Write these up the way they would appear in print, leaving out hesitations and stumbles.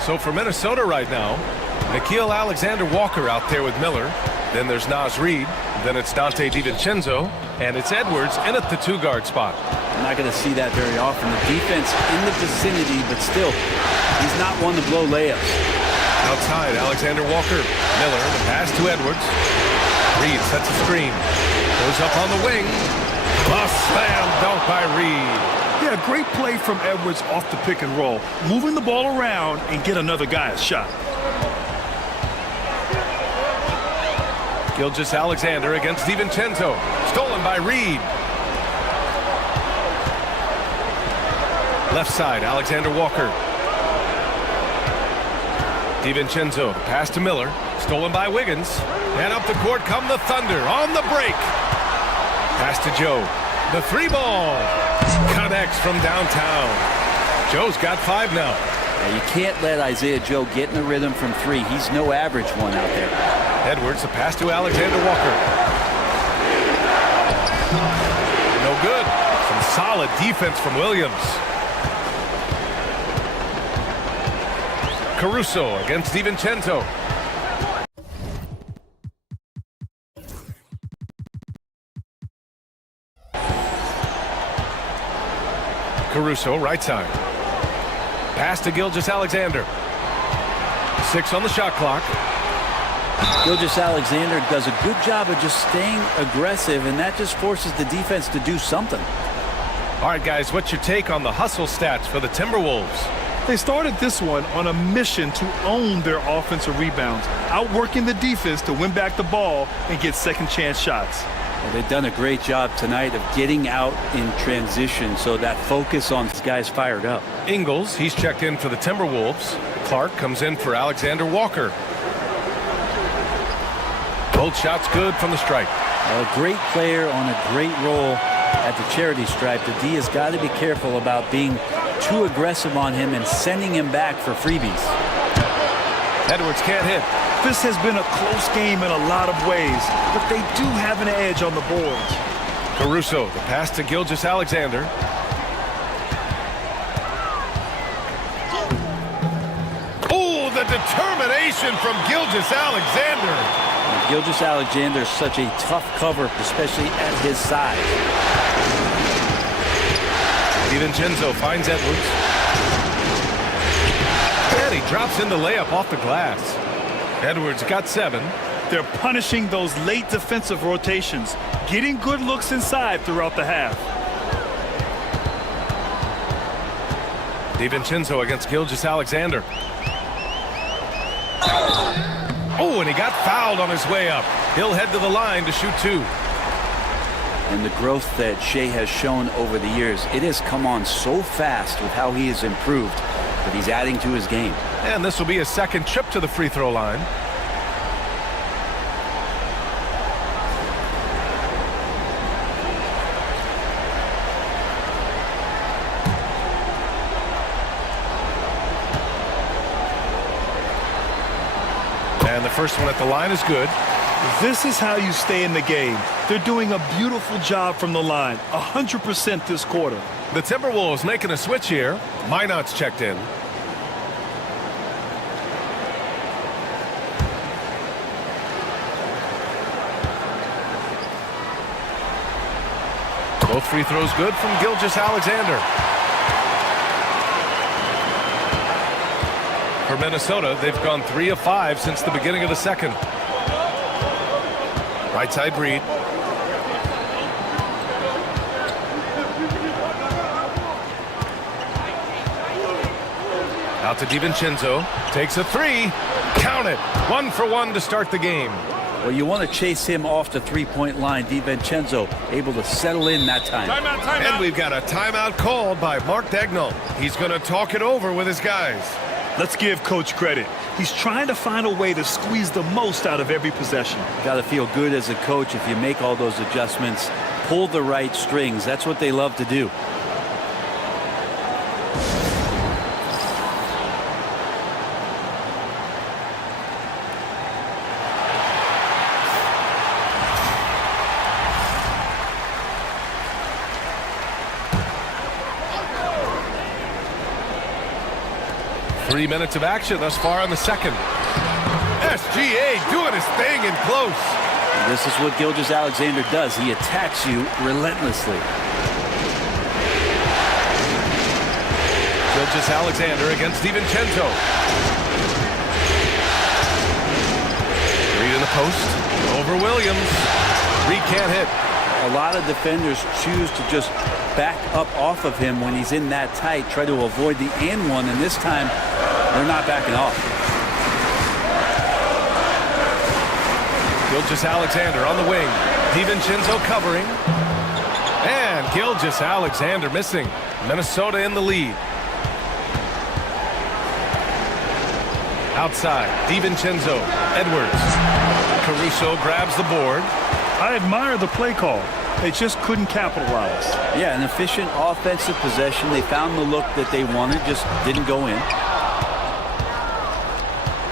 So for Minnesota right now, Nickeil Alexander-Walker out there with Miller. Then there's Naz Reid. Then it's Dante DiVincenzo. And it's Edwards in at the 2-guard spot. I'm not going to see that very often. The defense in the vicinity, but still, he's not one to blow layups. Outside, Alexander-Walker. Miller, the pass to Edwards. Reid sets a screen. Goes up on the wing. A slam dunk by Reid. Yeah, great play from Edwards off the pick and roll. Moving the ball around and get another guy a shot. Gilgeous-Alexander against DiVincenzo. Stolen by Reid. Left side, Alexander-Walker. DiVincenzo, the pass to Miller. Stolen by Wiggins. And up the court come the Thunder on the break. Pass to Joe. The 3-ball. Connects from downtown. Joe's got 5 now. Yeah, you can't let Isaiah Joe get in the rhythm from 3. He's no average one out there. Edwards, the pass to Alexander-Walker. No good. Some solid defense from Williams. Caruso against DiVincenzo. Caruso, right side. Pass to Gilgeous-Alexander. 6 on the shot clock. Gilgeous-Alexander does a good job of just staying aggressive, and that just forces the defense to do something. All right, guys, what's your take on the hustle stats for the Timberwolves? They started this one on a mission to own their offensive rebounds, outworking the defense to win back the ball and get second-chance shots. Well, they've done a great job tonight of getting out in transition, so that focus on these guys fired up. Ingles, he's checked in for the Timberwolves. Clark comes in for Alexander-Walker. Both shots good from the stripe. A great player on a great role at the charity stripe. The D has got to be careful about being too aggressive on him and sending him back for freebies. Edwards can't hit. This has been a close game in a lot of ways, but they do have an edge on the boards. Caruso, the pass to Gilgeous-Alexander. Oh, the determination from Gilgeous-Alexander. Gilgeous-Alexander is such a tough cover, especially at his size. DiVincenzo finds Edwards. And he drops in the layup off the glass. Edwards got 7. They're punishing those late defensive rotations, getting good looks inside throughout the half. DiVincenzo against Gilgeous-Alexander. Oh, and he got fouled on his way up. He'll head to the line to shoot 2. And the growth that Shea has shown over the years, it has come on so fast with how he has improved, but he's adding to his game. And this will be his second trip to the free throw line. And the first one at the line is good. This is how you stay in the game. They're doing a beautiful job from the line, 100% this quarter. The Timberwolves making a switch here. Minot's checked in. Both free throws good from Gilgeous-Alexander. For Minnesota, they've gone 3 of 5 since the beginning of the second. Right side, Reid. Out to DiVincenzo. Takes a 3. Count it. 1 for 1 to start the game. Well, you want to chase him off the three-point line. DiVincenzo able to settle in that time. Timeout. And we've got a timeout called by Mark Daigneault. He's going to talk it over with his guys. Let's give Coach credit. He's trying to find a way to squeeze the most out of every possession. Got to feel good as a coach if you make all those adjustments, pull the right strings. That's what they love to do. 3 minutes of action thus far in the second. SGA doing his thing in close. This is what Gilgeous-Alexander does. He attacks you relentlessly. Gilgeous-Alexander against DiVincenzo. Reed in the post. Over Williams. Reed can't hit. A lot of defenders choose to just back up off of him when he's in that tight, try to avoid the and one, and this time they're not backing off. Gilgeous-Alexander on the wing. DiVincenzo covering. And Gilgeous-Alexander missing. Minnesota in the lead. Outside, DiVincenzo, Edwards. Caruso grabs the board. I admire the play call. They just couldn't capitalize. Yeah, an efficient offensive possession. They found the look that they wanted, just didn't go in.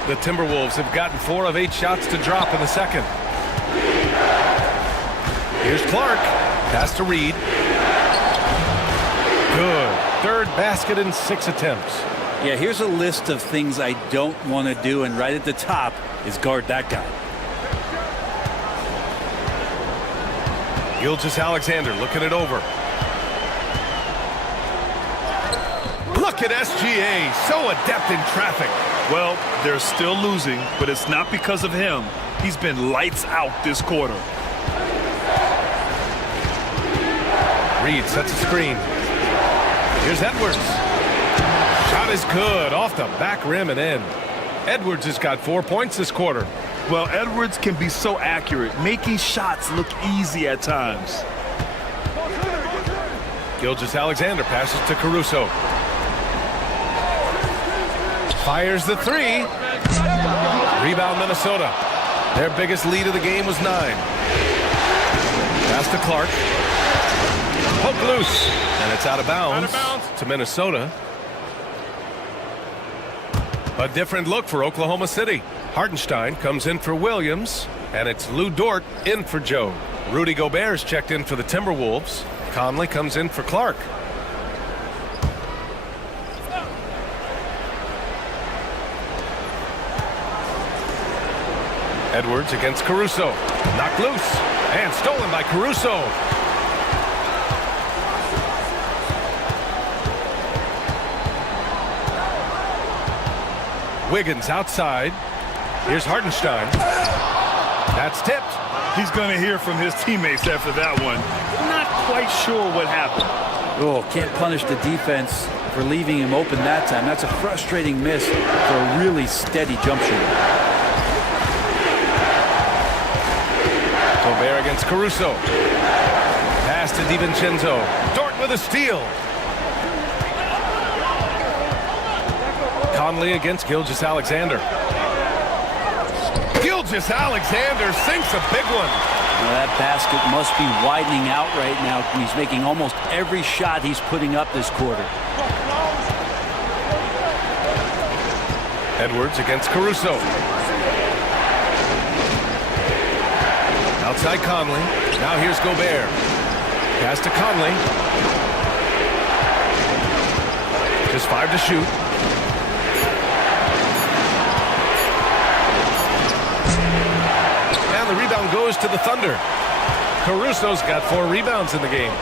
The Timberwolves have gotten 4 of 8 shots to drop in the second. Here's Clark. Pass to Reed. Good. Third basket in 6 attempts. Yeah, here's a list of things I don't want to do, and right at the top is guard that guy. Gilgeous-Alexander looking it over. Look at SGA, so adept in traffic. Well, they're still losing, but it's not because of him. He's been lights out this quarter. Reed sets a screen. Here's Edwards. Shot is good, off the back rim and in. Edwards has got 4 points this quarter. Well, Edwards can be so accurate, making shots look easy at times. Gilgeous-Alexander passes to Caruso. Fires the 3. Rebound Minnesota. Their biggest lead of the game was 9. Pass to Clark. Poke loose. And it's out of bounds to Minnesota. A different look for Oklahoma City. Hartenstein comes in for Williams, and it's Lou Dort in for Joe. Rudy Gobert's checked in for the Timberwolves. Conley comes in for Clark. Edwards against Caruso. Knocked loose and stolen by Caruso. Wiggins outside. Here's Hartenstein. That's tipped. He's going to hear from his teammates after that one. Not quite sure what happened. Oh, can't punish the defense for leaving him open that time. That's a frustrating miss for a really steady jump shooter. Gobert against Caruso. Pass to DiVincenzo. Dort with a steal. Conley against Gilgeous-Alexander. Gilgeous-Alexander sinks a big one. Now that basket must be widening out right now. He's making almost every shot he's putting up this quarter. Edwards against Caruso. Outside Conley. Now here's Gobert. Pass to Conley. Just 5 to shoot. And the rebound goes to the Thunder. Caruso's got 4 rebounds in the game.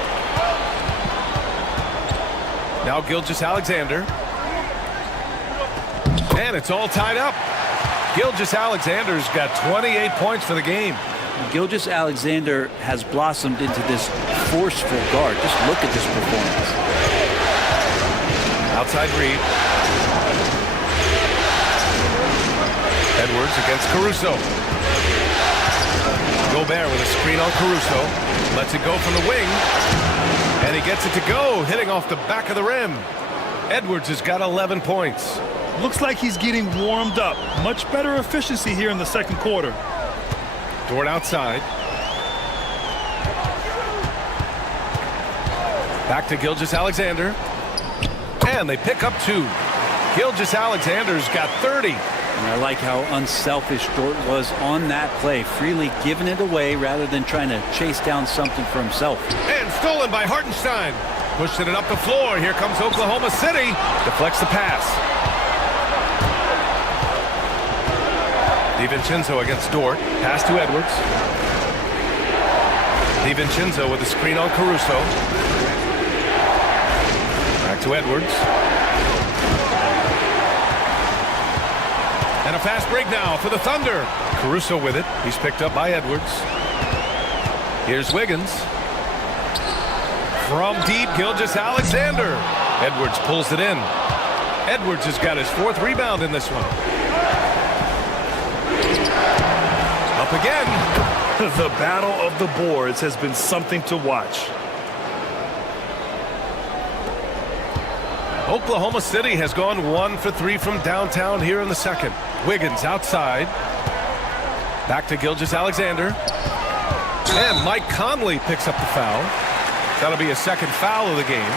Now Gilgeous-Alexander. And it's all tied up. Gilgeous-Alexander's got 28 points for the game. Gilgeous-Alexander has blossomed into this forceful guard. Just look at this performance. Outside Reed. Edwards against Caruso. Gobert with a screen on Caruso. Lets it go from the wing. And he gets it to go, hitting off the back of the rim. Edwards has got 11 points. Looks like he's getting warmed up. Much better efficiency here in the second quarter. Dort outside. Back to Gilgeous-Alexander. And they pick up 2. Gilgeous-Alexander's got 30. And I like how unselfish Dort was on that play, freely giving it away rather than trying to chase down something for himself. And stolen by Hartenstein. Pushing it up the floor. Here comes Oklahoma City. Deflects the pass. DiVincenzo against Dort. Pass to Edwards. DiVincenzo with a screen on Caruso. Back to Edwards. And a fast break now for the Thunder. Caruso with it. He's picked up by Edwards. Here's Wiggins. From deep, Gilgeous-Alexander. Edwards pulls it in. Edwards has got his 4th rebound in this one. Up again. The battle of the boards has been something to watch. Oklahoma City has gone 1 for 3 from downtown here in the second. Wiggins outside. Back to Gilgeous-Alexander. And Mike Conley picks up the foul. That'll be a 2nd foul of the game.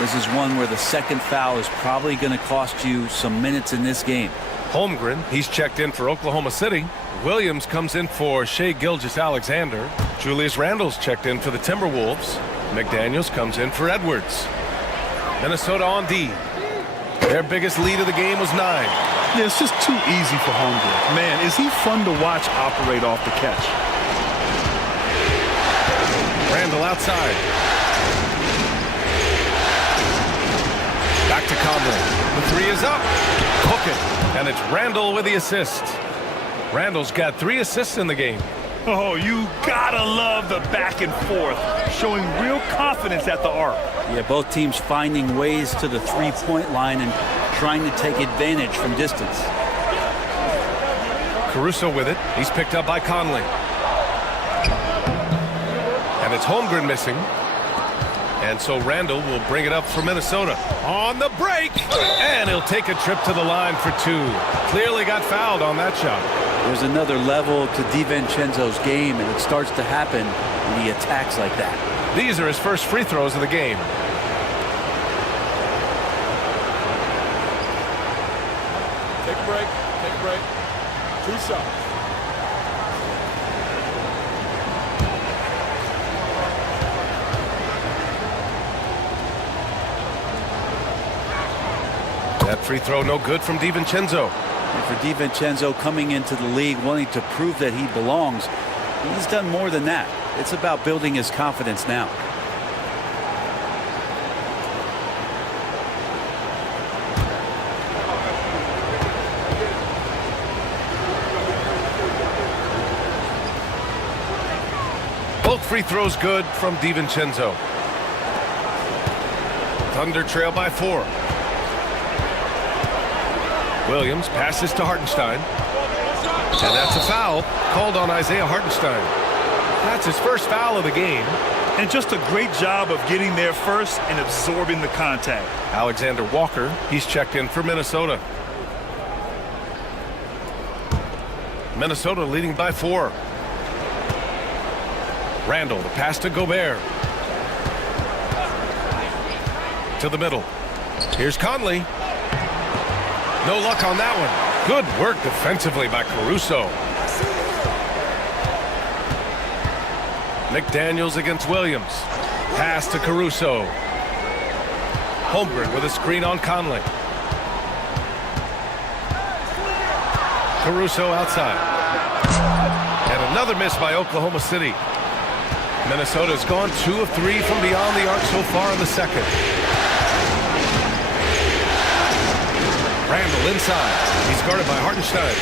This is one where the 2nd foul is probably going to cost you some minutes in this game. Holmgren, he's checked in for Oklahoma City. Williams comes in for Shai Gilgeous-Alexander. Julius Randle's checked in for the Timberwolves. McDaniels comes in for Edwards. Minnesota on D. Their biggest lead of the game was 9. Yeah, it's just too easy for Holmgren. Man, is he fun to watch operate off the catch. Randle outside. Back to Conley. The 3 is up. Hook it. And it's Randle with the assist. Randle's got 3 assists in the game. Oh, you gotta love the back and forth, showing real confidence at the arc. Yeah, both teams finding ways to the 3-point line and trying to take advantage from distance. Caruso with it. He's picked up by Conley. And it's Holmgren missing. And so Randle will bring it up for Minnesota. On the break! And he'll take a trip to the line for 2. Clearly got fouled on that shot. There's another level to DiVincenzo's game, and it starts to happen when he attacks like that. These are his first free throws of the game. Take a break. Take a break. 2 shots. That free throw no good from DiVincenzo. And for DiVincenzo coming into the league wanting to prove that he belongs, he's done more than that. It's about building his confidence now. Both free throws good from DiVincenzo. Thunder trail by 4. Williams passes to Hartenstein. And that's a foul called on Isaiah Hartenstein. That's his first foul of the game. And just a great job of getting there first and absorbing the contact. Alexander Walker, he's checked in for Minnesota. Minnesota leading by 4. Randle, the pass to Gobert. To the middle. Here's Conley. No luck on that one. Good work defensively by Caruso. McDaniels against Williams. Pass to Caruso. Holmgren with a screen on Conley. Caruso outside. And another miss by Oklahoma City. Minnesota's gone 2 of 3 from beyond the arc so far in the second. Randle inside. He's guarded by Hartenstein.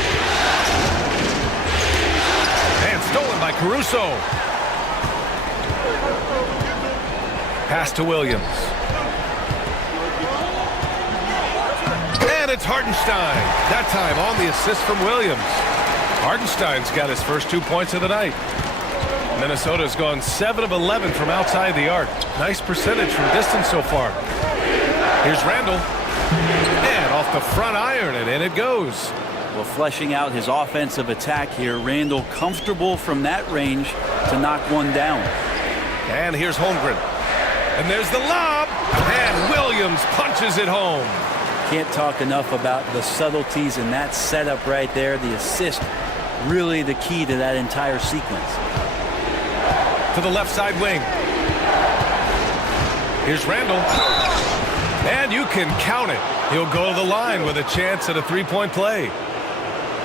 And stolen by Caruso. Pass to Williams. And it's Hartenstein. That time on the assist from Williams. Hartenstein's got his first 2 points of the night. Minnesota's gone 7 of 11 from outside the arc. Nice percentage from distance so far. Here's Randle. And off the front iron, and in it goes. Well, fleshing out his offensive attack here, Randle comfortable from that range to knock one down. And here's Holmgren. And there's the lob. And Williams punches it home. Can't talk enough about the subtleties in that setup right there. The assist, really the key to that entire sequence. To the left side wing. Here's Randle. And you can count it. He'll go to the line with a chance at a 3-point play.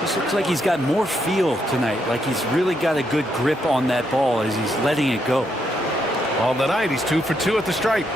This looks like he's got more feel tonight, like he's really got a good grip on that ball as he's letting it go. On the night, he's 2 for 2 at the stripe.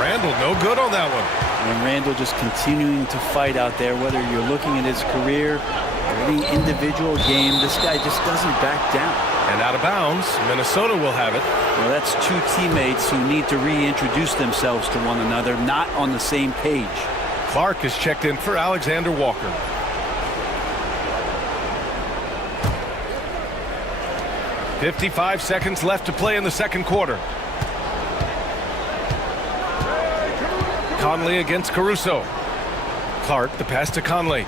Randall, no good on that one. And Randall just continuing to fight out there, whether you're looking at his career or any individual game, this guy just doesn't back down. And out of bounds, Minnesota will have it. Well, that's two teammates who need to reintroduce themselves to one another, not on the same page. Clark is checked in for Alexander Walker. .55 seconds left to play in the second quarter. Conley against Caruso. Clark, the pass to Conley.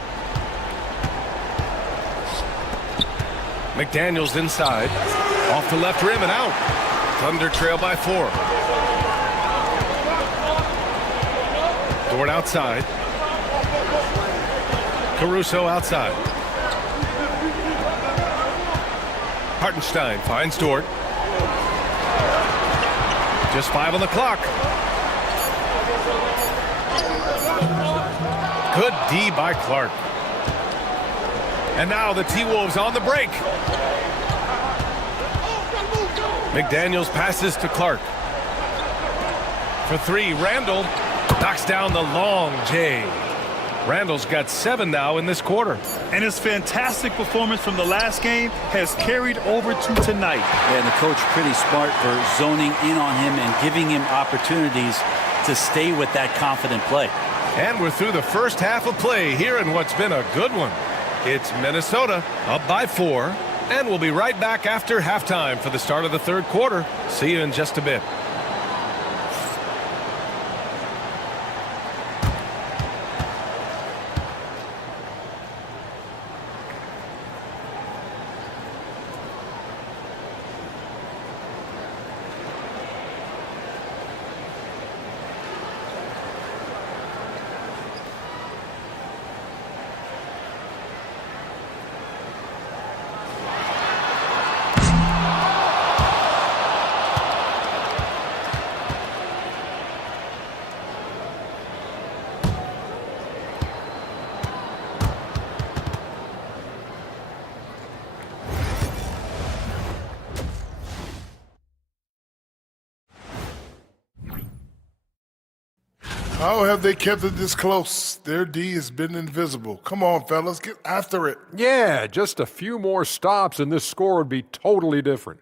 McDaniels inside. Off the left rim and out. Thunder trail by 4. Dort outside. Caruso outside. Hartenstein finds Dort. Just 5 on the clock. Good D by Clark. And now the T-Wolves on the break. McDaniels passes to Clark. For 3, Randall knocks down the long J. Randall's got 7 now in this quarter. And his fantastic performance from the last game has carried over to tonight. And the coach pretty smart for zoning in on him and giving him opportunities to stay with that confident play. And we're through the first half of play here in what's been a good one. It's Minnesota up by 4, and we'll be right back after halftime for the start of the third quarter. See you in just a bit. How have they kept it this close? Their D has been invisible. Come on, fellas, get after it. Yeah, just a few more stops and this score would be totally different.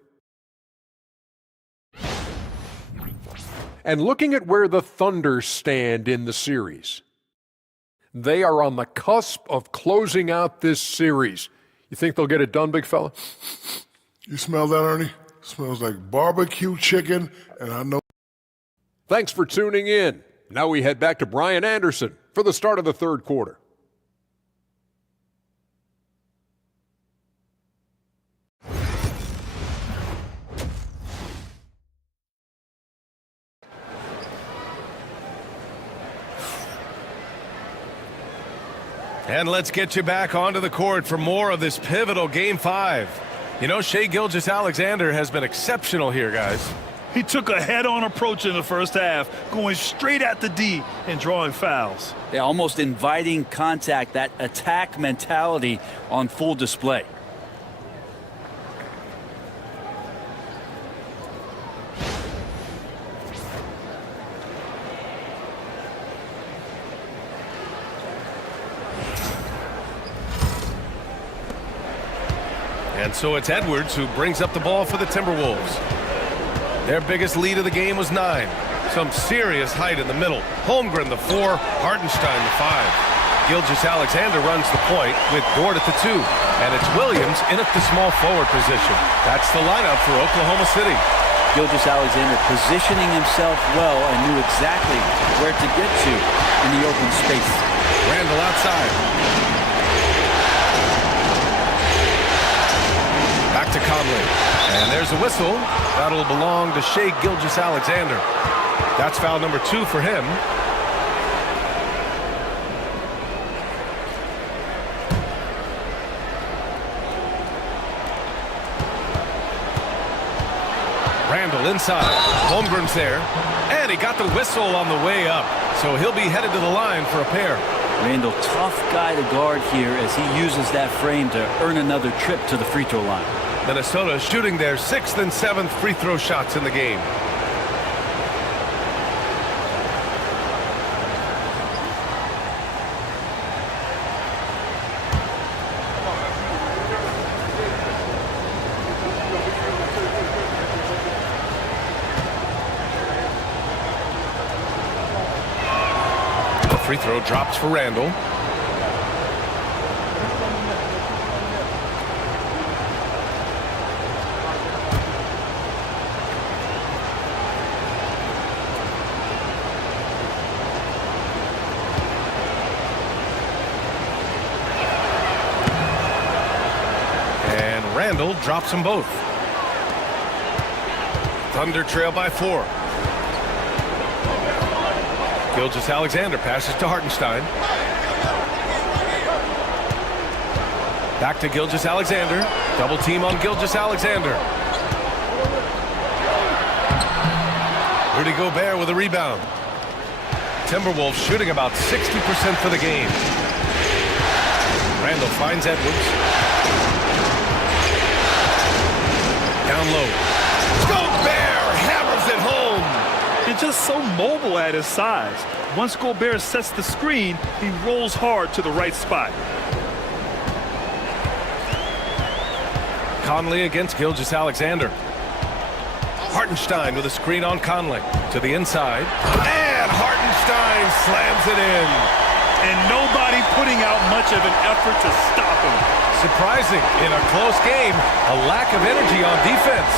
And looking at where the Thunder stand in the series, they are on the cusp of closing out this series. You think they'll get it done, big fella? You smell that, Ernie? Smells like barbecue chicken, and I know. Thanks for tuning in. Now we head back to Brian Anderson for the start of the third quarter. And let's get you back onto the court for more of this pivotal Game 5. You know, Shai Gilgeous-Alexander has been exceptional here, guys. He took a head-on approach in the first half, going straight at the D and drawing fouls. Yeah, almost inviting contact, that attack mentality on full display. And so it's Edwards who brings up the ball for the Timberwolves. Their biggest lead of the game was 9. Some serious height in the middle. Holmgren the 4, Hartenstein the 5. Gilgeous-Alexander runs the point with Dort at the 2. And it's Williams in at the small forward position. That's the lineup for Oklahoma City. Gilgeous-Alexander positioning himself well and knew exactly where to get to in the open space. Randall outside. Back Back to Conley. And there's a whistle. That'll belong to Shai Gilgeous-Alexander. That's foul number 2 for him. Randall inside. Holmgren's there. And he got the whistle on the way up. So he'll be headed to the line for a pair. Randall, tough guy to guard here as he uses that frame to earn another trip to the free throw line. Minnesota shooting their 6th and 7th free throw shots in the game. The free throw drops for Randall. Randall drops them both. Thunder trail by 4. Gilgeous-Alexander passes to Hartenstein. Back to Gilgeous-Alexander. Double team on Gilgeous-Alexander. Rudy Gobert with a rebound. Timberwolves shooting about 60% for the game. Randall finds Edwards. Down low. Gobert hammers it home. He's just so mobile at his size. Once Gobert sets the screen, he rolls hard to the right spot. Conley against Gilgeous-Alexander. Hartenstein with a screen on Conley. To the inside. And Hartenstein slams it in. And nobody putting out much of an effort to stop him. Surprising in a close game, a lack of energy on defense.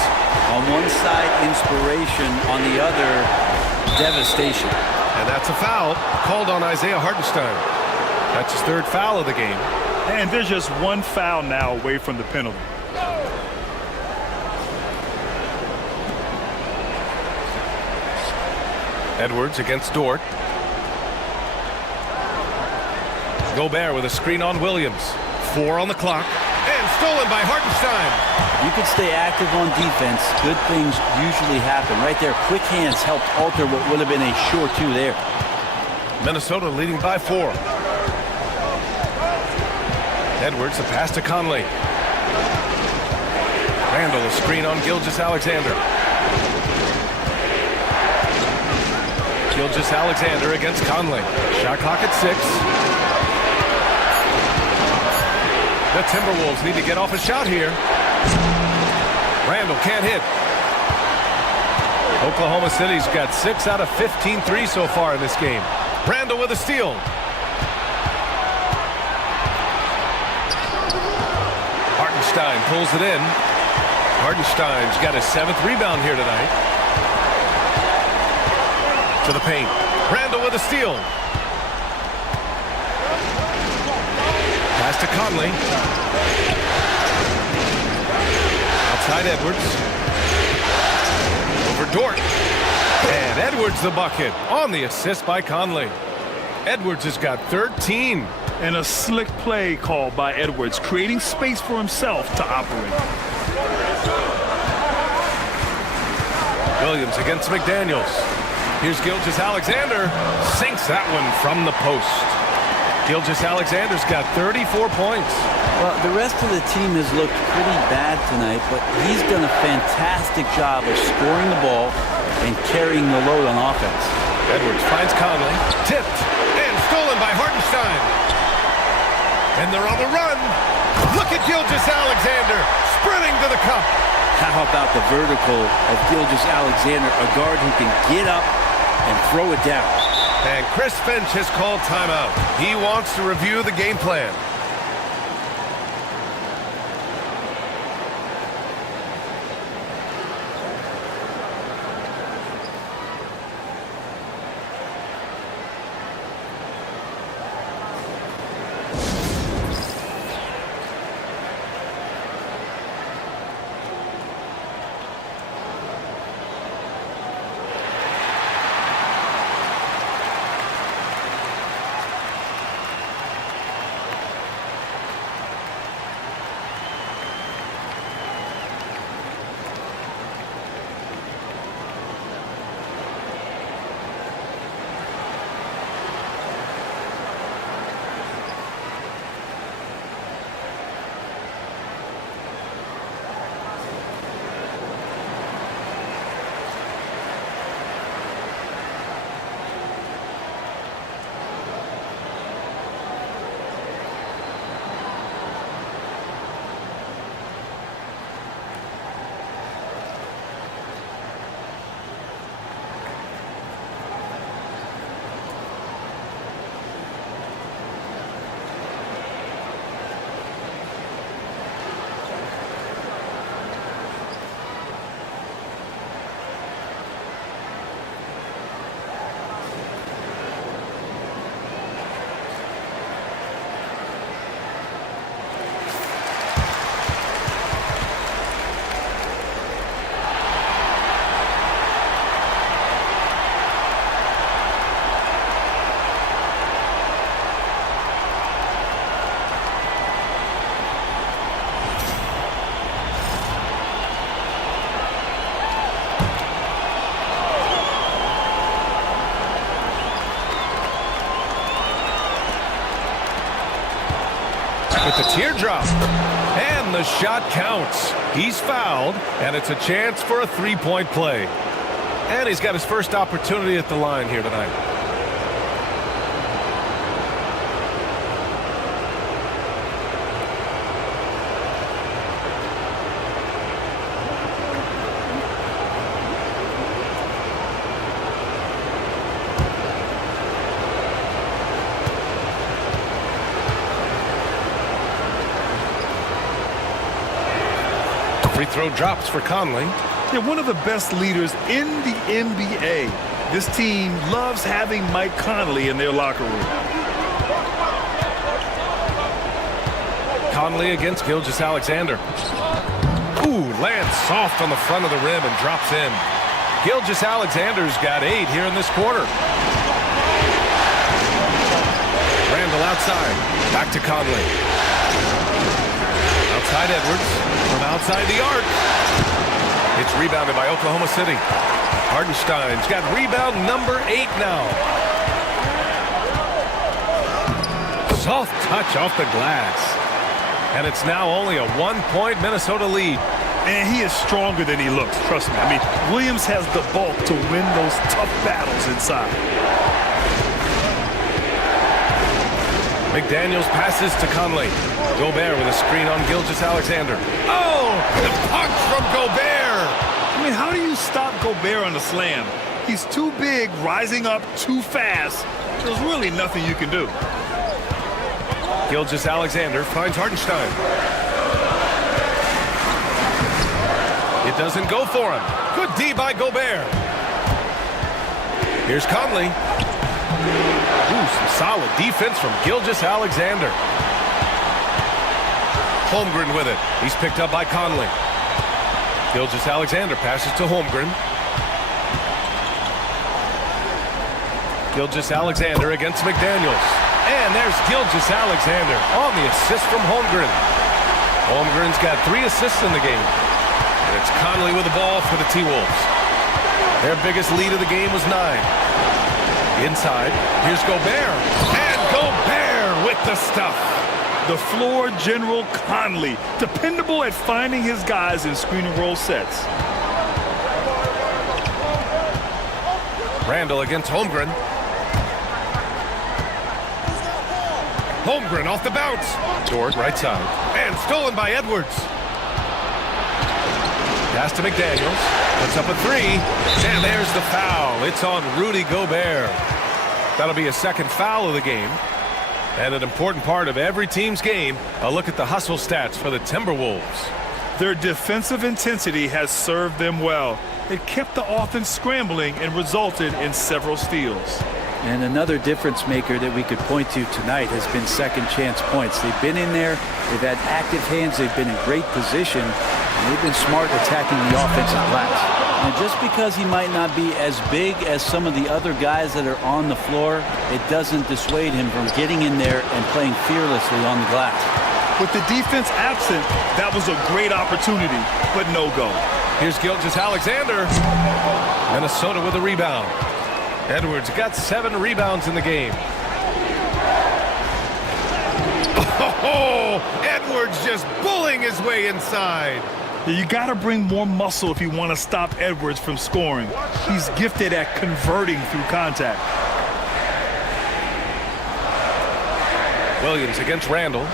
On one side, inspiration. On the other, devastation. And that's a foul called on Isaiah Hartenstein. That's his 3rd foul of the game. And there's just one foul now away from the penalty. Edwards against Dort. Gobert with a screen on Williams. 4 on the clock. And stolen by Hartenstein. You could stay active on defense. Good things usually happen. Right there, quick hands helped alter what would have been a sure 2 there. Minnesota leading by 4. Edwards, a pass to Conley. Randall, a screen on Gilgeous-Alexander. Gilgeous-Alexander against Conley. Shot clock at 6. The Timberwolves need to get off a shot here. Randall can't hit. Oklahoma City's got 6 out of 15 threes so far in this game. Randall with a steal. Hartenstein pulls it in. Hartenstein's got his 7th rebound here tonight. To the paint. Randall with a steal. Pass to Conley. Outside Edwards. Over Dort. And Edwards the bucket on the assist by Conley. Edwards has got 13. And a slick play called by Edwards, creating space for himself to operate. Williams against McDaniels. Here's Gilgeous-Alexander. Sinks that one from the post. Gilgeous-Alexander's got 34 points. Well, the rest of the team has looked pretty bad tonight, but he's done a fantastic job of scoring the ball and carrying the load on offense. Edwards finds Conley. Tipped and stolen by Hartenstein. And they're on the run. Look at Gilgeous-Alexander sprinting to the cup. How about the vertical of Gilgeous-Alexander, a guard who can get up and throw it down. And Chris Finch has called timeout. He wants to review the game plan. with the teardrop. And the shot counts. He's fouled, and it's a chance for a three-point play. And he's got his first opportunity at the line here tonight. Free throw drops for Conley. They're one of the best leaders in the NBA. This team loves having Mike Conley in their locker room. Conley against Gilgeous-Alexander. Ooh, lands soft on the front of the rim and drops in. Gilgeous-Alexander's got 8 here in this quarter. Randall outside. Back to Conley. Outside Edwards. From outside the arc. It's rebounded by Oklahoma City. Hardenstein's got rebound number 8 now. Soft touch off the glass. And it's now only a 1-point Minnesota lead. And he is stronger than he looks, trust me. I mean, Williams has the bulk to win those tough battles inside. McDaniels passes to Conley. Gobert with a screen on Gilgeous-Alexander. Oh, the punch from Gobert. I mean, how do you stop Gobert on the slam? He's too big, rising up too fast. There's really nothing you can do. Gilgeous-Alexander finds Hardenstein. It doesn't go for him. Good D by Gobert. Here's Conley. Ooh, some solid defense from Gilgeous-Alexander. Holmgren with it. He's picked up by Conley. Gilgeous-Alexander passes to Holmgren. Gilgeous-Alexander against McDaniels. And there's Gilgeous-Alexander on the assist from Holmgren. Holmgren's got 3 assists in the game. And it's Conley with the ball for the T-Wolves. Their biggest lead of the game was 9. Inside, here's Gobert. And Gobert with the stuff. The floor general Conley, dependable at finding his guys in screen and roll sets. Randall against Holmgren. Holmgren off the bounce. Dort right side. And stolen by Edwards. Pass to McDaniels. Puts up a 3. And there's the foul. It's on Rudy Gobert. That'll be a second foul of the game. And an important part of every team's game, a look at the hustle stats for the Timberwolves. Their defensive intensity has served them well. It kept the offense scrambling and resulted in several steals. And another difference maker that we could point to tonight has been second chance points. They've been in there, they've had active hands, they've been in great position, and they've been smart attacking the offensive glass. And just because he might not be as big as some of the other guys that are on the floor, it doesn't dissuade him from getting in there and playing fearlessly on the glass. With the defense absent, that was a great opportunity, but no go. Here's Gilgeous-Alexander. Minnesota with a rebound. Edwards got 7 rebounds in the game. Oh, Edwards just bullying his way inside. You got to bring more muscle if you want to stop Edwards from scoring. He's gifted at converting through contact. Williams against Randall.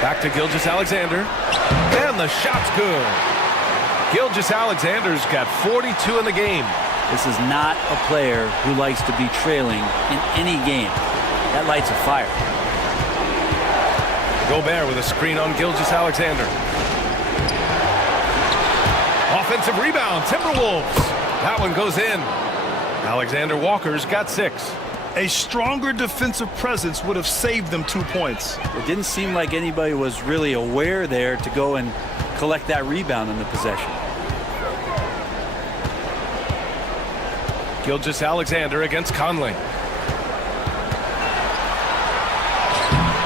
Back to Gilgeous-Alexander. And the shot's good. Gilgeous-Alexander's got 42 in the game. This is not a player who likes to be trailing in any game. That lights a fire. Gobert with a screen on Gilgeous-Alexander. Offensive rebound, Timberwolves. That one goes in. Alexander Walker's got 6. A stronger defensive presence would have saved them 2 points. It didn't seem like anybody was really aware there to go and collect that rebound in the possession. Gilgeous-Alexander against Conley.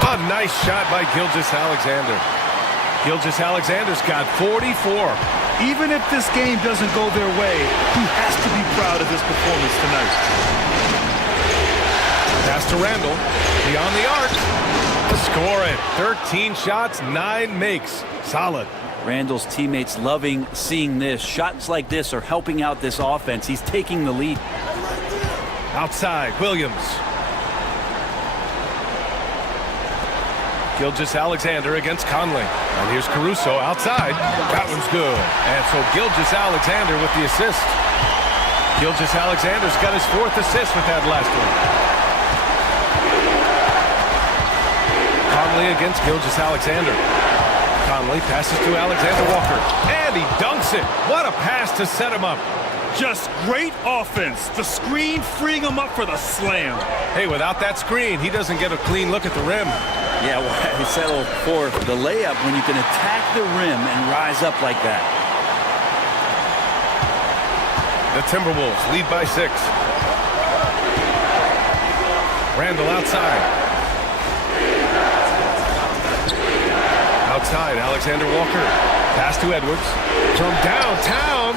A nice shot by Gilgeous-Alexander. Gilgeous-Alexander's got 44. Even if this game doesn't go their way, he has to be proud of his performance tonight. Pass to Randall. Beyond the arc. To score it. 13 shots, 9 makes. Solid. Randall's teammates loving seeing this. Shots like this are helping out this offense. He's taking the lead. Outside, Williams. Gilgeous-Alexander against Conley. And here's Caruso outside. That one's good. And so Gilgeous-Alexander with the assist. Gilgeous-Alexander's got his 4th assist with that last one. Conley against Gilgeous-Alexander. Conley passes to Alexander Walker. And he dunks it. What a pass to set him up. Just great offense. The screen freeing him up for the slam. Hey, without that screen, he doesn't get a clean look at the rim. Yeah, well, he settled for the layup when you can attack the rim and rise up like that. The Timberwolves lead by 6. Randall outside. Outside, Alexander Walker. Pass to Edwards. From downtown.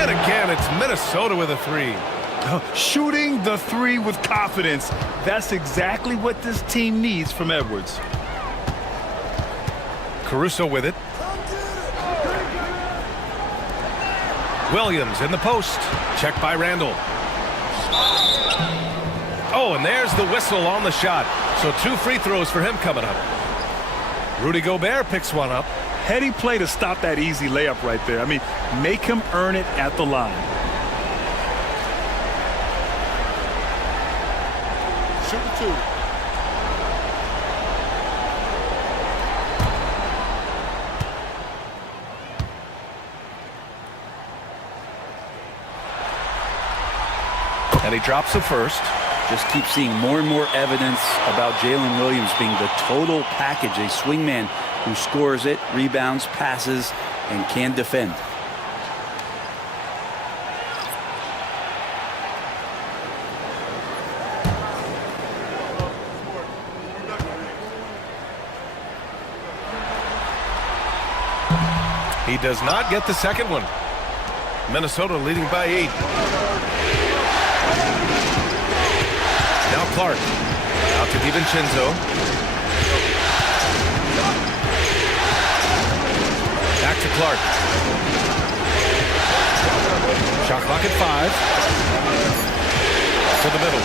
And again, it's Minnesota with a 3. Shooting the 3 with confidence. That's exactly what this team needs from Edwards. Caruso with it. Williams in the post. Check by Randall. Oh, and there's the whistle on the shot. So 2 free throws for him coming up. Rudy Gobert picks one up. Heady play to stop that easy layup right there. I mean, make him earn it at the line. Shooting 2. And he drops the first. Just keep seeing more and more evidence about Jalen Williams being the total package, a swingman who scores it, rebounds, passes, and can defend. He does not get the second one. Minnesota leading by 8. Now Clark. Out to DiVincenzo. Back to Clark. Shot clock at 5. To the middle.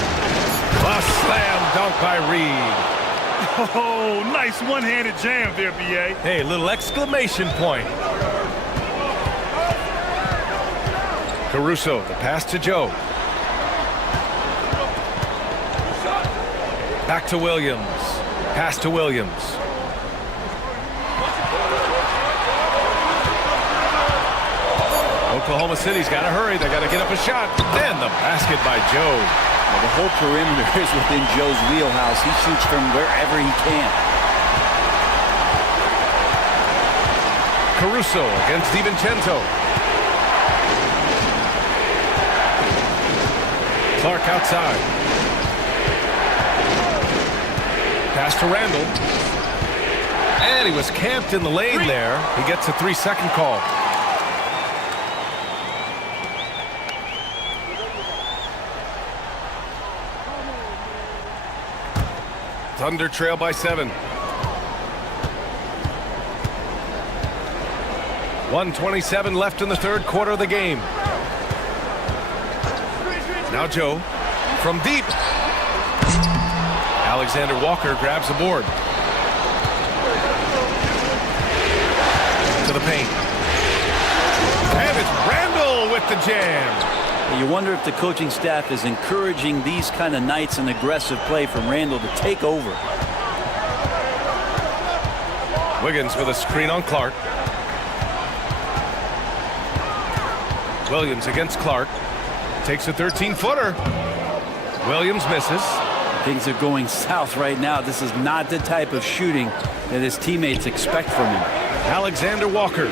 A slam dunk by Reed. Oh, nice one-handed jam there, B.A. Hey, little exclamation point. Caruso, the pass to Joe. Back to Williams. Pass to Williams. Oklahoma City's got to hurry. They got to get up a shot. Then the basket by Joe. Well, the whole perimeter is within Joe's wheelhouse. He shoots from wherever he can. Caruso against DiVincenzo. Clark outside. Pass to Randall. And he was camped in the lane there. He gets a 3-second call. Thunder trail by 7. 1:27 left in the third quarter of the game. Now Joe from deep. Alexander Walker grabs the board. To the paint. And it's Randall with the jam. You wonder if the coaching staff is encouraging these kind of nights and aggressive play from Randall to take over. Wiggins with a screen on Clark. Williams against Clark. Takes a 13-footer. Williams misses. Things are going south right now. This is not the type of shooting that his teammates expect from him. Alexander Walker.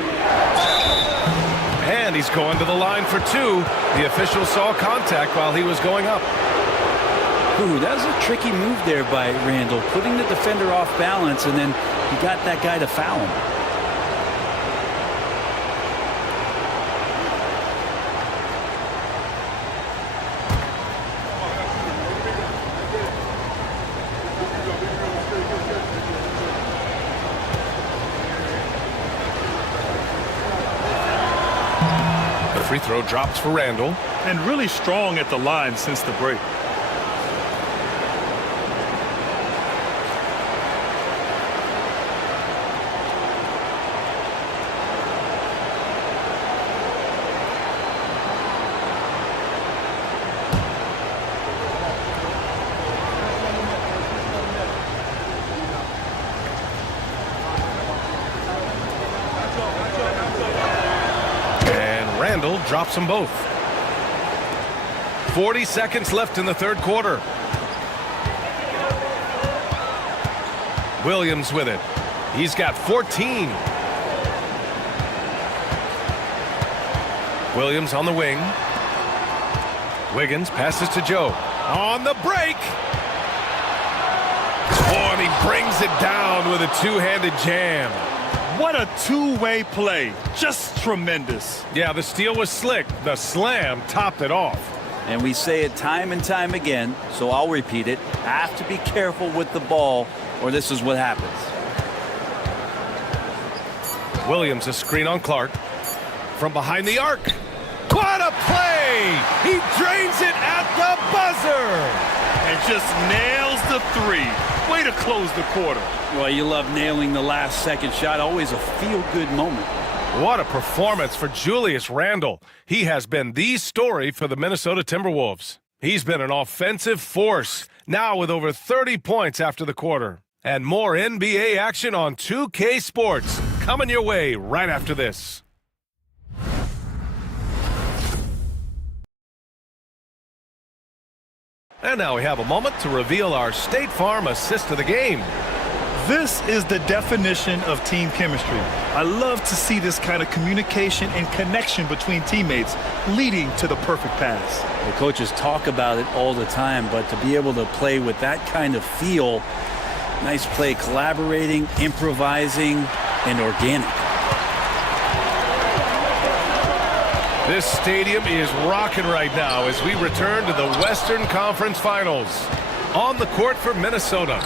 And he's going to the line for 2. The official saw contact while he was going up. Ooh, that was a tricky move there by Randall, putting the defender off balance, and then he got that guy to foul him. Free throw drops for Randall. And really strong at the line since the break. Randall drops them both. 40 seconds left in the third quarter. Williams with it. He's got 14. Williams on the wing. Wiggins passes to Joe. On the break. Oh, and he brings it down with a two-handed jam. What a two-way play. Just tremendous. Yeah, the steal was slick. The slam topped it off. And we say it time and time again, so I'll repeat it. Have to be careful with the ball, or this is what happens. Williams, a screen on Clark. From behind the arc. What a play! He drains it at the buzzer! And just nails the three. Way to close the quarter. Well, you love nailing the last second shot. Always a feel-good moment. What a performance for Julius Randle. He has been the story for the Minnesota Timberwolves. He's been an offensive force, now with over 30 points after the quarter. And more NBA action on 2K Sports coming your way right after this. And now we have a moment to reveal our State Farm assist of the game. This is the definition of team chemistry. I love to see this kind of communication and connection between teammates leading to the perfect pass. The coaches talk about it all the time, but to be able to play with that kind of feel, nice play, collaborating, improvising, and organic. This stadium is rocking right now as we return to the Western Conference Finals. On the court for Minnesota,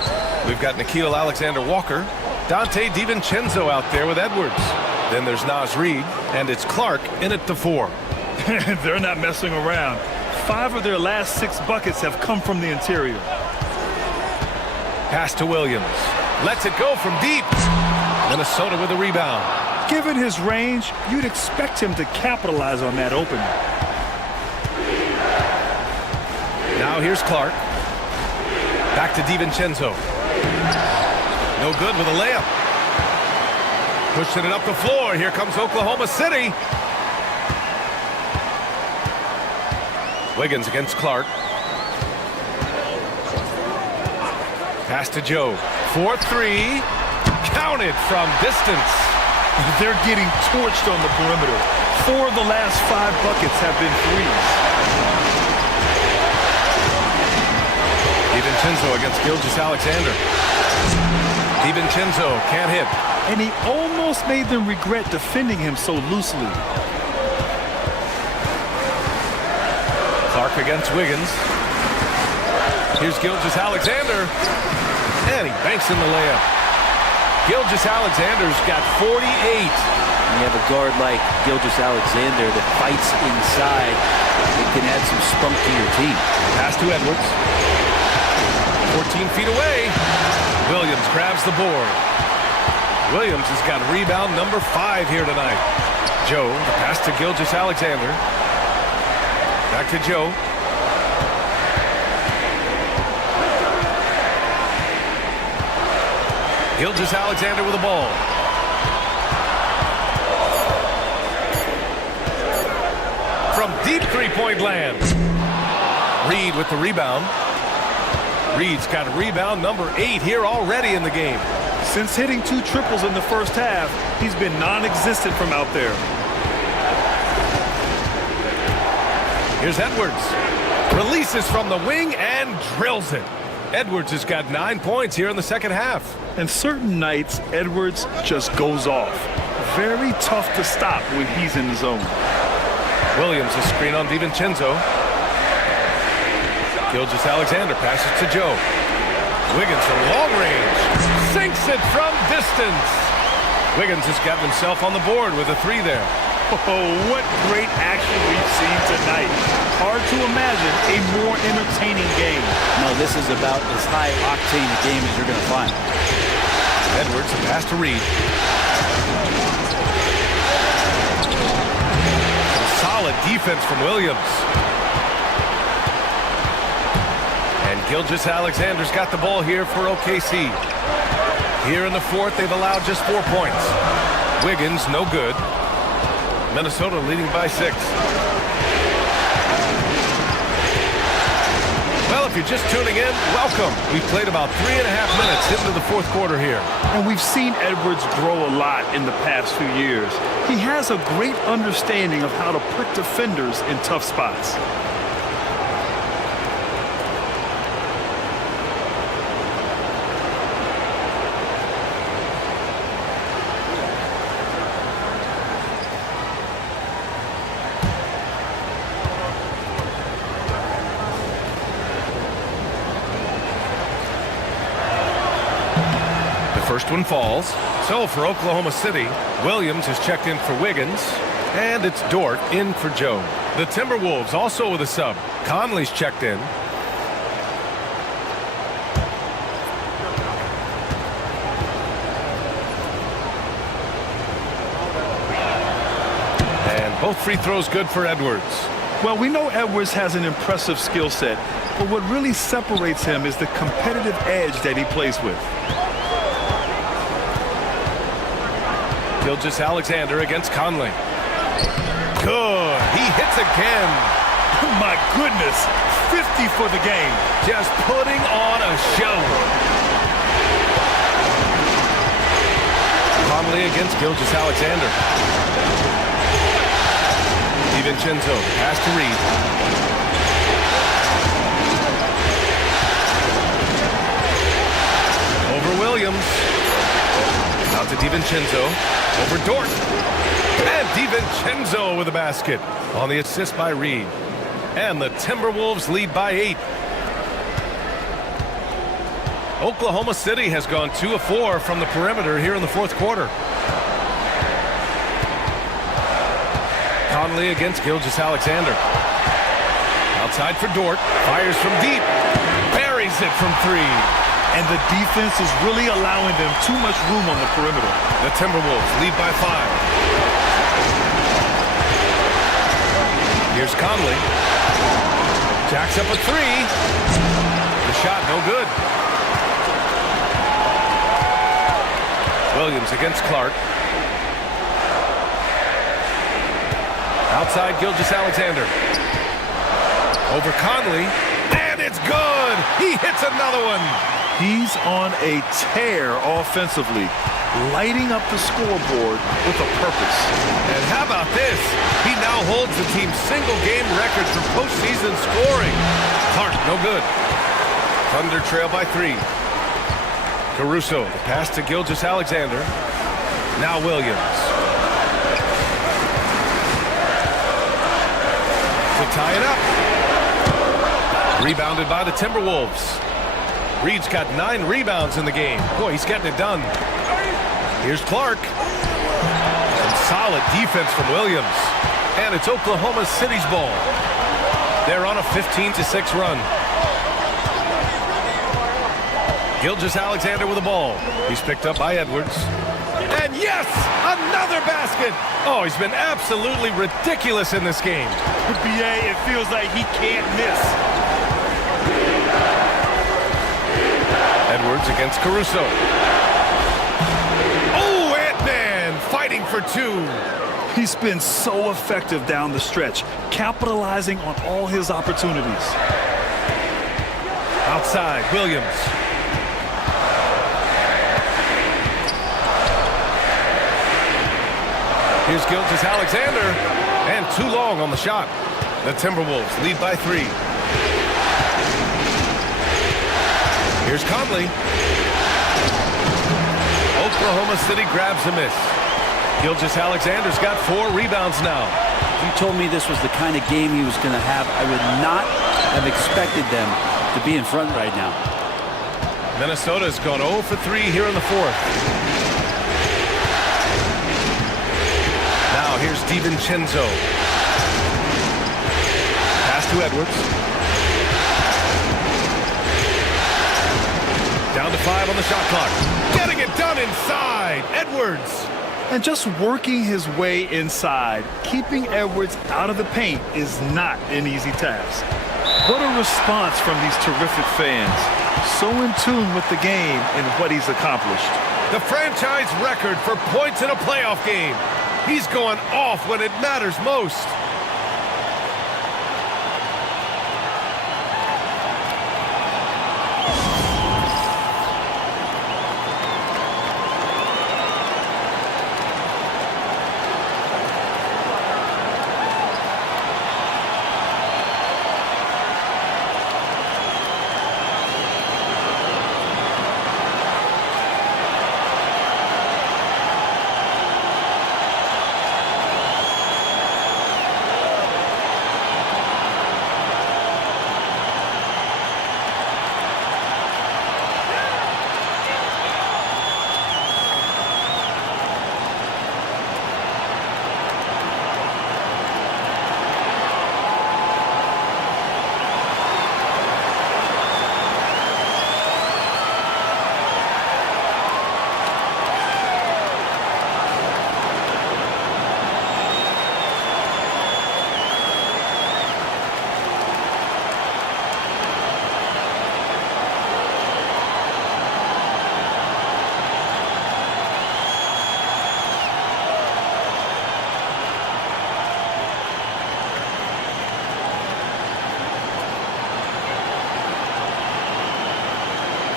we've got Nickeil Alexander-Walker, Dante DiVincenzo out there with Edwards. Then there's Naz Reid, and it's Clark in at the 4. They're not messing around. 5 of their last 6 buckets have come from the interior. Pass to Williams. Lets it go from deep. Minnesota with a rebound. Given his range, you'd expect him to capitalize on that opening. Now here's Clark. Back to DiVincenzo. No good with a layup. Pushing it up the floor. Here comes Oklahoma City. Wiggins against Clark. Pass to Joe. 4-3. Counted from distance. They're getting torched on the perimeter. 4 of the last 5 buckets have been threes. DiVincenzo against Gilgeous-Alexander. DiVincenzo can't hit. And he almost made them regret defending him so loosely. Clark against Wiggins. Here's Gilgeous-Alexander. And he banks in the layup. Gilgeous-Alexander's got 48. When you have a guard like Gilgeous-Alexander that fights inside, it can add some spunk to your team. Pass to Edwards. 14 feet away. Williams grabs the board. Williams has got rebound number 5 here tonight. Joe, the pass to Gilgeous-Alexander. Back to Joe. Gilgeous-Alexander with the ball. From deep three-point land. Reid with the rebound. Reid's got rebound number 8 here already in the game. Since hitting 2 triples in the first half, he's been non-existent from out there. Here's Edwards. Releases from the wing and drills it. Edwards has got 9 points here in the second half. And certain nights, Edwards just goes off. Very tough to stop when he's in the zone. Williams a screen on DiVincenzo. Gilgeous-Alexander passes to Joe. Wiggins from long range. Sinks it from distance. Wiggins has gotten himself on the board with a 3 there. Oh, what great action we've seen tonight. Hard to imagine a more entertaining game. No, this is about as high-octane a game as you're going to find. Edwards, the pass to Reed. Some solid defense from Williams. And Gilgeous-Alexander's got the ball here for OKC. Here in the fourth, they've allowed just 4 points. Wiggins, no good. Minnesota leading by 6. Well, if you're just tuning in, welcome. We've played about 3.5 minutes into the fourth quarter here. And we've seen Edwards grow a lot in the past few years. He has a great understanding of how to put defenders in tough spots. First one falls. So for Oklahoma City, Williams has checked in for Wiggins, and it's Dort in for Joe. The Timberwolves also with a sub. Conley's checked in. And both free throws good for Edwards. Well, we know Edwards has an impressive skill set, but what really separates him is the competitive edge that he plays with. Gilgeous-Alexander against Conley. Good. He hits again. My goodness. 50 for the game. Just putting on a show. Conley against Gilgeous-Alexander. DiVincenzo, pass to Reed. Over Williams. Out to DiVincenzo. Over Dort. And DiVincenzo with a basket on the assist by Reed. And the Timberwolves lead by 8. Oklahoma City has gone 2 of 4 from the perimeter here in the fourth quarter. Conley against Gilgeous-Alexander. Outside for Dort. Fires from deep. Buries it from 3. And the defense is really allowing them too much room on the perimeter. The Timberwolves lead by 5. Here's Conley. Jacks up a 3. The shot no good. Williams against Clark. Outside Gilgeous-Alexander. Over Conley. And it's good. He hits another one. He's on a tear offensively, lighting up the scoreboard with a purpose. And how about this? He now holds the team's single-game record for postseason scoring. Clark, no good. Thunder trail by 3. Caruso, the pass to Gilgeous-Alexander. Now Williams. To tie it up. Rebounded by the Timberwolves. Reed's got 9 rebounds in the game. Boy, he's getting it done. Here's Clark. Some solid defense from Williams. And it's Oklahoma City's ball. They're on a 15-6 run. Gilgeous-Alexander with the ball. He's picked up by Edwards. And yes, another basket. Oh, he's been absolutely ridiculous in this game. BA, it feels like he can't miss. Edwards against Caruso. Oh, Ant-Man fighting for 2. He's been so effective down the stretch, capitalizing on all his opportunities. Outside, Williams. Here's Gilgeous-Alexander, and too long on the shot. The Timberwolves lead by 3. Here's Conley. Oklahoma City grabs a miss. Gilgeous-Alexander's got 4 rebounds now. If you told me this was the kind of game he was going to have, I would not have expected them to be in front right now. Minnesota's gone 0 for 3 here in the fourth. Now here's DiVincenzo. Pass to Edwards. Down to 5 on the shot clock. Getting it done inside. Edwards. And just working his way inside, keeping Edwards out of the paint is not an easy task. What a response from these terrific fans. So in tune with the game and what he's accomplished. The franchise record for points in a playoff game. He's going off when it matters most.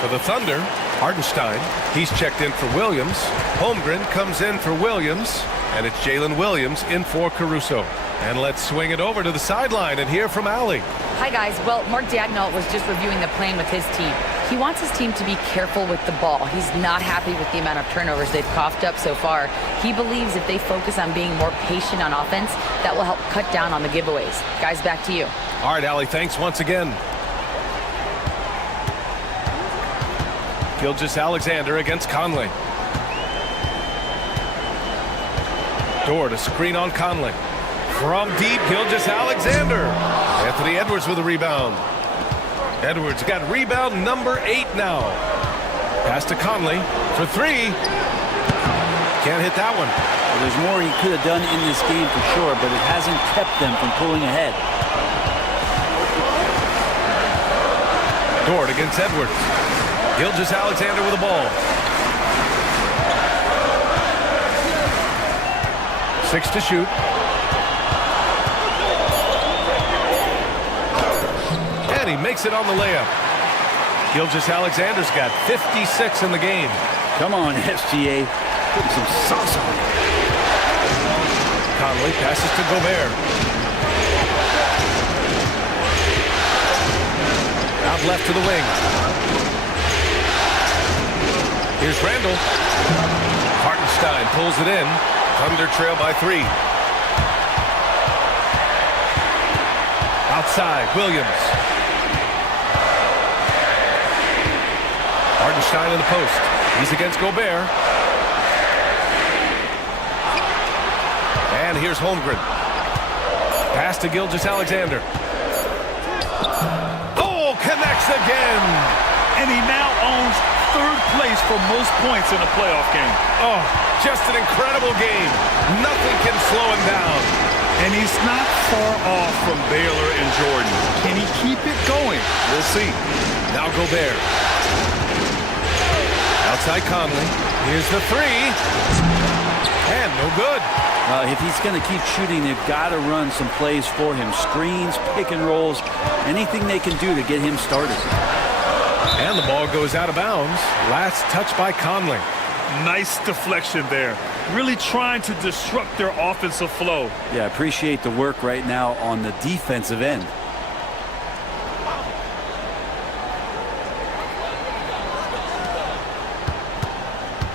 For the Thunder, Hartenstein, he's checked in for Williams. Holmgren comes in for Williams, and it's Jalen Williams in for Caruso. And let's swing it over to the sideline and hear from Allie. Hi, guys. Well, Mark Daigneault was just reviewing the plan with his team. He wants his team to be careful with the ball. He's not happy with the amount of turnovers they've coughed up so far. He believes if they focus on being more patient on offense, that will help cut down on the giveaways. Guys, back to you. All right, Allie, thanks once again. Gilgeous-Alexander against Conley. Dort to screen on Conley. From deep, Gilgeous-Alexander. Anthony Edwards with a rebound. Edwards got rebound number 8 now. Pass to Conley for 3. Can't hit that one. Well, there's more he could have done in this game for sure, but it hasn't kept them from pulling ahead. Dort against Edwards. Gilgeous-Alexander with the ball. 6 to shoot. And he makes it on the layup. Gilgeous-Alexander's got 56 in the game. Come on, SGA. Put some sauce on it. Conley passes to Gobert. Out left to the wing. Here's Randall. Hartenstein pulls it in. Thunder trail by 3. Outside, Williams. Hartenstein in the post. He's against Gobert. And here's Holmgren. Pass to Gilgeous-Alexander. Oh, connects again. And he now owns 3rd place for most points in a playoff game. Oh, just an incredible game. Nothing can slow him down. And he's not far off from Baylor and Jordan. Can he keep it going? We'll see. Now Gobert. Outside Conley. Here's the 3. And no good. If he's going to keep shooting, they've got to run some plays for him. Screens, pick and rolls, anything they can do to get him started. And the ball goes out of bounds. Last touch by Conley. Nice deflection there. Really trying to disrupt their offensive flow. Yeah, I appreciate the work right now on the defensive end.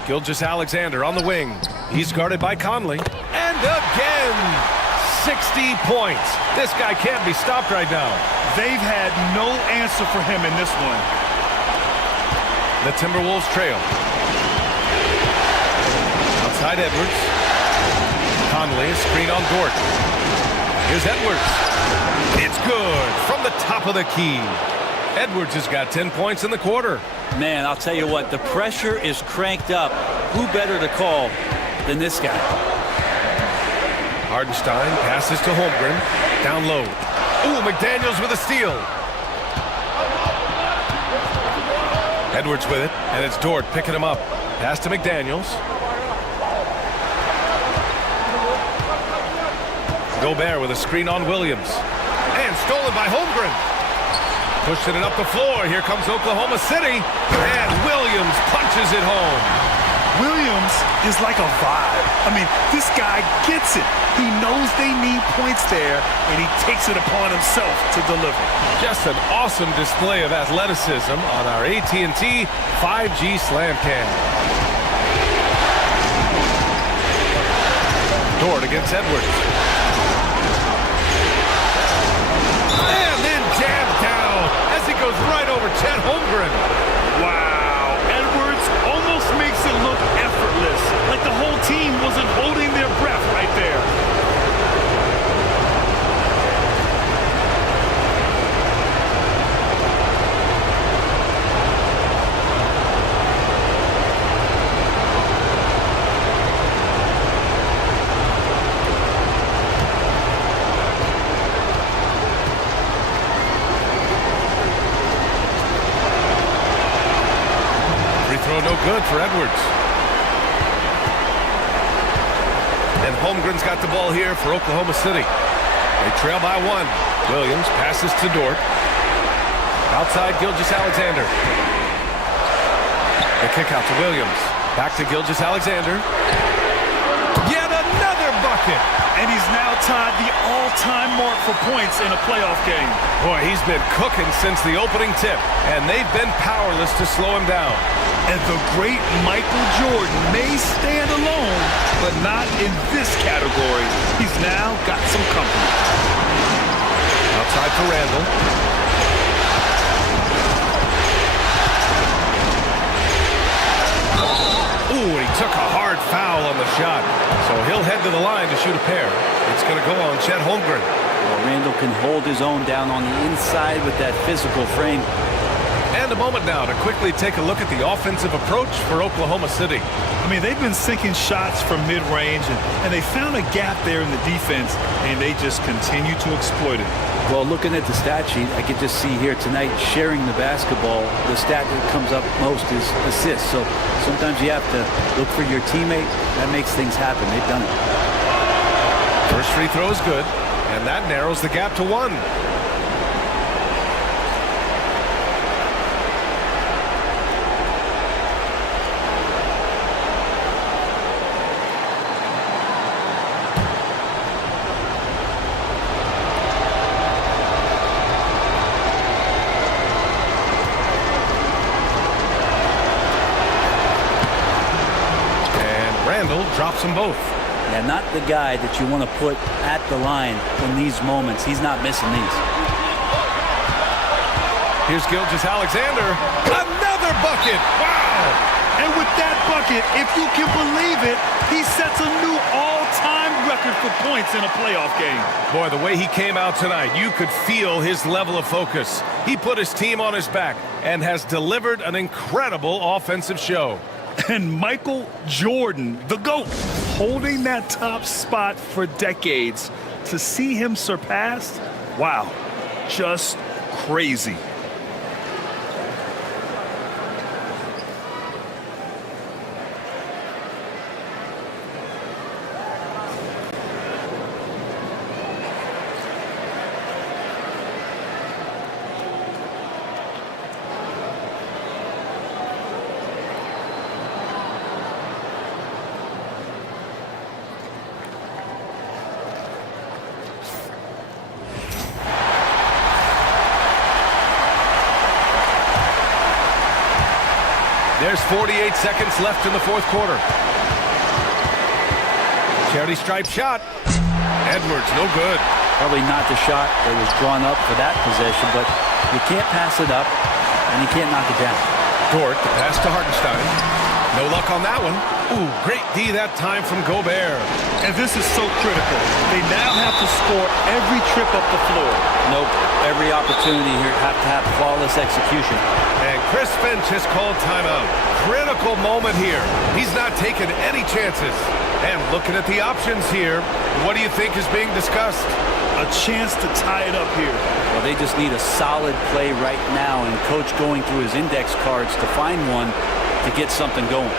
Gilgeous-Alexander on the wing. He's guarded by Conley. And again, 60 points. This guy can't be stopped right now. They've had no answer for him in this one. The Timberwolves trail. Outside Edwards. Conley, screen on Dort. Here's Edwards. It's good from the top of the key. Edwards has got 10 points in the quarter. Man, I'll tell you what, the pressure is cranked up. Who better to call than this guy? Hardenstein passes to Holmgren. Down low. Ooh, McDaniels with a steal. Edwards with it, and it's Dort picking him up. Pass to McDaniels. Gobert with a screen on Williams. And stolen by Holmgren. Pushing it up the floor. Here comes Oklahoma City. And Williams punches it home. Williams is like a vibe. I mean, this guy gets it. He knows they need points there, and he takes it upon himself to deliver. Just an awesome display of athleticism on our AT&T 5G Slam Cam. Dort against Edwards. And then jammed down as he goes right over Chet Holmgren. Wow. Edwards almost makes it look effortless, like the whole team wasn't holding their breath right there. No good for Edwards. And Holmgren's got the ball here for Oklahoma City. They trail by 1. Williams passes to Dort. Outside Gilgeous-Alexander. The kick out to Williams. Back to Gilgeous-Alexander. Yet another bucket. And he's now tied the all-time mark for points in a playoff game. Boy, he's been cooking since the opening tip, and they've been powerless to slow him down. And the great Michael Jordan may stand alone, but not in this category. He's now got some company. Outside for Randall. Ooh, and he took a hard foul on the shot. So he'll head to the line to shoot a pair. It's going to go on Chet Holmgren. Well, Randall can hold his own down on the inside with that physical frame. And a moment now to quickly take a look at the offensive approach for Oklahoma City. I mean, they've been sinking shots from mid-range, and they found a gap there in the defense, and they just continue to exploit it. Well, looking at the stat sheet, I could just see here tonight sharing the basketball. The stat that comes up most is assists. So sometimes you have to look for your teammate. That makes things happen. They've done it. First free throw is good, and that narrows the gap to 1. Drops them both. Yeah, not the guy that you want to put at the line in these moments. He's not missing these. Here's Gilgeous-Alexander. Another bucket. Wow. And with that bucket, if you can believe it, he sets a new all-time record for points in a playoff game. Boy, the way he came out tonight, you could feel his level of focus. He put his team on his back and has delivered an incredible offensive show. And Michael Jordan, the GOAT, holding that top spot for decades. To see him surpassed, wow, just crazy. There's 48 seconds left in the fourth quarter. Charity stripe shot. Edwards, no good. Probably not the shot that was drawn up for that possession, but you can't pass it up, and you can't knock it down. Dort, the pass to Hartenstein. No luck on that one. Ooh, great D that time from Gobert. And this is so critical. They now have to score every trip up the floor. Nope. Every opportunity here have to have flawless execution. And Chris Finch has called timeout. Critical moment here. He's not taking any chances. And looking at the options here, what do you think is being discussed? A chance to tie it up here. Well, they just need a solid play right now, and coach going through his index cards to find one to get something going.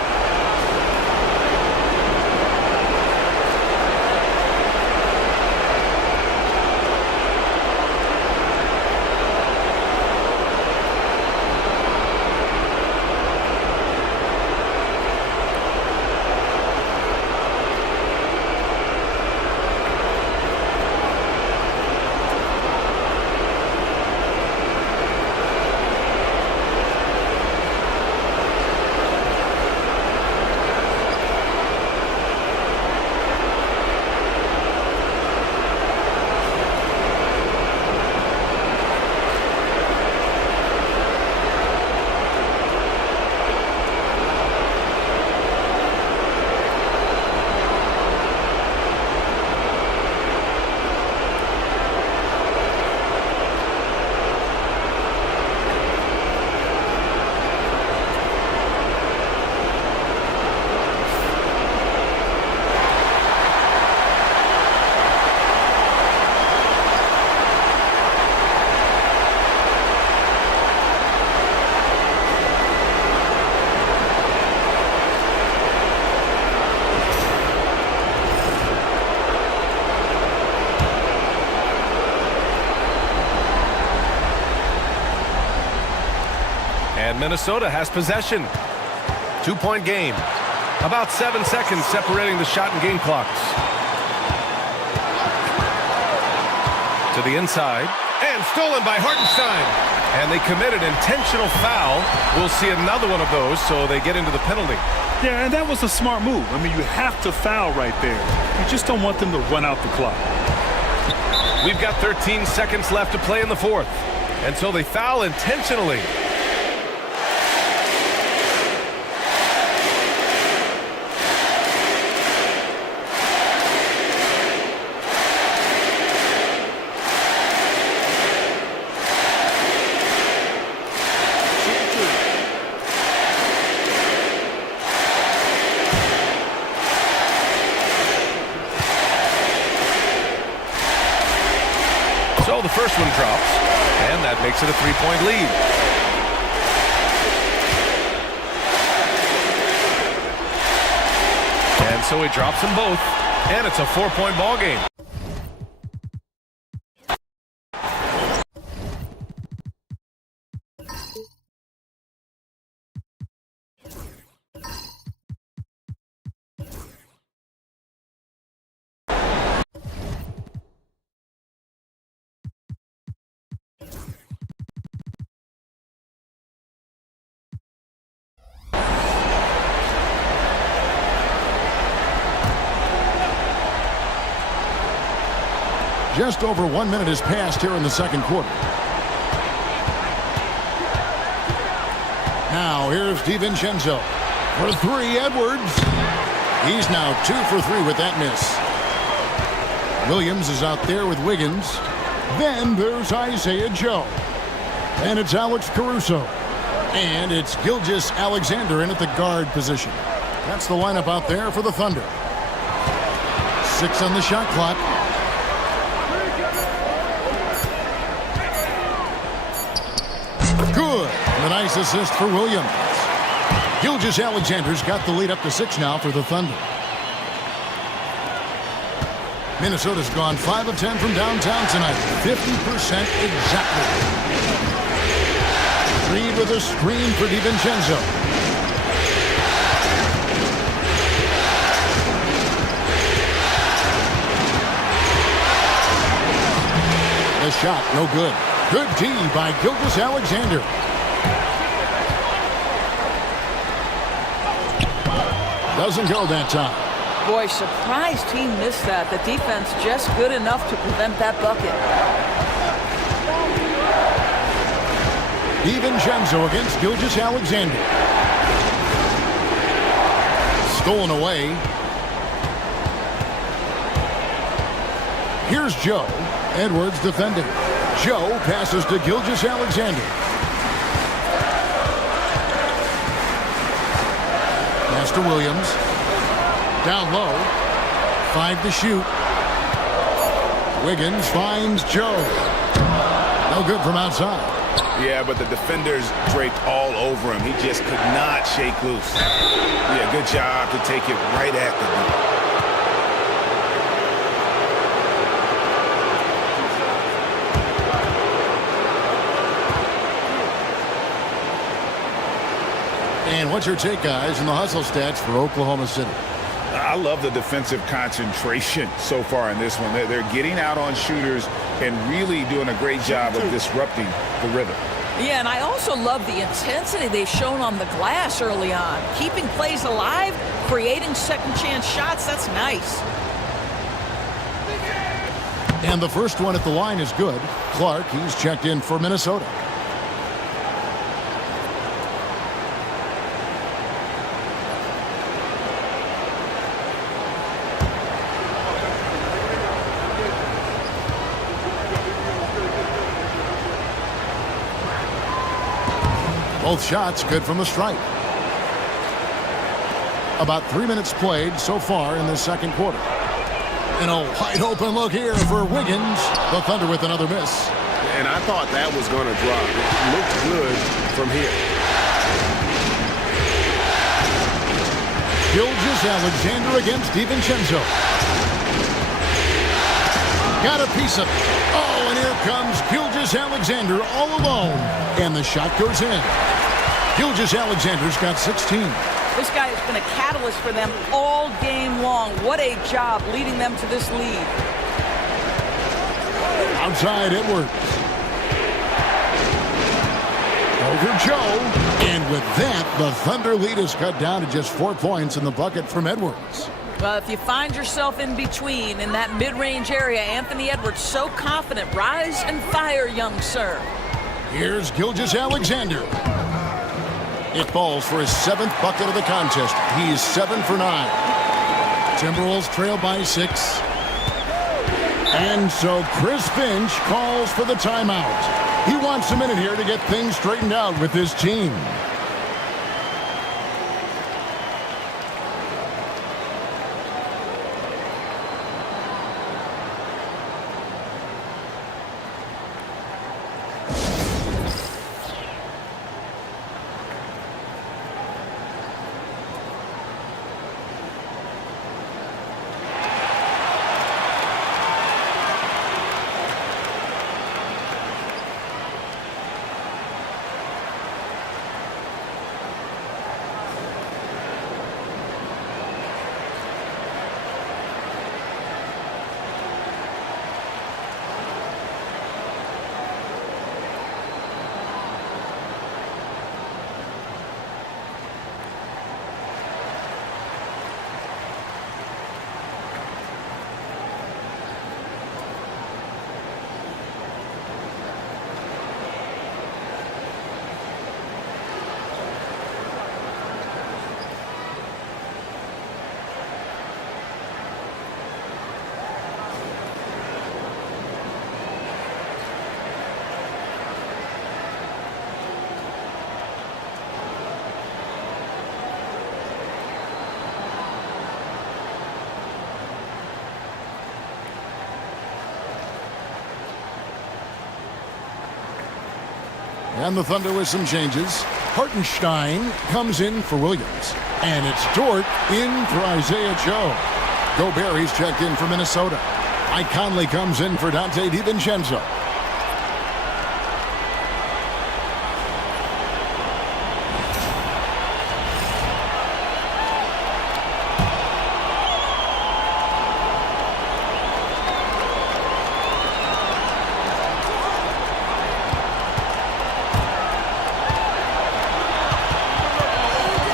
And Minnesota has possession. 2-point game. About 7 seconds separating the shot and game clocks. To the inside. And stolen by Hartenstein. And they committed intentional foul. We'll see another one of those, so they get into the penalty. Yeah, and that was a smart move. I mean, you have to foul right there. You just don't want them to run out the clock. We've got 13 seconds left to play in the fourth. And so they foul intentionally. So the first one drops, and that makes it a 3-point lead. And so he drops them both, and it's a 4-point ball game. Just over 1 minute has passed here in the second quarter. Now here's DiVincenzo for three. Edwards. He's now 2 for 3 with that miss. Williams is out there with Wiggins. Then there's Isaiah Joe. And it's Alex Caruso. And it's Gilgeous-Alexander in at the guard position. That's the lineup out there for the Thunder. 6 on the shot clock. Good. And a nice assist for Williams. Gilgeous-Alexander's got the lead up to 6 now for the Thunder. Minnesota's gone 5 of 10 from downtown tonight. 50% exactly. Reed with a screen for DiVincenzo. The shot, no good. Good D by Gilgeous-Alexander. Doesn't go that time. Boy, surprised he missed that. The defense just good enough to prevent that bucket. DiVincenzo against Gilgeous-Alexander. Stolen away. Here's Joe. Edwards defending. Joe passes to Gilgeous-Alexander. Pass to Williams. Down low. 5 to shoot. Wiggins finds Joe. No good from outside. Yeah, but the defenders draped all over him. He just could not shake loose. Yeah, good job to take it right at the hoop. And what's your take, guys, in the hustle stats for Oklahoma City? I love the defensive concentration so far in this one. They're getting out on shooters and really doing a great job of disrupting the rhythm. Yeah, and I also love the intensity they've shown on the glass early on. Keeping plays alive, creating second chance shots, that's nice. And the first one at the line is good. Clark, he's checked in for Minnesota. Both shots good from the stripe. About 3 minutes played so far in the second quarter. And a wide open look here for Wiggins. The Thunder with another miss. And I thought that was going to drop. It looked good from here. Gilgeous-Alexander against DiVincenzo. Got a piece of it. Oh, and here comes Gilgeous-Alexander all alone. And the shot goes in. Gilgeous-Alexander's got 16. This guy has been a catalyst for them all game long. What a job leading them to this lead. Outside Edwards. Over Joe. And with that, the Thunder lead is cut down to just 4 points in the bucket from Edwards. Well, if you find yourself in between in that mid-range area, Anthony Edwards so confident. Rise and fire, young sir. Here's Gilgeous-Alexander. It falls for his 7th bucket of the contest. He's 7 for 9. Timberwolves trail by 6. And so Chris Finch calls for the timeout. He wants a minute here to get things straightened out with his team. And the Thunder with some changes. Hartenstein comes in for Williams. And it's Dort in for Isaiah Joe. Gobert, he's checked in for Minnesota. Mike Conley comes in for Dante DiVincenzo.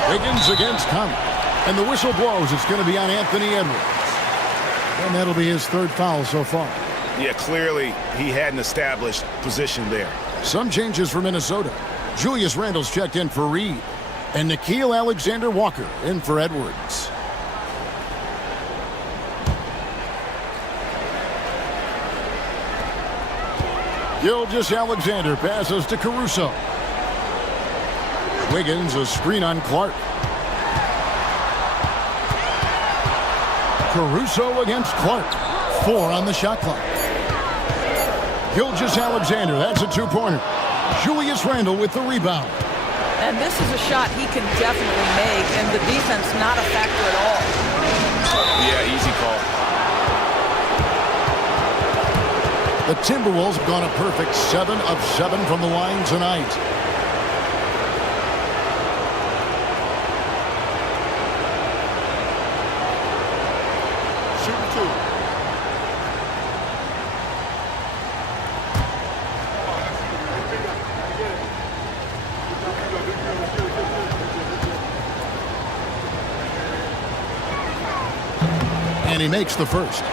Wiggins against Conley. And the whistle blows. It's going to be on Anthony Edwards. And that'll be his 3rd foul so far. Yeah, clearly he hadn't established position there. Some changes for Minnesota. Julius Randle's checked in for Reed. And Nickeil Alexander-Walker in for Edwards. Gilgeous-Alexander passes to Caruso. Wiggins, a screen on Clark. Caruso against Clark. 4 on the shot clock. Gilgeous-Alexander, that's a two-pointer. Julius Randle with the rebound. And this is a shot he can definitely make, and the defense not a factor at all. Yeah, easy call. The Timberwolves have gone a perfect 7 of 7 from the line tonight. Shooting 2. And he makes the first.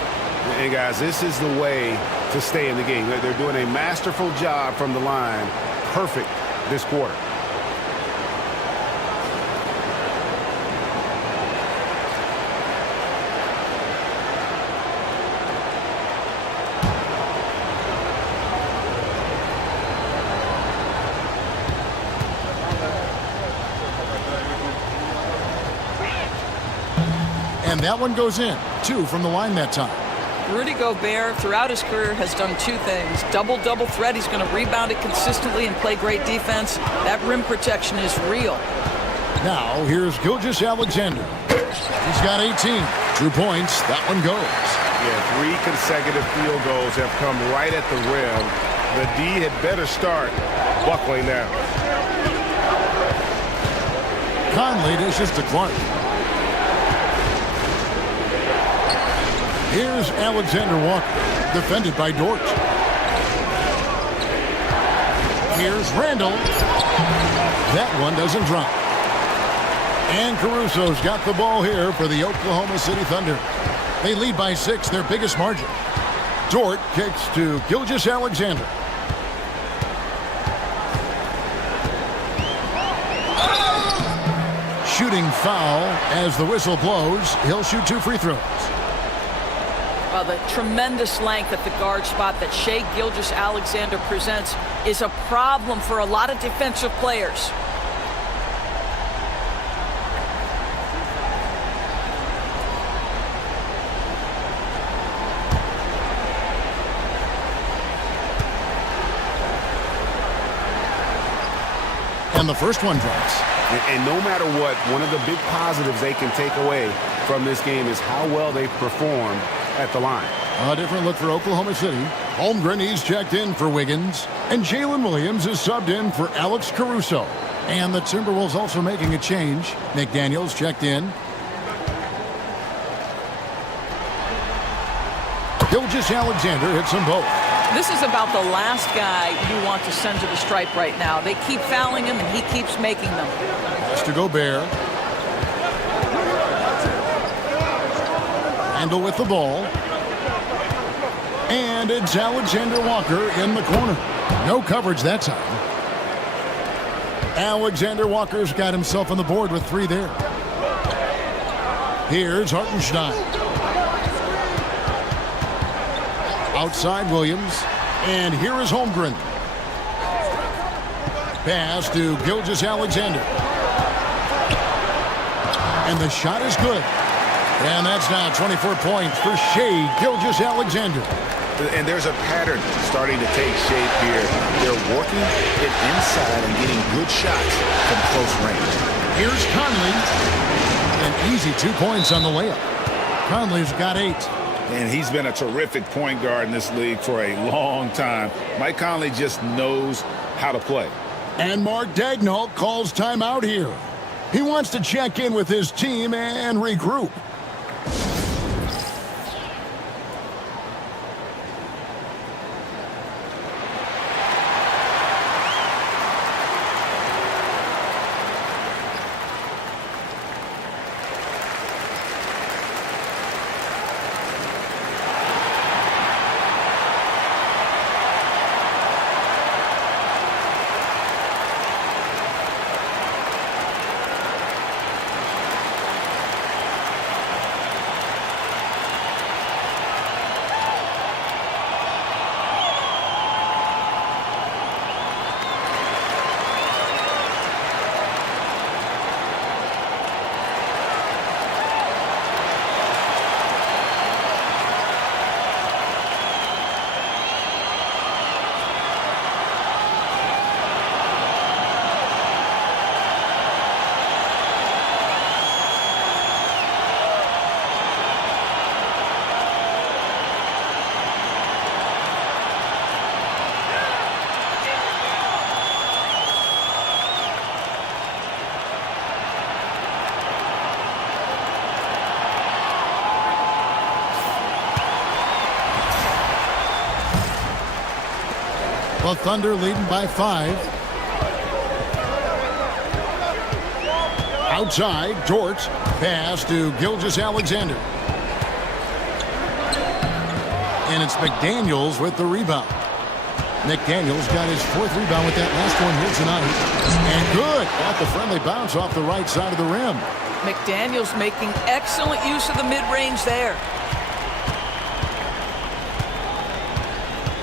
And guys, this is the way to stay in the game. They're doing a masterful job from the line. Perfect this quarter. And that one goes in. 2 from the line that time. Rudy Gobert, throughout his career, has done 2 things. Double-double threat. He's going to rebound it consistently and play great defense. That rim protection is real. Now, here's Gilgeous-Alexander. He's got 18. 2 points. That one goes. Yeah, 3 consecutive field goals have come right at the rim. The D had better start buckling now. Conley dishes to Clark. Here's Alexander Walker, defended by Dort. Here's Randle. That one doesn't drop. And Caruso's got the ball here for the Oklahoma City Thunder. They lead by 6, their biggest margin. Dort kicks to Gilgeous-Alexander. Shooting foul as the whistle blows. He'll shoot 2 free throws. The tremendous length at the guard spot that Shai Gilgeous-Alexander presents is a problem for a lot of defensive players. And the first one drops. And no matter what, one of the big positives they can take away from this game is how well they performed at the line. A different look for Oklahoma City. Holmgren, he's checked in for Wiggins. And Jalen Williams is subbed in for Alex Caruso. And the Timberwolves also making a change. McDaniels checked in. Gilgeous-Alexander hits them both. This is about the last guy you want to send to the stripe right now. They keep fouling him, and he keeps making them. Pass to Gobert. Randle with the ball. And it's Alexander Walker in the corner. No coverage that time. Alexander Walker's got himself on the board with 3 there. Here's Hartenstein. Outside Williams. And here is Holmgren. Pass to Gilgeous-Alexander. And the shot is good. And that's now 24 points for Shai Gilgeous-Alexander. And there's a pattern starting to take shape here. They're working it inside and getting good shots from close range. Here's Conley. An easy 2 points on the layup. Conley's got 8. And he's been a terrific point guard in this league for a long time. Mike Conley just knows how to play. And Mark Daigneault calls timeout here. He wants to check in with his team and regroup. The Thunder leading by 5. Outside, Dort. Pass to Gilgeous-Alexander. And it's McDaniels with the rebound. McDaniels got his 4th rebound with that last one here tonight. And good. Got the friendly bounce off the right side of the rim. McDaniels making excellent use of the mid-range there.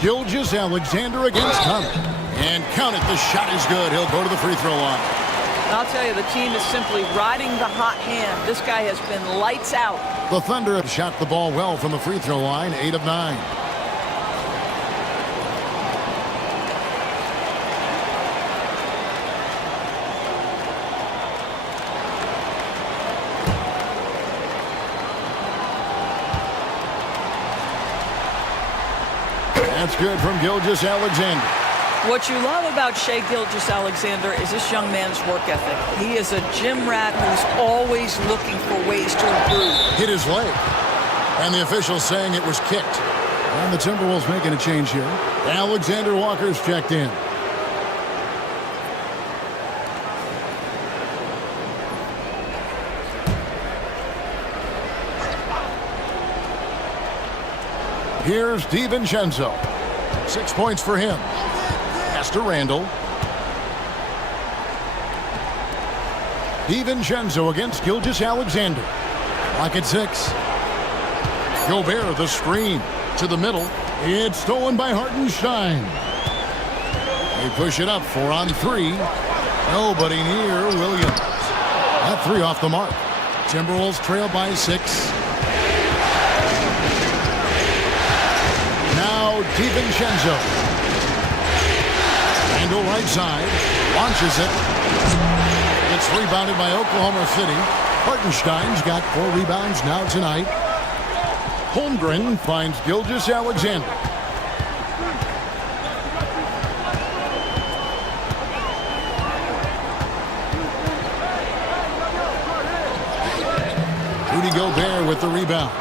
Gilgeous-Alexander against Conner. And count it. The shot is good. He'll go to the free throw line. I'll tell you, the team is simply riding the hot hand. This guy has been lights out. The Thunder have shot the ball well from the free throw line, 8 of 9. That's good from Gilgeous-Alexander. What you love about Shai Gilgeous-Alexander is this young man's work ethic. He is a gym rat who's always looking for ways to improve. Hit his leg. And the officials saying it was kicked. And the Timberwolves making a change here. Alexander Walker's checked in. Here's DiVincenzo. 6 points for him. Pass to Randall. DiVincenzo against Gilgeous-Alexander. Lock at 6. Gobert, the screen to the middle. It's stolen by Hartenstein. They push it up 4 on 3. Nobody near Williams. That 3 off the mark. Timberwolves trail by 6. Now DiVincenzo. Randall right side. Launches it. It's rebounded by Oklahoma City. Hartenstein's got 4 rebounds now tonight. Holmgren finds Gilgeous-Alexander. Rudy Gobert with the rebound.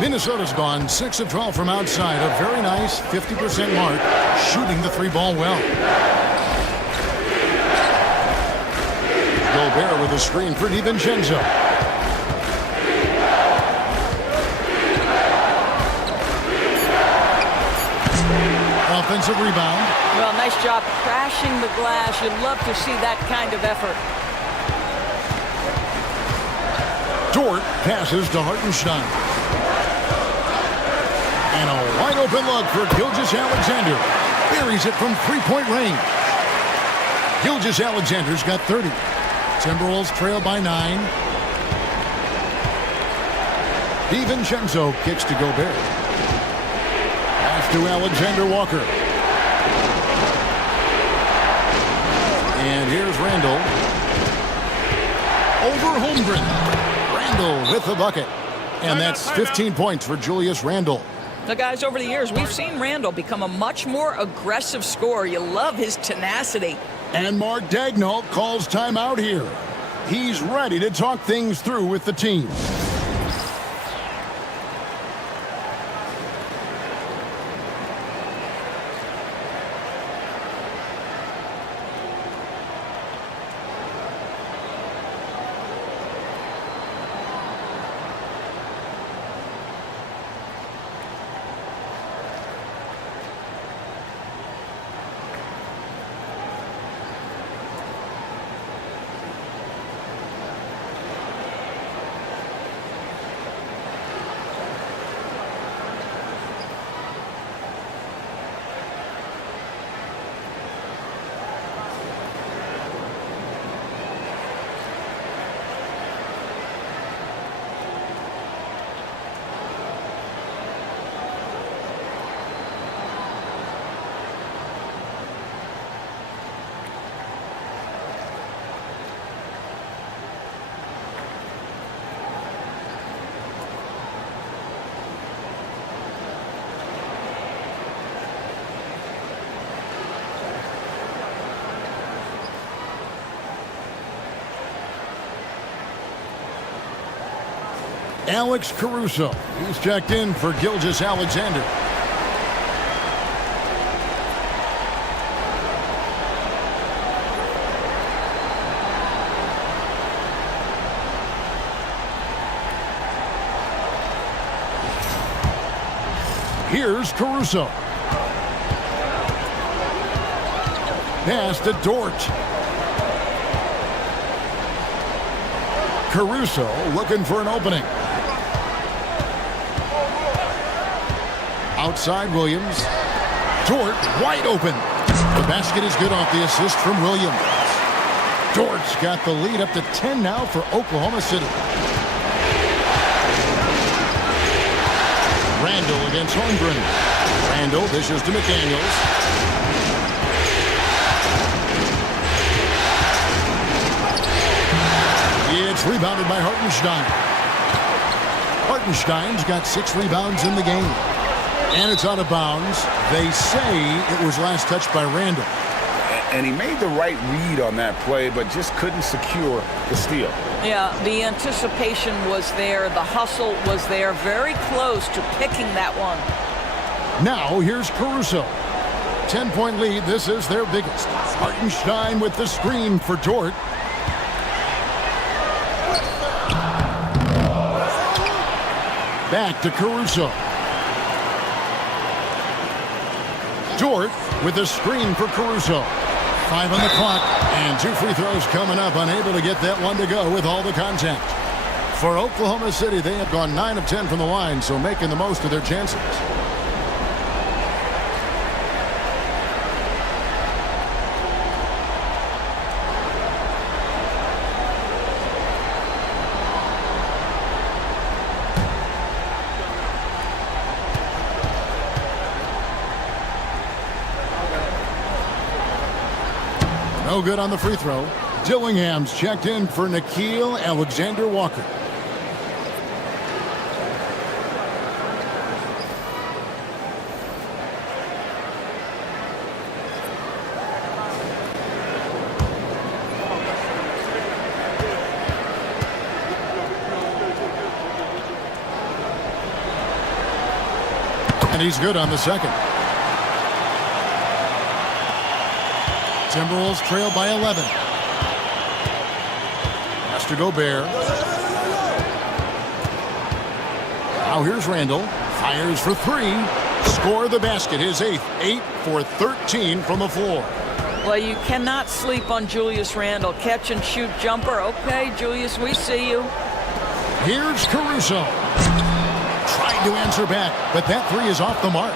Minnesota's gone 6 of 12 from outside. A very nice 50% mark, shooting the 3-ball well. Gobert with a screen for DiVincenzo. Offensive rebound. Well, nice job crashing the glass. You'd love to see that kind of effort. Dort passes to Hartenstein. And a wide open look for Gilgeous-Alexander. Buries it from 3-point range. Gilgeous-Alexander's got 30. Timberwolves trail by 9. DiVincenzo kicks to Gobert. Pass to Alexander Walker. And here's Randall. Over Holmgren. Randall with the bucket. And that's 15 points for Julius Randle. Now, guys, over the years, we've seen Randall become a much more aggressive scorer. You love his tenacity. And Mark Daigneault calls timeout here. He's ready to talk things through with the team. Alex Caruso. He's checked in for Gilgeous-Alexander. Here's Caruso. Pass to Dort. Caruso looking for an opening. Outside Williams. Dort wide open. The basket is good off the assist from Williams. Dort's got the lead up to 10 now for Oklahoma City. Randall against Holmgren. Randall dishes to McDaniels. It's rebounded by Hartenstein. Hartenstein's got 6 rebounds in the game. And it's out of bounds. They say it was last touched by Randall. And he made the right read on that play, but just couldn't secure the steal. Yeah, the anticipation was there. The hustle was there. Very close to picking that one. Now here's Caruso. 10-point lead. This is their biggest. Hartenstein with the screen for Dort. Back to Caruso. Dort with a screen for Caruso. 5 on the clock, and 2 free throws coming up. Unable to get that one to go with all the contact. For Oklahoma City, they have gone 9 of 10 from the line, so making the most of their chances. No good on the free throw. Dillingham's checked in for Nickeil Alexander-Walker. And he's good on the second. Timberwolves trail by 11. Pass to Gobert. Now here's Randall. Fires for 3. Score the basket. His 8th. 8 for 13 from the floor. Well, you cannot sleep on Julius Randle. Catch and shoot jumper. Okay, Julius, we see you. Here's Caruso. Trying to answer back, but that 3 is off the mark.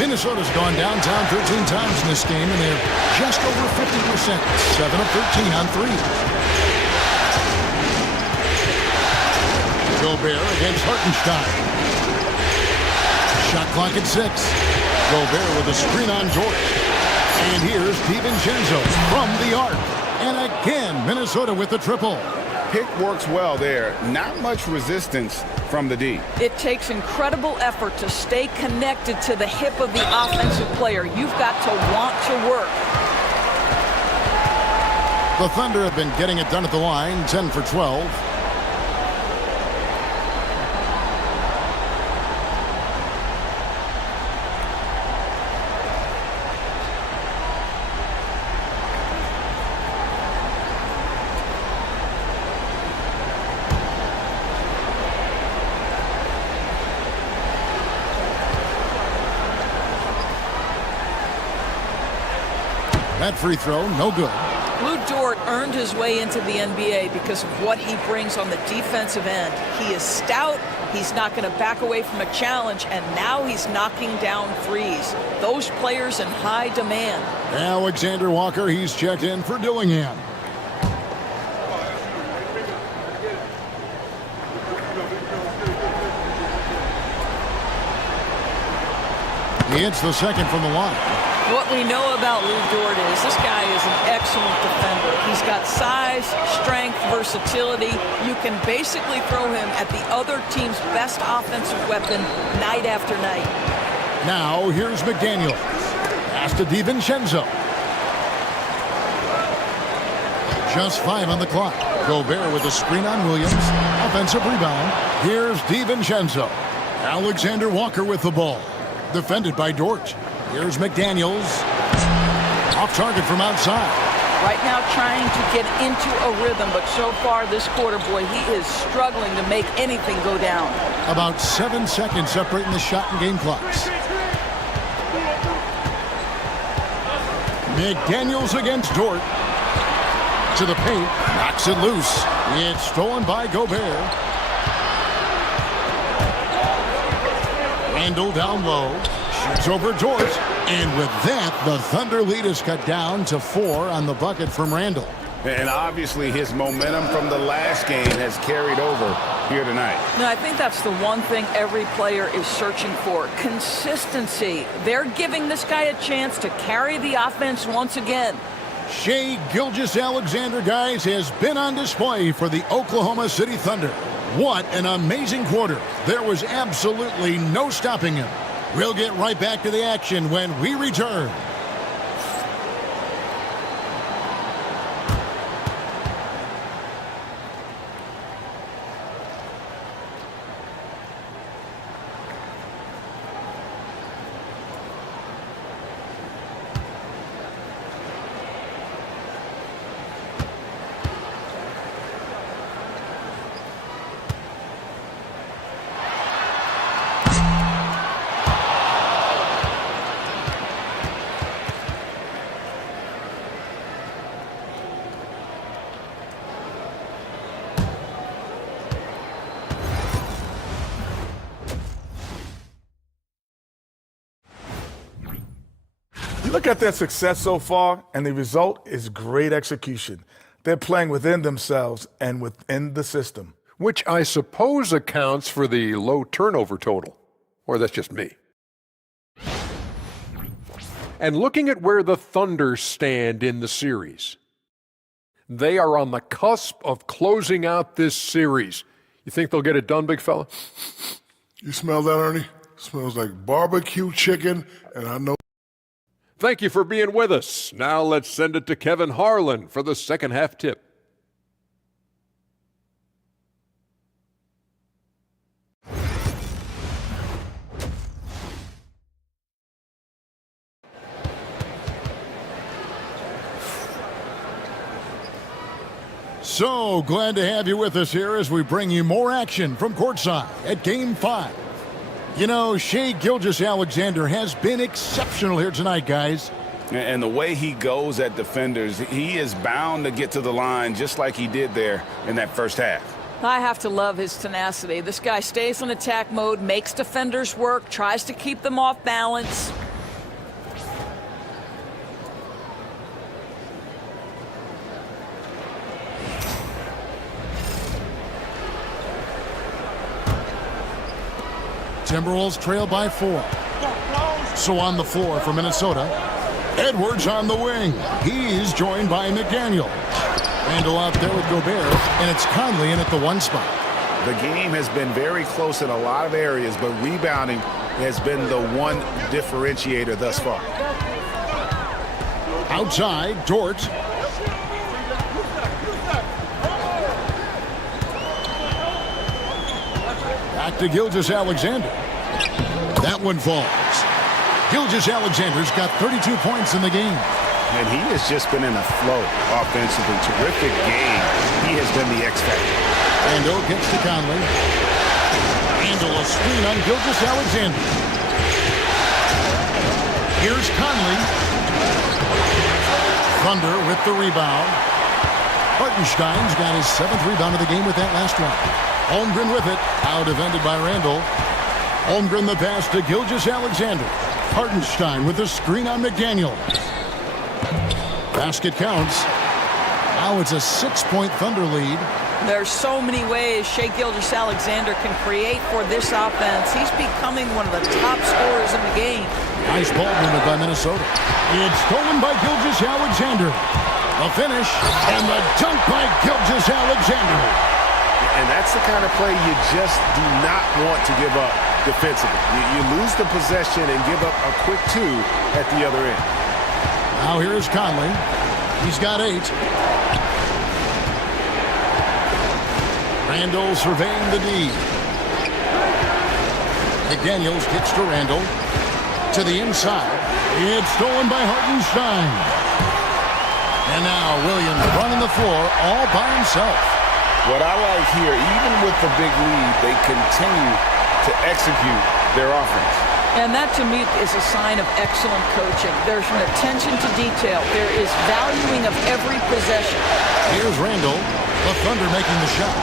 Minnesota's gone downtown 13 times in this game, and they're just over 50%. 7 of 13 on 3. Gobert against Hartenstein. Shot clock at 6. Gobert with a screen on Dort. And here's DiVincenzo from the arc. And again, Minnesota with the triple. Pick works well there. Not much resistance from the D. It takes incredible effort to stay connected to the hip of the offensive player. You've got to want to work. The Thunder have been getting it done at the line, 10 for 12. That free throw, no good. Lou Dort earned his way into the NBA because of what he brings on the defensive end. He is stout. He's not going to back away from a challenge, and now he's knocking down threes. Those players in high demand. Alexander Walker, he's checked in for Dillingham. He hits the second from the line. What we know about Lou Dort is this guy is an excellent defender. He's got size, strength, versatility. You can basically throw him at the other team's best offensive weapon night after night. Now here's McDaniel. Pass to DiVincenzo. Just 5 on the clock. Gobert with a screen on Williams. Offensive rebound. Here's DiVincenzo. Alexander Walker with the ball. Defended by Dort. Here's McDaniels. Off target from outside. Right now trying to get into a rhythm, but so far this quarter, boy, he is struggling to make anything go down. About 7 seconds separating the shot and game clocks. McDaniels against Dort. To the paint. Knocks it loose. It's stolen by Gobert. Randall down low. Shoots over Dort. And with that, the Thunder lead is cut down to 4 on the bucket from Randall. And obviously his momentum from the last game has carried over here tonight. No, I think that's the one thing every player is searching for. Consistency. They're giving this guy a chance to carry the offense once again. Shai Gilgeous-Alexander, guys, has been on display for the Oklahoma City Thunder. What an amazing quarter. There was absolutely no stopping him. We'll get right back to the action when we return. Look at their success so far, and the result is great execution. They're playing within themselves and within the system. Which I suppose accounts for the low turnover total. Or that's just me. And looking at where the Thunder stand in the series, they are on the cusp of closing out this series. You think they'll get it done, big fella? You smell that, Ernie? Smells like barbecue chicken, and I know. Thank you for being with us. Now let's send it to Kevin Harlan for the second half tip. So glad to have you with us here as we bring you more action from courtside at Game 5. You know, Shai Gilgeous-Alexander has been exceptional here tonight, guys. And the way he goes at defenders, he is bound to get to the line just like he did there in that first half. I have to love his tenacity. This guy stays in attack mode, makes defenders work, tries to keep them off balance. Timberwolves trail by 4. So on the floor for Minnesota, Edwards on the wing. He's joined by McDaniel. Randall out there with Gobert, and it's Conley in at the 1 spot. The game has been very close in a lot of areas, but rebounding has been the one differentiator thus far. Outside, Dort. Back to Gilgeous-Alexander. That one falls. Gilgeous-Alexander's got 32 points in the game. And he has just been in a flow offensively. Terrific game. He has been the X factor. Randall gets to Conley. Randall a screen on Gilgeous-Alexander. Here's Conley. Thunder with the rebound. Hartenstein's got his 7th rebound of the game with that last one. Holmgren with it. Out defended by Randall. Holmgren the pass to Gilgeous-Alexander. Hartenstein with the screen on McDaniel. Basket counts. Now it's a 6-point Thunder lead. There's so many ways Shai Gilgeous-Alexander can create for this offense. He's becoming one of the top scorers in the game. Nice ball movement by Minnesota. It's stolen by Gilgeous-Alexander. The finish and the dunk by Gilgeous-Alexander. And that's the kind of play you just do not want to give up defensively. You lose the possession and give up a quick 2 at the other end. Now here's Conley. He's got 8. Randall surveying the D. McDaniels gets to Randall. To the inside. It's stolen by Hartenstein. And now Williams running the floor all by himself. What I like here, even with the big lead, they continue to execute their offense. And that, to me, is a sign of excellent coaching. There's an attention to detail. There is valuing of every possession. Here's Randall. The Thunder making the shot.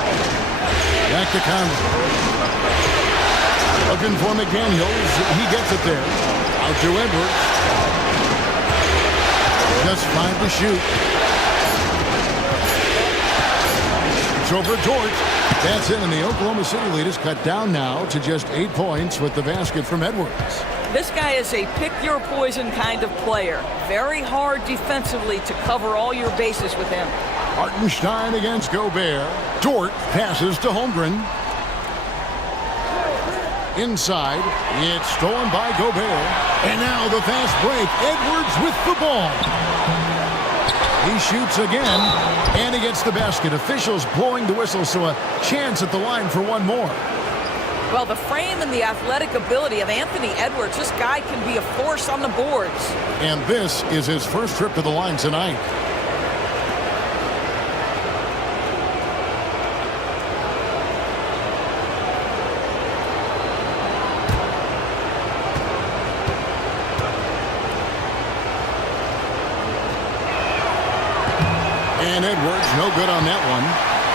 Back to Conley. Looking for McDaniels. He gets it there. Out to Edwards. Just 5 to shoot. It's over Dort. That's it, and the Oklahoma City lead is cut down now to just 8 points with the basket from Edwards. This guy is a pick-your-poison kind of player. Very hard defensively to cover all your bases with him. Hartenstein against Gobert. Dort passes to Holmgren. Inside, it's stolen by Gobert. And now the fast break. Edwards with the ball. He shoots again, and he gets the basket. Officials blowing the whistle, so a chance at the line for one more. Well, the frame and the athletic ability of Anthony Edwards, this guy can be a force on the boards. And this is his first trip to the line tonight. And Edwards, no good on that one.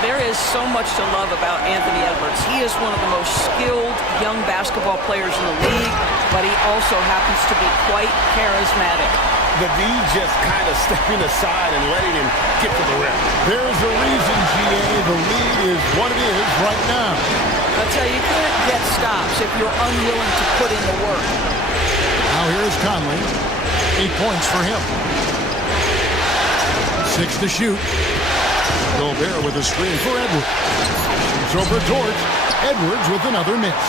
There is so much to love about Anthony Edwards. He is one of the most skilled young basketball players in the league, but he also happens to be quite charismatic. The D just kind of stepping aside and letting him get to the rim. There's a reason, GA. The lead is what it is right now. I'll tell you, you can't get stops if you're unwilling to put in the work. Now here's Conley. 8 points for him. 6 to shoot. Gobert with a screen for Edwards. It's over Dort. Edwards with another miss.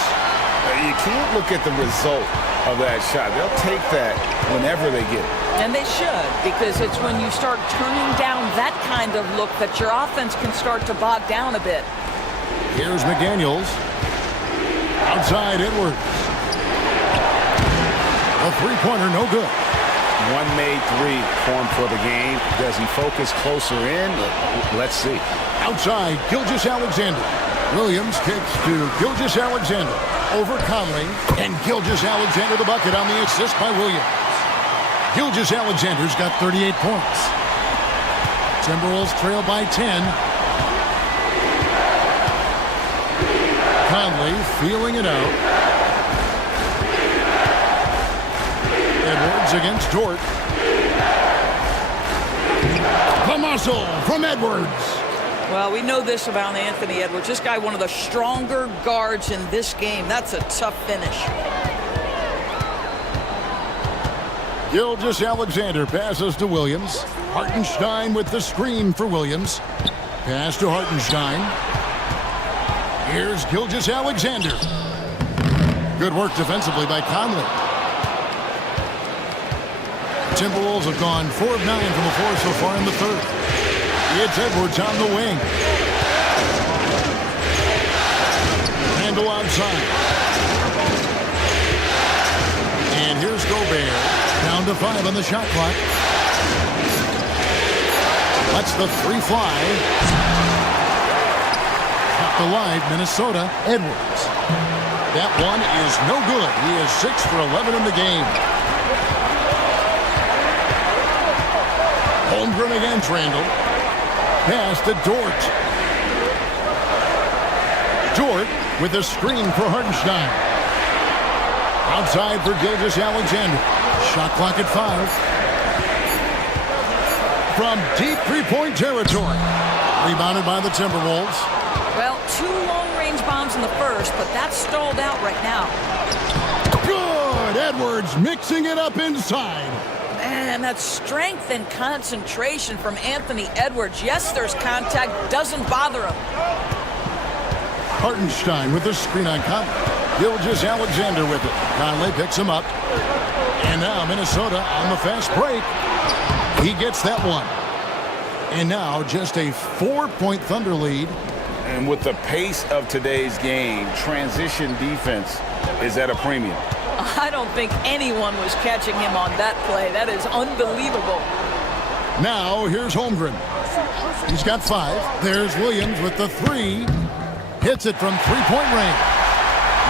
You can't look at the result of that shot. They'll take that whenever they get it. And they should, because it's when you start turning down that kind of look that your offense can start to bog down a bit. Here's McDaniels. Outside Edwards. A three-pointer, no good. One made three for him for the game. Does he focus closer in? Let's see. Outside, Gilgeous-Alexander. Williams kicks to Gilgeous-Alexander. Over Conley. And Gilgeous-Alexander the bucket on the assist by Williams. Gilgeous-Alexander's got 38 points. Timberwolves trail by 10. Conley feeling it out. Edwards against Dort. The muscle from Edwards. Well, we know this about Anthony Edwards. This guy, one of the stronger guards in this game. That's a tough finish. Gilgeous-Alexander passes to Williams. Hartenstein with the screen for Williams. Pass to Hartenstein. Here's Gilgeous-Alexander. Good work defensively by Conley. Timberwolves have gone 4 of 9 from the floor so far in the third. It's Edwards on the wing. Handle outside. And here's Gobert. Down to 5 on the shot clock. Lets the three fly. Off the line, Minnesota, Edwards. That one is no good. He is 6 for 11 in the game. Holmgren against Randall. Pass to Dort. Dort with a screen for Hartenstein. Outside for Gilgeous-Alexander. Shot clock at 5. From deep three-point territory. Rebounded by the Timberwolves. Well, 2 long-range bombs in the first, but that's stalled out right now. Good! Edwards mixing it up inside. Man, that's strength and concentration from Anthony Edwards. Yes, there's contact. Doesn't bother him. Hartenstein with the screen on Conley. Gilgeous-Alexander with it. Conley picks him up. And now Minnesota on the fast break. He gets that one. And now just a 4-point Thunder lead. And with the pace of today's game, transition defense is at a premium. I don't think anyone was catching him on that play. That is unbelievable. Now here's Holmgren. He's got 5. There's Williams with the 3. Hits it from three-point range.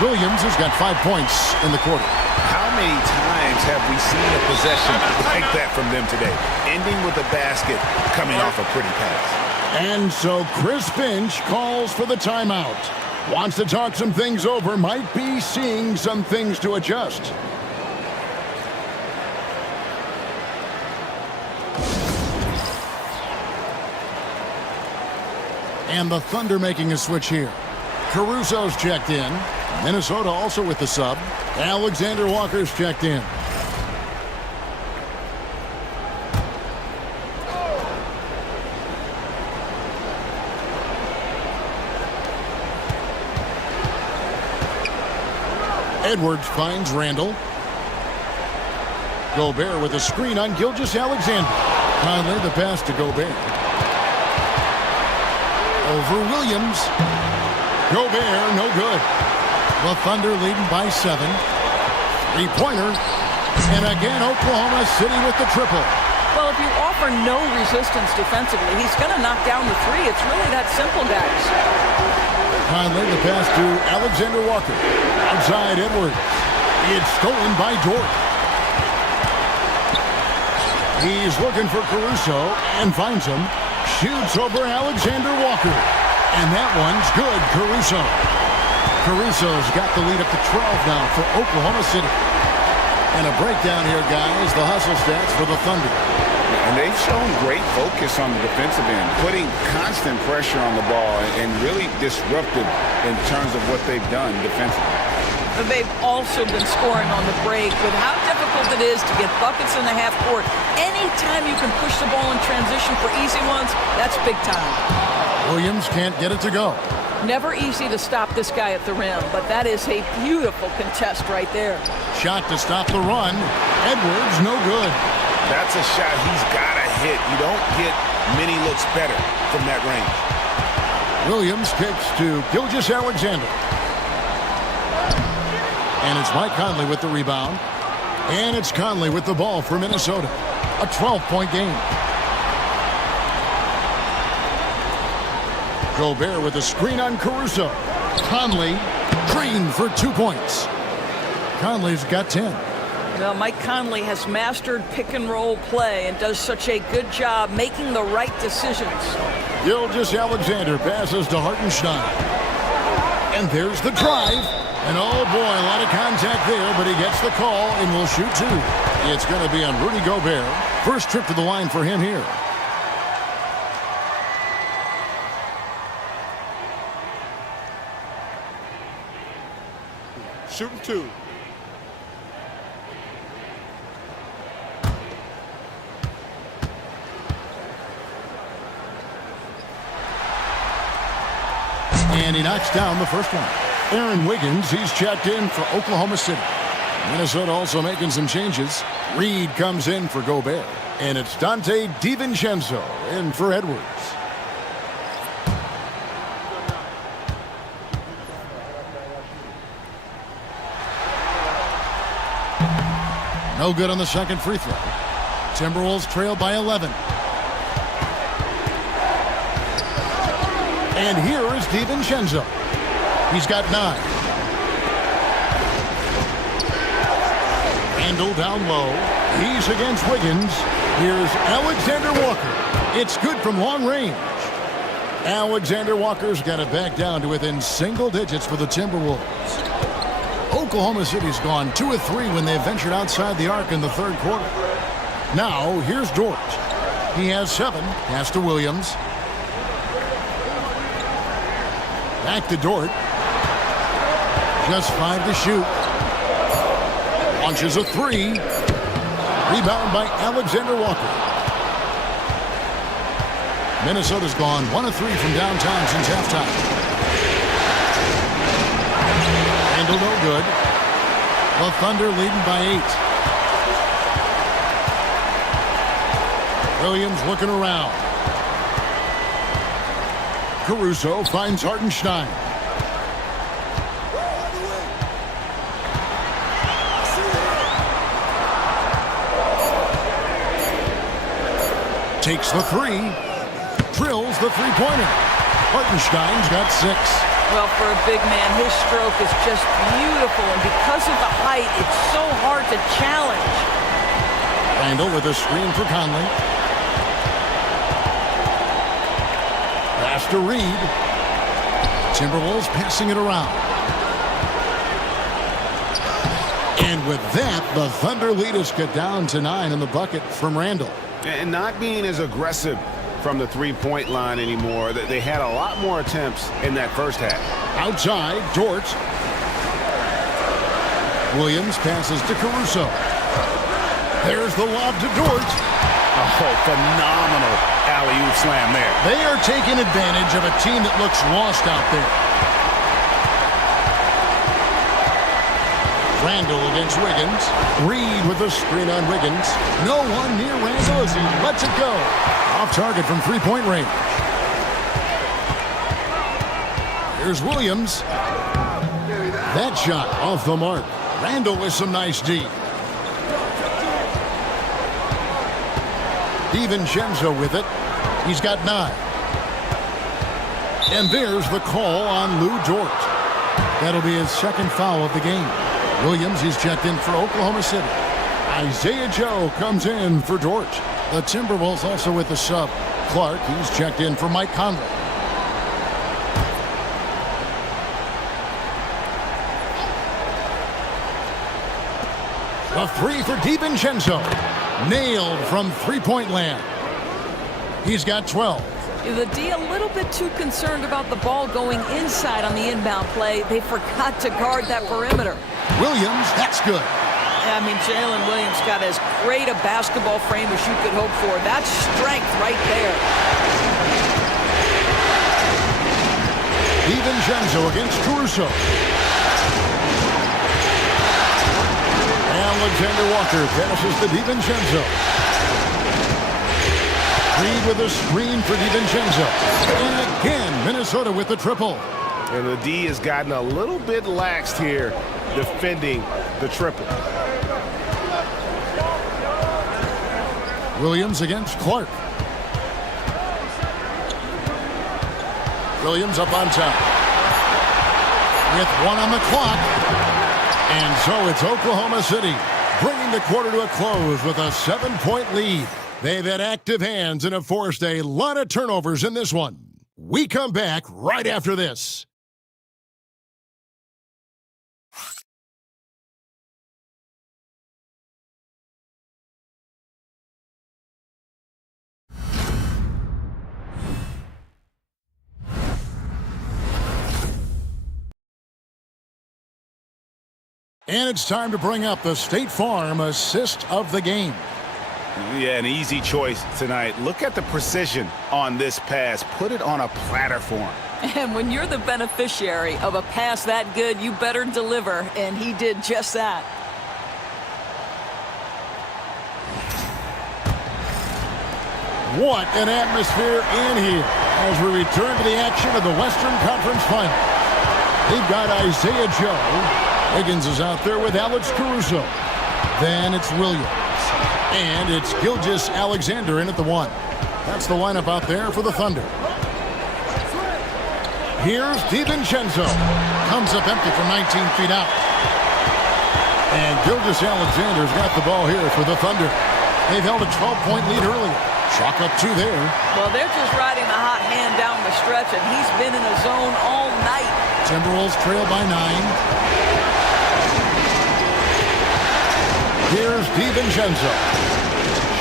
Williams has got 5 points in the quarter. How many times have we seen a possession like that from them today? Ending with a basket, coming off a pretty pass. And so Chris Finch calls for the timeout. Wants to talk some things over, might be seeing some things to adjust. And the Thunder making a switch here. Caruso's checked in. Minnesota also with the sub. Alexander Walker's checked in. Edwards finds Randall. Gobert with a screen on Gilgeous-Alexander. Conley the pass to Gobert. Over Williams. Gobert, no good. The Thunder leading by 7. Three-pointer. And again, Oklahoma City with the triple. Well, if you offer no resistance defensively, he's going to knock down the 3. It's really that simple, guys. Conley the pass to Alexander Walker. Outside Edwards. It's stolen by Dort. He's looking for Caruso and finds him. Shoots over Alexander Walker. And that one's good, Caruso. Caruso's got the lead up to 12 now for Oklahoma City. And a breakdown here, guys. The hustle stats for the Thunder. And they've shown great focus on the defensive end, putting constant pressure on the ball and really disruptive in terms of what they've done defensively. But they've also been scoring on the break with how difficult it is to get buckets in the half court. Anytime you can push the ball in transition for easy ones, that's big time. Williams can't get it to go. Never easy to stop this guy at the rim, but that is a beautiful contest right there. Shot to stop the run. Edwards, no good. That's a shot he's got to hit. You don't get many looks better from that range. Williams kicks to Gilgeous-Alexander. And it's Mike Conley with the rebound. And it's Conley with the ball for Minnesota. A 12-point game. Gobert with a screen on Caruso. Conley, Green for 2 points. Conley's got 10. Well, Mike Conley has mastered pick-and-roll play and does such a good job making the right decisions. Gilgeous-Alexander passes to Hartenstein. And there's the drive. And oh boy, a lot of contact there, but he gets the call and will shoot 2. It's going to be on Rudy Gobert. First trip to the line for him here. Shooting 2. And he knocks down the first one. Aaron Wiggins, he's checked in for Oklahoma City. Minnesota also making some changes. Reed comes in for Gobert. And it's Dante DiVincenzo in for Edwards. No good on the second free throw. Timberwolves trail by 11. And here is DiVincenzo. He's got 9. Randall down low. He's against Wiggins. Here's Alexander Walker. It's good from long range. Alexander Walker's got it back down to within single digits for the Timberwolves. Oklahoma City's gone 2 of 3 when they ventured outside the arc in the third quarter. Now, here's Dort. He has 7. Pass to Williams. Back to Dort. Just 5 to shoot. Launches a 3. Rebound by Alexander Walker. Minnesota's gone 1 of 3 from downtown since halftime. Handle no good. The Thunder leading by 8. Williams looking around. Caruso finds Hartenstein. Takes the 3. drills the three-pointer. Hartenstein's got 6. Well, for a big man, his stroke is just beautiful, and because of the height, it's so hard to challenge. Randall with a screen for Conley. Pass to Reed. Timberwolves passing it around. And with that, the Thunder lead is cut down to 9 in the bucket from Randall. And not being as aggressive from the three-point line anymore. They had a lot more attempts in that first half. Outside, Dort. Williams passes to Caruso. There's the lob to Dort. Oh, phenomenal alley-oop slam there. They are taking advantage of a team that looks lost out there. Randall against Wiggins. Reed with a screen on Wiggins. No one near Randall as he lets it go. Off target from three-point range. Here's Williams. That shot off the mark. Randall with some nice D. DiVincenzo with it. He's got 9. And there's the call on Lou Dort. That'll be his second foul of the game. Williams, he's checked in for Oklahoma City. Isaiah Joe comes in for Dort. The Timberwolves also with the sub. Clark, he's checked in for Mike Conley. A 3 for DiVincenzo. Nailed from three-point land. He's got 12. The D a little bit too concerned about the ball going inside on the inbound play. They forgot to guard that perimeter. Williams, that's good. I mean, Jalen Williams got as great a basketball frame as you could hope for. That's strength right there. DiVincenzo against Caruso. Alexander Walker passes to DiVincenzo. Reed with a screen for DiVincenzo. And again, Minnesota with the triple. And the D has gotten a little bit laxed here defending the triple. Williams against Clark. Williams up on top. With 1 on the clock. And so it's Oklahoma City bringing the quarter to a close with a 7-point lead. They've had active hands and have forced a lot of turnovers in this one. We come back right after this. And it's time to bring up the State Farm assist of the game. Yeah, an easy choice tonight. Look at the precision on this pass. Put it on a platter form. And when you're the beneficiary of a pass that good, you better deliver, and he did just that. What an atmosphere in here as we return to the action of the Western Conference Final. They've got Isaiah Joe. Wiggins is out there with Alex Caruso. Then it's Williams. And it's Gilgeous Alexander in at the 1. That's the lineup out there for the Thunder. Here's DiVincenzo. Comes up empty from 19 feet out. And Gilgeous Alexander's got the ball here for the Thunder. They've held a 12-point lead earlier. Chalk up 2 there. Well, they're just riding the hot hand down the stretch, and he's been in the zone all night. Timberwolves trail by 9. Here's DiVincenzo.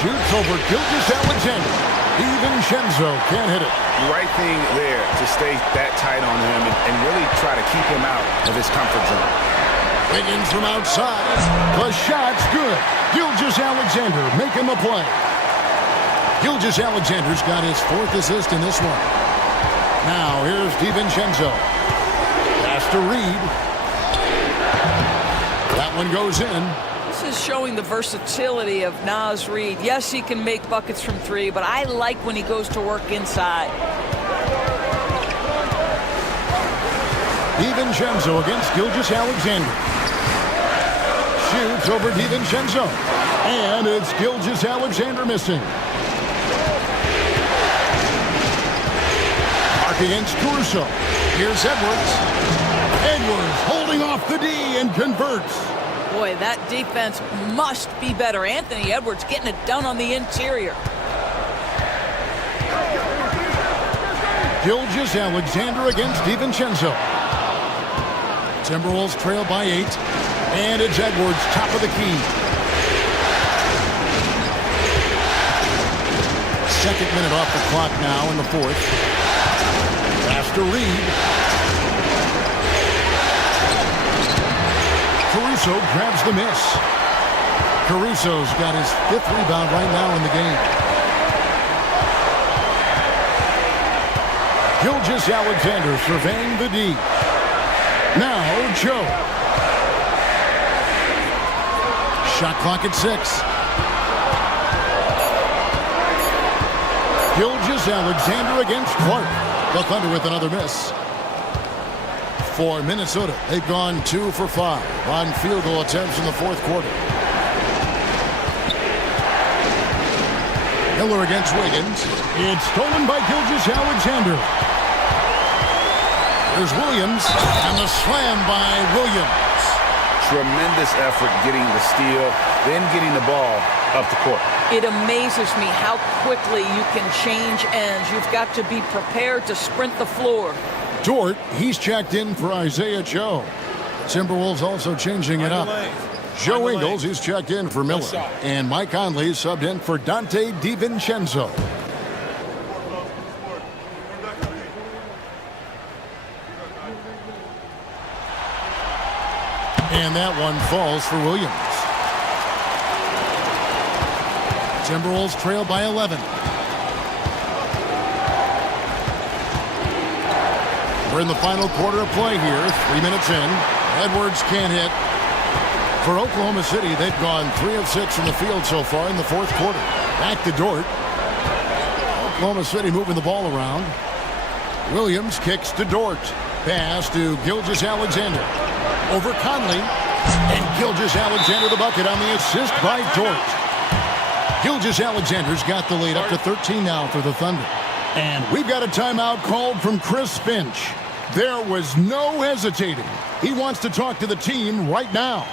Shoots over Gilgeous Alexander. DiVincenzo can't hit it. Right thing there to stay that tight on him and really try to keep him out of his comfort zone. Wiggins from outside. The shot's good. Gilgeous Alexander making the play. Gilgeous Alexander's got his 4th assist in this one. Now here's DiVincenzo. Pass to Reed. That one goes in. This is showing the versatility of Naz Reid. Yes, he can make buckets from 3, but I like when he goes to work inside. DiVincenzo against Gilgeous Alexander. Shoots over DiVincenzo. And it's Gilgeous Alexander missing. Mark against Caruso. Here's Edwards. Edwards holding off the D and converts. Boy, that defense must be better. Anthony Edwards getting it done on the interior. Gilgeous Alexander against DiVincenzo. Timberwolves trail by 8. And it's Edwards, top of the key. Second minute off the clock now in the fourth. Pass to Reed. Caruso grabs the miss. Caruso's got his 5th rebound right now in the game. Gilgeous Alexander surveying the D. Now Joe. Shot clock at 6. Gilgeous Alexander against Clark. The Thunder with another miss. For Minnesota, they've gone 2 for 5 on field goal attempts in the fourth quarter. Miller against Wiggins. It's stolen by Gilgeous Alexander. There's Williams, and the slam by Williams. Tremendous effort getting the steal, then getting the ball up the court. It amazes me how quickly you can change ends. You've got to be prepared to sprint the floor. Dort, he's checked in for Isaiah Joe. Timberwolves also changing it up. Joe Ingles, he's checked in for Miller. And Mike Conley subbed in for Dante DiVincenzo. And that one falls for Williams. Timberwolves trail by 11. We're in the final quarter of play here. 3 minutes in. Edwards can't hit. For Oklahoma City, they've gone 3 of 6 from the field so far in the fourth quarter. Back to Dort. Oklahoma City moving the ball around. Williams kicks to Dort. Pass to Gilgeous Alexander. Over Conley. And Gilgeous Alexander the bucket on the assist by Dort. Gilgeous Alexander's got the lead up to 13 now for the Thunder. And we've got a timeout called from Chris Finch. There was no hesitating. He wants to talk to the team right now.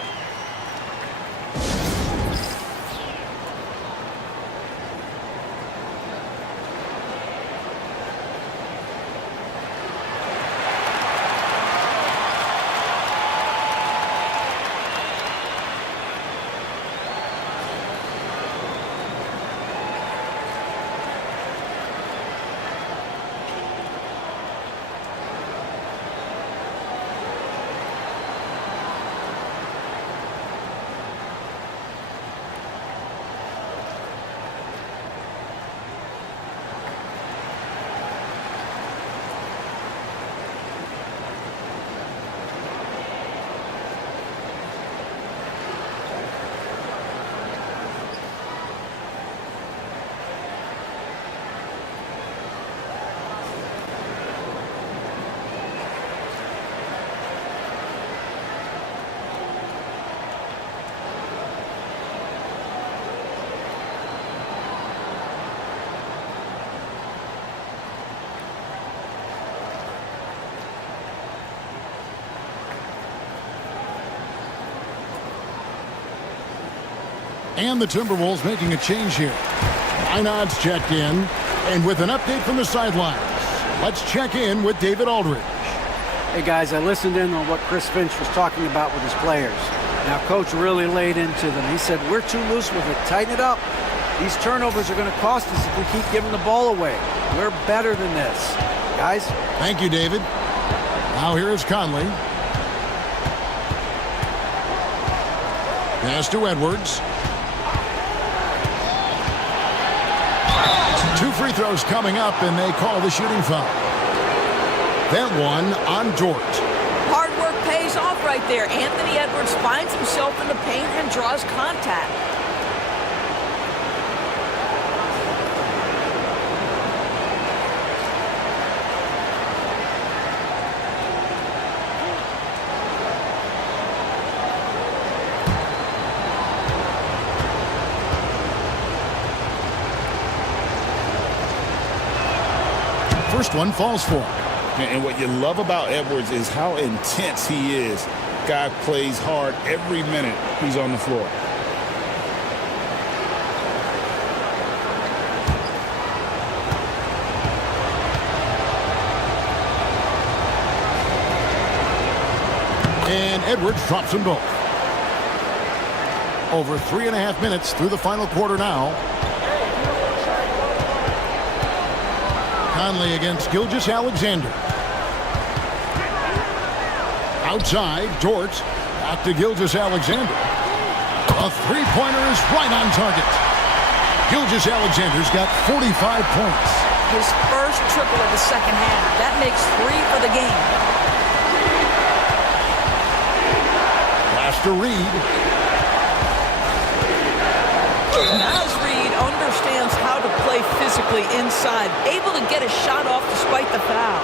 And the Timberwolves making a change here. Einod's checked in. And with an update from the sidelines, let's check in with David Aldridge. Hey, guys, I listened in on what Chris Finch was talking about with his players. Now, Coach really laid into them. He said, we're too loose with it. Tighten it up. These turnovers are going to cost us if we keep giving the ball away. We're better than this. Guys? Thank you, David. Now here is Conley. Pass to Edwards. 2 free throws coming up, and they call the shooting foul. That one on Dort. Hard work pays off right there. Anthony Edwards finds himself in the paint and draws contact. first one falls for him. And what you love about Edwards is how intense he is. Guy plays hard every minute he's on the floor. And Edwards drops them both. Over 3.5 minutes through the final quarter now. Conley against Gilgeous-Alexander. Outside, Dort. Back to Gilgeous-Alexander. A three-pointer is right on target. Gilgeous-Alexander's got 45 points. His first triple of the second half. That makes 3 for the game. Pass to Reed. Naz Reid understands how to play physically inside, able to get a shot off despite the foul.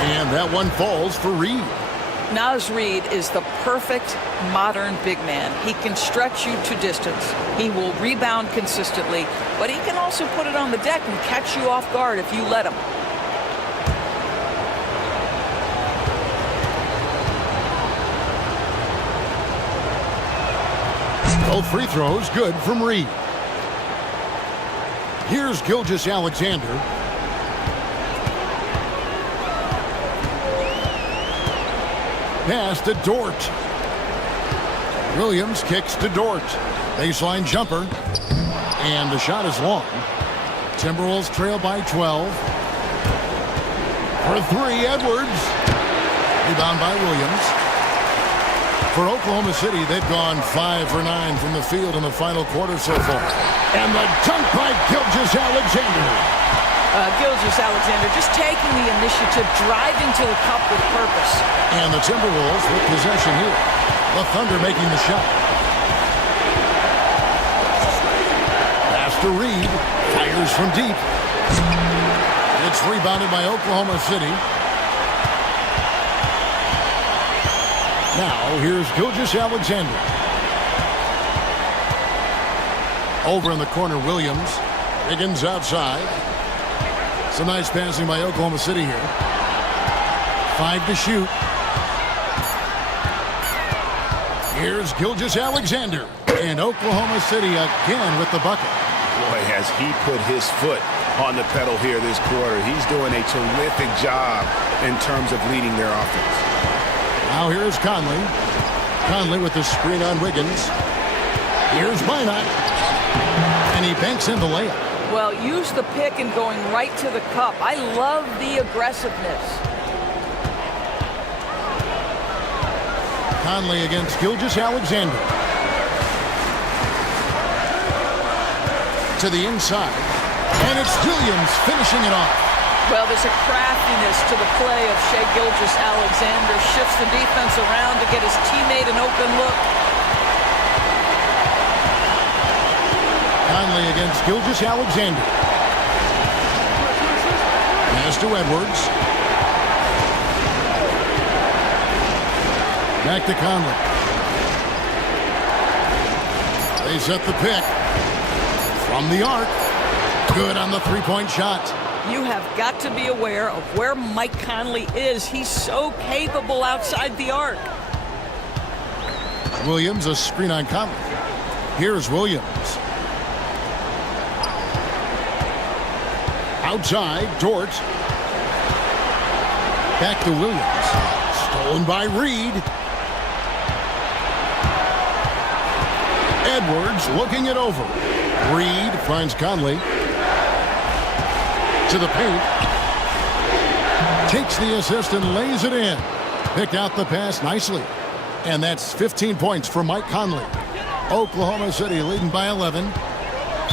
And that one falls for Reed. Naz Reid is the perfect modern big man. He can stretch you to distance. He will rebound consistently, but he can also put it on the deck and catch you off guard if you let him. Both free throws good from Reed. Here's Gilgeous-Alexander. Pass to Dort. Williams kicks to Dort. Baseline jumper. And the shot is long. Timberwolves trail by 12. For 3, Edwards. Rebound by Williams. For Oklahoma City, they've gone 5 for 9 from the field in the final quarter so far. And the dunk by Gilgeous-Alexander. Gilgeous-Alexander just taking the initiative, driving to the cup with purpose. And the Timberwolves with possession here. The Thunder making the shot. Pass to Reed. Fires from deep. It's rebounded by Oklahoma City. Now, here's Gilgeous-Alexander. Over in the corner, Williams. Higgins outside. Some nice passing by Oklahoma City here. 5 to shoot. Here's Gilgeous-Alexander. And Oklahoma City again with the bucket. Boy, has he put his foot on the pedal here this quarter. He's doing a terrific job in terms of leading their offense. Now here's Conley. Conley with the screen on Wiggins. Here's Minot. And he banks in the layup. Well, use the pick and going right to the cup. I love the aggressiveness. Conley against Gilgeous-Alexander. To the inside. And it's Williams finishing it off. Well, there's a craftiness to the play of Shai Gilgeous-Alexander. Shifts the defense around to get his teammate an open look. Conley against Gilgeous-Alexander. Pass to Edwards. Back to Conley. They set the pick. From the arc. Good on the three-point shot. You have got to be aware of where Mike Conley is. He's so capable outside the arc. Williams, a screen on Conley. Here's Williams. Outside, Dort. Back to Williams. Stolen by Reed. Edwards looking it over. Reed finds Conley. To the paint. Takes the assist and lays it in. Pick out the pass nicely. And that's 15 points for Mike Conley. Oklahoma City leading by 11.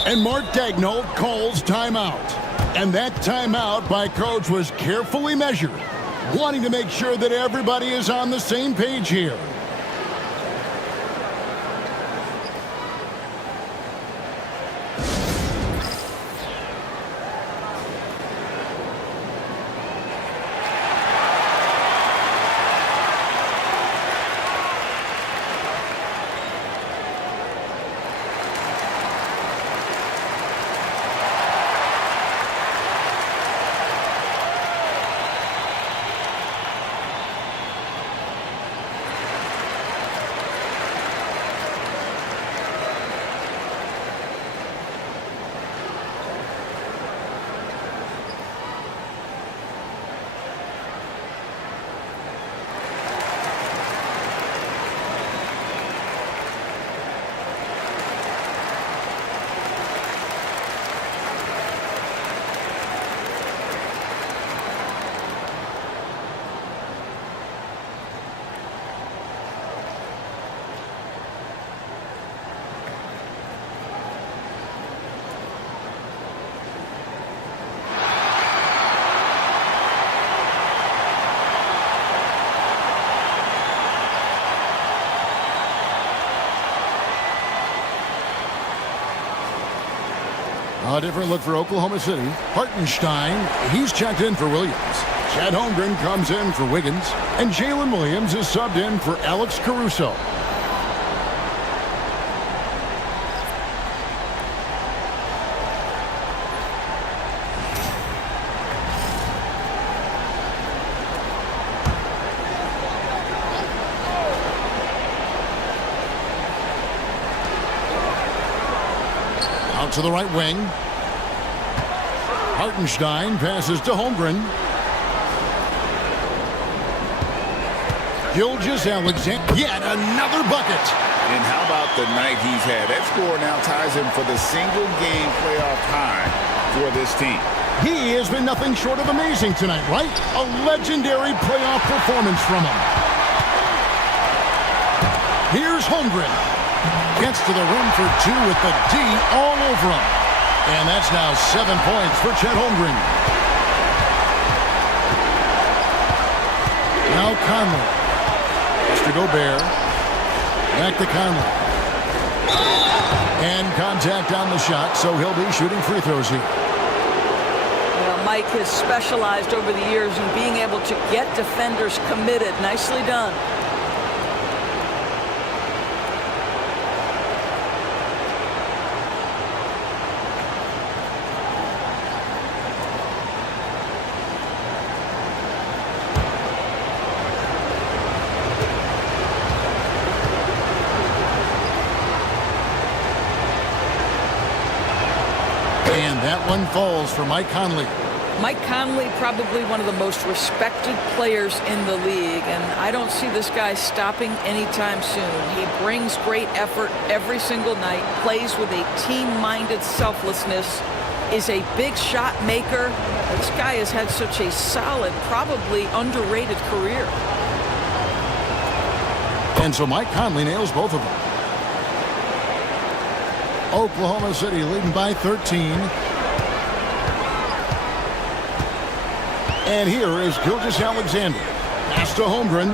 And Mark Daigneault calls timeout. And that timeout by coach was carefully measured, wanting to make sure that everybody is on the same page here. A different look for Oklahoma City. Hartenstein, he's checked in for Williams. Chad Holmgren comes in for Wiggins. And Jalen Williams is subbed in for Alex Caruso. Out to the right wing. Hartenstein passes to Holmgren. Gilgeous-Alexander, yet another bucket. And how about the night he's had? That score now ties him for the single-game playoff high for this team. He has been nothing short of amazing tonight, right? A legendary playoff performance from him. Here's Holmgren. Gets to the rim for two with the D all over him. And that's now 7 points for Chet Holmgren. Now Conley. To Gobert. Back to Conley. And contact on the shot, so he'll be shooting free throws here. Well, Mike has specialized over the years in being able to get defenders committed. Nicely done. That one falls for Mike Conley. Mike Conley, probably one of the most respected players in the league, and I don't see this guy stopping anytime soon. He brings great effort every single night, plays with a team-minded selflessness, is a big shot maker. This guy has had such a solid, probably underrated career. And so Mike Conley nails both of them. Oklahoma City leading by 13. And here is Gilgeous-Alexander. Pass to Holmgren.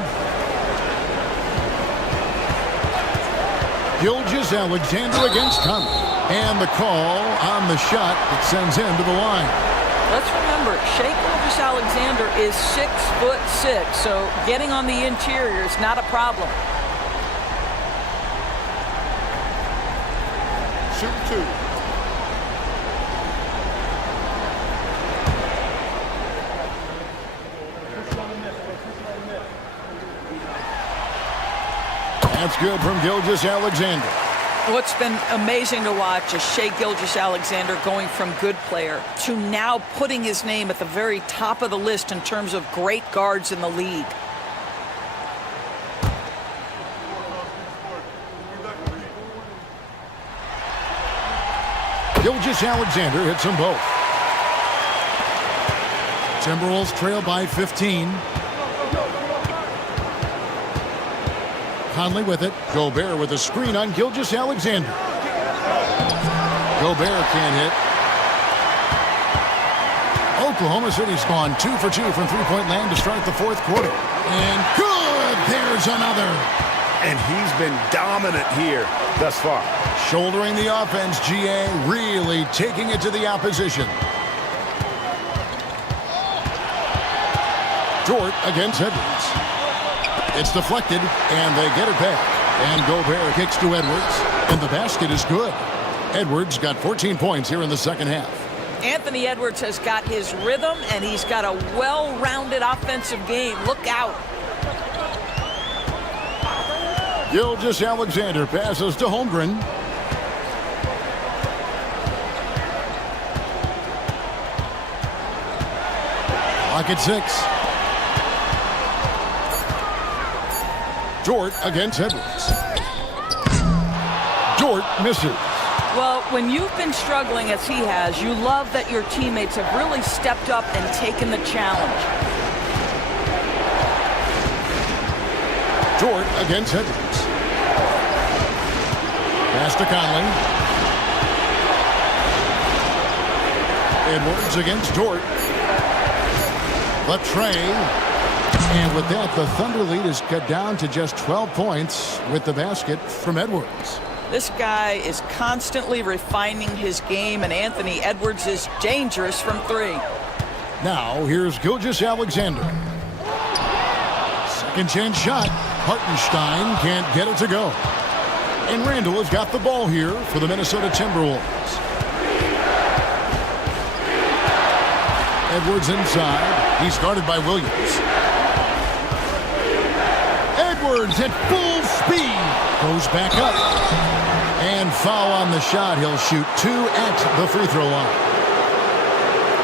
Gilgeous-Alexander against Conley. And the call on the shot that sends him to the line. Let's remember, Shai Gilgeous-Alexander is 6'6", so getting on the interior is not a problem. Shoot two. That's good from Gilgeous-Alexander. What's been amazing to watch is Shai Gilgeous-Alexander going from good player to now putting his name at the very top of the list in terms of great guards in the league. Gilgeous-Alexander hits them both. Timberwolves trail by 15. Conley with it. Gobert with a screen on Gilgeous-Alexander. Gobert can't hit. Oklahoma City's gone 2 for 2 from three-point land to start the fourth quarter. And good! There's another. And he's been dominant here thus far. Shouldering the offense, GA really taking it to the opposition. Dort against Edwards. It's deflected, and they get it back. And Gobert kicks to Edwards, and the basket is good. Edwards got 14 points here in the second half. Anthony Edwards has got his rhythm, and he's got a well-rounded offensive game. Look out. Gilgeous-Alexander passes to Holmgren. Clock at 6. Dort against Edwards. Dort misses. Well, when you've been struggling as he has, you love that your teammates have really stepped up and taken the challenge. Dort against Edwards. Pass to Conley. Edwards against Dort. The tray. And with that, the Thunder lead is cut down to just 12 points with the basket from Edwards. This guy is constantly refining his game, and Anthony Edwards is dangerous from three. Now, here's Gilgeous-Alexander. Second chance shot. Hartenstein can't get it to go. And Randall has got the ball here for the Minnesota Timberwolves. Edwards inside. He's guarded by Williams. Edwards at full speed. Goes back up. And foul on the shot. He'll shoot 2 at the free throw line.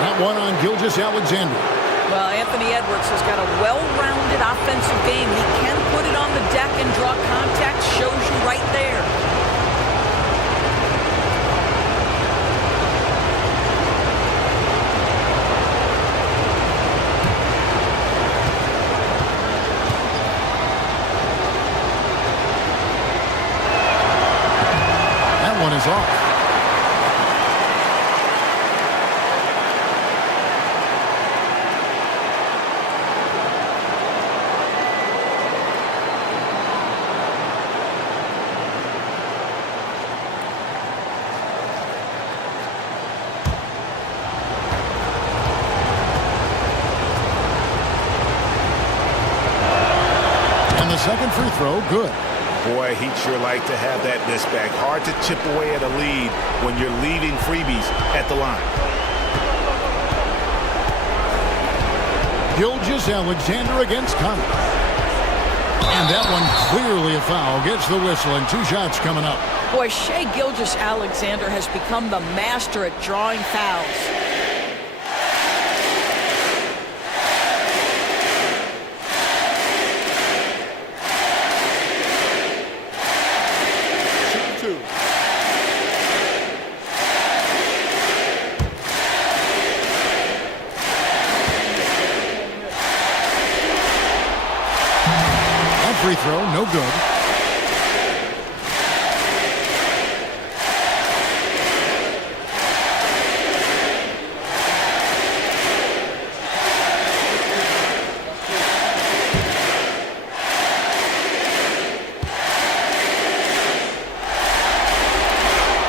That one on Gilgeous-Alexander. Well, Anthony Edwards has got a well-rounded offensive game. He can put it on the deck and draw contact. Shows you right there. That one is off. Second free throw, good. Boy, he'd sure like to have that miss back. Hard to chip away at a lead when you're leaving freebies at the line. Gilgeous-Alexander against Connor. And that one clearly a foul. Gets the whistle and 2 shots coming up. Boy, Shai Gilgeous-Alexander has become the master at drawing fouls. Free throw, no good.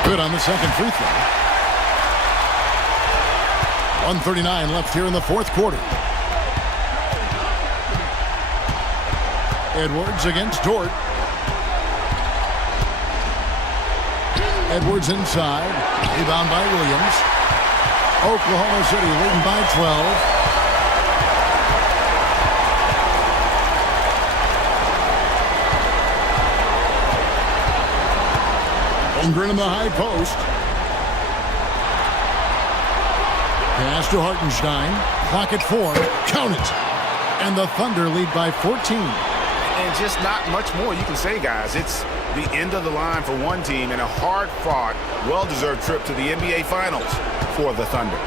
Good on the second free throw. 1:39 left here in the fourth quarter. Edwards against Dort. Edwards inside. Rebound by Williams. Oklahoma City leading by 12. Holmgren in the high post. Pass to Hartenstein. Clock at 4. Count it. And the Thunder lead by 14. And just not much more you can say, guys. It's the end of the line for one team and a hard-fought, well-deserved trip to the NBA Finals for the Thunder.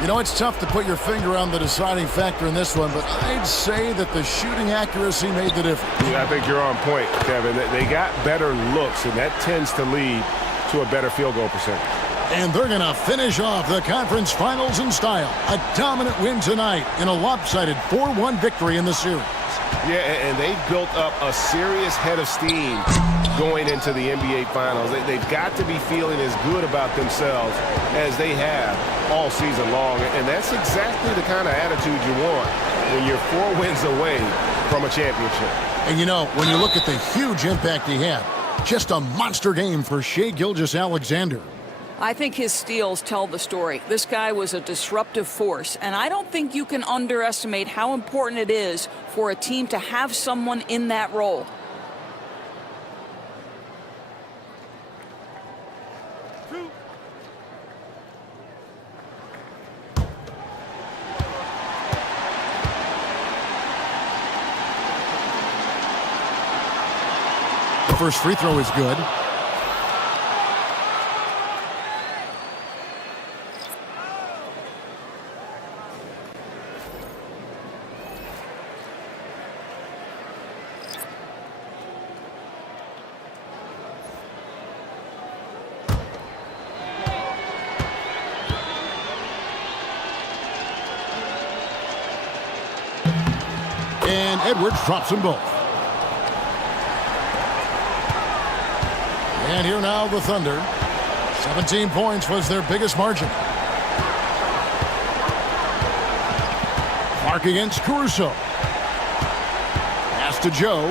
You know, it's tough to put your finger on the deciding factor in this one, but I'd say that the shooting accuracy made the difference. Yeah, I think you're on point, Kevin. They got better looks, and that tends to lead to a better field goal percentage. And they're going to finish off the conference finals in style. A dominant win tonight in a lopsided 4-1 victory in the series. Yeah, and they've built up a serious head of steam going into the NBA Finals. They've got to be feeling as good about themselves as they have all season long. And that's exactly the kind of attitude you want when you're 4 wins away from a championship. And you know, when you look at the huge impact he had, just a monster game for Shai Gilgeous-Alexander. I think his steals tell the story. This guy was a disruptive force, and I don't think you can underestimate how important it is for a team to have someone in that role. The first free throw is good. And Edwards drops them both. And here now the Thunder. 17 points was their biggest margin. Clark against Caruso. Pass to Joe.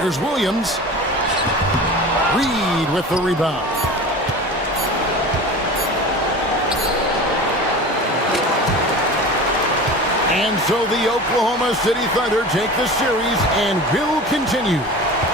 Here's Williams. Reed with the rebound. And so the Oklahoma City Thunder take the series and will continue.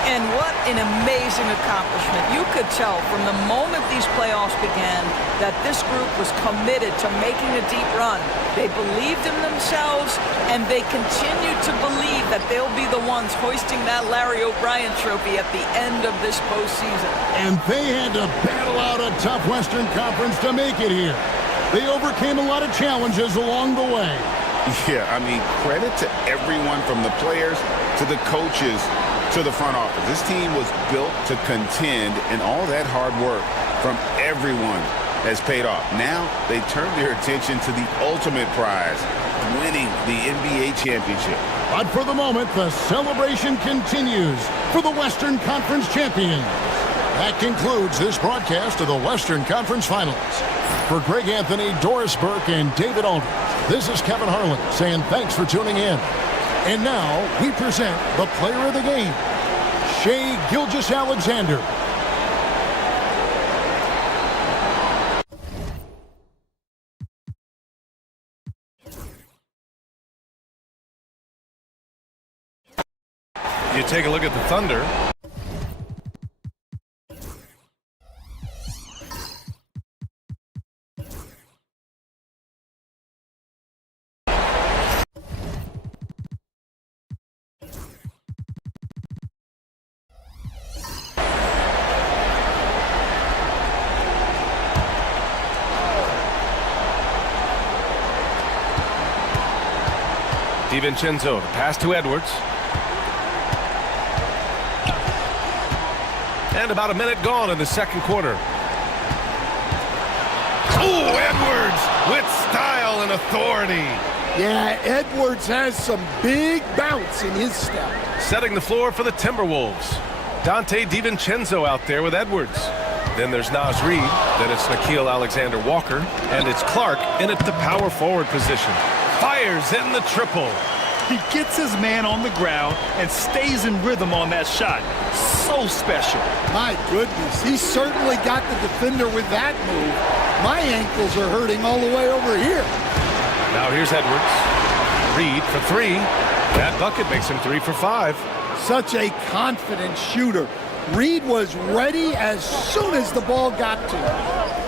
And what an amazing accomplishment. You could tell from the moment these playoffs began that this group was committed to making a deep run. They believed in themselves, and they continue to believe that they'll be the ones hoisting that Larry O'Brien trophy at the end of this postseason. And they had to battle out a tough Western Conference to make it here. They overcame a lot of challenges along the way. Yeah, I mean, credit to everyone from the players to the coaches to the front office. This team was built to contend, and all that hard work from everyone has paid off. Now they turn their attention to the ultimate prize, winning the NBA championship. But for the moment, the celebration continues for the Western Conference champions. That concludes this broadcast of the Western Conference Finals. For Greg Anthony, Doris Burke, and David Aldridge, this is Kevin Harlan saying thanks for tuning in. And now we present the player of the game, Shai Gilgeous-Alexander. You take a look at the Thunder. DiVincenzo, pass to Edwards. And about a minute gone in the second quarter. Oh, Edwards with style and authority. Yeah, Edwards has some big bounce in his step. Setting the floor for the Timberwolves. Dante DiVincenzo out there with Edwards. Then there's Naz Reid. Then it's Nickeil Alexander-Walker. And it's Clark in at the power forward position. Fires in the triple. He gets his man on the ground and stays in rhythm on that shot. So special. My goodness, he certainly got the defender with that move. My ankles are hurting all the way over here. Now here's Edwards. Reid for three. That bucket makes him 3 for 5. Such a confident shooter. Reid was ready as soon as the ball got to him.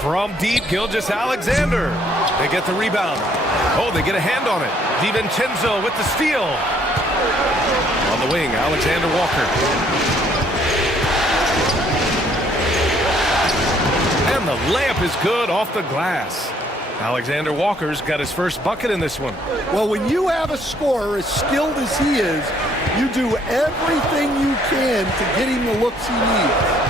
From deep, Gilgeous-Alexander. They get the rebound. Oh, they get a hand on it. DiVincenzo with the steal. On the wing, Alexander Walker. And the layup is good off the glass. Alexander Walker's got his first bucket in this one. Well, when you have a scorer as skilled as he is, you do everything you can to get him the looks he needs.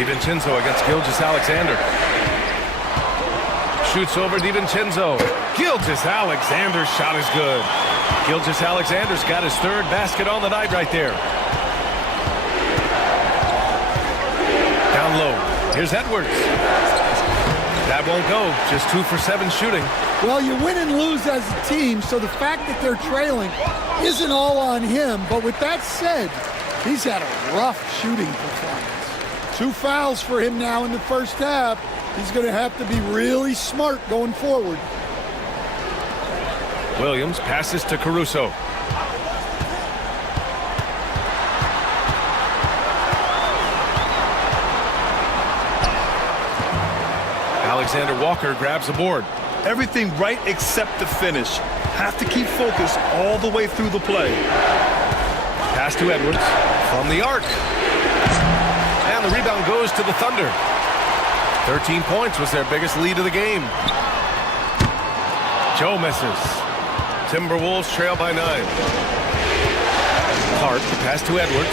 DiVincenzo against Gilgeous-Alexander. Shoots over DiVincenzo. Gilgeous-Alexander's shot is good. Gilgeous-Alexander's got his third basket on the night right there. Down low. Here's Edwards. That won't go. Just 2 for 7 shooting. Well, you win and lose as a team, so the fact that they're trailing isn't all on him. But with that said, he's had a rough shooting performance. 2 fouls for him now in the first half. He's going to have to be really smart going forward. Williams passes to Caruso. Alexander Walker grabs the board. Everything right except the finish. Have to keep focused all the way through the play. Pass to Edwards from the arc. And the rebound goes to the Thunder. 13 points was their biggest lead of the game. Joe misses. Timberwolves trail by 9. Clark, the pass to Edwards.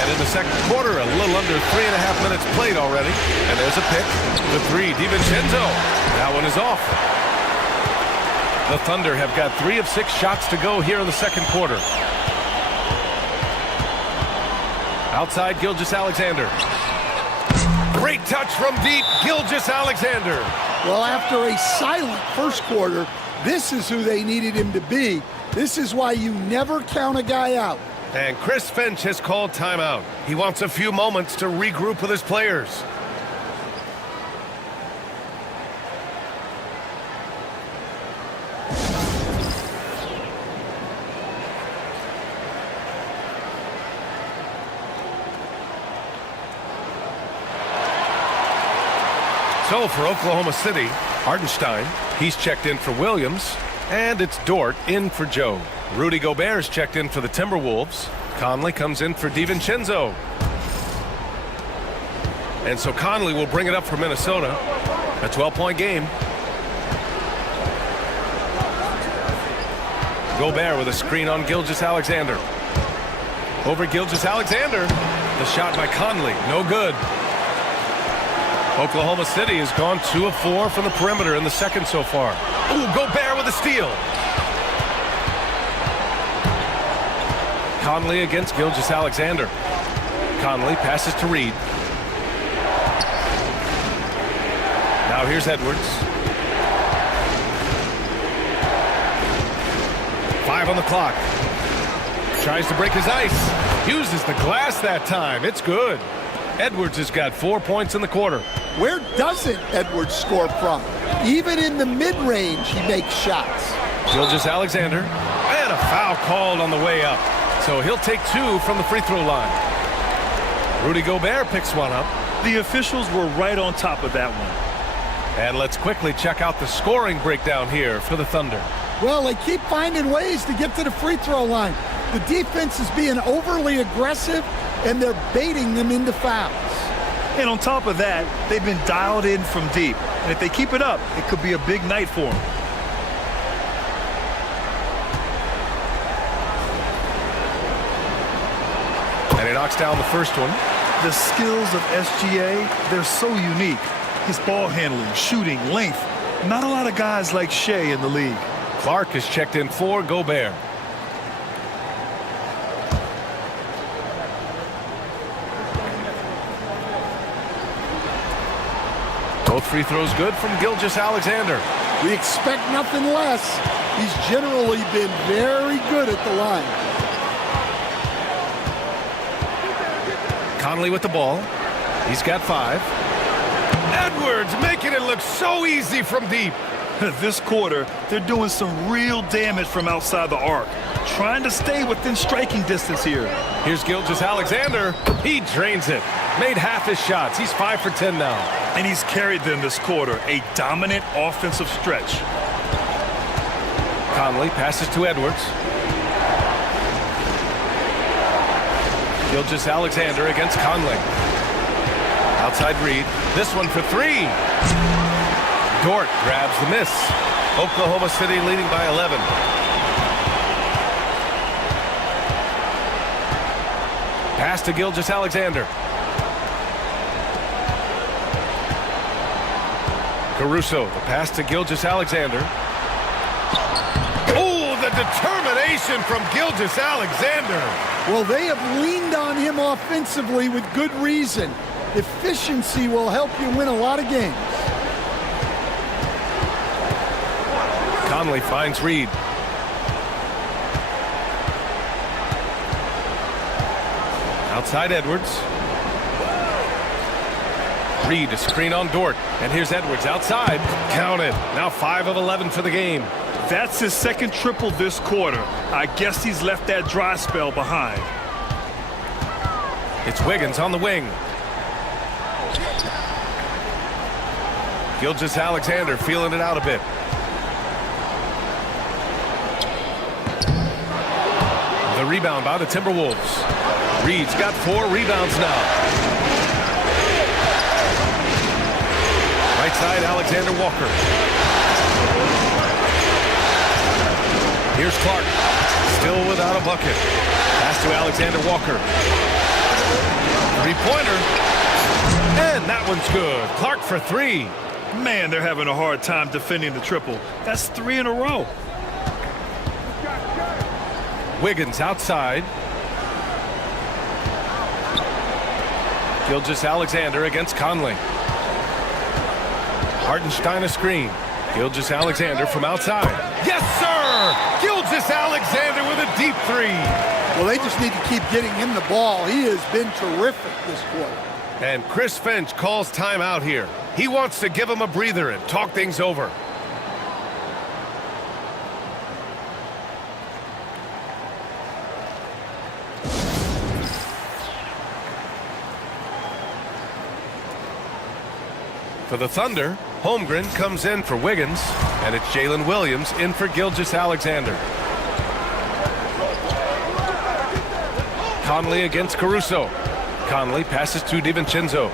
And in the second quarter. A little under 3.5 minutes played already. And there's a pick. The three, DiVincenzo. That one is off. The Thunder have got 3 of 6 shots to go here in the second quarter. Outside, Gilgeous-Alexander. Great touch from deep, Gilgeous-Alexander. Well, after a silent first quarter, this is who they needed him to be. This is why you never count a guy out. And Chris Finch has called timeout. He wants a few moments to regroup with his players. So for Oklahoma City, Hartenstein, he's checked in for Williams, and it's Dort in for Joe. Rudy Gobert's checked in for the Timberwolves. Conley comes in for DiVincenzo. And so Conley will bring it up for Minnesota. A 12-point game. Gobert with a screen on Gilgeous-Alexander. Over Gilgeous-Alexander. The shot by Conley, no good. Oklahoma City has gone 2 of 4 from the perimeter in the second so far. Ooh, Gobert with a steal. Conley against Gilgeous-Alexander. Conley passes to Reed. Now here's Edwards. 5 on the clock. Tries to break his ice. Uses the glass that time. It's good. Edwards has got 4 points in the quarter. Where doesn't Edwards score from? Even in the mid-range, he makes shots. Gilgeous-Alexander, and a foul called on the way up. So he'll take 2 from the free throw line. Rudy Gobert picks one up. The officials were right on top of that one. And let's quickly check out the scoring breakdown here for the Thunder. Well, they keep finding ways to get to the free throw line. The defense is being overly aggressive, and they're baiting them into fouls. And on top of that, they've been dialed in from deep. And if they keep it up, it could be a big night for them. And he knocks down the first one. The skills of SGA, they're so unique. His ball handling, shooting, length. Not a lot of guys like Shea in the league. Clark is checked in for Gobert. Both free throws good from Gilgeous-Alexander. We expect nothing less. He's generally been very good at the line. Conley with the ball. He's got 5. Edwards making it look so easy from deep. This quarter, they're doing some real damage from outside the arc. Trying to stay within striking distance here. Here's Gilgeous-Alexander. He drains it. Made half his shots. He's 5 for 10 now. And he's carried them this quarter. A dominant offensive stretch. Conley passes to Edwards. Gilgeous-Alexander against Conley. Outside Reed. This one for 3. Dort grabs the miss. Oklahoma City leading by 11. Pass to Gilgeous-Alexander. Caruso, the pass to Gilgeous-Alexander. Oh, the determination from Gilgeous-Alexander. Well, they have leaned on him offensively with good reason. Efficiency will help you win a lot of games. Conley finds Reed. Outside Edwards. Reed, a screen on Dort. And here's Edwards outside. Counted. Now 5 of 11 for the game. That's his second triple this quarter. I guess he's left that dry spell behind. It's Wiggins on the wing. Gilgeous-Alexander feeling it out a bit. The rebound by the Timberwolves. Reed's got 4 rebounds now. Right side, Alexander Walker. Here's Clark. Still without a bucket. Pass to Alexander Walker. Three-pointer. And that one's good. Clark for three. Man, they're having a hard time defending the triple. That's 3 in a row. Wiggins outside. Gilgeous-Alexander against Conley. Hartenstein a screen. Gilgeous-Alexander from outside. Yes, sir! Gilgeous-Alexander with a deep three. Well, they just need to keep getting him the ball. He has been terrific this quarter. And Chris Finch calls timeout here. He wants to give him a breather and talk things over. For the Thunder, Holmgren comes in for Wiggins, and it's Jalen Williams in for Gilgeous-Alexander. Conley against Caruso. Conley passes to DiVincenzo.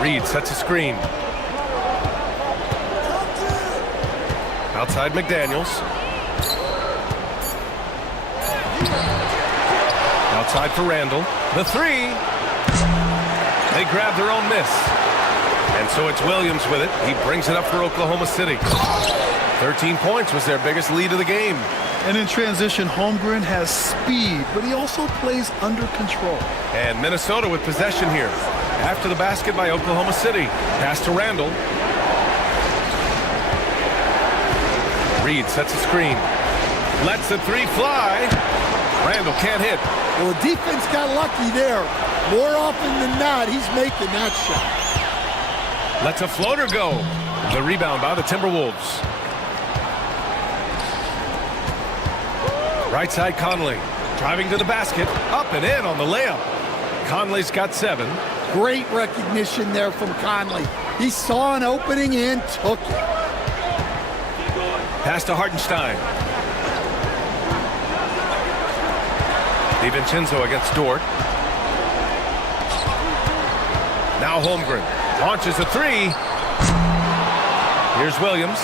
Reed sets a screen. Outside McDaniels. Outside for Randall. The three. They grab their own miss. And so it's Williams with it. He brings it up for Oklahoma City. 13 points was their biggest lead of the game. And in transition, Holmgren has speed, but he also plays under control. And Minnesota with possession here. After the basket by Oklahoma City. Pass to Randall. Reed sets a screen. Lets the three fly. Randall can't hit. Well, the defense got lucky there. More often than not, he's making that shot. Lets a floater go. The rebound by the Timberwolves. Right side Conley. Driving to the basket. Up and in on the layup. Conley's got 7. Great recognition there from Conley. He saw an opening and took it. Pass to Hartenstein. DiVincenzo against Dort. Now Holmgren launches a three. Here's Williams.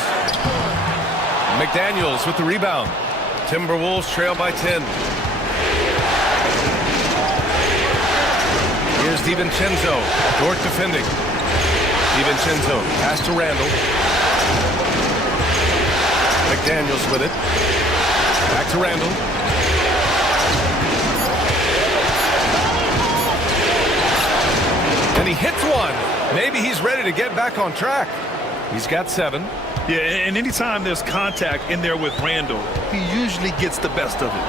McDaniels with the rebound. Timberwolves trail by 10. Here's DiVincenzo. Dort defending. DiVincenzo pass to Randall. McDaniels with it. Back to Randall. And he hits one. Maybe he's ready to get back on track. He's got 7. Yeah, and anytime there's contact in there with Randall, he usually gets the best of it.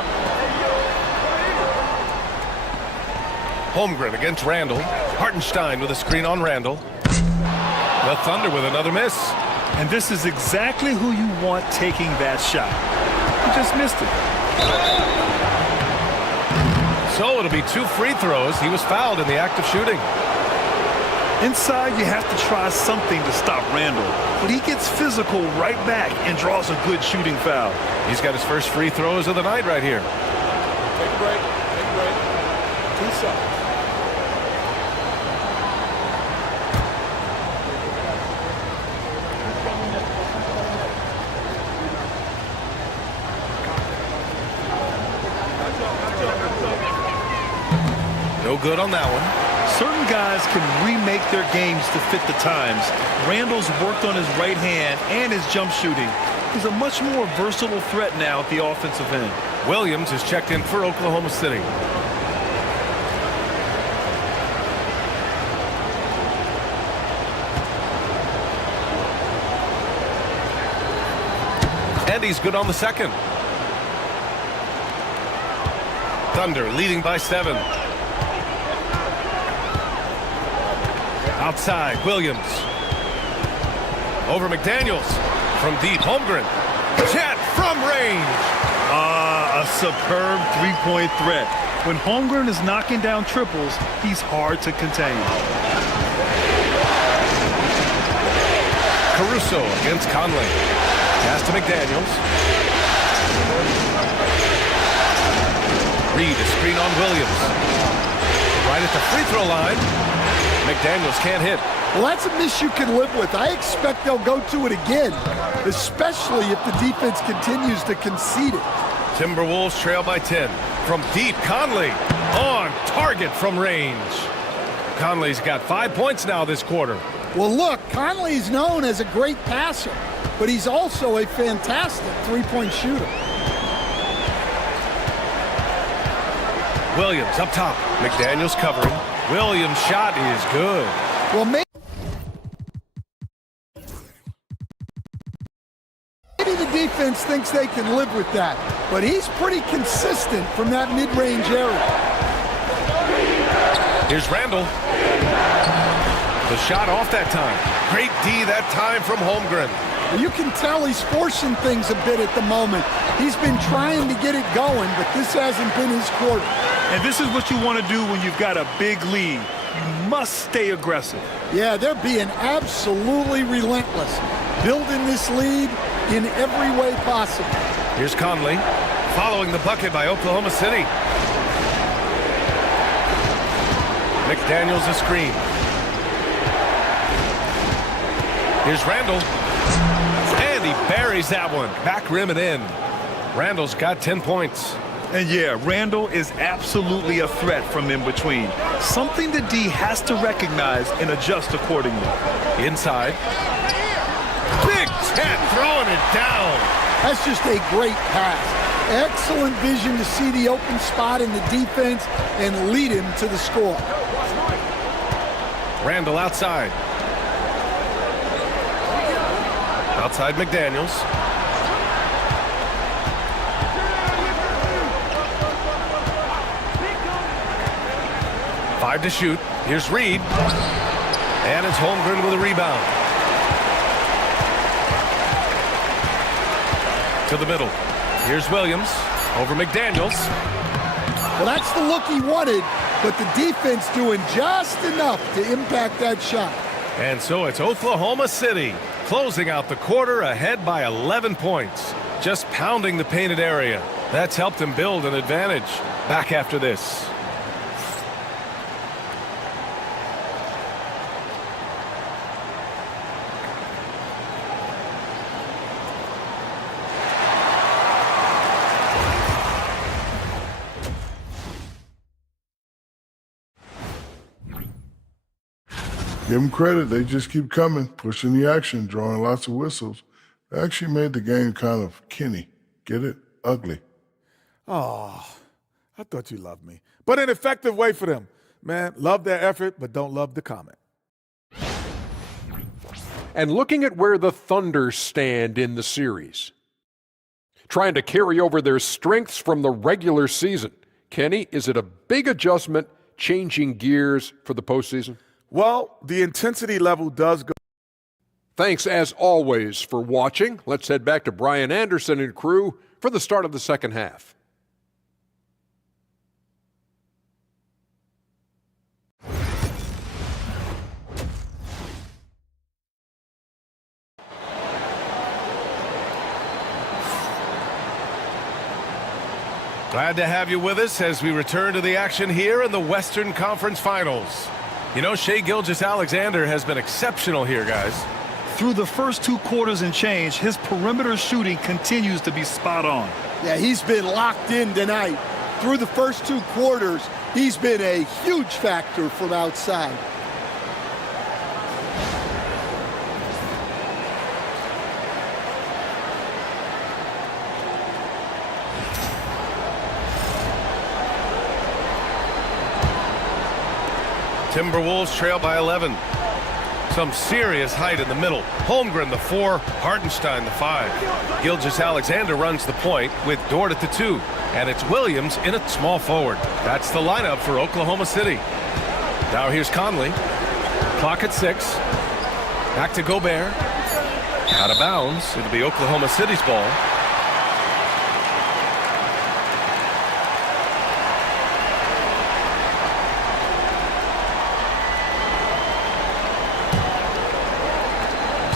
Holmgren against Randall. Hartenstein with a screen on Randall. The Thunder with another miss. And this is exactly who you want taking that shot. He just missed it. So it'll be 2 free throws. He was fouled in the act of shooting. Inside, you have to try something to stop Randall. But he gets physical right back and draws a good shooting foul. He's got his first free throws of the night right here. Take a break. Take a break. 2 shots. No good on that one. Certain guys can remake their games to fit the times. Randall's worked on his right hand and his jump shooting. He's a much more versatile threat now at the offensive end. Williams is checked in for Oklahoma City. And he's good on the second. Thunder leading by 7. Outside, Williams. Over McDaniels. From deep, Holmgren. Chet from range. A superb three-point threat. When Holmgren is knocking down triples, he's hard to contain. Caruso against Conley. Pass to McDaniels. Reed, a screen on Williams. Right at the free throw line. McDaniels can't hit. Well, that's a miss you can live with. I expect they'll go to it again, especially if the defense continues to concede it. Timberwolves trail by 10. From deep, Conley on target from range. Conley's got 5 points now this quarter. Well, look, Conley's known as a great passer, but he's also a fantastic three-point shooter. Williams up top. McDaniels covering. Williams' shot is good. Well, maybe the defense thinks they can live with that, but he's pretty consistent from that mid-range area. Here's Randall. The shot off that time. Great D that time from Holmgren. You can tell he's forcing things a bit at the moment. He's been trying to get it going, but this hasn't been his quarter. And this is what you want to do when you've got a big lead. You must stay aggressive. Yeah, they're being absolutely relentless, building this lead in every way possible. Here's Conley, following the bucket by Oklahoma City. McDaniels a screen. Here's Randall. And he buries that one. Back rim and in. Randall's got 10 points. And yeah, Randall is absolutely a threat from in between. Something that D has to recognize and adjust accordingly. Inside. Big Ted throwing it down. That's just a great pass. Excellent vision to see the open spot in the defense and lead him to the score. Randall outside. Outside McDaniels. Five to shoot. Here's Reed. And it's Holmgren with a rebound. To the middle. Here's Williams over McDaniels. Well, that's the look he wanted, but the defense doing just enough to impact that shot. And so it's Oklahoma City closing out the quarter ahead by 11 points. Just pounding the painted area. That's helped them build an advantage. Back after this. Give them credit. They just keep coming, pushing the action, drawing lots of whistles. They actually made the game kind of Kenny. Get it? Ugly. Oh, I thought you loved me. But an effective way for them. Man, love their effort, but don't love the comment. And looking at where the Thunder stand in the series, trying to carry over their strengths from the regular season. Kenny, is it a big adjustment changing gears for the postseason? Well, the intensity level does go. Thanks, as always, for watching. Let's head back to Brian Anderson and crew for the start of the second half. Glad to have you with us as we return to the action here in the Western Conference Finals. You know, Shai Gilgeous-Alexander has been exceptional here, guys. Through the first 2 quarters and change, his perimeter shooting continues to be spot on. Yeah, he's been locked in tonight. Through the first 2 quarters, he's been a huge factor from outside. Timberwolves trail by 11. Some serious height in the middle. Holmgren, the 4. Hartenstein, the 5. Gilgeous-Alexander runs the point with Dort at the 2. And it's Williams in at small forward. That's the lineup for Oklahoma City. Now here's Conley. Clock at 6. Back to Gobert. Out of bounds. It'll be Oklahoma City's ball.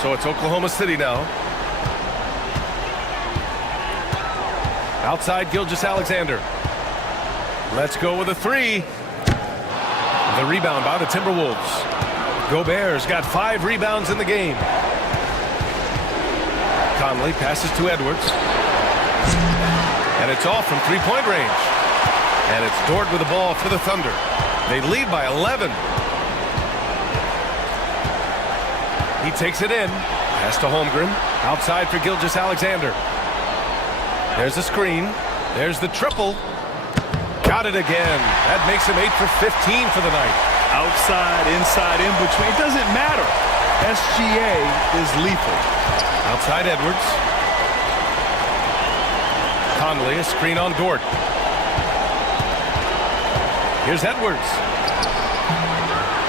So it's Oklahoma City now. Outside Gilgeous-Alexander. Let's go with a 3. The rebound by the Timberwolves. Gobert's got 5 rebounds in the game. Conley passes to Edwards. And it's off from three-point range. And it's Dort with the ball for the Thunder. They lead by 11. He takes it in. Pass to Holmgren. Outside for Gilgeous-Alexander. There's the screen. There's the triple. Got it again. That makes him 8 for 15 for the night. Outside, inside, in between. It doesn't matter. SGA is lethal. Outside Edwards. Conley, a screen on Dort. Here's Edwards.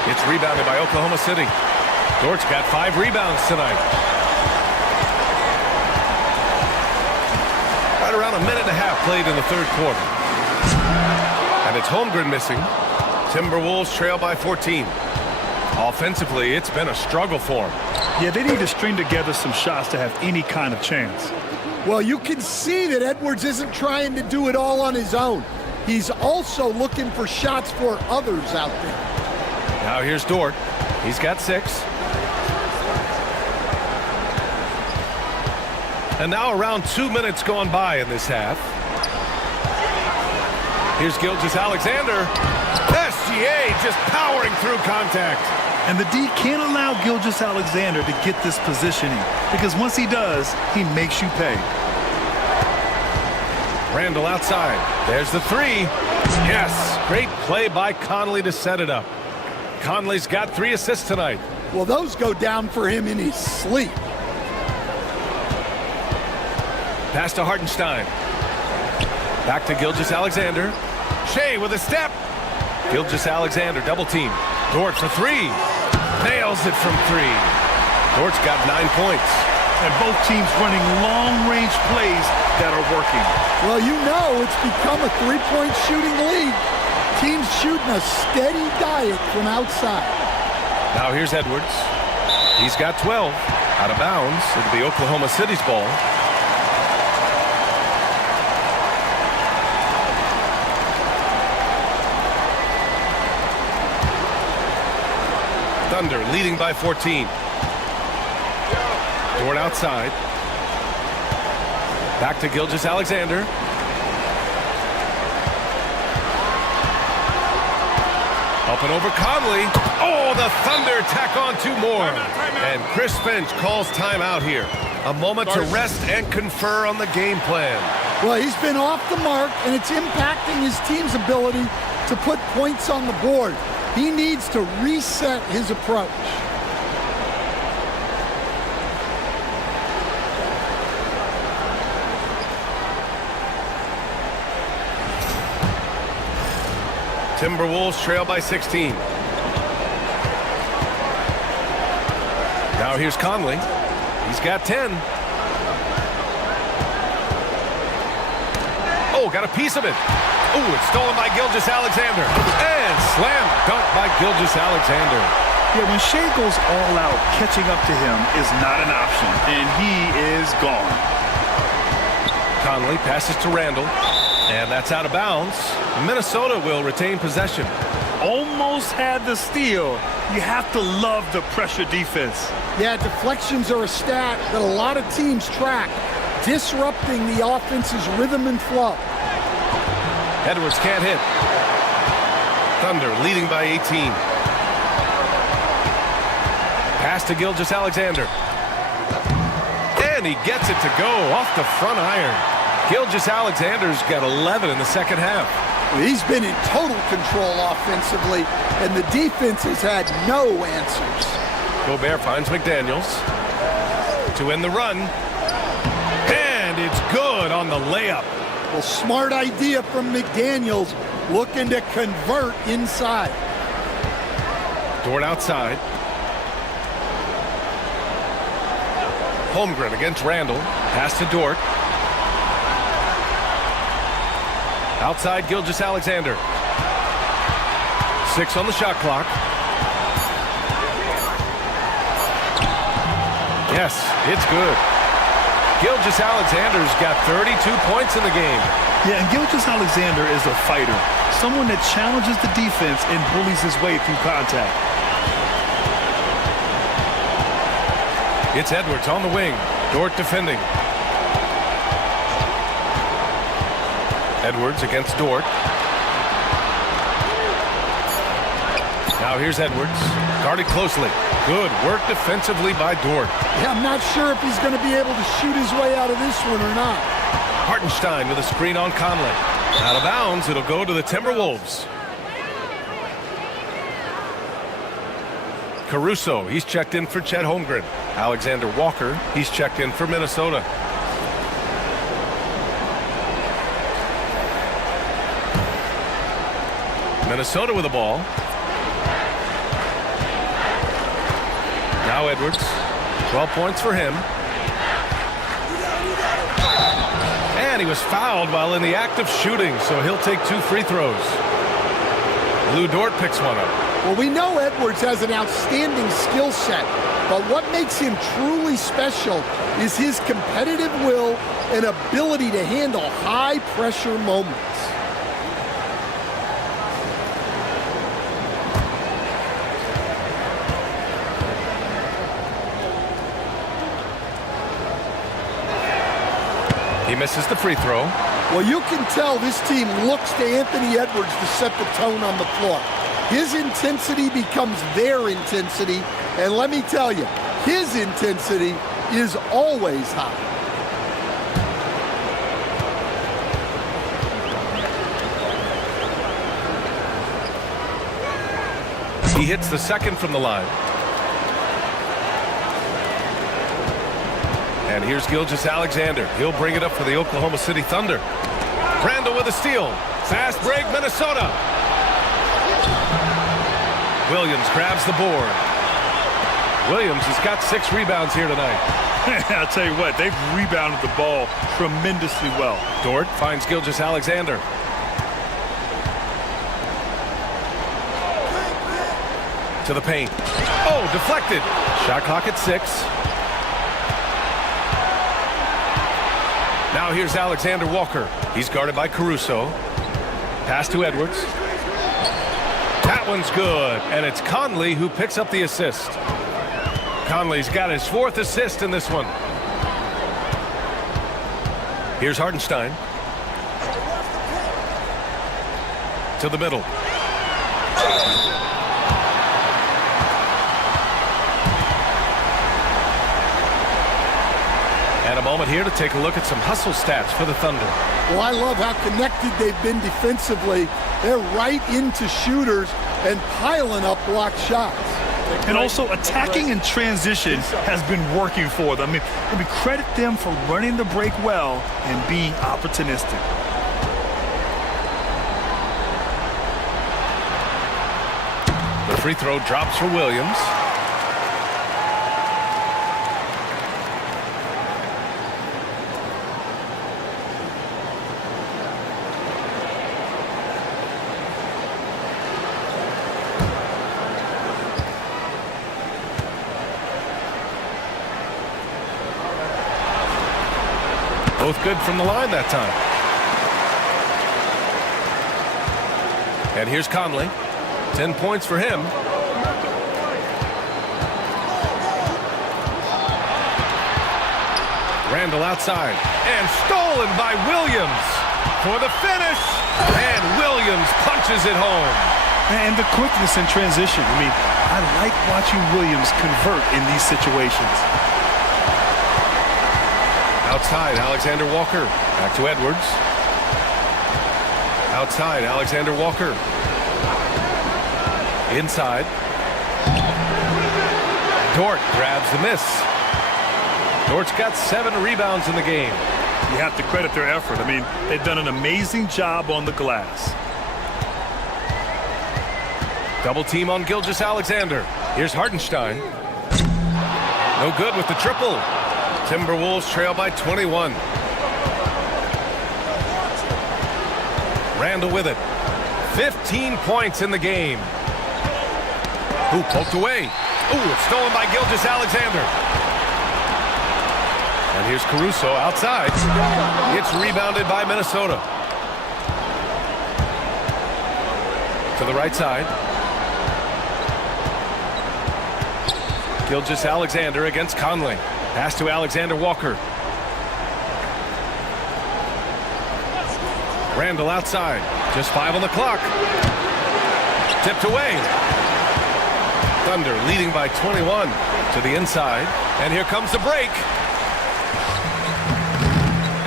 It's rebounded by Oklahoma City. Dort's got 5 rebounds tonight. Right around a minute and a half played in the third quarter. And it's Holmgren missing. Timberwolves trail by 14. Offensively, it's been a struggle for them. Yeah, they need to string together some shots to have any kind of chance. Well, you can see that Edwards isn't trying to do it all on his own. He's also looking for shots for others out there. Now here's Dort. He's got 6. And now around 2 minutes gone by in this half. Here's Gilgeous-Alexander. SGA just powering through contact. And the D can't allow Gilgeous-Alexander to get this positioning, because once he does, he makes you pay. Randall outside. There's the 3. Yes, great play by Conley to set it up. Conley's got 3 assists tonight. Well, those go down for him in his sleep. Pass to Hartenstein. Back to Gilgeous-Alexander. Shea with a step. Gilgeous-Alexander double team. Dort for 3. Nails it from 3. Dort's got 9 points. And both teams running long-range plays that are working. Well, you know it's become a three-point shooting league. Teams shooting a steady diet from outside. Now here's Edwards. He's got 12. Out of bounds. It'll be Oklahoma City's ball. Thunder leading by 14. Dort outside. Back to Gilgeous-Alexander. Up and over Conley. Oh, the Thunder tack on 2 more. And Chris Finch calls timeout here. A moment to rest and confer on the game plan. Well, he's been off the mark, and it's impacting his team's ability to put points on the board. He needs to reset his approach. Timberwolves trail by 16. Now here's Conley. He's got 10. Oh, got a piece of it. Oh, it's stolen by Gilgeous-Alexander. And slam dunk by Gilgeous-Alexander. Yeah, when Shea goes all out, catching up to him is not an option, and he is gone. Conley passes to Randall, and that's out of bounds. Minnesota will retain possession. Almost had the steal. You have to love the pressure defense. Yeah, deflections are a stat that a lot of teams track, disrupting the offense's rhythm and flow. Edwards can't hit. Thunder leading by 18. Pass to Gilgeous-Alexander. And he gets it to go off the front iron. Gilgeous-Alexander's got 11 in the second half. He's been in total control offensively, and the defense has had no answers. Gobert finds McDaniels to end the run. And it's good on the layup. Well, smart idea from McDaniels, looking to convert inside. Dort outside. Holmgren against Randall. Pass to Dort. Outside Gilgeous-Alexander. 6 on the shot clock. Yes, it's good. Gilgeous-Alexander's got 32 points in the game. Yeah, and Gilgeous-Alexander is a fighter. Someone that challenges the defense and bullies his way through contact. It's Edwards on the wing. Dort defending. Edwards against Dort. Now here's Edwards, guarded closely. Good work defensively by Dort. Yeah, I'm not sure if he's going to be able to shoot his way out of this one or not. Hartenstein with a screen on Conley. Out of bounds, it'll go to the Timberwolves. Caruso, he's checked in for Chet Holmgren. Alexander Walker, he's checked in for Minnesota. Minnesota with the ball. Now Edwards, 12 points for him. And he was fouled while in the act of shooting, so he'll take 2 free throws. Lou Dort picks one up. Well, we know Edwards has an outstanding skill set, but what makes him truly special is his competitive will and ability to handle high-pressure moments. He misses the free throw. Well, you can tell this team looks to Anthony Edwards to set the tone on the floor. His intensity becomes their intensity, and let me tell you, his intensity is always high. He hits the second from the line. And here's Gilgeous-Alexander. He'll bring it up for the Oklahoma City Thunder. Randall with a steal. Fast break, Minnesota. Williams grabs the board. Williams has got 6 rebounds here tonight. I'll tell you what, they've rebounded the ball tremendously well. Dort finds Gilgeous-Alexander. To the paint. Oh, deflected. Shot clock at 6. Now here's Alexander Walker. He's guarded by Caruso. Pass to Edwards. That one's good, and it's Conley who picks up the assist. Conley's got his 4th assist in this one. Here's Hartenstein. To the middle. And a moment here to take a look at some hustle stats for the Thunder. Well, I love how connected they've been defensively. They're right into shooters and piling up blocked shots. And also attacking in transition has been working for them. I mean, we credit them for running the break well and being opportunistic. The free throw drops for Williams. Both good from the line that time. And here's Conley. 10 points for him. Randall outside. And stolen by Williams for the finish. And Williams punches it home. And the quickness in transition. I mean, I like watching Williams convert in these situations. Outside, Alexander Walker. Back to Edwards. Outside, Alexander Walker. Inside. Dort grabs the miss. Dort's got 7 rebounds in the game. You have to credit their effort. I mean, they've done an amazing job on the glass. Double team on Gilgeous-Alexander. Here's Hartenstein. No good with the triple. Timberwolves trail by 21. Randall with it. 15 points in the game. Ooh, poked away. Ooh, it's stolen by Gilgeous-Alexander. And here's Caruso outside. It's rebounded by Minnesota. To the right side. Gilgeous-Alexander against Conley. Pass to Alexander Walker. Randall outside. Just 5 on the clock. Tipped away. Thunder leading by 21 to the inside. And here comes the break.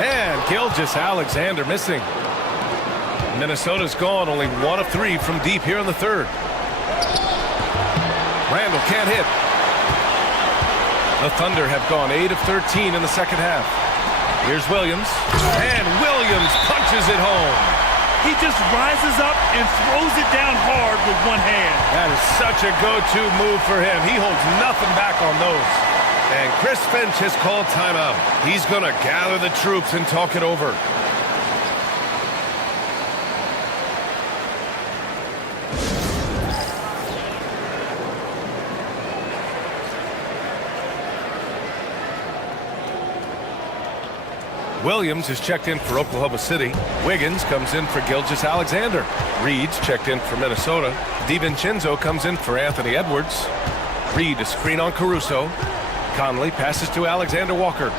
And Gilgeous-Alexander missing. Minnesota's gone only 1 of 3 from deep here in the third. Randall can't hit. The Thunder have gone 8 of 13 in the second half. Here's Williams. And Williams punches it home. He just rises up and throws it down hard with one hand. That is such a go-to move for him. He holds nothing back on those. And Chris Finch has called timeout. He's going to gather the troops and talk it over. Williams is checked in for Oklahoma City. Wiggins comes in for Gilgeous-Alexander. Reed's checked in for Minnesota. DiVincenzo comes in for Anthony Edwards. Reed a screen on Caruso. Conley passes to Alexander Walker.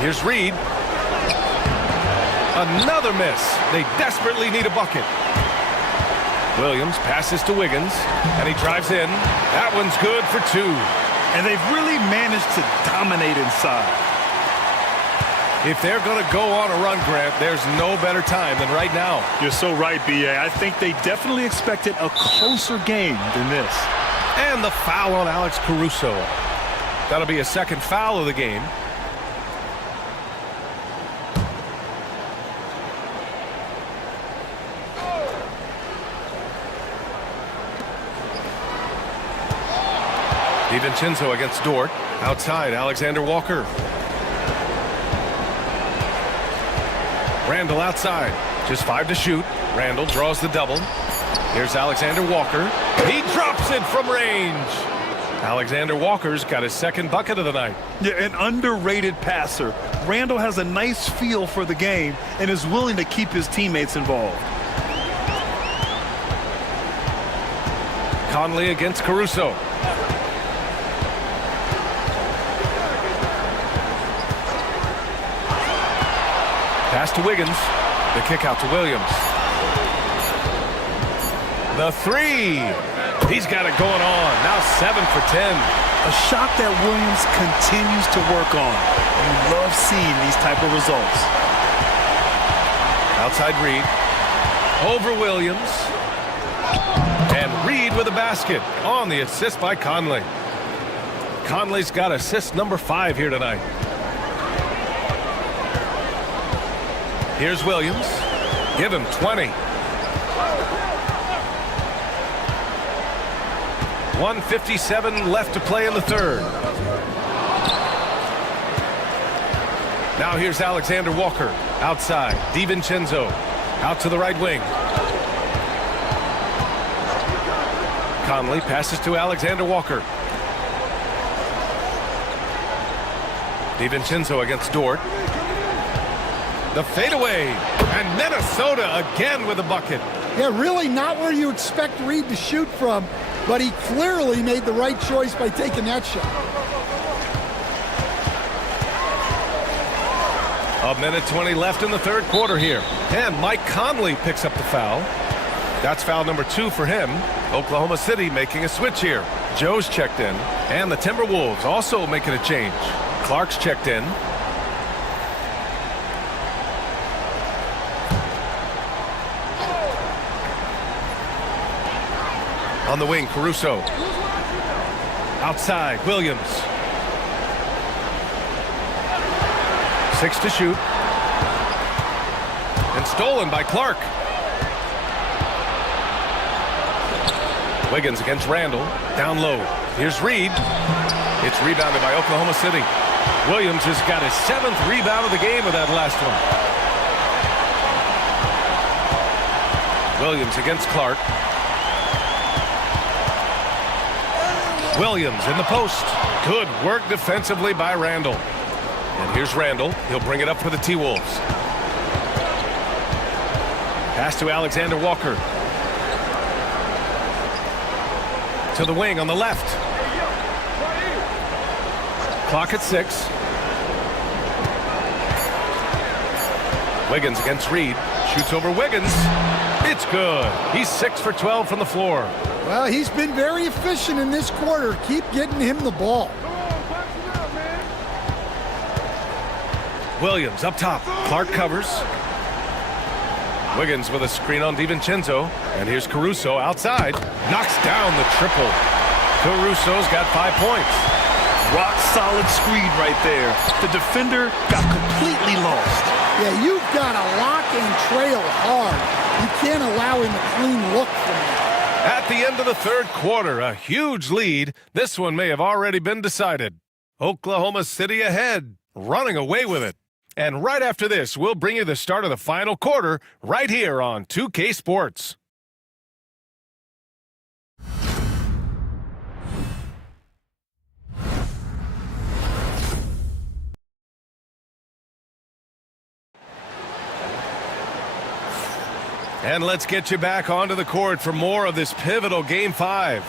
Here's Reed. Another miss. They desperately need a bucket. Williams passes to Wiggins, and he drives in. That one's good for 2. And they've really managed to dominate inside. If they're going to go on a run, Grant, there's no better time than right now. You're so right, B.A. I think they definitely expected a closer game than this. And the foul on Alex Caruso. That'll be a second foul of the game. DiVincenzo against Dort. Outside, Alexander Walker. Randall outside. Just 5 to shoot. Randall draws the double. Here's Alexander Walker. He drops it from range. Alexander Walker's got his second bucket of the night. Yeah, an underrated passer. Randall has a nice feel for the game and is willing to keep his teammates involved. Conley against Caruso. Pass to Wiggins. The kick out to Williams. The 3. He's got it going on. Now 7 for 10. A shot that Williams continues to work on. You love seeing these type of results. Outside Reed. Over Williams. And Reed with a basket on the assist by Conley. Conley's got assist number 5 here tonight. Here's Williams. Give him 20. 1:57 left to play in the third. Now here's Alexander Walker. Outside. DiVincenzo. Out to the right wing. Conley passes to Alexander Walker. DiVincenzo against Dort. The fadeaway, and Minnesota again with a bucket. Yeah, really not where you expect Reed to shoot from, but he clearly made the right choice by taking that shot. A minute 20 left in the third quarter here. And Mike Conley picks up the foul. That's foul number 2 for him. Oklahoma City making a switch here. Joe's checked in, and the Timberwolves also making a change. Clark's checked in. On the wing, Caruso. Outside, Williams. 6 to shoot. And stolen by Clark. Wiggins against Randall. Down low. Here's Reed. It's rebounded by Oklahoma City. Williams has got his 7th rebound of the game with that last one. Williams against Clark. Williams in the post. Good work defensively by Randall. And here's Randall. He'll bring it up for the T-Wolves. Pass to Alexander Walker. To the wing on the left. Clock at 6. Wiggins against Reed. Shoots over Wiggins. It's good. He's 6 for 12 from the floor. Well, he's been very efficient in this quarter. Keep getting him the ball. Williams up top. Clark covers. Wiggins with a screen on DiVincenzo. And here's Caruso outside. Knocks down the triple. Caruso's got 5 points. Rock solid screen right there. The defender got completely lost. Yeah, you've got to lock and trail hard. You can't allow him a clean look from that. At the end of the third quarter, a huge lead. This one may have already been decided. Oklahoma City ahead, running away with it. And right after this, we'll bring you the start of the final quarter right here on 2K Sports. And let's get you back onto the court for more of this pivotal Game 5.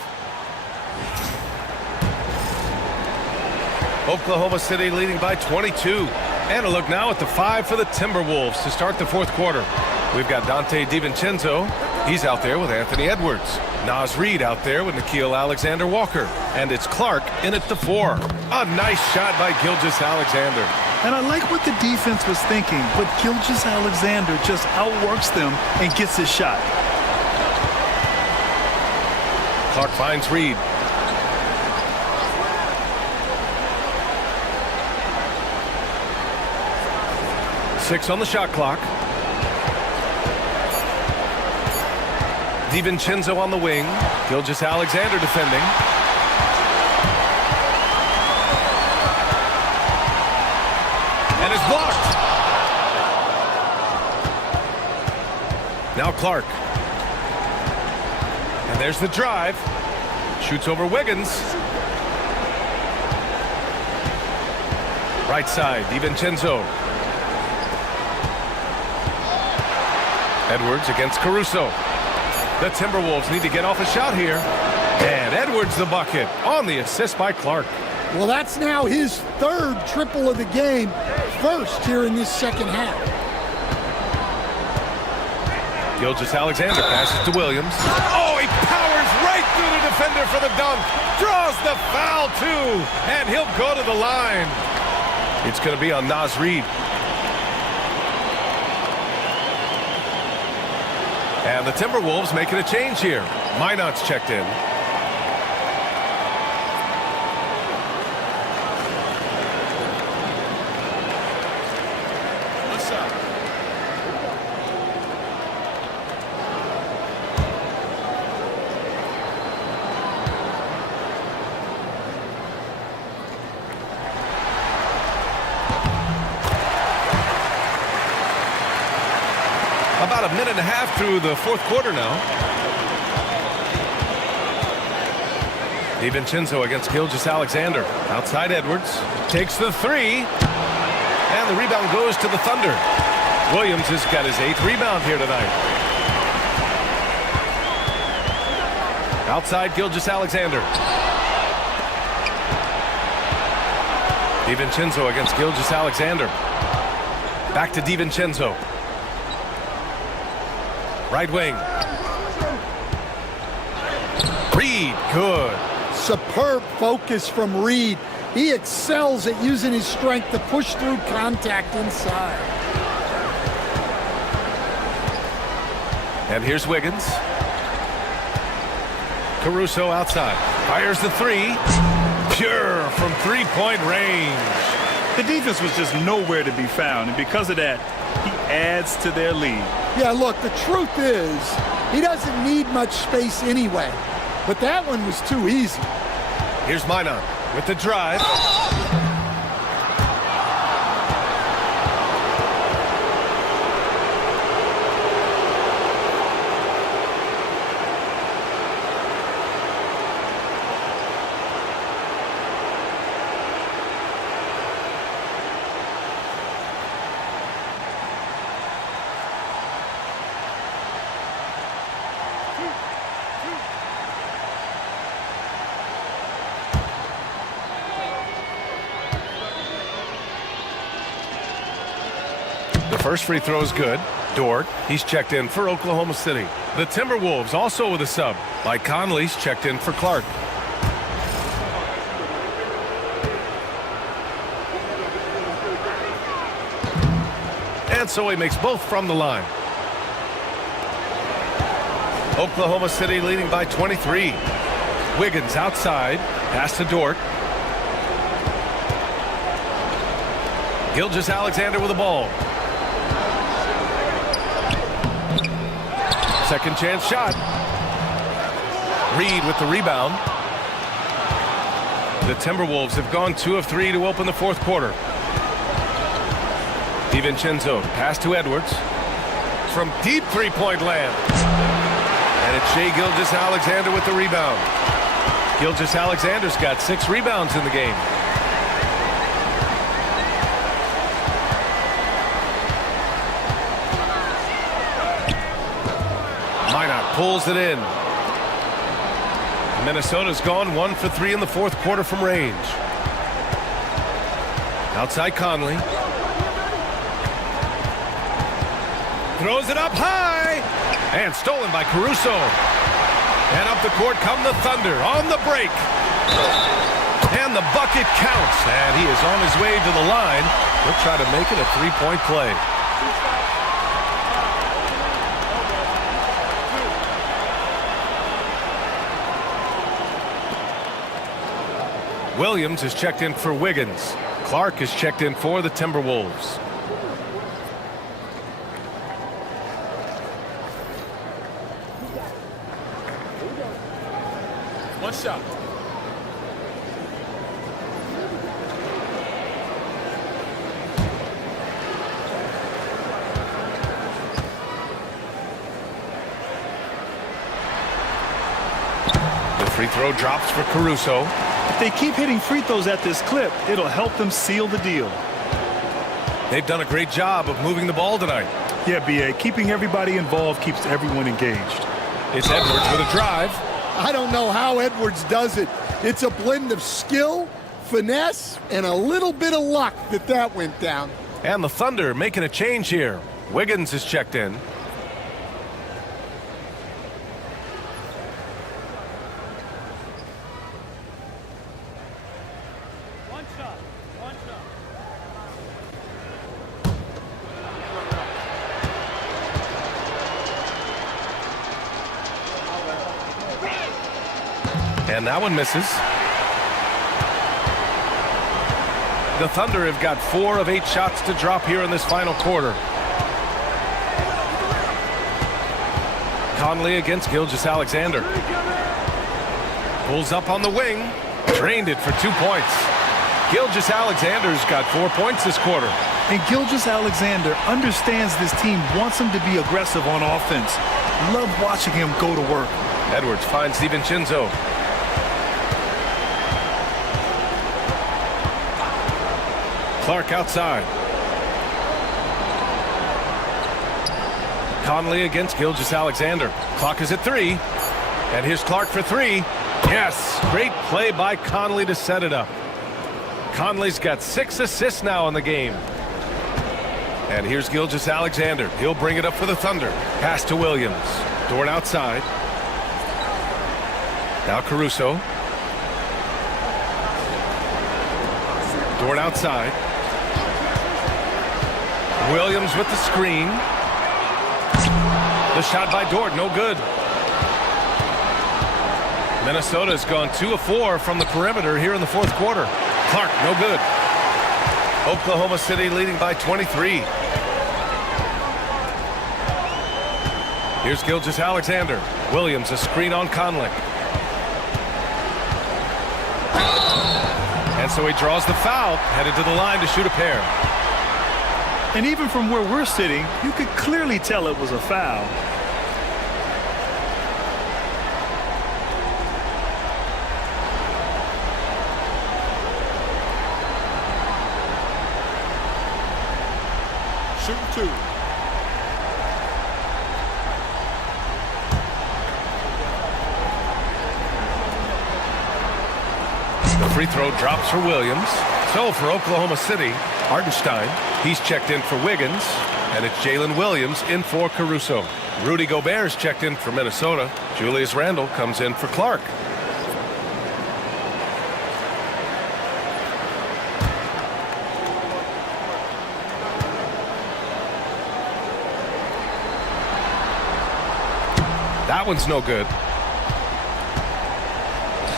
Oklahoma City leading by 22. And a look now at the 5 for the Timberwolves to start the fourth quarter. We've got Dante DiVincenzo. He's out there with Anthony Edwards. Naz Reid out there with Nickeil Alexander-Walker. And it's Clark in at the 4. A nice shot by Gilgeous-Alexander. And I like what the defense was thinking, but Gilgeous-Alexander just outworks them and gets his shot. Clark finds Reid. Six on the shot clock. DiVincenzo on the wing. Gilgeous-Alexander defending. And is blocked. Now Clark. And there's the drive. Shoots over Wiggins. Right side, DiVincenzo. Edwards against Caruso. The Timberwolves need to get off a shot here. And Edwards the bucket on the assist by Clark. Well, that's now his third triple of the game, first here in this second half. Gilgeous-Alexander passes to Williams. Oh, he powers right through the defender for the dunk. Draws the foul, too. And he'll go to the line. It's going to be on Naz Reid. And the Timberwolves making a change here. Minot's checked in. About a minute and a half through the fourth quarter now. DiVincenzo against Gilgeous-Alexander. Outside Edwards. Takes the 3. And the rebound goes to the Thunder. Williams has got his 8th rebound here tonight. Outside Gilgeous-Alexander. DiVincenzo against Gilgeous-Alexander. Back to DiVincenzo. Right wing. Reid, good. Superb focus from Reid. He excels at using his strength to push through contact inside. And here's Wiggins. Caruso outside. Fires the 3. Pure from three-point range. The defense was just nowhere to be found, and because of that, he adds to their lead. Yeah, look, the truth is, he doesn't need much space anyway. But that one was too easy. Here's Minot with the drive. The first free throw is good. Dort, he's checked in for Oklahoma City. The Timberwolves also with a sub. Mike Conley's checked in for Clark. And so he makes both from the line. Oklahoma City leading by 23. Wiggins outside. Pass to Dort. Gilgeous-Alexander with the ball. Second chance shot. Reed with the rebound. The Timberwolves have gone 2 of 3 to open the fourth quarter. DiVincenzo, pass to Edwards. From deep three-point land. And it's Shai Gilgeous-Alexander with the rebound. Gilgeous-Alexander's got 6 rebounds in the game. Minot pulls it in. Minnesota's gone 1 for 3 in the fourth quarter from range. Outside Conley. Throws it up high. And stolen by Caruso. And up the court come the Thunder on the break. And the bucket counts. And he is on his way to the line. He'll try to make it a three-point play. Williams is checked in for Wiggins. Clark is checked in for the Timberwolves. One shot. The free throw drops for Caruso. If they keep hitting free throws at this clip, it'll help them seal the deal. They've done a great job of moving the ball tonight. Yeah, B.A., keeping everybody involved keeps everyone engaged. It's Edwards with a drive. I don't know how Edwards does it. It's a blend of skill, finesse, and a little bit of luck that went down. And the Thunder making a change here. Wiggins is checked in. And that one misses. The Thunder have got 4 of 8 shots to drop here in this final quarter. Conley against Gilgeous-Alexander. Pulls up on the wing. Drained it for 2 points. Gilgeous-Alexander's got 4 points this quarter. And Gilgeous-Alexander understands this team wants him to be aggressive on offense. Love watching him go to work. Edwards finds DiVincenzo. Clark outside. Conley against Gilgeous-Alexander. Clock is at 3. And here's Clark for 3. Yes, great play by Conley to set it up. Conley's got 6 assists now in the game. And here's Gilgeous-Alexander. He'll bring it up for the Thunder. Pass to Williams. Dort outside. Now Caruso. Dort outside. Williams with the screen. The shot by Dort, no good. Minnesota's gone 2 of 4 from the perimeter here in the fourth quarter. Clark, no good. Oklahoma City leading by 23. Here's Gilgeous-Alexander. Williams, a screen on Conley. And so he draws the foul, headed to the line to shoot a pair. And even from where we're sitting, you could clearly tell it was a foul. Shoot 2. The free throw drops for Williams. So for Oklahoma City, Hartenstein, he's checked in for Wiggins. And it's Jalen Williams in for Caruso. Rudy Gobert's checked in for Minnesota. Julius Randle comes in for Clark. That one's no good.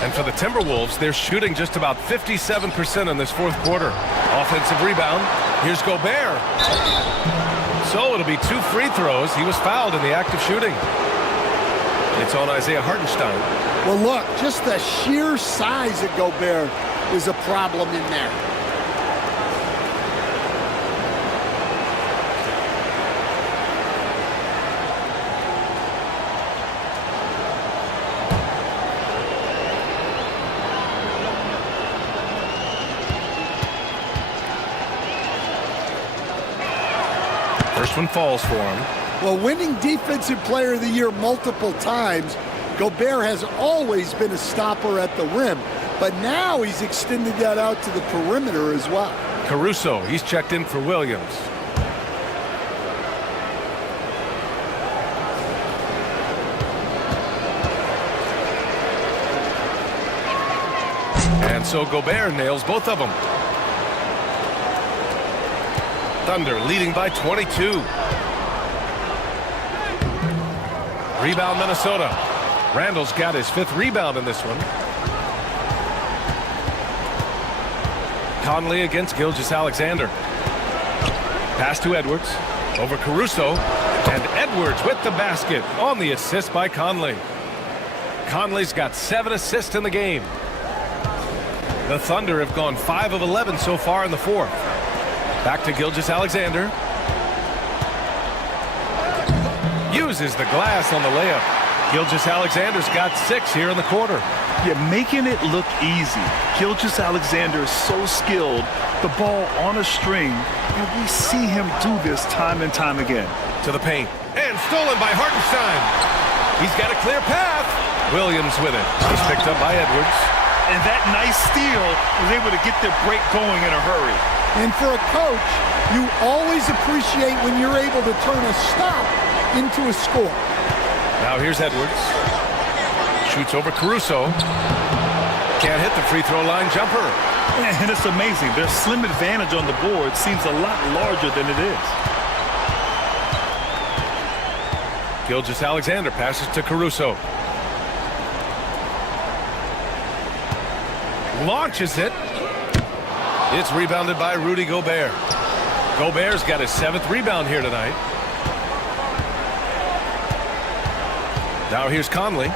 And for the Timberwolves, they're shooting just about 57% in this fourth quarter. Offensive rebound. Here's Gobert. So it'll be 2 free throws. He was fouled in the act of shooting. It's on Isaiah Hartenstein. Well, look, just the sheer size of Gobert is a problem in there. First one falls for him. Well, winning Defensive Player of the Year multiple times, Gobert has always been a stopper at the rim, but now he's extended that out to the perimeter as well. Caruso, he's checked in for Williams. And so Gobert nails both of them. Thunder leading by 22. Rebound Minnesota. Randall's got his 5th rebound in this one. Conley against Gilgeous-Alexander. Pass to Edwards. Over Caruso. And Edwards with the basket on the assist by Conley. Conley's got 7 assists in the game. The Thunder have gone 5 of 11 so far in the fourth. Back to Gilgeous-Alexander. Uses the glass on the layup. Gilgeous-Alexander's got 6 here in the quarter. Yeah, making it look easy. Gilgeous-Alexander is so skilled. The ball on a string, and we see him do this time and time again. To the paint. And stolen by Hartenstein. He's got a clear path. Williams with it. He's picked up by Edwards. And that nice steal was able to get their break going in a hurry. And for a coach, you always appreciate when you're able to turn a stop into a score. Now here's Edwards. Shoots over Caruso. Can't hit the free throw line jumper. And it's amazing. Their slim advantage on the board seems a lot larger than it is. Gilgeous-Alexander passes to Caruso. Launches it. It's rebounded by Rudy Gobert. Gobert's got his 7th rebound here tonight. Now here's Conley.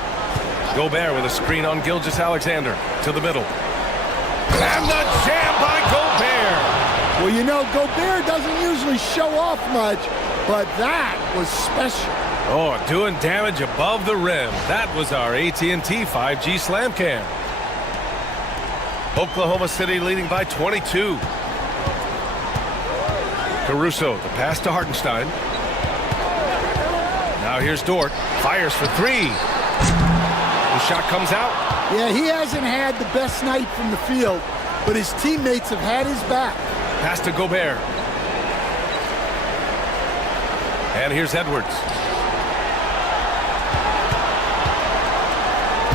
Gobert with a screen on Gilgeous-Alexander to the middle. And the jam by Gobert. Well, you know, Gobert doesn't usually show off much, but that was special. Oh, doing damage above the rim. That was our AT&T 5G Slam Cam. Oklahoma City leading by 22. Caruso, the pass to Hartenstein. Now here's Dort. Fires for 3. The shot comes out. Yeah, he hasn't had the best night from the field, but his teammates have had his back. Pass to Gobert. And here's Edwards.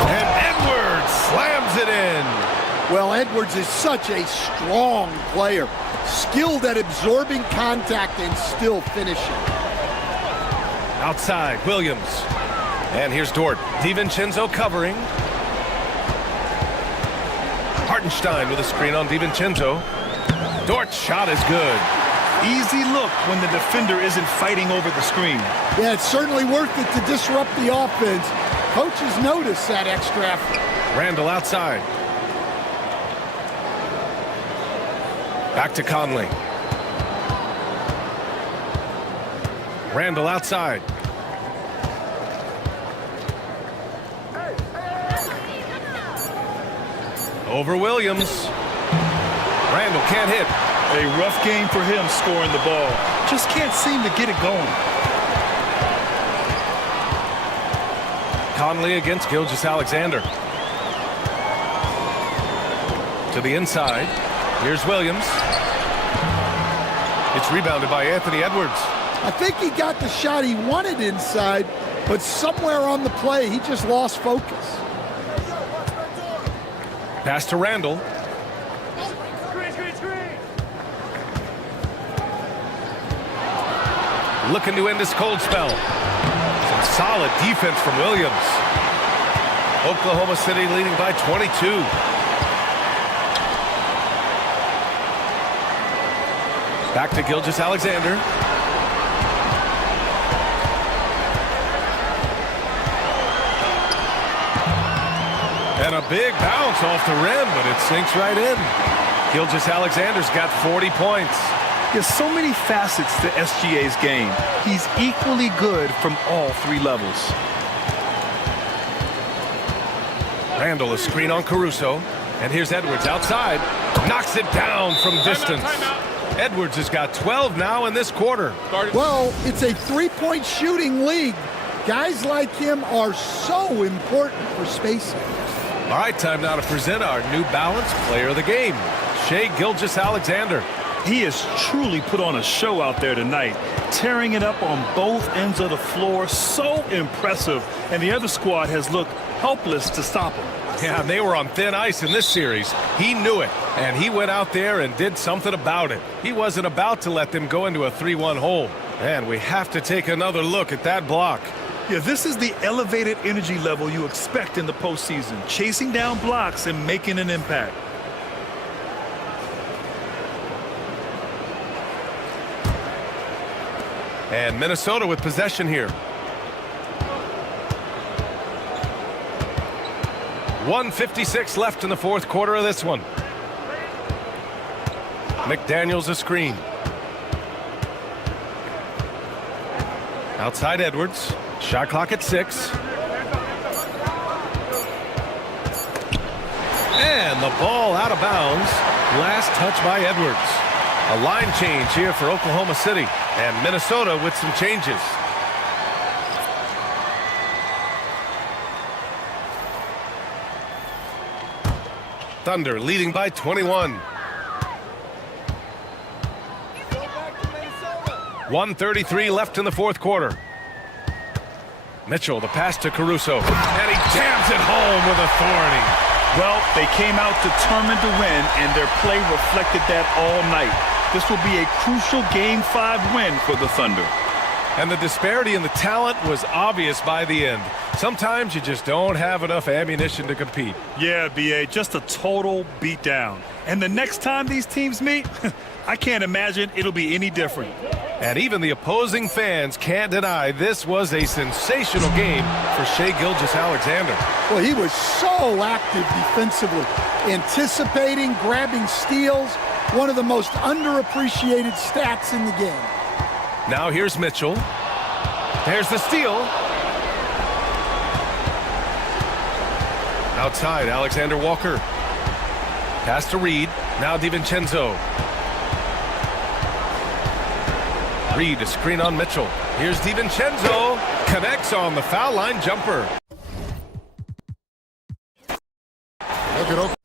And Edwards slams it in. Well, Edwards is such a strong player, skilled at absorbing contact and still finishing. Outside, Williams. And here's Dort. DiVincenzo covering. Hartenstein with a screen on DiVincenzo. Dort's shot is good. Easy look when the defender isn't fighting over the screen. Yeah, it's certainly worth it to disrupt the offense. Coaches notice that extra effort. Randall outside. Back to Conley. Randall outside. Over Williams. Randall can't hit. A rough game for him scoring the ball. Just can't seem to get it going. Conley against Gilgeous-Alexander. To the inside. Here's Williams. It's rebounded by Anthony Edwards. I think he got the shot he wanted inside, but somewhere on the play, he just lost focus. Pass to Randall. Looking to end this cold spell. Some solid defense from Williams. Oklahoma City leading by 22. Back to Gilgeous-Alexander. And a big bounce off the rim, but it sinks right in. Gilgeous-Alexander's got 40 points. There's so many facets to SGA's game. He's equally good from all three levels. Randall, a screen on Caruso. And here's Edwards outside. Knocks it down from distance. Edwards has got 12 now in this quarter. Well, it's a three-point shooting league. Guys like him are so important for spacing. All right, time now to present our New Balance Player of the Game, Shai Gilgeous-Alexander. He has truly put on a show out there tonight, tearing it up on both ends of the floor. So impressive, and the other squad has looked helpless to stop him. Yeah, they were on thin ice in this series. He knew it, and he went out there and did something about it. He wasn't about to let them go into a 3-1 hole. And we have to take another look at that block. Yeah, this is the elevated energy level you expect in the postseason, chasing down blocks and making an impact. And Minnesota with possession here. 1:56 left in the fourth quarter of this one. McDaniels a screen. Outside Edwards. Shot clock at 6. And the ball out of bounds. Last touch by Edwards. A line change here for Oklahoma City. And Minnesota with some changes. Thunder leading by 21. 1:33 left in the fourth quarter. Mitchell, the pass to Caruso. And he jams it home with authority. Well, they came out determined to win, and their play reflected that all night. This will be a crucial Game 5 win for the Thunder. And the disparity in the talent was obvious by the end. Sometimes you just don't have enough ammunition to compete. Yeah, B.A., just a total beatdown. And the next time these teams meet, I can't imagine it'll be any different. And even the opposing fans can't deny this was a sensational game for Shai Gilgeous-Alexander. Well, he was so active defensively, anticipating, grabbing steals, one of the most underappreciated stats in the game. Now here's Mitchell. There's the steal. Outside, Alexander Walker. Pass to Reed. Now DiVincenzo. Reed, a screen on Mitchell. Here's DiVincenzo. Connects on the foul line jumper. Look at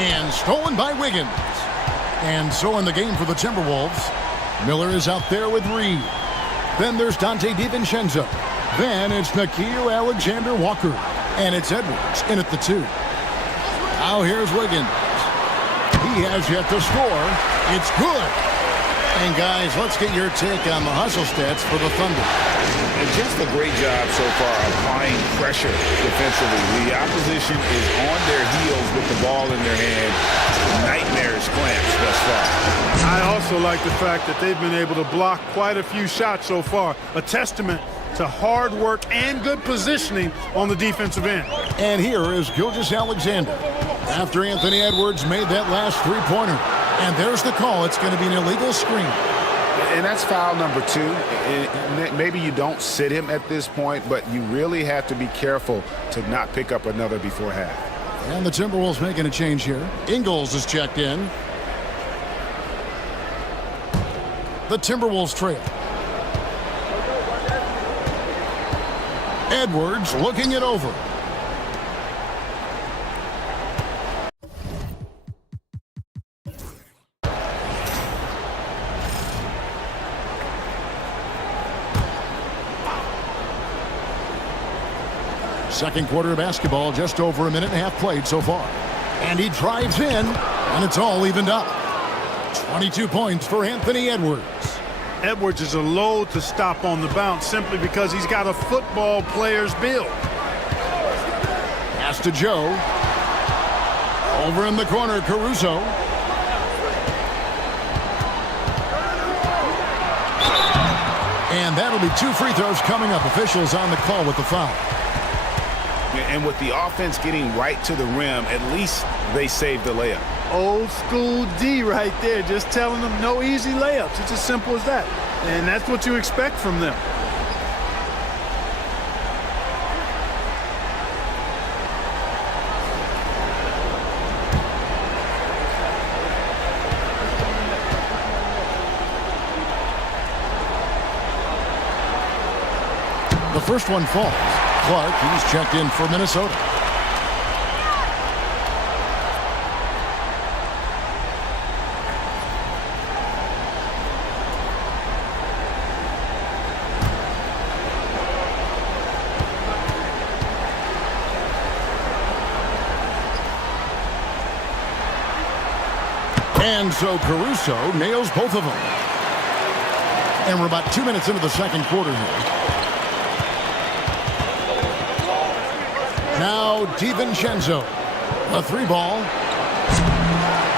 and stolen by Wiggins. And so in the game for the Timberwolves, Miller is out there with Reed. Then there's Dante DiVincenzo. Then it's Nickeil Alexander-Walker. And it's Edwards in at the 2. Now here's Wiggins. He has yet to score. It's good. And guys, let's get your take on the hustle stats for the Thunder. And just a great job so far applying pressure defensively. The opposition is on their heels with the ball in their hand. Nightmarish clamps thus far. I also like the fact that they've been able to block quite a few shots so far. A testament to hard work and good positioning on the defensive end. And here is Gilgeous-Alexander after Anthony Edwards made that last three-pointer. And there's the call. It's going to be an illegal screen. And that's foul number 2. And maybe you don't sit him at this point, but you really have to be careful to not pick up another before half. And the Timberwolves making a change here. Ingles is checked in. The Timberwolves trail. Edwards looking it over. Second quarter of basketball, just over a minute and a half played so far. And he drives in, and it's all evened up. 22 points for Anthony Edwards. Edwards is a load to stop on the bounce simply because he's got a football player's build. Pass to Joe. Over in the corner, Caruso. And that'll be 2 free throws coming up. Officials on the call with the foul. And with the offense getting right to the rim, at least they saved the layup. Old school D right there, just telling them no easy layups. It's as simple as that. And that's what you expect from them. The first one falls. Clark, he's checked in for Minnesota. And so Caruso nails both of them. And we're about 2 minutes into the second quarter here. Now DiVincenzo, a 3-ball.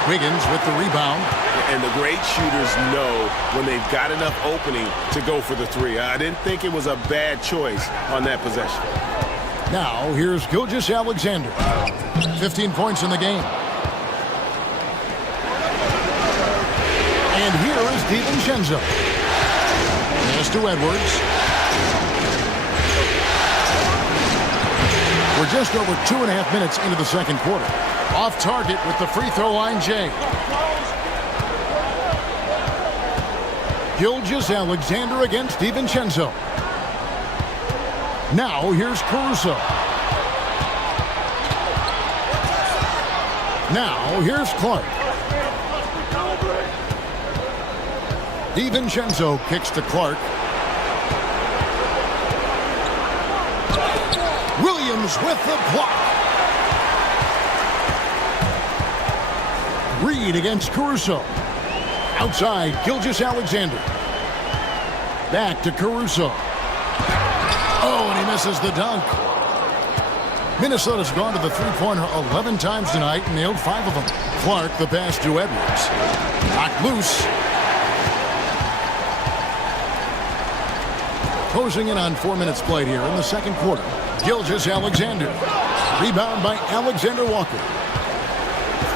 Wiggins with the rebound. And the great shooters know when they've got enough opening to go for the 3. I didn't think it was a bad choice on that possession. Now here's Gilgeous-Alexander. 15 points in the game. And here is DiVincenzo. Pass to Edwards. We're just over 2.5 minutes into the second quarter. Off target with the free throw line, Jay. Gilgeous-Alexander against DiVincenzo. Now here's Caruso. Now here's Clark. DiVincenzo kicks to Clark. Williams with the block. Reed against Caruso. Outside, Gilgeous-Alexander. Back to Caruso. Oh, and he misses the dunk. Minnesota's gone to the three-pointer 11 times tonight and nailed 5 of them. Clark, the pass to Edwards. Knocked loose. Closing in on 4 minutes played here in the second quarter. Gilgeous-Alexander. Rebound by Alexander Walker.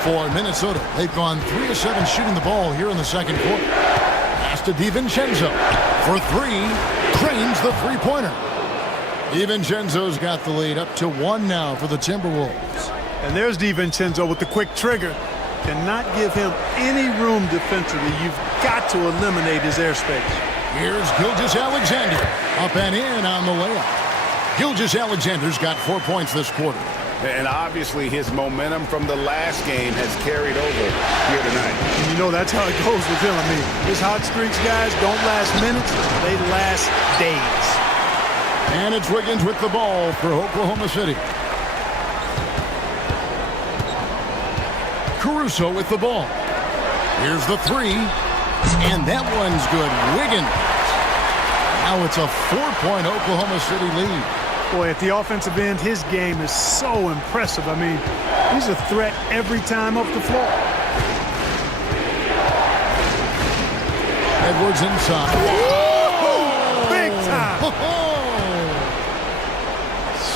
For Minnesota, they've gone 3 of 7 shooting the ball here in the second quarter. Pass to DiVincenzo. For 3, cranes the three-pointer. DiVincenzo's got the lead up to 1 now for the Timberwolves. And there's DiVincenzo with the quick trigger. Cannot give him any room defensively. You've got to eliminate his airspace. Here's Gilgeous-Alexander. Up and in on the layup. Gilgeous-Alexander's got 4 points this quarter. And obviously his momentum from the last game has carried over here tonight. And you know that's how it goes with him. I mean, his hot streaks, guys, don't last minutes. They last days. And it's Wiggins with the ball for Oklahoma City. Caruso with the ball. Here's the 3. And that one's good. Wiggins. Now it's a 4-point Oklahoma City lead. Boy, at the offensive end, his game is so impressive. I mean, he's a threat every time up the floor. Edwards inside. Whoa! Big time.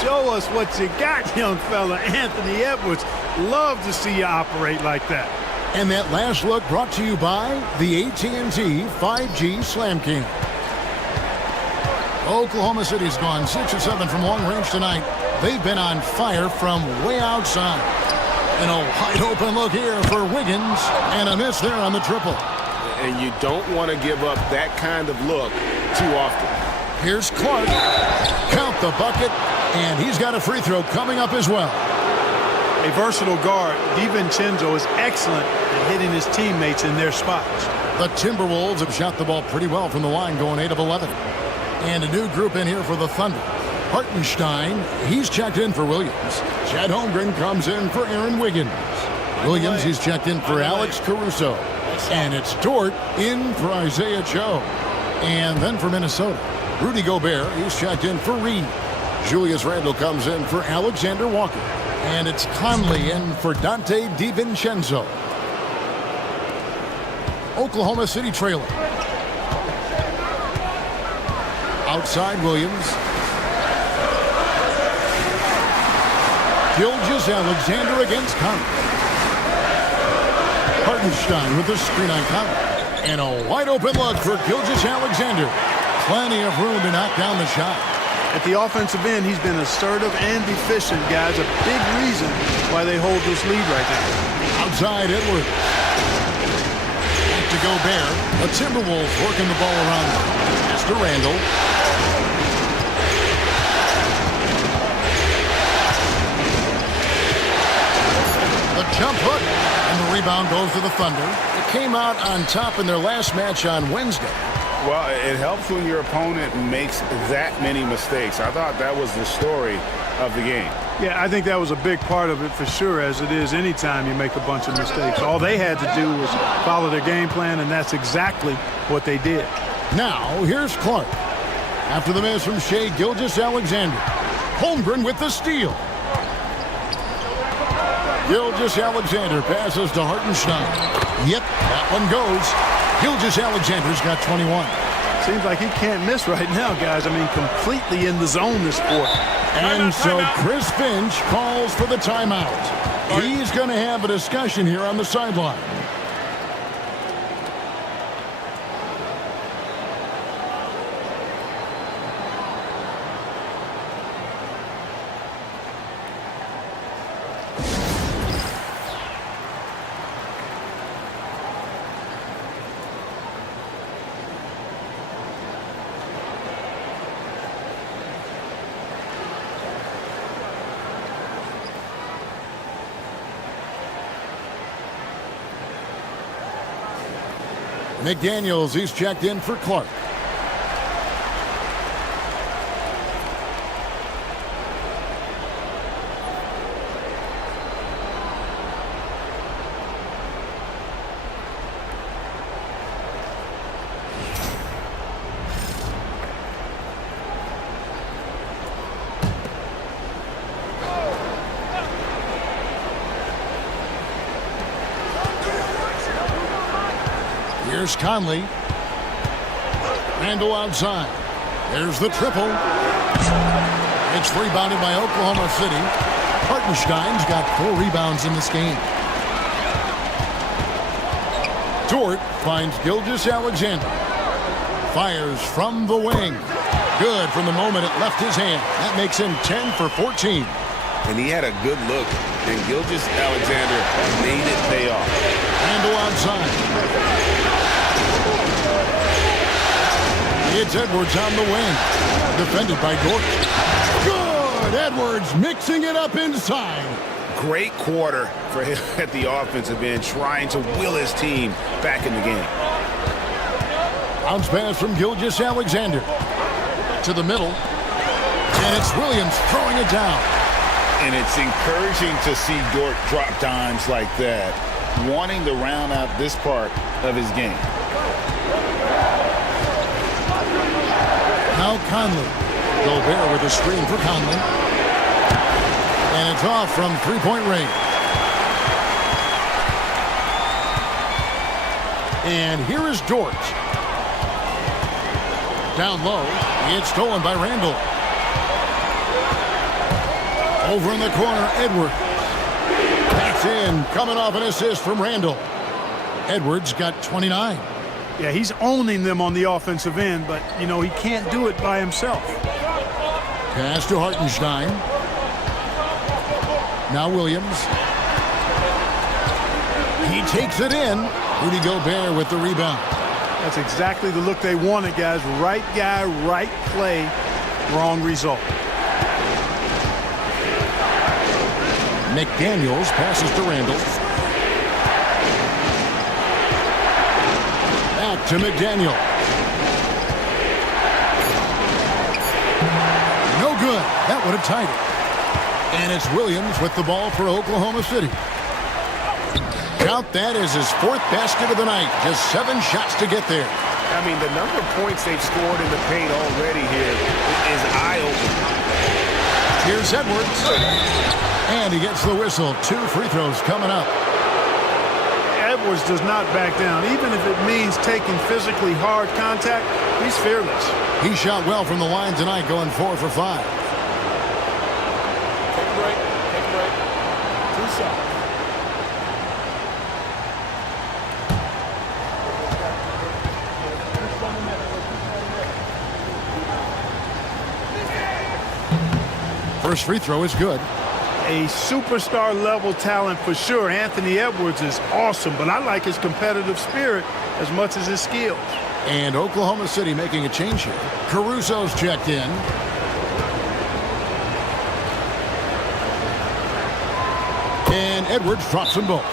Show us what you got, young fella. Anthony Edwards. Love to see you operate like that. And that last look brought to you by the AT&T 5G Slam King. Oklahoma City's gone 6 of 7 from long range tonight. They've been on fire from way outside. And a wide open look here for Wiggins. And a miss there on the triple. And you don't want to give up that kind of look too often. Here's Clark. Count the bucket. And he's got a free throw coming up as well. A versatile guard, DiVincenzo is excellent at hitting his teammates in their spots. The Timberwolves have shot the ball pretty well from the line, going 8 of 11. And a new group in here for the Thunder. Hartenstein, he's checked in for Williams. Chad Holmgren comes in for Aaron Wiggins. Williams, he's checked in for Alex Caruso. And it's Dort in for Isaiah Joe. And then for Minnesota, Rudy Gobert, he's checked in for Reed. Julius Randle comes in for Alexander Walker. And it's Conley in for Dante DiVincenzo. Oklahoma City trailing. Outside Williams. Gilgeous-Alexander against Conley. Hartenstein with the screen on Conley. And a wide open look for Gilgeous-Alexander. Plenty of room to knock down the shot. At the offensive end, he's been assertive and efficient, guys. A big reason why they hold this lead right now. Outside Edwards. Back to Gobert. The Timberwolves working the ball around them. Pass to Randle. The jump hook. And the rebound goes to the Thunder. They came out on top in their last match on Wednesday. Well, it helps when your opponent makes that many mistakes. I thought that was the story of the game. Yeah, I think that was a big part of it for sure, as it is anytime you make a bunch of mistakes. All they had to do was follow their game plan, and that's exactly what they did. Now, here's Clark. After the miss from Shai Gilgeous-Alexander. Holmgren with the steal. Gilgeous-Alexander passes to Hartenstein. Yep, that one goes. Gilgeous-Alexander's got 21. Seems like he can't miss right now, guys. I mean, completely in the zone this quarter. And so Chris Finch calls for the timeout. He's going to have a discussion here on the sideline. McDaniels, he's checked in for Clark. Here's Conley. Randle outside. There's the triple. It's rebounded by Oklahoma City. Hartenstein's got 4 rebounds in this game. Dort finds Gilgeous-Alexander. Fires from the wing. Good from the moment it left his hand. That makes him 10 for 14. And he had a good look, and Gilgeous-Alexander made it pay off. Randle outside. It's Edwards on the wing. Defended by Dort. Good! Edwards mixing it up inside. Great quarter for him at the offensive end, trying to will his team back in the game. Bounce pass from Gilgeous-Alexander. To the middle. And it's Williams throwing it down. And it's encouraging to see Dort drop dimes like that, wanting to round out this part of his game. Now Conley. Gobert with a screen for Conley. And it's off from three-point range. And here is Dort. Down low. It's stolen by Randle. Over in the corner, Edwards. That's in. Coming off an assist from Randle. Edwards got 29. Yeah, he's owning them on the offensive end, but, you know, he can't do it by himself. Pass to Hartenstein. Now Williams. He takes it in. Rudy Gobert with the rebound. That's exactly the look they wanted, guys. Right guy, right play, wrong result. McDaniels passes to Randall. Back to McDaniel. No good. That would have tied it. And it's Williams with the ball for Oklahoma City. Count that as his 4th basket of the night. Just 7 shots to get there. I mean, the number of points they've scored in the paint already here is eye-opening. Here's Edwards. And he gets the whistle. 2 free throws coming up. Edwards does not back down. Even if it means taking physically hard contact, he's fearless. He shot well from the line tonight, going 4 for 5. Take a break. Take a break. 2 shots. First free throw is good. A superstar level talent for sure. Anthony Edwards is awesome, but I like his competitive spirit as much as his skills. And Oklahoma City making a change here. Caruso's checked in. And Edwards drops them both.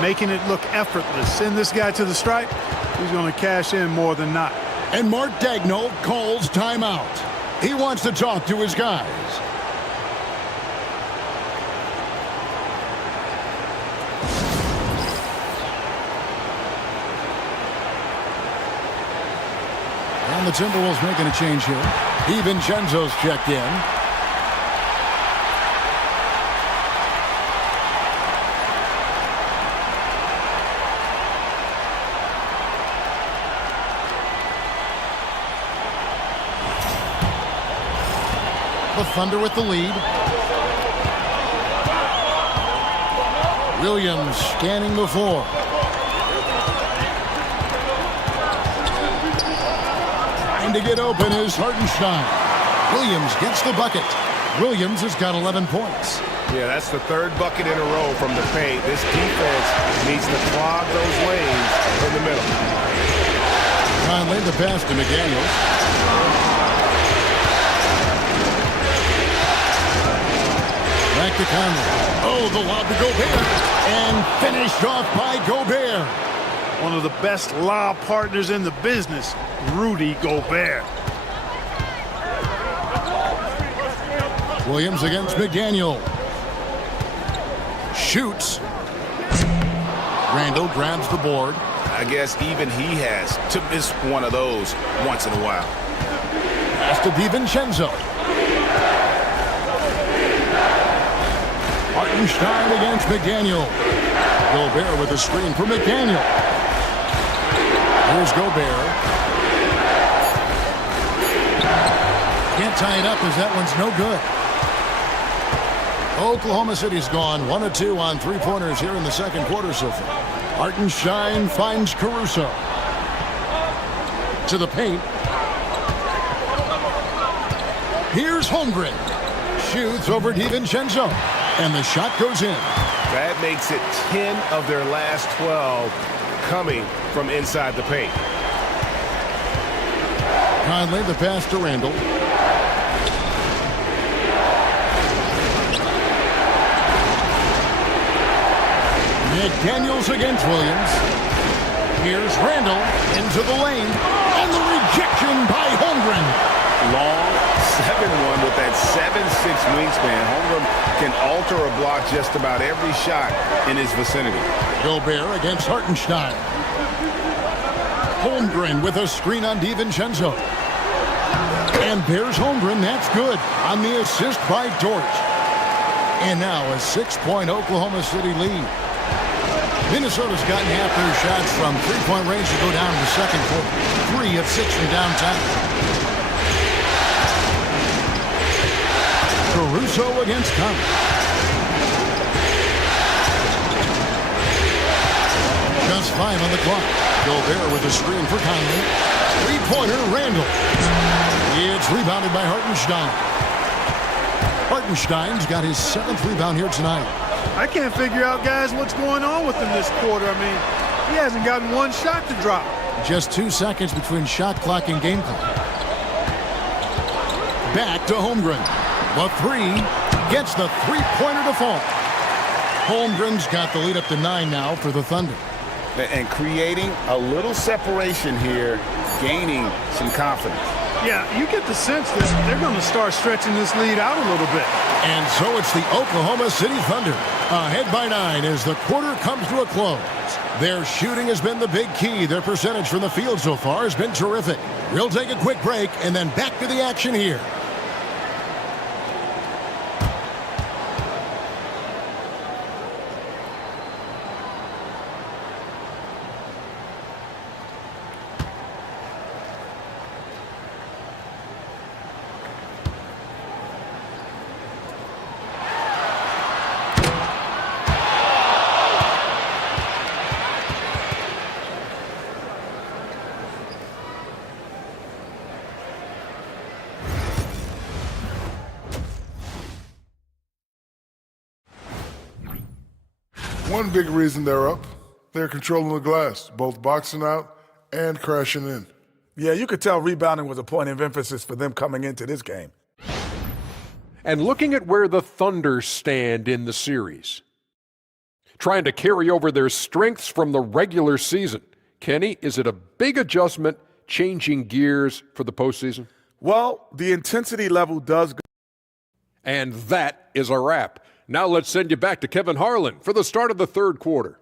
Making it look effortless. Send this guy to the stripe. He's going to cash in more than not. And Mark Daigneault calls timeout. He wants to talk to his guys. And the Timberwolves making a change here. DiVincenzo's checked in. The Thunder with the lead. Williams scanning the floor. Trying to get open is Hartenstein. Williams gets the bucket. Williams has got 11 points. Yeah, that's the 3rd bucket in a row from the paint. This defense needs to clog those lanes in the middle. Conley the pass to McDaniels. Back to Conley. Oh, the lob to Gobert. And finished off by Gobert. One of the best lob partners in the business, Rudy Gobert. Williams against McDaniel. Shoots. Randall grabs the board. I guess even he has to miss one of those once in a while. Pass to DiVincenzo. Hartenstein against McDaniel. Gobert with a screen for McDaniel. Here's Gobert. Can't tie it up as that one's no good. Oklahoma City's gone 1 of 2 on 3-pointers here in the second quarter so far. Hartenstein finds Caruso. To the paint. Here's Holmgren. Shoots over DiVincenzo. And the shot goes in. That makes it 10 of their last 12 coming from inside the paint. Conley the pass to Randall. McDaniels against Williams. Here's Randall into the lane. And the rejection by Holmgren. Long 7-1 with that 7'6" wingspan. Holmgren can alter a block just about every shot in his vicinity. Gobert against Hartenstein. Holmgren with a screen on DiVincenzo. And there's Holmgren. That's good on the assist by Dort. And now a 6-point Oklahoma City lead. Minnesota's gotten half their shots from 3-point range to go down in the second quarter. 3 of 6 from downtown. Caruso against Conley. Just 3:35 on the clock. Gobert with a screen for Conley. Three-pointer, Randall. It's rebounded by Hartenstein. Hartenstein's got his 7th rebound here tonight. I can't figure out, guys, what's going on with him this quarter. I mean, he hasn't gotten one shot to drop. Just 2 seconds between shot clock and game clock. Back to Holmgren. The three gets the three-pointer to fall. Holmgren's got the lead up to 9 now for the Thunder. And creating a little separation here, gaining some confidence. Yeah, you get the sense that they're going to start stretching this lead out a little bit. And so it's the Oklahoma City Thunder ahead by 9 as the quarter comes to a close. Their shooting has been the big key. Their percentage from the field so far has been terrific. We'll take a quick break and then back to the action here. One big reason they're up, they're controlling the glass, both boxing out and crashing in. Yeah, you could tell rebounding was a point of emphasis for them coming into this game. And looking at where the Thunder stand in the series, trying to carry over their strengths from the regular season. Kenny, is it a big adjustment changing gears for the postseason? Well, the intensity level does go. And that is a wrap. Now let's send you back to Kevin Harlan for the start of the third quarter.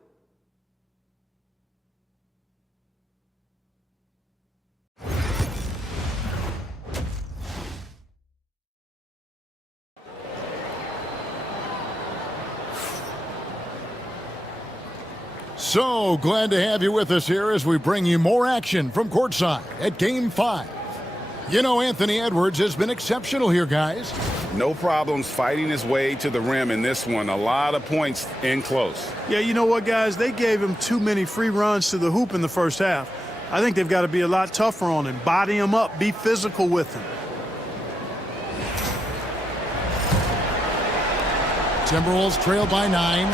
So glad to have you with us here as we bring you more action from courtside at Game 5. You know, Anthony Edwards has been exceptional here, guys. No problems fighting his way to the rim in this one. A lot of points in close. Yeah, you know what, guys? They gave him too many free runs to the hoop in the first half. I think they've got to be a lot tougher on him. Body him up. Be physical with him. Timberwolves trail by 9.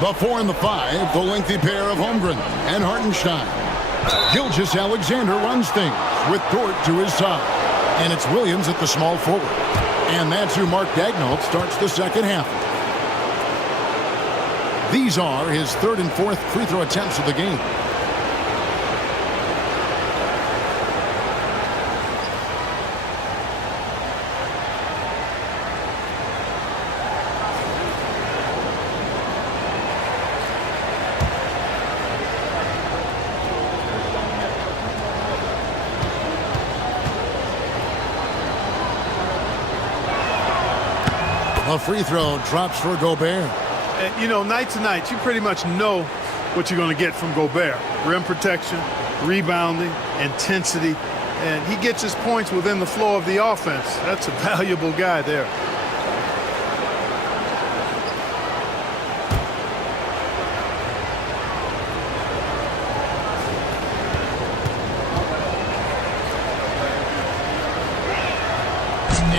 The 4 and the 5, the lengthy pair of Holmgren and Hartenstein. Gilgeous-Alexander runs things with Dort to his side. And it's Williams at the small forward. And that's who Mark Daigneault starts the second half. These are his third and fourth free throw attempts of the game. A free throw drops for Gobert. You know, night to night, you pretty much know what you're going to get from Gobert. Rim protection, rebounding, intensity, and he gets his points within the flow of the offense. That's a valuable guy there.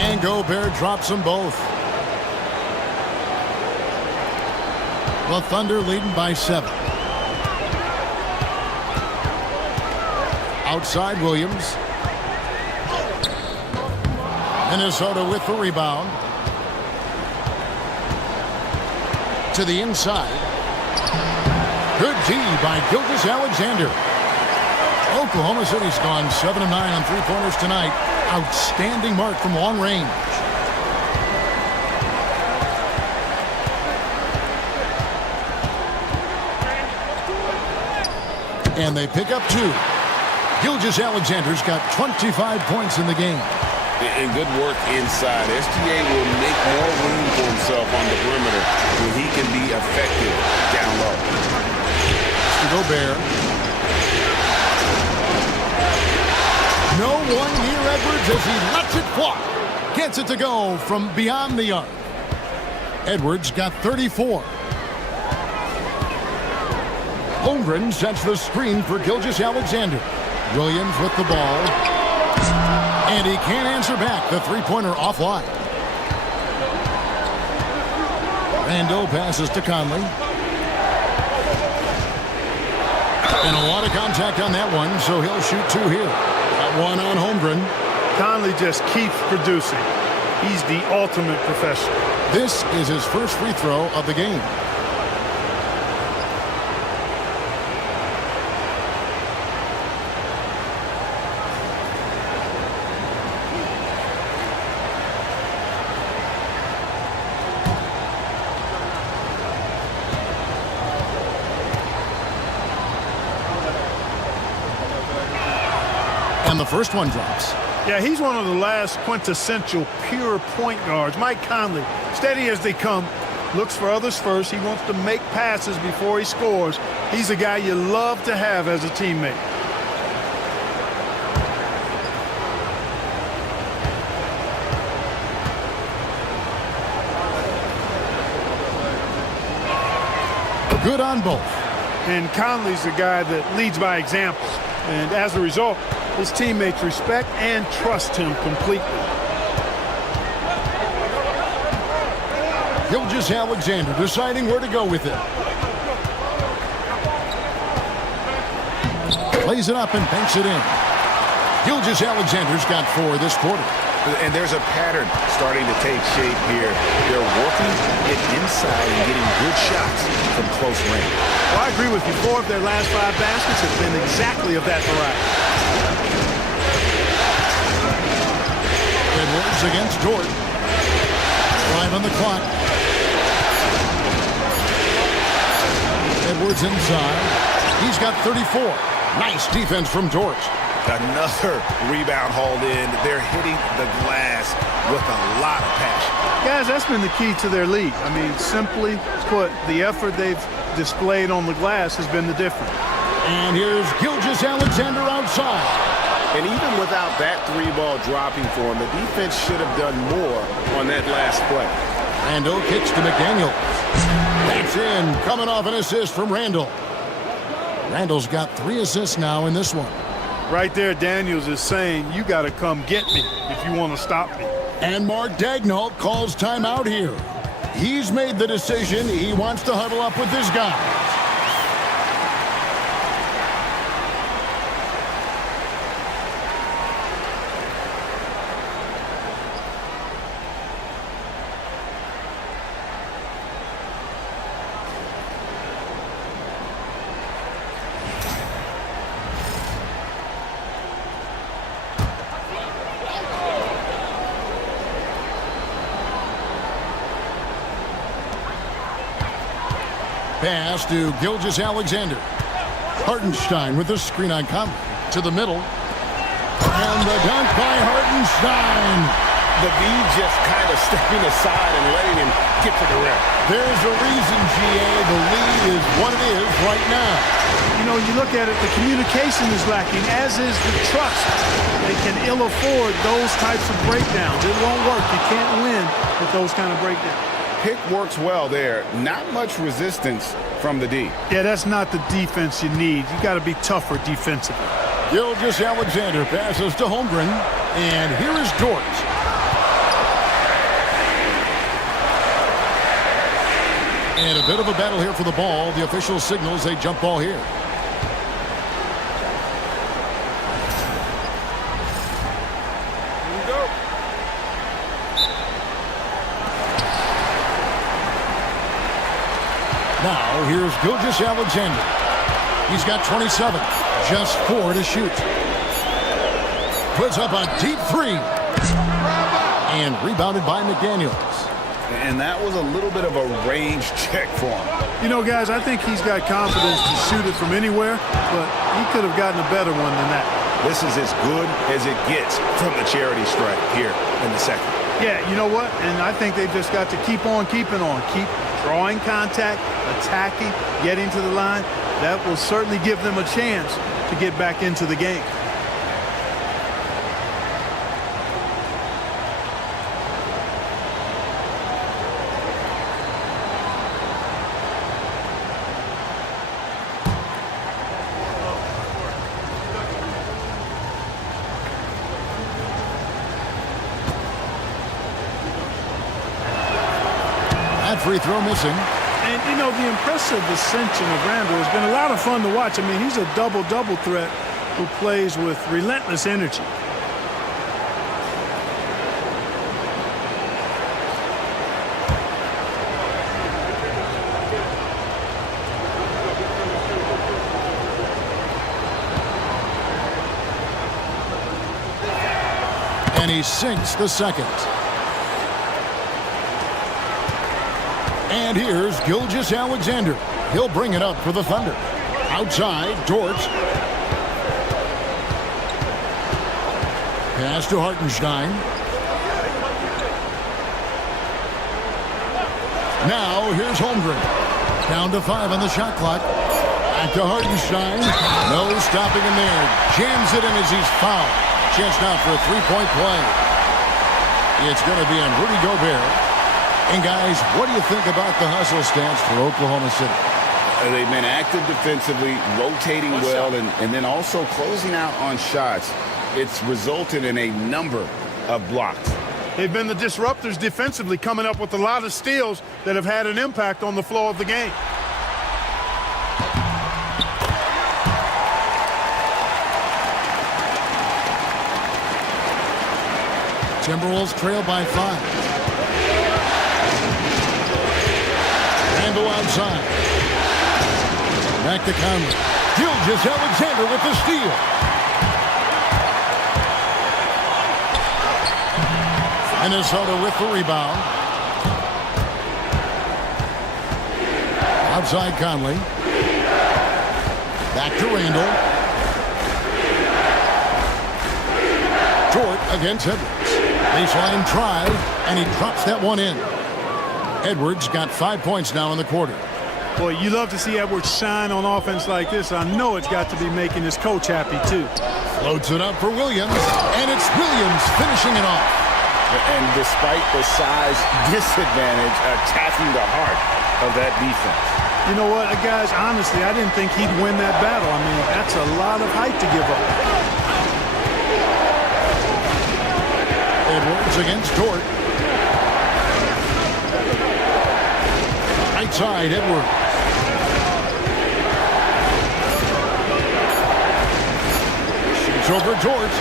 And Gobert drops them both. The Thunder leading by 7. Outside Williams. Minnesota with the rebound. To the inside. Good D by Gilgeous-Alexander. Oklahoma City's gone 7 of 9 on three-pointers tonight. Outstanding mark from long range. And they pick up 2. Gilgeous-Alexander's got 25 points in the game. And good work inside. SGA will make more room for himself on the perimeter when he can be effective down low. Gobert. No one near Edwards as he lets it fly. Gets it to go from beyond the arc. Holmgren sets the screen for Gilgeous-Alexander. Williams with the ball. And he can't answer back. The three-pointer offline. Randall passes to Conley. And a lot of contact on that one, so he'll shoot two here. That one on Holmgren. Conley just keeps producing. He's the ultimate professional. This is his first free throw of the game. And the first one drops. Yeah, he's one of the last quintessential pure point guards. Mike Conley, steady as they come, looks for others first. He wants to make passes before he scores. He's a guy you love to have as a teammate. Good on both. And Conley's a guy that leads by example. And as a result, his teammates respect and trust him completely. Gilgeous-Alexander deciding where to go with it. Plays it up and banks it in. Gilgeous-Alexander's got 4 this quarter. And there's a pattern starting to take shape here. They're working it inside and getting good shots from close range. Well, I agree with you. 4 of their last 5 baskets have been exactly of that variety. Edwards against Dort. 5 on the clock. Edwards inside. He's got 34. Nice defense from Dort. Another rebound hauled in. They're hitting the glass with a lot of passion. Guys, that's been the key to their lead. I mean, simply put, the effort they've displayed on the glass has been the difference. And here's Gilgeous-Alexander outside. And even without that 3-ball dropping for him, the defense should have done more on that last play. Randall kicks to McDaniel. That's in, coming off an assist from Randall. Randall's got 3 assists now in this one. Right there, Daniels is saying, you got to come get me if you want to stop me. And Mark Daigneault calls timeout here. He's made the decision. He wants to huddle up with this guy. Pass to Gilgeous-Alexander. Hartenstein with the screen on Conley. To the middle. And the dunk by Hartenstein. The V just kind of stepping aside and letting him get to the rim. There's a reason, GA. The lead is what it is right now. You know, you look at it, the communication is lacking, as is the trust. They can ill afford those types of breakdowns. It won't work. You can't win with those kind of breakdowns. Pick works well there. Not much resistance from the D. Yeah, that's not the defense you need. You got to be tougher defensively. Gilgeous-Alexander passes to Holmgren. And here is Dort. And a bit of a battle here for the ball. The official signals a jump ball here. Now, here's Gilgeous-Alexander. He's got 27. Just 4 to shoot. Puts up a deep 3. And rebounded by McDaniels. And that was a little bit of a range check for him. You know, guys, I think he's got confidence to shoot it from anywhere, but he could have gotten a better one than that. This is as good as it gets from the charity stripe here in the second. Yeah, you know what? And I think they've just got to keep on keeping on. Keep drawing contact, attacking, getting to the line. That will certainly give them a chance to get back into the game. free throw missing. And, you know, the impressive ascension of Randall has been a lot of fun to watch. I mean, he's a double-double threat who plays with relentless energy. And he sinks the second. And here's Gilgeous-Alexander. He'll bring it up for the Thunder. Outside, Dort. Pass to Hartenstein. Now here's Holmgren. Down to 5 on the shot clock. Back to Hartenstein. No stopping him there. Jams it in as he's fouled. Chance now for a three-point play. It's going to be on Rudy Gobert. And guys, what do you think about the hustle stance for Oklahoma City? They've been active defensively, rotating well, and then also closing out on shots. It's resulted in a number of blocks. They've been the disruptors defensively, coming up with a lot of steals that have had an impact on the flow of the game. Timberwolves trail by 5. Randall outside. Back to Conley. Gilgeous-Alexander with the steal. Minnesota with the rebound. Outside Conley. Back to Randall. Dort against Edwards. Baseline try, and he drops that one in. Edwards got 5 points now in the quarter. Boy, you love to see Edwards shine on offense like this. I know it's got to be making his coach happy, too. Floats it up for Williams, and it's Williams finishing it off. And despite the size disadvantage, attacking the heart of that defense. You know what, guys, honestly, I didn't think he'd win that battle. I mean, that's a lot of height to give up. Edwards against Dort. Right side, Edwards. Shoots over Dort.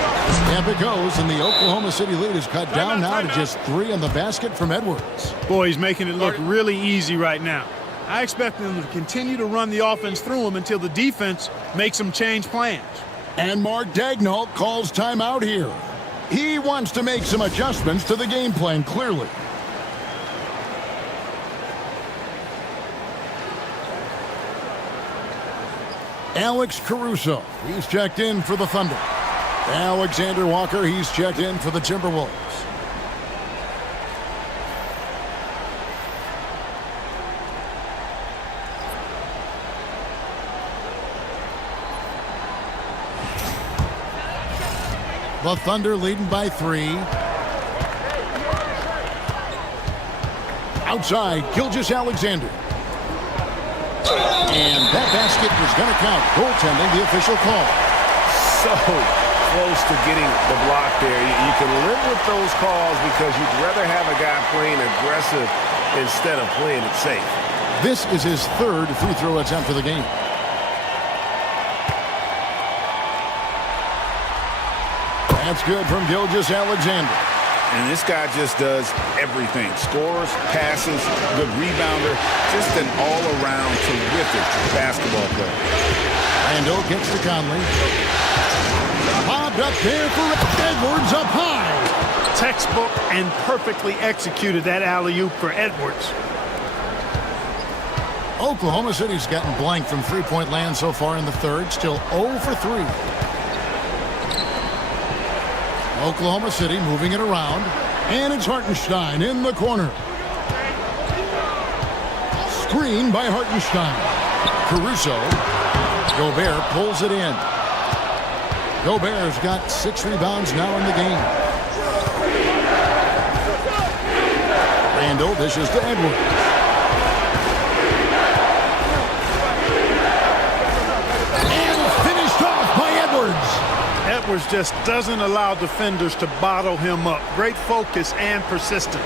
Up it goes, and the Oklahoma City lead is cut down now to just 3 on the basket from Edwards. Boy, he's making it look really easy right now. I expect them to continue to run the offense through him until the defense makes them change plans. And Mark Daigneault calls timeout here. He wants to make some adjustments to the game plan, clearly. Alex Caruso, he's checked in for the Thunder. Alexander Walker, he's checked in for the Timberwolves. The Thunder leading by 3. Outside, Gilgeous-Alexander. And that basket was going to count. Goaltending, the official call. So close to getting the block there. You can live with those calls because you'd rather have a guy playing aggressive instead of playing it safe. This is his 3rd free throw attempt of the game. That's good from Gilgeous-Alexander. And this guy just does everything. Scores, passes, good rebounder. Just an all-around terrific basketball player. Randall gets to Conley. Bobbed up there for Edwards up high. Textbook and perfectly executed that alley-oop for Edwards. Oklahoma City's gotten blank from three-point land so far in the 3rd. Still 0 for 3. Oklahoma City moving it around. And it's Hartenstein in the corner. Screen by Hartenstein. Caruso. Gobert pulls it in. Gobert's got 6 rebounds now in the game. Randall dishes to Edwards. And finished off by Edwards. Edwards just doesn't allow defenders to bottle him up. Great focus and persistence.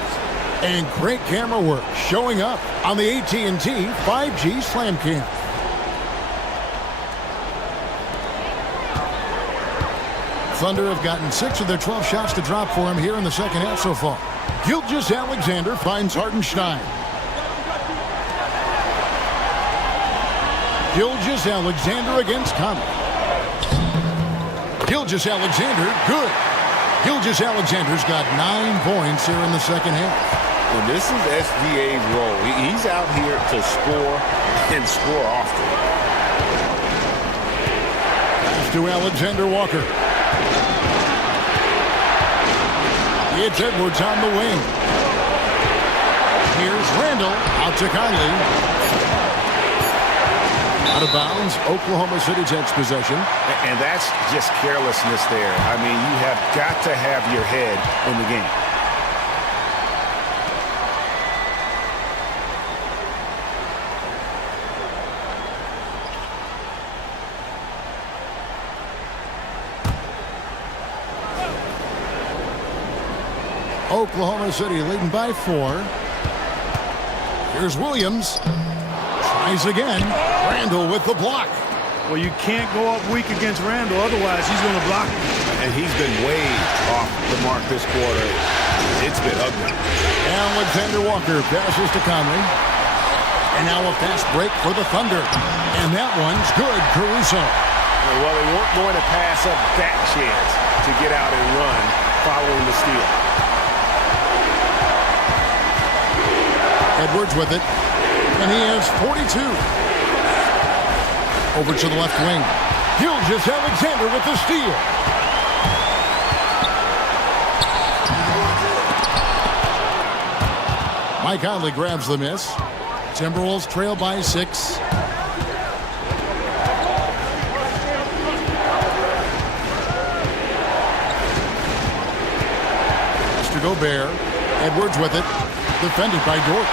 And great camera work showing up on the AT&T 5G Slam Cam. Thunder have gotten 6 of their 12 shots to drop for him here in the second half so far. Gilgeous-Alexander finds Hartenstein. Gilgeous-Alexander against Conley. Gilgeous-Alexander, good. Gilgeous-Alexander's got 9 points here in the second half. Well, this is SGA's role. He's out here to score and score often. Pass to Alexander Walker. It's Edwards on the wing. Here's Randall out to Conley. Out of bounds, Oklahoma City takes possession. And that's just carelessness there. I mean, you have got to have your head in the game. Oklahoma City leading by 4. Here's Williams. Tries again. Randall with the block. Well, you can't go up weak against Randall, otherwise he's going to block him. And he's been way off the mark this quarter. It's been ugly. Alexander Walker passes to Conley. And now a fast break for the Thunder. And that one's good, Caruso. Well, they weren't going to pass up that chance to get out and run following the steal. Edwards with it. And he has 42. Over to the left wing. Gilgeous-Alexander with the steal. Mike Conley grabs the miss. Timberwolves trail by 6. Mr. Gobert. Edwards with it. Defended by Dort.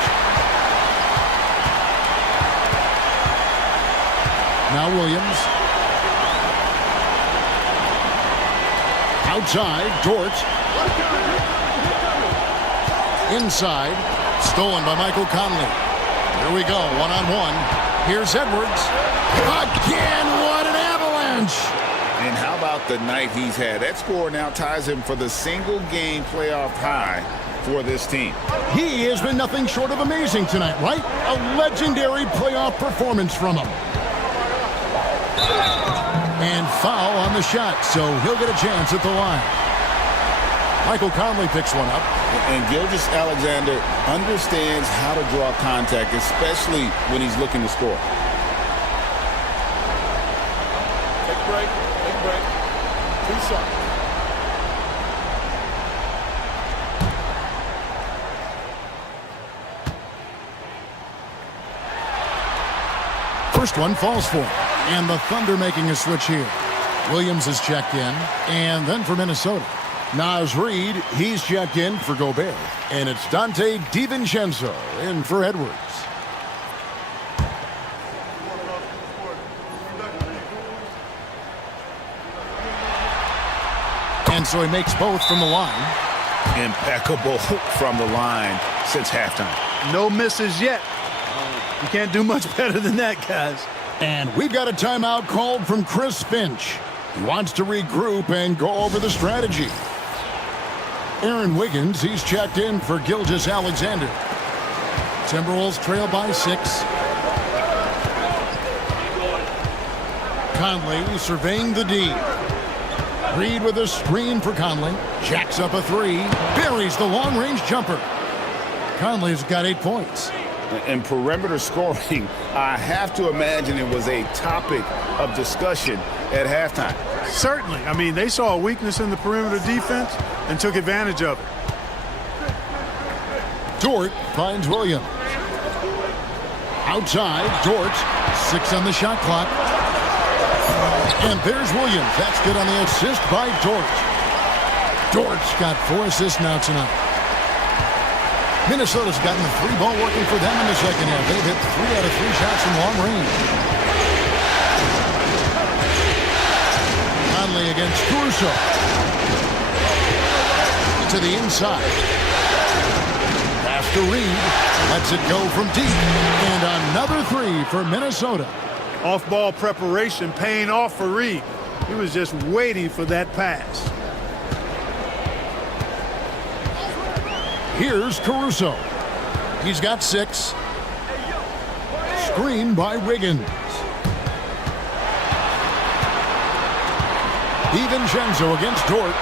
Now Williams. Outside, Dort. Inside, stolen by Michael Conley. Here we go, one-on-one. Here's Edwards. Again, what an avalanche! And how about the night he's had? That score now ties him for the single-game playoff high for this team. He has been nothing short of amazing tonight, right? A legendary playoff performance from him. And foul on the shot, so he'll get a chance at the line. Michael Conley picks one up. And Gilgeous-Alexander understands how to draw contact, especially when he's looking to score. Take a break. Take a break. 2 shots. First one falls for him. And the Thunder making a switch here. Williams is checked in. And then for Minnesota, Naz Reid, he's checked in for Gobert. And it's Dante DiVincenzo in for Edwards. And so he makes both from the line. Impeccable from the line since halftime. No misses yet. You can't do much better than that, guys. And we've got a timeout called from Chris Finch. He wants to regroup and go over the strategy. Aaron Wiggins, he's checked in for Gilgeous-Alexander. Timberwolves trail by 6. Conley surveying the D. Reid with a screen for Conley. Jacks up a 3. Buries the long-range jumper. Conley's got 8 points. And perimeter scoring, I have to imagine it was a topic of discussion at halftime. Certainly. I mean, they saw a weakness in the perimeter defense and took advantage of it. Dort finds Williams. Outside, Dort. 6 on the shot clock. And there's Williams. That's good on the assist by Dort. Dort's got 4 assists now tonight. Minnesota's gotten the 3 ball working for them in the second half. They've hit 3 out of 3 shots from long range. Conley against Caruso. To the inside. Pass to Reed. Lets it go from deep. And another three for Minnesota. Off-ball preparation paying off for Reed. He was just waiting for that pass. Here's Caruso. He's got 6. Screen by Wiggins. DiVincenzo against Dort.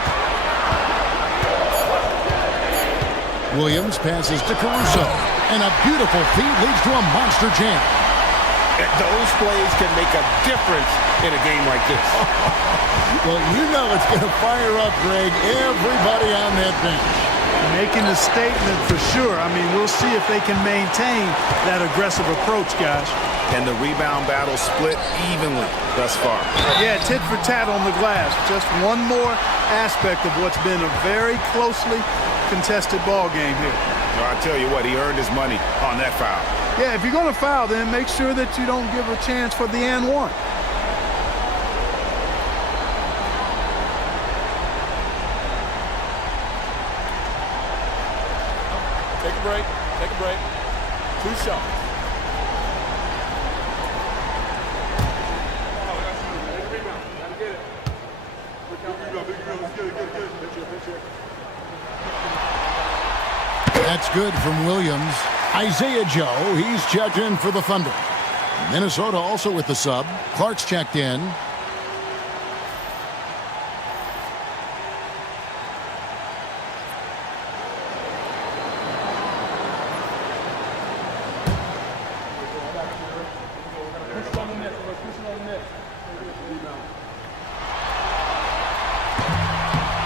Williams passes to Caruso. And a beautiful feed leads to a monster jam. Those plays can make a difference in a game like this. Well, you know it's going to fire up, Greg, everybody on that bench. Making a statement for sure. I mean, we'll see if they can maintain that aggressive approach, guys. And the rebound battle split evenly thus far. Yeah, tit for tat on the glass. Just one more aspect of what's been a very closely contested ball game here. Well, I tell you what, he earned his money on that foul. Yeah, if you're going to foul, then make sure that you don't give a chance for the and one. Take a break. Take a break. 2 shots. That's good from Williams. Isaiah Joe, he's checked in for the Thunder. Minnesota also with the sub. Clark's checked in.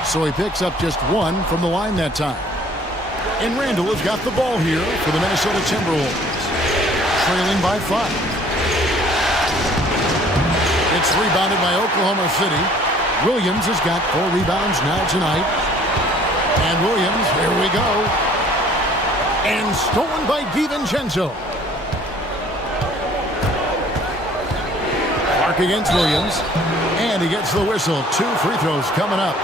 So he picks up just 1 from the line that time. And Randall has got the ball here for the Minnesota Timberwolves. Trailing by 5. It's rebounded by Oklahoma City. Williams has got 4 rebounds now tonight. And Williams, here we go. And stolen by DiVincenzo. Clark against Williams. And he gets the whistle. 2 free throws coming up.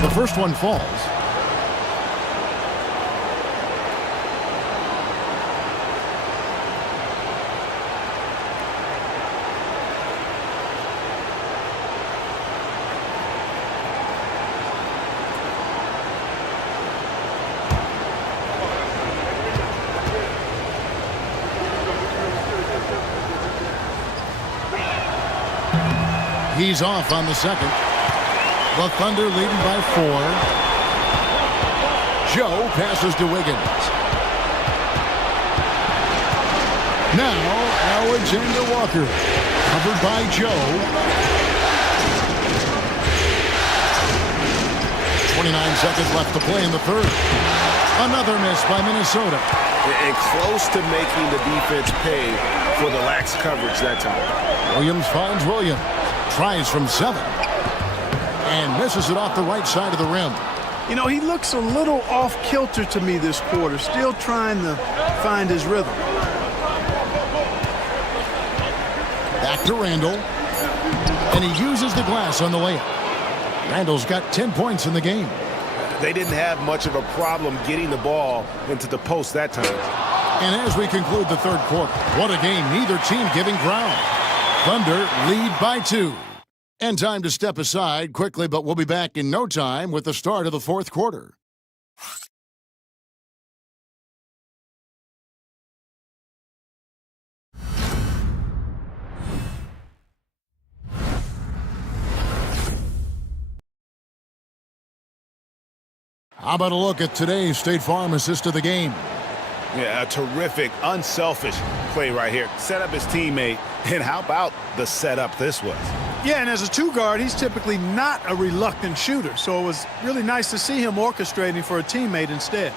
The first one falls. He's off on the second. The Thunder leading by 4. Joe passes to Wiggins. Now Alexander Walker. Covered by Joe. 29 seconds left to play in the third. Another miss by Minnesota. And close to making the defense pay for the lax coverage that time. Williams finds Williams. Tries from 7. And misses it off the right side of the rim. You know, he looks a little off kilter to me this quarter. Still trying to find his rhythm. Back to Randall. And he uses the glass on the layup. Randall's got 10 points in the game. They didn't have much of a problem getting the ball into the post that time. And as we conclude the third quarter, what a game. Neither team giving ground. Thunder lead by 2. And time to step aside quickly, but we'll be back in no time with the start of the fourth quarter. How about a look at today's State Farm assist of the game? Yeah, a terrific, unselfish play right here. Set up his teammate, and how about the setup this was? Yeah, and as a 2 guard, he's typically not a reluctant shooter, so it was really nice to see him orchestrating for a teammate instead.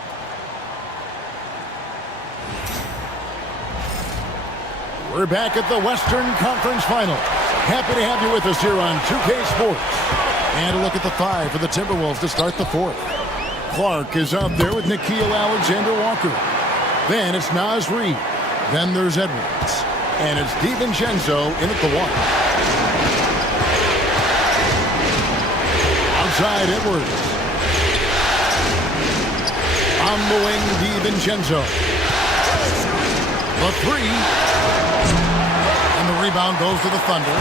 We're back at the Western Conference Final. Happy to have you with us here on 2K Sports. And a look at the 5 for the Timberwolves to start the 4th. Clark is out there with Nickeil Alexander-Walker. Then it's Naz Reid. Then there's Edwards. And it's DiVincenzo in at the 1. Outside Edwards. On the wing, DiVincenzo. The 3. And the rebound goes to the Thunder.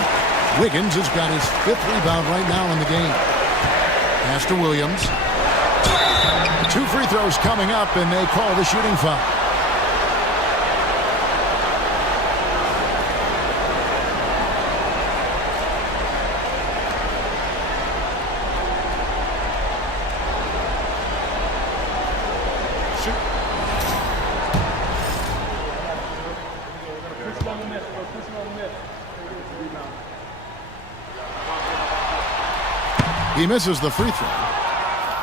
Wiggins has got his 5th rebound right now in the game. Pass to Williams. 2 free throws coming up, and they call the shooting foul. He misses the free throw.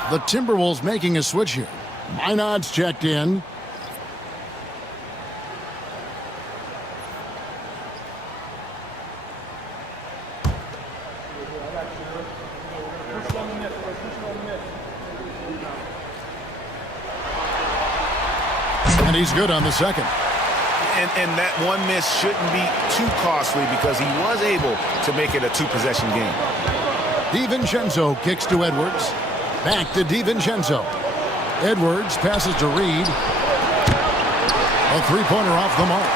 The Timberwolves making a switch here. Minot's checked in. And he's good on the second. And that one miss shouldn't be too costly because he was able to make it a 2-possession game. DiVincenzo kicks to Edwards. Back to DiVincenzo. Edwards passes to Reid. A 3-pointer off the mark.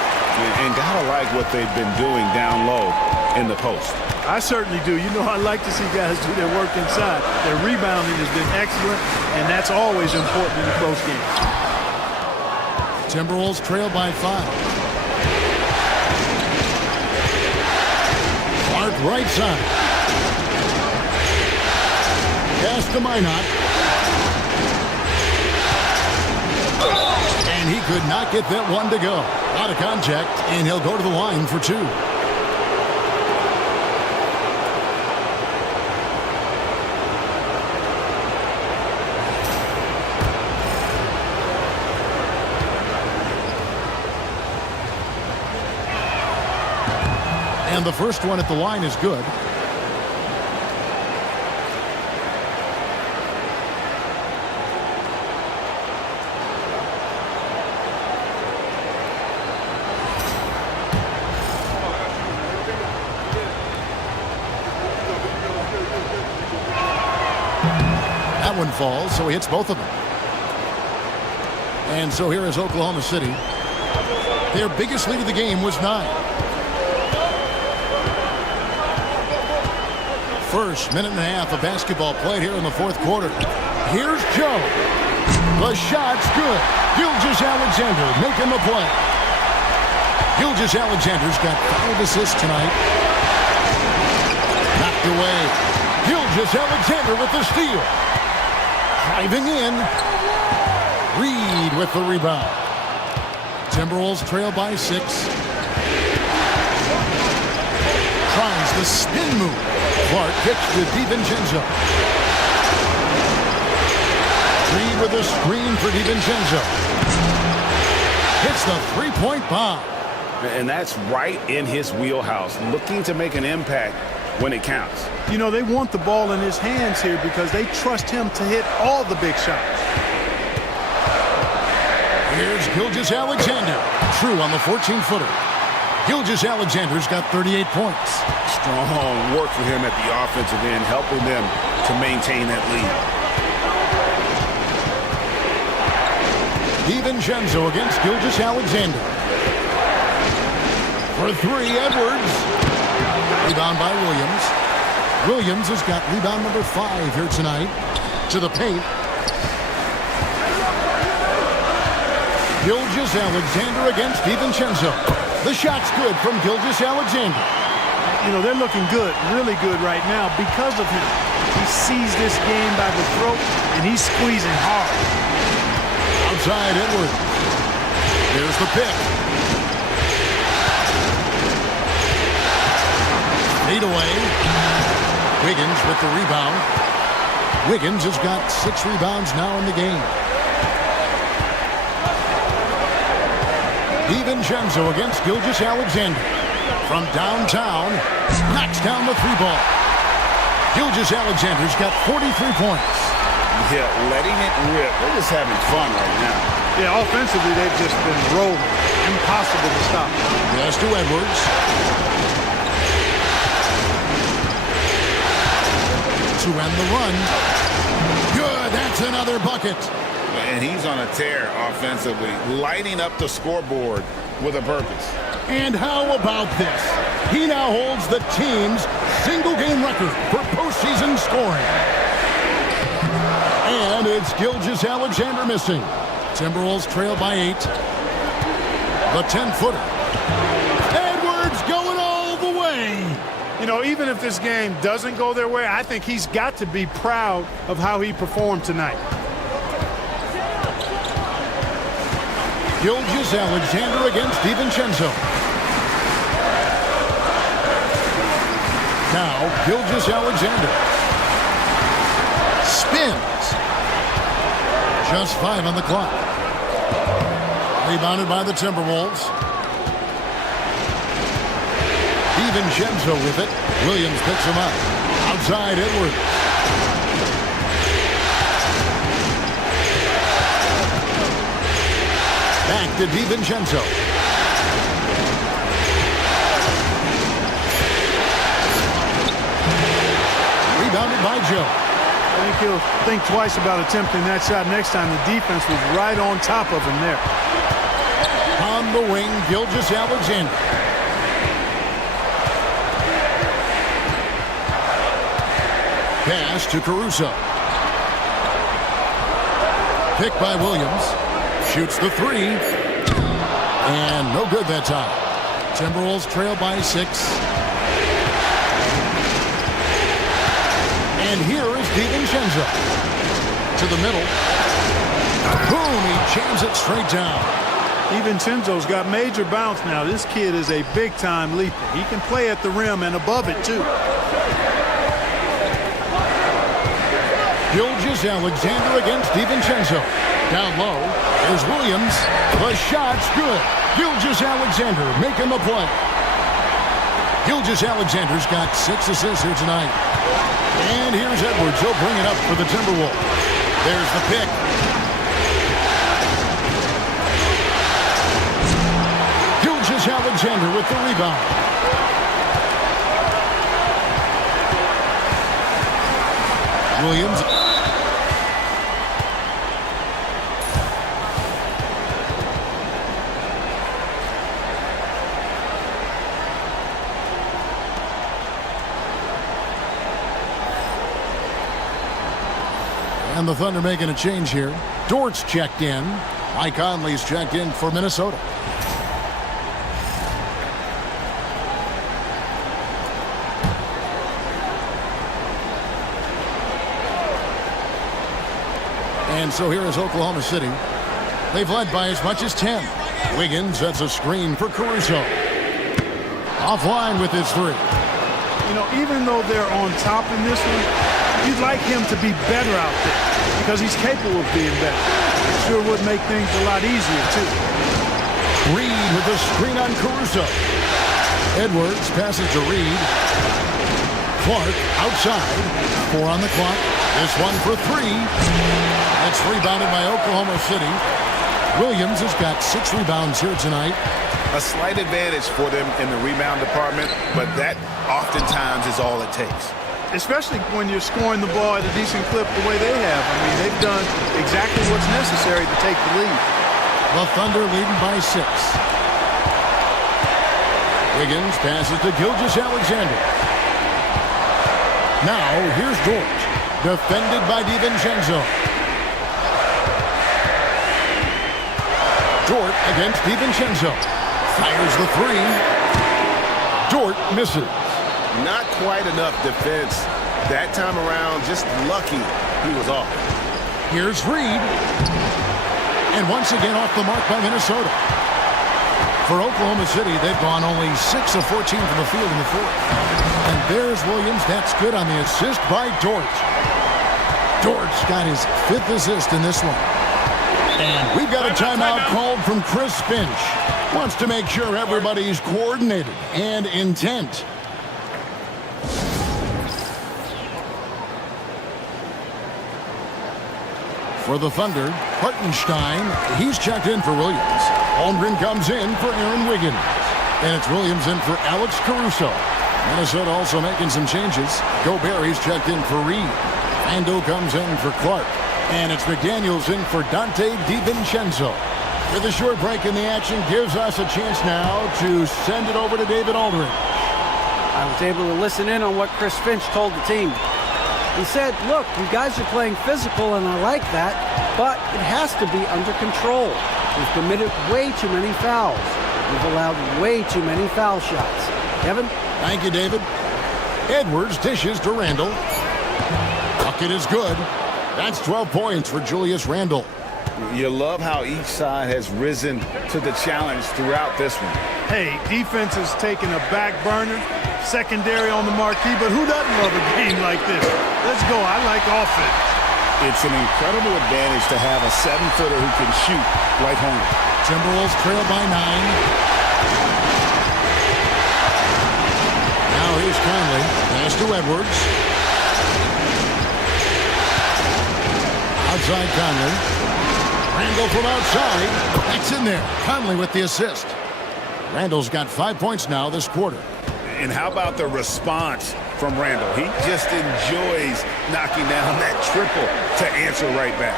And gotta like what they've been doing down low in the post. I certainly do. You know, I like to see guys do their work inside. Their rebounding has been excellent, and that's always important in a close game. Timberwolves trail by 5. Clark right side. Pass to Minot. And he could not get that one to go. Out of contact, and he'll go to the line for 2. And the first one at the line is good. That one falls, so he hits both of them. And so here is Oklahoma City. Their biggest lead of the game was 9. First minute and a half of basketball played here in the 4th quarter. Here's Joe. The shot's good. Gilgeous-Alexander making the play. Gilgeous-Alexander's got 5 assists tonight. Knocked away. Gilgeous-Alexander with the steal. Driving in. Reid with the rebound. Timberwolves trail by 6. Tries the spin move. Clark kicks to DiVincenzo. Reid with a screen for DiVincenzo. Hits the 3-point bomb. And that's right in his wheelhouse, looking to make an impact when it counts. You know, they want the ball in his hands here because they trust him to hit all the big shots. Here's Gilgeous-Alexander. True on the 14-footer. Gilgeous-Alexander's got 38 points. Strong work for him at the offensive end, helping them to maintain that lead. DiVincenzo against Gilgeous-Alexander. For 3, Edwards. Rebound by Williams. Williams has got rebound number 5 here tonight. To the paint. Gilgeous-Alexander against DiVincenzo. The shot's good from Gilgeous-Alexander. You know, they're looking good, really good right now because of him. He sees this game by the throat, and he's squeezing hard. Outside Edwards. There's the pick. Fade away. Wiggins with the rebound. Wiggins has got 6 rebounds now in the game. DiVincenzo against Gilgeous-Alexander. From downtown, knocks down the three ball. Gilgeous-Alexander's got 43 points. Yeah, letting it rip. They're just having fun right now. Yeah, offensively, they've just been rolling. Impossible to stop. Pass to Edwards. To end the run. Good, that's another bucket. And he's on a tear offensively, lighting up the scoreboard with a purpose. And how about this? He now holds the team's single-game record for postseason scoring. And it's Gilgeous-Alexander missing. Timberwolves trail by 8. The 10-footer. Edwards going all the way. You know, even if this game doesn't go their way, I think he's got to be proud of how he performed tonight. Gilgeous-Alexander against DiVincenzo. Now, Gilgeous-Alexander spins. Just 5 on the clock. Rebounded by the Timberwolves. DiVincenzo with it. Williams picks him up. Outside Edwards. Back to DiVincenzo. Rebounded by Joe. I think he'll think twice about attempting that shot next time. The defense was right on top of him there. On the wing, Gilgeous-Alexander. Pass to Caruso. Picked by Williams. Shoots the 3. And no good that time. Timberwolves trail by 6. And here is DiVincenzo. To the middle. Boom, he jams it straight down. DiVincenzo's got major bounce now. This kid is a big-time leaper. He can play at the rim and above it, too. Gilgeous-Alexander against DiVincenzo. Down low, there's Williams. The shot's good. Gilgeous-Alexander making the play. Gilgeous-Alexander's got 6 assists here tonight. And here's Edwards. He'll bring it up for the Timberwolves. There's the pick. Gilgeous-Alexander with the rebound. Williams. And the Thunder making a change here. Dort's checked in. Mike Conley's checked in for Minnesota. And so here is Oklahoma City. They've led by as much as 10. Wiggins sets a screen for Caruso. Offline with his 3. You know, even though they're on top in this one, you'd like him to be better out there because he's capable of being better. It sure would make things a lot easier, too. Reed with a screen on Caruso. Edwards passes to Reed. Clark outside. 4 on the clock. This one for 3. It's rebounded by Oklahoma City. Williams has got 6 rebounds here tonight. A slight advantage for them in the rebound department, but that oftentimes is all it takes. Especially when you're scoring the ball at a decent clip the way they have. I mean, they've done exactly what's necessary to take the lead. The Thunder leading by 6. Wiggins passes to Gilgeous-Alexander. Now, here's Dort. Defended by DiVincenzo. Dort against DiVincenzo. Fires the 3. Dort misses. Not quite enough defense that time around. Just lucky he was off. Here's Reed. And once again off the mark by Minnesota. For Oklahoma City, they've gone only 6 of 14 from the field in the 4th. And there's Williams. That's good on the assist by Dort. Dort's got his 5th assist in this one. And we've got a timeout called from Chris Finch. Wants to make sure everybody's coordinated and intent. For the Thunder, Hartenstein, he's checked in for Williams. Holmgren comes in for Aaron Wiggins. And it's Williams in for Alex Caruso. Minnesota also making some changes. Gobert, he's checked in for Reed. Ando comes in for Clark. And it's McDaniels in for Dante DiVincenzo. With a short break in the action, gives us a chance now to send it over to David Aldridge. I was able to listen in on what Chris Finch told the team. He said, look, you guys are playing physical, and I like that, but it has to be under control. We've committed way too many fouls. We've allowed way too many foul shots. Kevin? Thank you, David. Edwards dishes to Randle. Bucket is good. That's 12 points for Julius Randle. You love how each side has risen to the challenge throughout this one. Hey, defense is taking a back burner, secondary on the marquee, but who doesn't love a game like this? Let's go. I like offense. It's an incredible advantage to have a 7-footer who can shoot like Holmgren. Timberwolves trail by 9. Now here's Conley. Pass to Edwards. Outside Conley. Randle from outside. That's in there. Conley with the assist. Randle's got 5 points now this quarter. And how about the response from Randle? He just enjoys knocking down that triple to answer right back.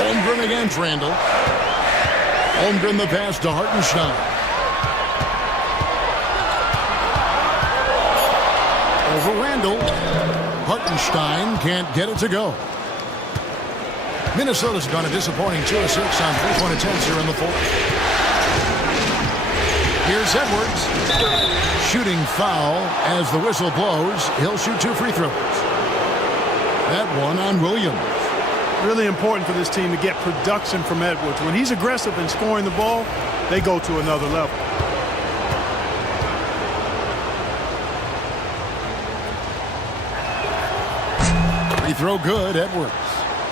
Holmgren against Randle. Holmgren the pass to Hartenstein. Over Randle. Hartenstein can't get it to go. Minnesota's gone a disappointing 2 of 6 on 3-point attempts here in the fourth. Here's Edwards. Shooting foul as the whistle blows. He'll shoot 2 free throws. That one on Williams. Really important for this team to get production from Edwards. When he's aggressive in scoring the ball, they go to another level. Free throw good, Edwards.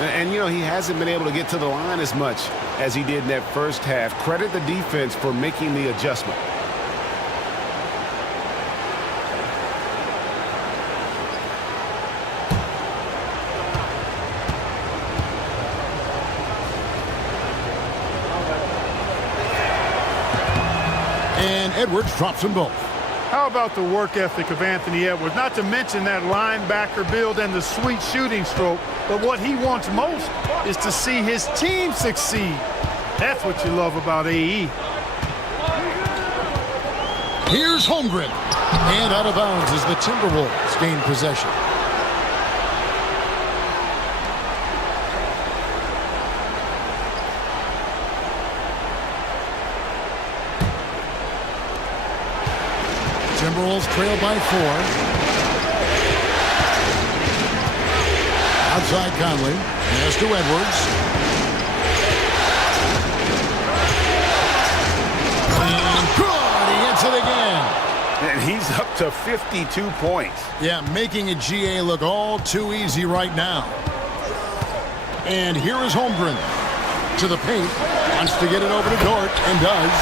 And, you know, he hasn't been able to get to the line as much as he did in that first half. Credit the defense for making the adjustment. And Edwards drops them both. How about the work ethic of Anthony Edwards? Not to mention that linebacker build and the sweet shooting stroke, but what he wants most is to see his team succeed. That's what you love about AE. Here's Holmgren. And out of bounds as the Timberwolves gain possession. Timberwolves trail by 4. Outside Conley. Pass to Edwards. And good! He hits it again. And he's up to 52 points. Yeah, making a GA look all too easy right now. And here is Holmgren. To the paint. Wants to get it over to Dort and does.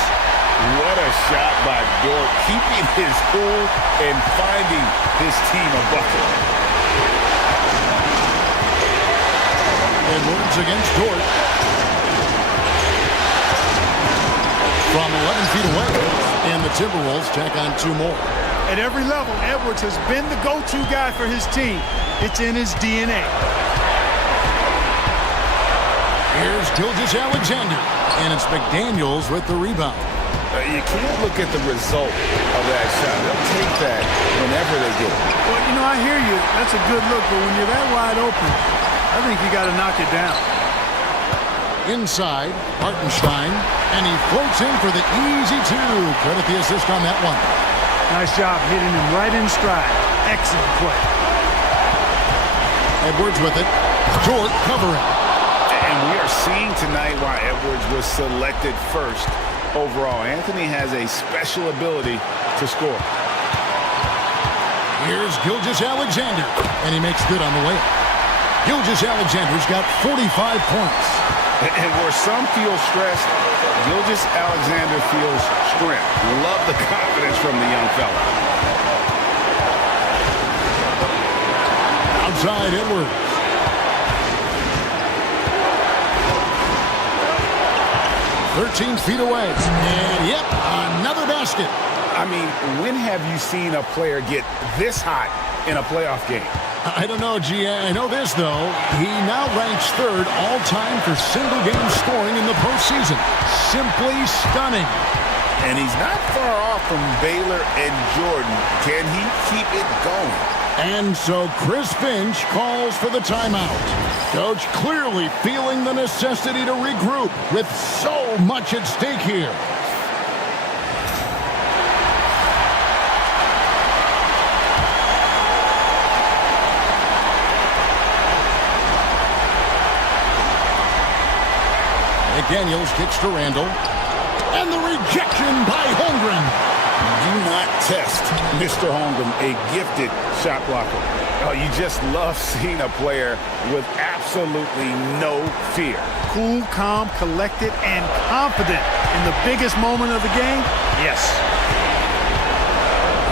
What a shot by Dort, keeping his cool and finding his team a bucket. Edwards against Dort. From 11 feet away, and the Timberwolves tack on 2 more. At every level, Edwards has been the go-to guy for his team. It's in his DNA. Here's Gilgeous-Alexander, and it's McDaniels with the rebound. You can't look at the result of that shot. They'll take that whenever they get it. Well, you know, I hear you. That's a good look, but when you're that wide open, I think you got to knock it down. Inside, Hartenstein, and he floats in for the easy 2. Credit the assist on that one. Nice job hitting him right in stride. Excellent play. Edwards with it. Dort covering. And we are seeing tonight why Edwards was selected first overall. Anthony has a special ability to score. Here's Gilgeous-Alexander, and he makes good on the way. Gilgeous-Alexander's got 45 points. And where some feel stressed, Gilgeous-Alexander feels strength. Love the confidence from the young fella. Outside Edwards. "13 feet away. And, yep, another basket." I mean, when have you seen a player get this hot in a playoff game? I don't know, G. I know this, though. He now ranks third all-time for single-game scoring in the postseason. Simply stunning. And he's not far off from Baylor and Jordan. Can he keep it going? And so Chris Finch calls for the timeout. Coach clearly feeling the necessity to regroup with so much at stake here. McDaniels kicks to Randall. And the rejection by Holmgren. Do not test Mr. Holmgren, a gifted shot blocker. Oh, you just love seeing a player with absolutely no fear. Cool, calm, collected, and confident in the biggest moment of the game? Yes.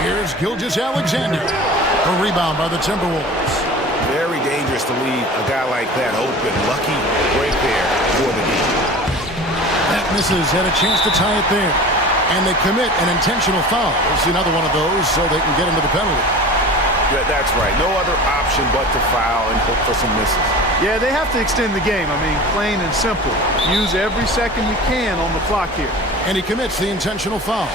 Here's Gilgeous-Alexander. A rebound by the Timberwolves. Very dangerous to leave a guy like that open. Lucky right there for the game. That misses. Had a chance to tie it there. And they commit an intentional foul. We'll see another one of those so they can get into the penalty. That's right. No other option but to foul and hope for some misses. Yeah, they have to extend the game. I mean, plain and simple. Use every second you can on the clock here. And he commits the intentional foul.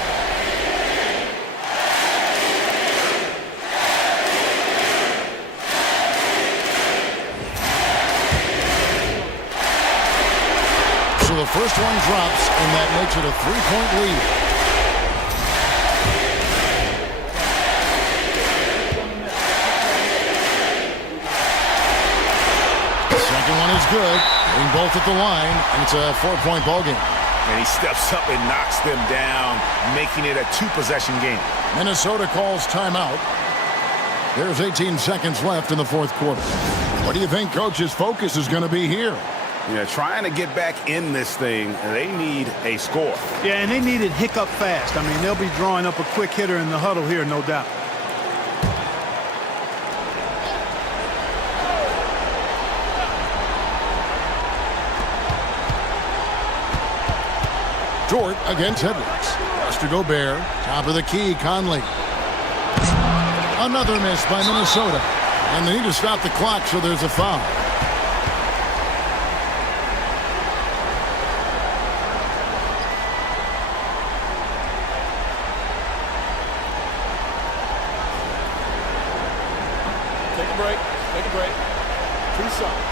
So the first one drops, and that makes it a 3-point lead. The second one is good. Getting both at the line, and it's a 4-point ball game. And he steps up and knocks them down, making it a 2-possession game. Minnesota calls timeout. There's 18 seconds left in the fourth quarter. What do you think Coach's focus is going to be here? Yeah, trying to get back in this thing, they need a score. Yeah, and they need it hiccup fast. I mean, they'll be drawing up a quick hitter in the huddle here, no doubt. Dort against Edwards. Pass to Gobert. Top of the key, Conley. Another miss by Minnesota. And they need to stop the clock, so there's a foul. Take a break. Take a break. 2 shots.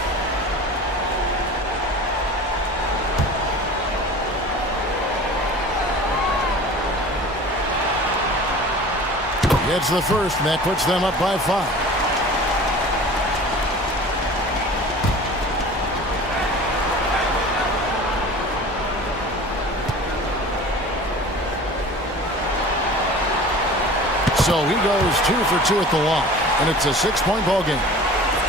Gets the first, and that puts them up by 5. So he goes 2 for 2 at the line, and it's a 6-point ball game.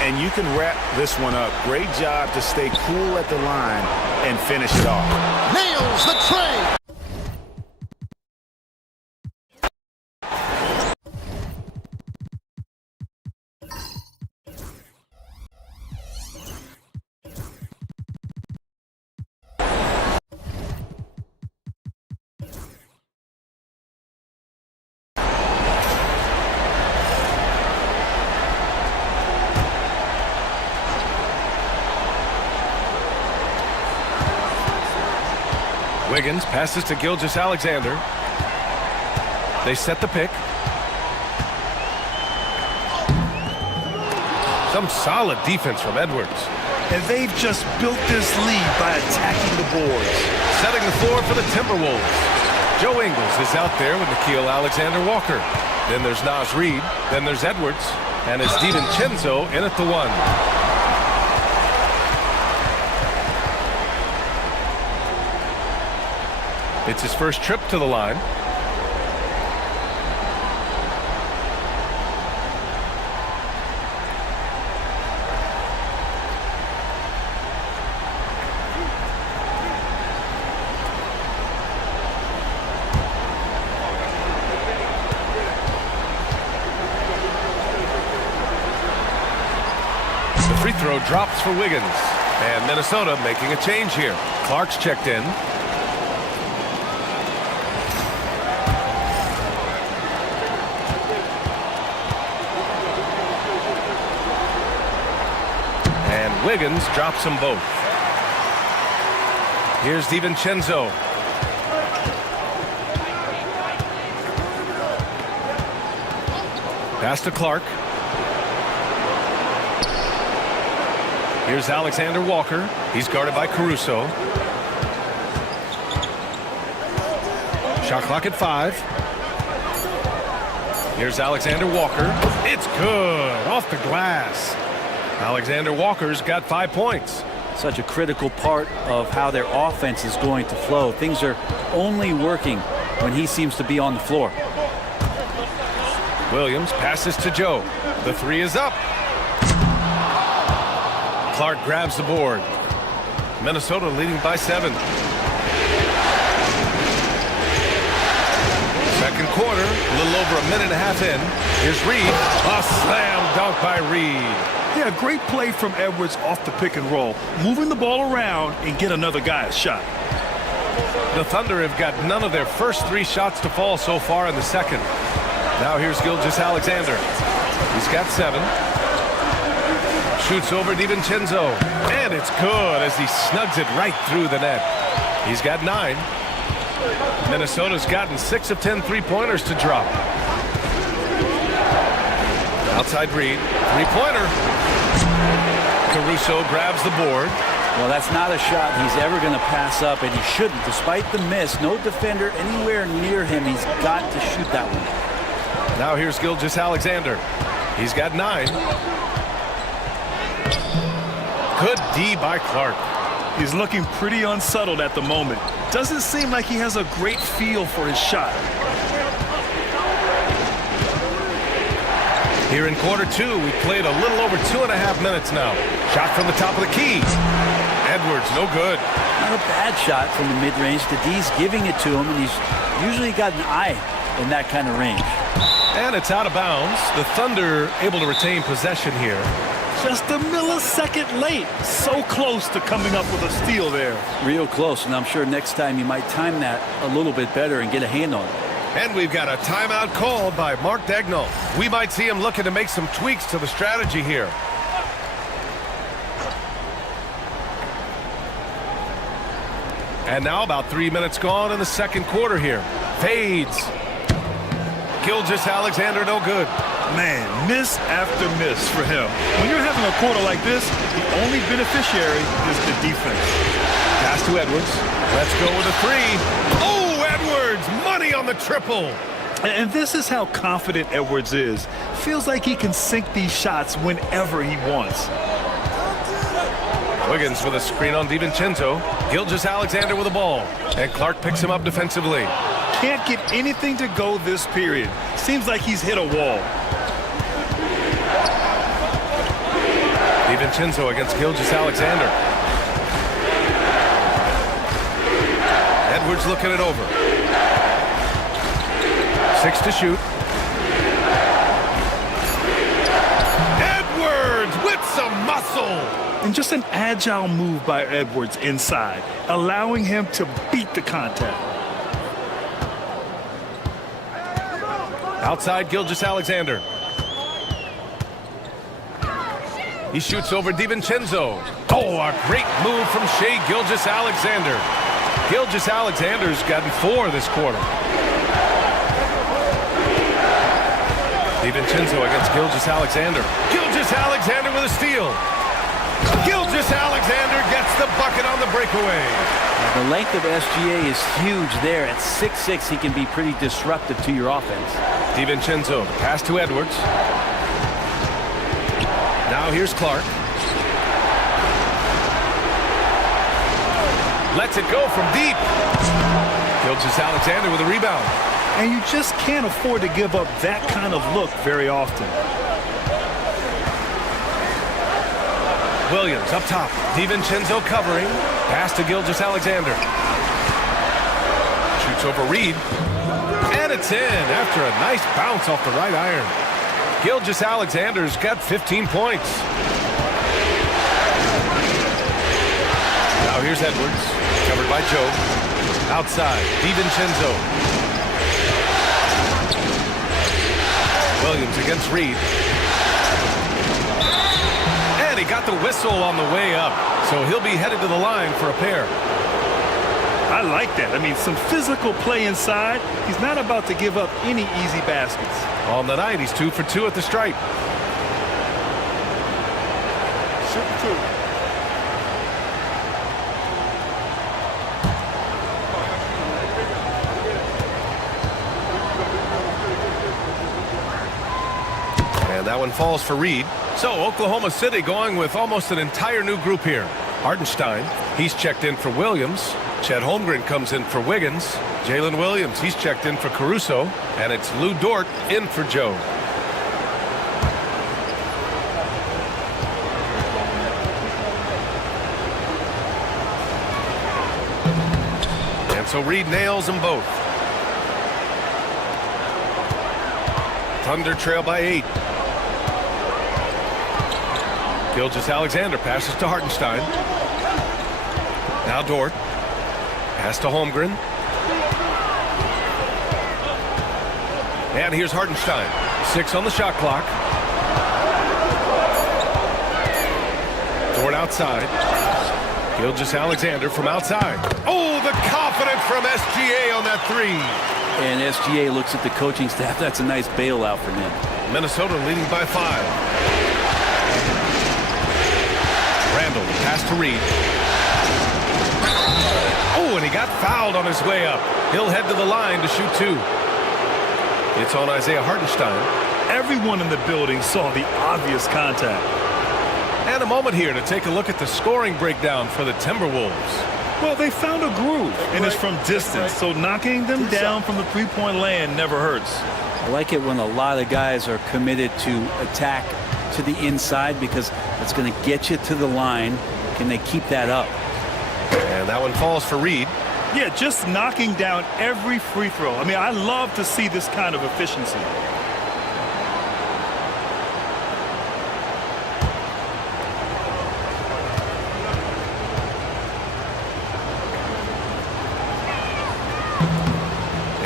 And you can wrap this one up. Great job to stay cool at the line and finish it off. Nails the trade. Wiggins passes to Gilgeous-Alexander. They set the pick. Some solid defense from Edwards. And they've just built this lead by attacking the boards. Setting the floor for the Timberwolves. Joe Ingles is out there with Nickeil Alexander-Walker. Then there's Naz Reid. Then there's Edwards. And it's DiVincenzo in at the 1. It's his first trip to the line. throw drops for Wiggins. And Minnesota making a change here. Clark's checked in. And Wiggins drops them both. Here's DiVincenzo. Pass to Clark. Here's Alexander Walker. He's guarded by Caruso. Shot clock at 5. Here's Alexander Walker. It's good. Off the glass. Alexander Walker's got 5 points. Such a critical part of how their offense is going to flow. Things are only working when he seems to be on the floor. Williams passes to Joe. The 3 is up. Clark grabs the board. Minnesota leading by 7. Second quarter, a little over a minute and a half in. Here's Reed. A slam dunk by Reed. Yeah, great play from Edwards off the pick and roll. Moving the ball around and get another guy a shot. The Thunder have got none of their first 3 shots to fall so far in the second. Now here's Gilgeous-Alexander. He's got 7. Shoots over DiVincenzo. And it's good as he snugs it right through the net. He's got 9. Minnesota's gotten 6 of 10 3-pointers to drop. Outside Reed. 3-pointer. Caruso grabs the board. Well, that's not a shot he's ever going to pass up, and he shouldn't. Despite the miss, no defender anywhere near him. He's got to shoot that one. Now here's Gilgeous-Alexander. He's got 9. Good D by Clark. He's looking pretty unsettled at the moment. Doesn't seem like he has a great feel for his shot. Here in quarter 2, we played a little over 2.5 minutes now. Shot from the top of the key. Edwards, no good. Not a bad shot from the mid-range. The D's giving it to him, and he's usually got an eye in that kind of range. And it's out of bounds. The Thunder able to retain possession here. Just a millisecond late. So close to coming up with a steal there. Real close, and I'm sure next time you might time that a little bit better and get a hand on it. And we've got a timeout called by Mark Daigneault. We might see him looking to make some tweaks to the strategy here. And now about 3 minutes gone in the second quarter here. Fades. Gilgeous-Alexander, no good. Man, miss after miss for him. When you're having a quarter like this, the only beneficiary is the defense. Pass to Edwards. Let's go with a 3. Oh, Edwards! Money on the triple. And this is how confident Edwards is. Feels like he can sink these shots whenever he wants. Wiggins with a screen on DiVincenzo. Gilgeous-Alexander with the ball. And Clark picks him up defensively. Can't get anything to go this period. Seems like he's hit a wall. DiVincenzo against Gilgeous-Alexander. Edwards looking it over. 6 to shoot. Edwards with some muscle. And just an agile move by Edwards inside, allowing him to beat the contact. Outside Gilgeous-Alexander. He shoots over DiVincenzo. Oh, a great move from Shai Gilgeous-Alexander. Gilgeous-Alexander's gotten 4 this quarter. DiVincenzo against Gilgeous-Alexander. Gilgeous-Alexander with a steal. Gilgeous-Alexander gets the bucket on the breakaway. The length of SGA is huge there. At 6'6", he can be pretty disruptive to your offense. DiVincenzo, pass to Edwards. Now here's Clark. Lets it go from deep. Gilgeous-Alexander with a rebound. And you just can't afford to give up that kind of look very often. Williams up top. DiVincenzo covering. Pass to Gilgeous-Alexander. Shoots over Reed. And it's in after a nice bounce off the right iron. Gilgeous-Alexander's got 15 points. Now here's Edwards, covered by Joe. Outside, DiVincenzo. Williams against Reed. And he got the whistle on the way up, so he'll be headed to the line for a pair. I like that. I mean, some physical play inside. He's not about to give up any easy baskets. On the night, he's 2 for 2 at the stripe. Shoot 2. And that one falls for Reed. So Oklahoma City going with almost an entire new group here. Hartenstein, he's checked in for Williams. Chet Holmgren comes in for Wiggins. Jalen Williams, he's checked in for Caruso. And it's Lou Dort in for Joe. And so Reed nails them both. Thunder trail by 8. Gilgeous-Alexander passes to Hartenstein. Now Dort. Pass to Holmgren. And here's Hartenstein. 6 on the shot clock. Dort outside. Gilgeous-Alexander from outside. Oh, the confidence from SGA on that 3. And SGA looks at the coaching staff. That's a nice bailout from him. Minnesota leading by 5. Randall, pass to Reed. Oh, and he got fouled on his way up. He'll head to the line to shoot 2. It's on Isaiah Hartenstein. Everyone in the building saw the obvious contact. And a moment here to take a look at the scoring breakdown for the Timberwolves. Well, they found a groove, and it's from distance, so knocking them down from the three-point land never hurts. I like it when a lot of guys are committed to attack to the inside because it's going to get you to the line. Can they keep that up? And that one falls for Reed. Yeah, just knocking down every free throw. I mean, I love to see this kind of efficiency.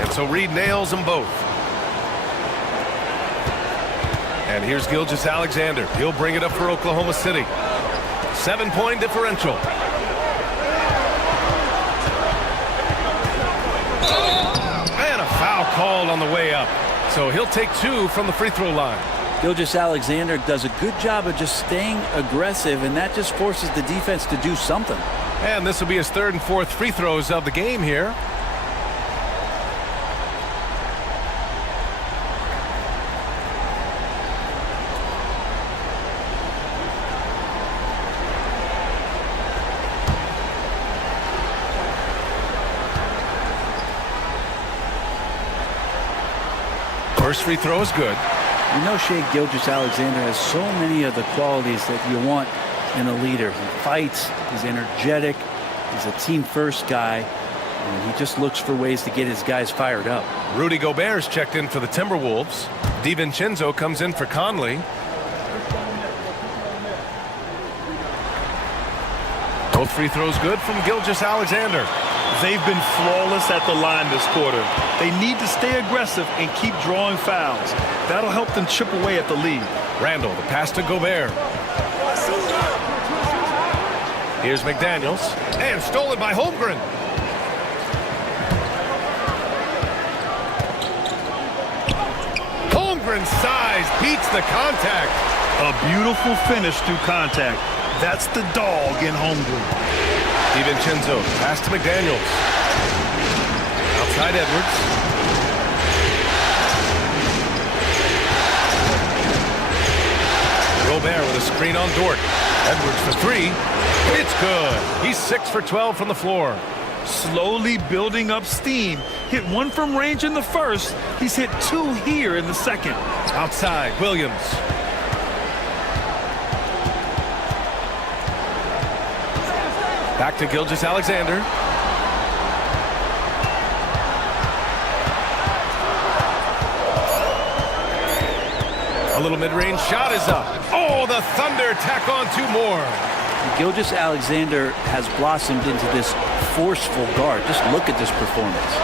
And so Reed nails them both. And here's Gilgeous-Alexander. He'll bring it up for Oklahoma City. 7-point differential. And a foul called on the way up. So he'll take 2 from the free throw line. Gilgeous-Alexander does a good job of just staying aggressive, and that just forces the defense to do something. And this will be his 3rd and 4th free throws of the game here. First free throw is good. You know, Shai Gilgeous-Alexander has so many of the qualities that you want in a leader. He fights, he's energetic, he's a team-first guy, and he just looks for ways to get his guys fired up. Rudy Gobert's checked in for the Timberwolves. DiVincenzo comes in for Conley. Both free throws good from Gilgeous-Alexander. They've been flawless at the line this quarter. They need to stay aggressive and keep drawing fouls. That'll help them chip away at the lead. Randall, the pass to Gobert. Here's McDaniels. And stolen by Holmgren. Holmgren's size beats the contact. A beautiful finish through contact. That's the dog in Holmgren. DiVincenzo, pass to McDaniels. Outside Edwards. Gobert with a screen on Dort. Edwards for 3. It's good. He's 6 for 12 from the floor. Slowly building up steam. Hit 1 from range in the first. He's hit 2 here in the second. Outside, Williams. Back to Gilgeous-Alexander. A little mid-range shot is up. Oh, the Thunder tack on 2 more. Gilgeous-Alexander has blossomed into this forceful guard. Just look at this performance.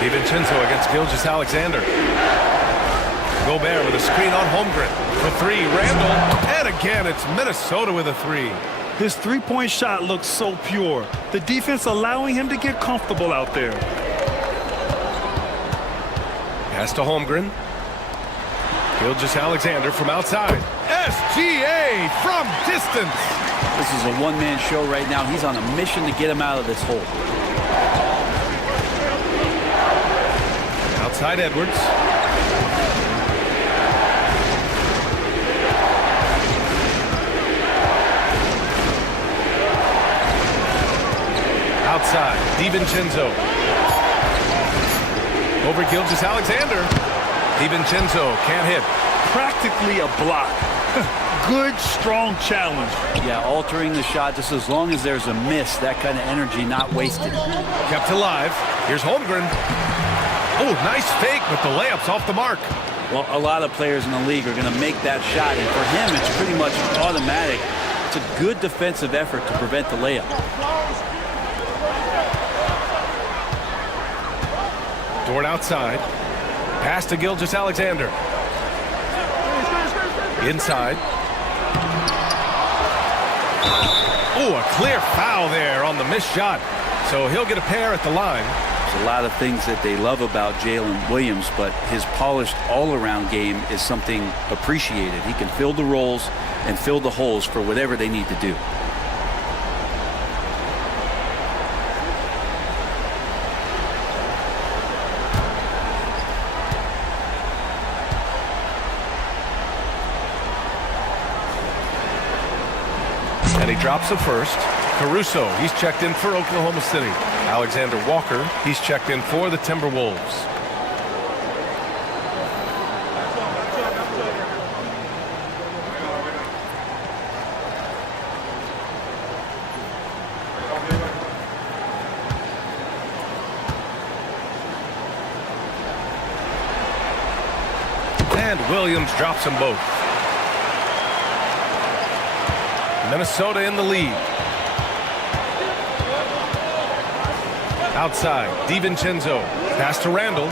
DiVincenzo against Gilgeous-Alexander. Gobert with a screen on Holmgren. For three, Randall. And again, it's Minnesota with a three. His three-point shot looks so pure. The defense allowing him to get comfortable out there. Pass to Holmgren. Gilgeous-Alexander from outside. SGA from distance. This is a one-man show right now. He's on a mission to get him out of this hole. Outside Edwards. Outside, DiVincenzo. Over Gilgeous-Alexander. DiVincenzo can't hit. Practically a block. Good, strong challenge. Yeah, altering the shot just as long as there's a miss. That kind of energy not wasted. Kept alive. Here's Holmgren. Oh, nice fake, but the layup's off the mark. Well, a lot of players in the league are going to make that shot, and for him, it's pretty much automatic. It's a good defensive effort to prevent the layup. Dort outside. Pass to Gilgeous-Alexander. Inside. Oh, a clear foul there on the missed shot. So he'll get a pair at the line. There's a lot of things that they love about Jalen Williams, but his polished all-around game is something appreciated. He can fill the roles and fill the holes for whatever they need to do. And he drops the first. Caruso, he's checked in for Oklahoma City. Alexander Walker, he's checked in for the Timberwolves. And Williams drops them both. Minnesota in the lead. Outside, DiVincenzo. Pass to Randall.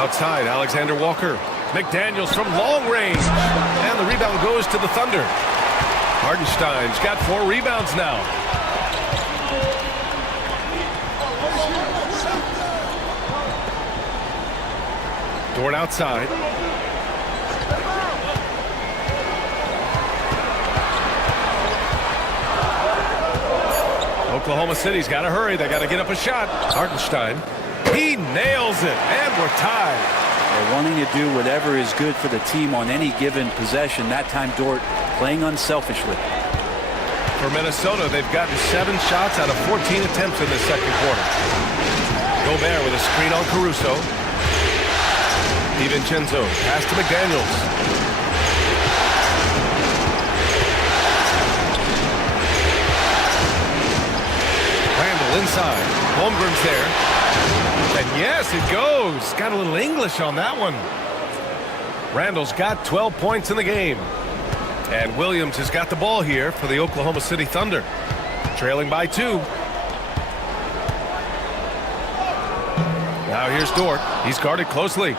Outside, Alexander Walker. McDaniels from long range. And the rebound goes to the Thunder. Hartenstein's got 4 rebounds now. Dort outside. Oklahoma City's got to hurry. They got to get up a shot. Hartenstein. He nails it. And we're tied. They're wanting to do whatever is good for the team on any given possession. That time, Dort playing unselfishly. For Minnesota, they've gotten 7 shots out of 14 attempts in the second quarter. Gobert with a screen on Caruso. DiVincenzo. Pass to McDaniels. Inside. Holmgren's there. And yes, it goes. Got a little English on that one. Randall's got 12 points in the game. And Williams has got the ball here for the Oklahoma City Thunder. Trailing by 2. Now here's Dort. He's guarded closely.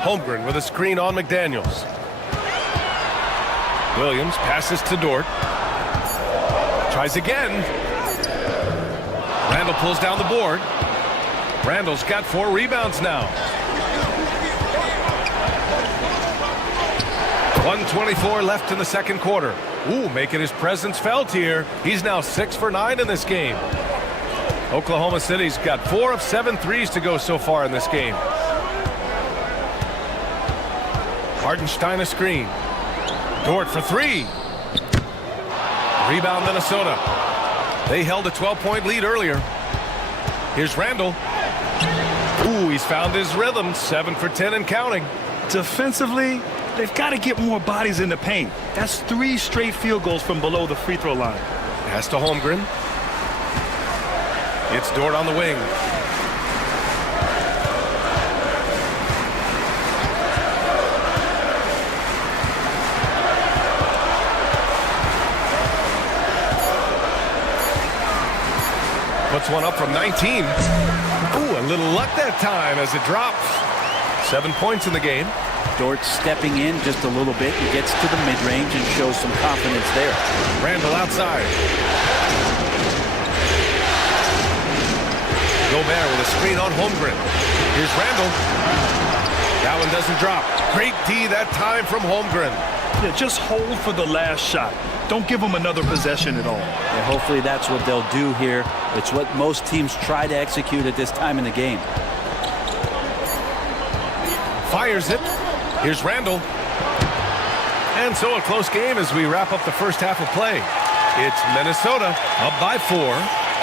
Holmgren with a screen on McDaniels. Williams passes to Dort. Tries again. Randall pulls down the board. Randall's got 4 rebounds now. 1:24 left in the second quarter. Ooh, making his presence felt here. He's now 6 for 9 in this game. Oklahoma City's got 4 of 7 threes to go so far in this game. Hartenstein a screen. Dort for 3. Rebound Minnesota. They held a 12-point lead earlier. Here's Randall. Ooh, he's found his rhythm. 7 for 10 and counting. Defensively, they've got to get more bodies in the paint. That's 3 straight field goals from below the free throw line. Pass to Holmgren. It's Dort on the wing. Puts one up from 19. Ooh, a little luck that time as it drops. 7 points in the game. Dort stepping in just a little bit and gets to the mid-range and shows some confidence there. Randall outside. Gobert with a screen on Holmgren. Here's Randall. That one doesn't drop. Great D that time from Holmgren. Yeah, just hold for the last shot. Don't give them another possession at all. Yeah, hopefully that's what they'll do here. It's what most teams try to execute at this time in the game. Fires it. Here's Randall. And so a close game as we wrap up the first half of play. It's Minnesota up by 4.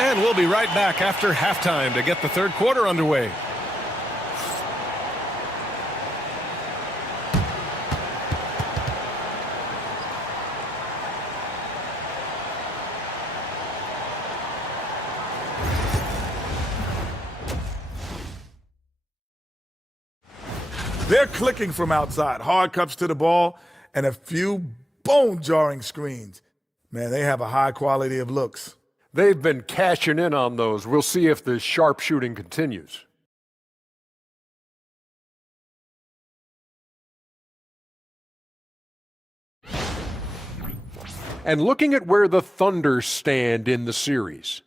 And we'll be right back after halftime to get the third quarter underway. They're clicking from outside. Hard cups to the ball and a few bone-jarring screens. Man, they have a high quality of looks. They've been cashing in on those. We'll see if the sharp shooting continues. And looking at where the Thunder stand in the series,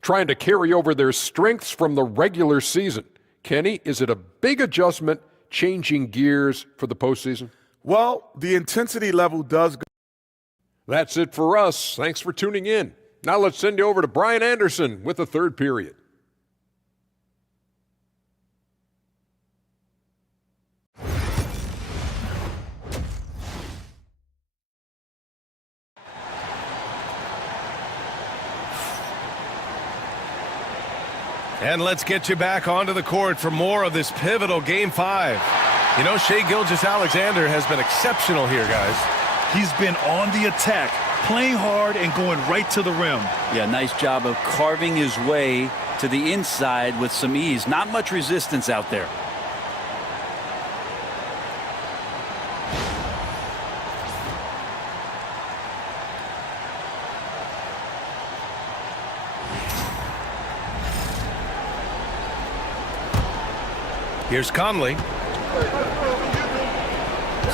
trying to carry over their strengths from the regular season. Kenny, is it a big adjustment changing gears for the postseason? Well, the intensity level does go. That's it for us. Thanks for tuning in. Now let's send you over to Brian Anderson with the third period. And let's get you back onto the court for more of this pivotal Game 5. You know, Shai Gilgeous-Alexander has been exceptional here, guys. He's been on the attack, playing hard and going right to the rim. Yeah, nice job of carving his way to the inside with some ease. Not much resistance out there. Here's Conley.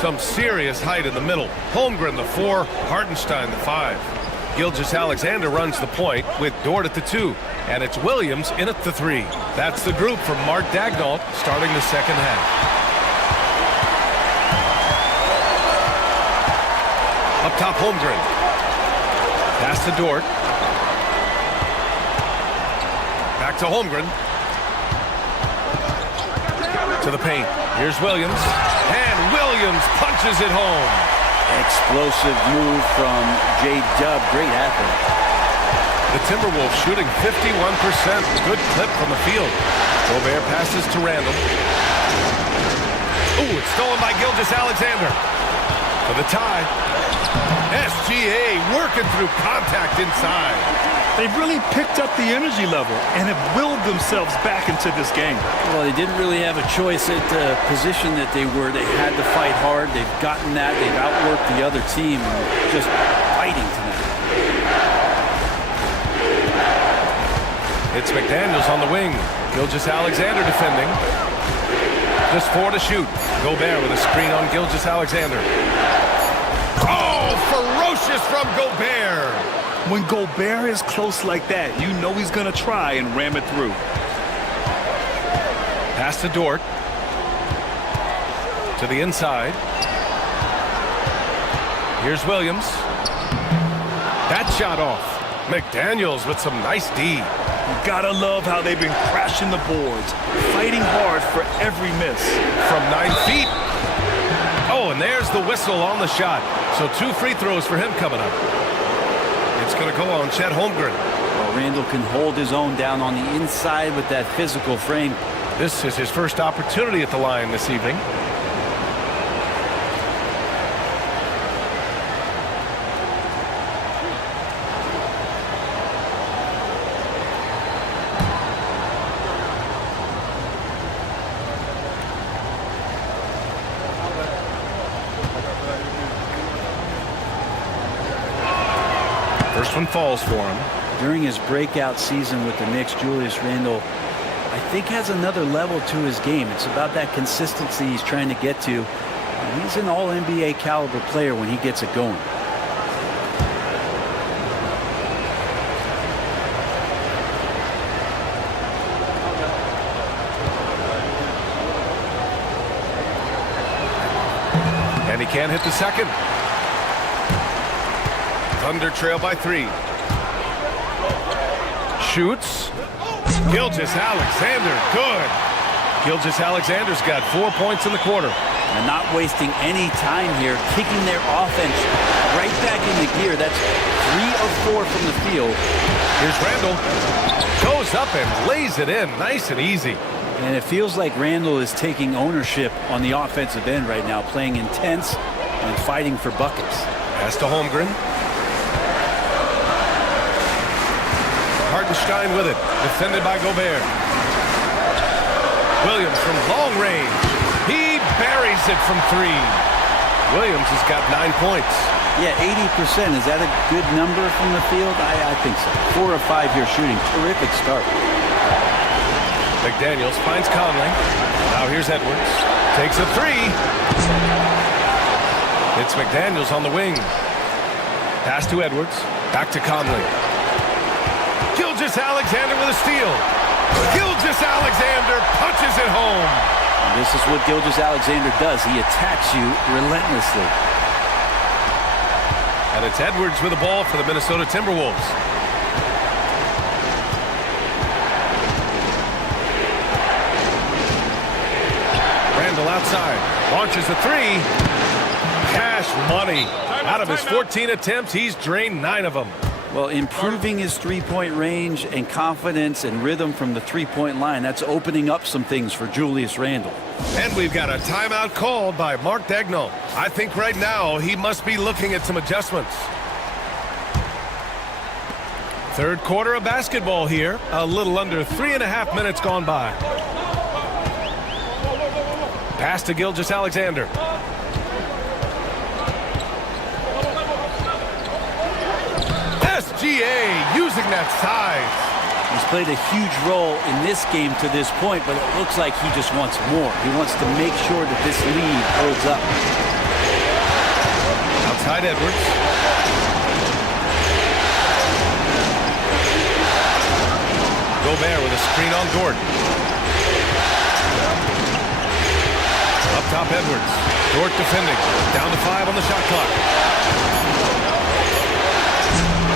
Some serious height in the middle. Holmgren, the 4. Hartenstein, the 5. Gilgeous-Alexander runs the point with Dort at the 2. And it's Williams in at the 3. That's the group from Mark Daigneault starting the second half. Up top, Holmgren. Pass to Dort. Back to Holmgren. To the paint. Here's Williams. And Williams punches it home. Explosive move from J-Dub. Great athlete. The Timberwolves shooting 51%. Good clip from the field. Gobert passes to Randall. Ooh, it's stolen by Gilgeous-Alexander. For the tie. SGA working through contact inside. They've really picked up the energy level and have willed themselves back into this game. Well, they didn't really have a choice at the position that they were. They had to fight hard. They've gotten that. They've outworked the other team and just fighting tonight. It's McDaniels on the wing. Gilgeous-Alexander defending. Just 4 to shoot. Gobert with a screen on Gilgeous-Alexander. Oh, ferocious from Gobert. When Gobert is close like that, you know he's going to try and ram it through. Pass to Dort. To the inside. Here's Williams. That shot off. McDaniels with some nice D. You gotta love how they've been crashing the boards, fighting hard for every miss. From 9 feet. Oh, and there's the whistle on the shot. So 2 free throws for him coming up. It's going to go on Chet Holmgren. Well, Randall can hold his own down on the inside with that physical frame. This is his first opportunity at the line this evening. First one falls for him. during his breakout season with the Knicks, Julius Randle, I think, has another level to his game. It's about that consistency he's trying to get to. And he's an all-NBA caliber player when he gets it going. And he can't hit the second. Thunder trail by 3. Shoots. Gilgeous-Alexander, good. Gilgeous-Alexander's got 4 points in the quarter. And not wasting any time here, kicking their offense right back into gear. That's 3 of 4 from the field. Here's Randle. Goes up and lays it in, nice and easy. And it feels like Randle is taking ownership on the offensive end right now, playing intense and fighting for buckets. Pass to Holmgren. Hartenstein with it, defended by Gobert. Williams from long range. He buries it from 3. Williams has got 9 points. Yeah, 80%. Is that a good number from the field? I think so. 4 of 5 here shooting. Terrific start. McDaniels finds Conley. Now here's Edwards. Takes a 3. It's McDaniels on the wing. Pass to Edwards. Back to Conley. Gilgeous-Alexander with a steal. Gilgeous-Alexander punches it home. This is what Gilgeous-Alexander does. He attacks you relentlessly. And it's Edwards with the ball for the Minnesota Timberwolves. Randle outside. Launches a 3. Cash money. Out of his 14 attempts, he's drained 9 of them. Well, improving his three-point range and confidence and rhythm from the three-point line, that's opening up some things for Julius Randle. And we've got a timeout called by Mark Daigneault. I think right now he must be looking at some adjustments. Third quarter of basketball here. A little under 3.5 minutes gone by. Pass to Gilgeous-Alexander. SGA using that size. He's played a huge role in this game to this point, but it looks like he just wants more. He wants to make sure that this lead holds up. Outside Edwards. Gobert with a screen on Gordon. Up top Edwards. Dort defending. Down to 5 on the shot clock.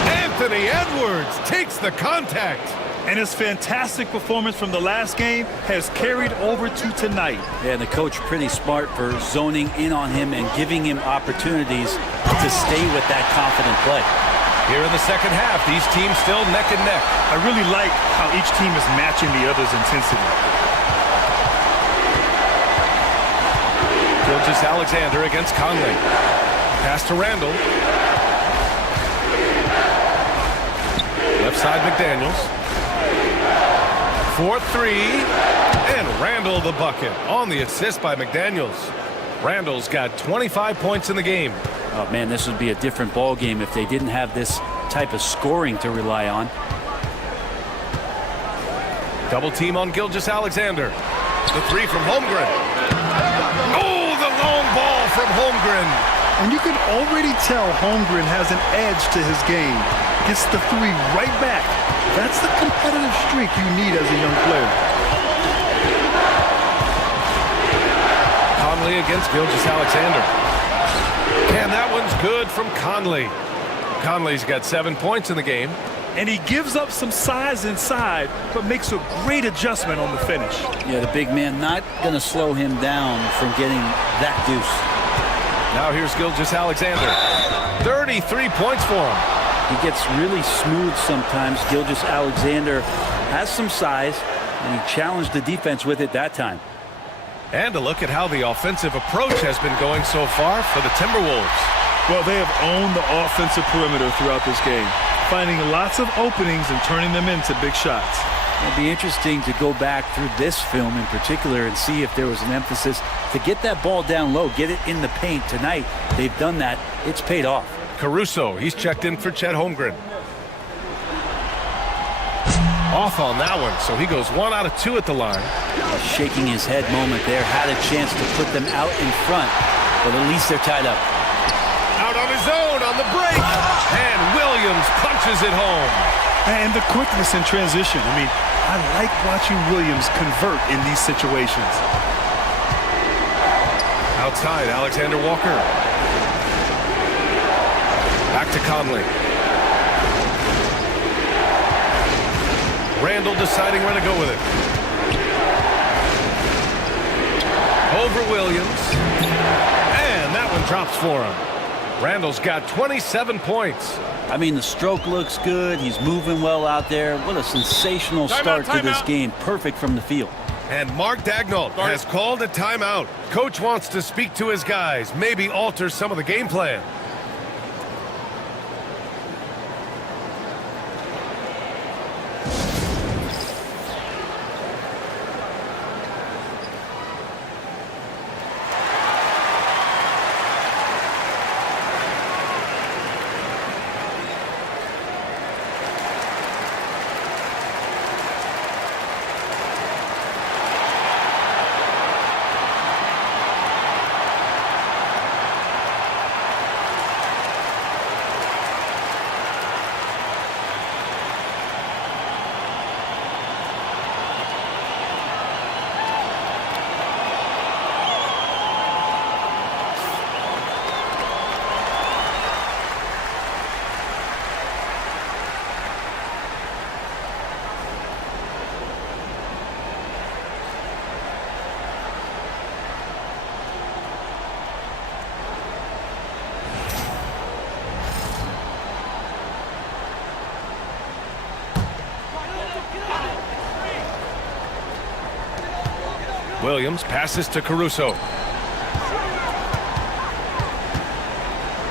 Anthony Edwards takes the contact. And his fantastic performance from the last game has carried over to tonight. Yeah, and the coach pretty smart for zoning in on him and giving him opportunities to stay with that confident play. Here in the second half, these teams still neck and neck. I really like how each team is matching the other's intensity. Gilgeous-Alexander against Conley. Pass to Randle. Left side McDaniels. 4-3. And Randle the bucket on the assist by McDaniels. Randle's got 25 points in the game. Oh, man, this would be a different ball game if they didn't have this type of scoring to rely on. Double team on Gilgeous-Alexander. The 3 from Holmgren. Oh, the long ball from Holmgren. And you can already tell Holmgren has an edge to his game. Gets the 3 right back. That's the competitive streak you need as a young player. Conley against Gilgeous-Alexander. And that one's good from Conley. Conley's got 7 points in the game. And he gives up some size inside, but makes a great adjustment on the finish. Yeah, the big man not going to slow him down from getting that deuce. Now here's Gilgeous-Alexander. 33 points for him. He gets really smooth sometimes. Gilgeous-Alexander has some size, and he challenged the defense with it that time. And a look at how the offensive approach has been going so far for the Timberwolves. Well, they have owned the offensive perimeter throughout this game, finding lots of openings and turning them into big shots. It'll be interesting to go back through this film in particular and see if there was an emphasis to get that ball down low, get it in the paint. Tonight, they've done that. It's paid off. Caruso, he's checked in for Chet Holmgren. Off on that one, so he goes 1 out of 2 at the line. Shaking his head moment there. Had a chance to put them out in front, but at least they're tied up. Out on his own on the break. And Williams punches it home. And the quickness in transition. I mean, I like watching Williams convert in these situations. Outside, Alexander Walker. Back to Conley. Randall deciding where to go with it. Over Williams. And that one drops for him. Randall's got 27 points. I mean, the stroke looks good. He's moving well out there. What a sensational start to this game. Perfect from the field. And Mark Daigneault has called a timeout. Coach wants to speak to his guys, maybe alter some of the game plan. Williams passes to Caruso.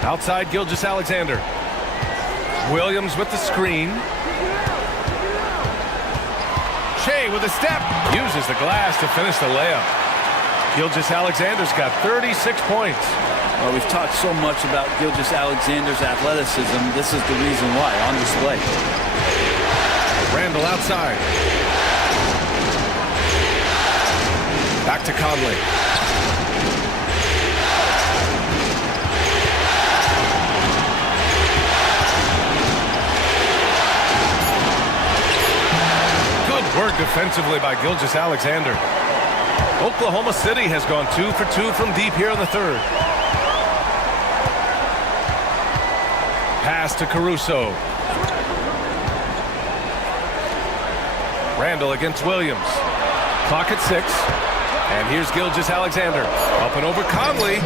Outside, Gilgeous-Alexander. Williams with the screen. Shea with a step. Uses the glass to finish the layup. Gilgeous-Alexander's got 36 points. Well, we've talked so much about Gilgeous-Alexander's athleticism. This is the reason why, on display. Randall outside. Back to Conley. Good work defensively by Gilgeous-Alexander. Oklahoma City has gone 2 for 2 from deep here in the third. Pass to Caruso. Randall against Williams. Clock at 6. And here's Gilgeous-Alexander. Up and over Conley.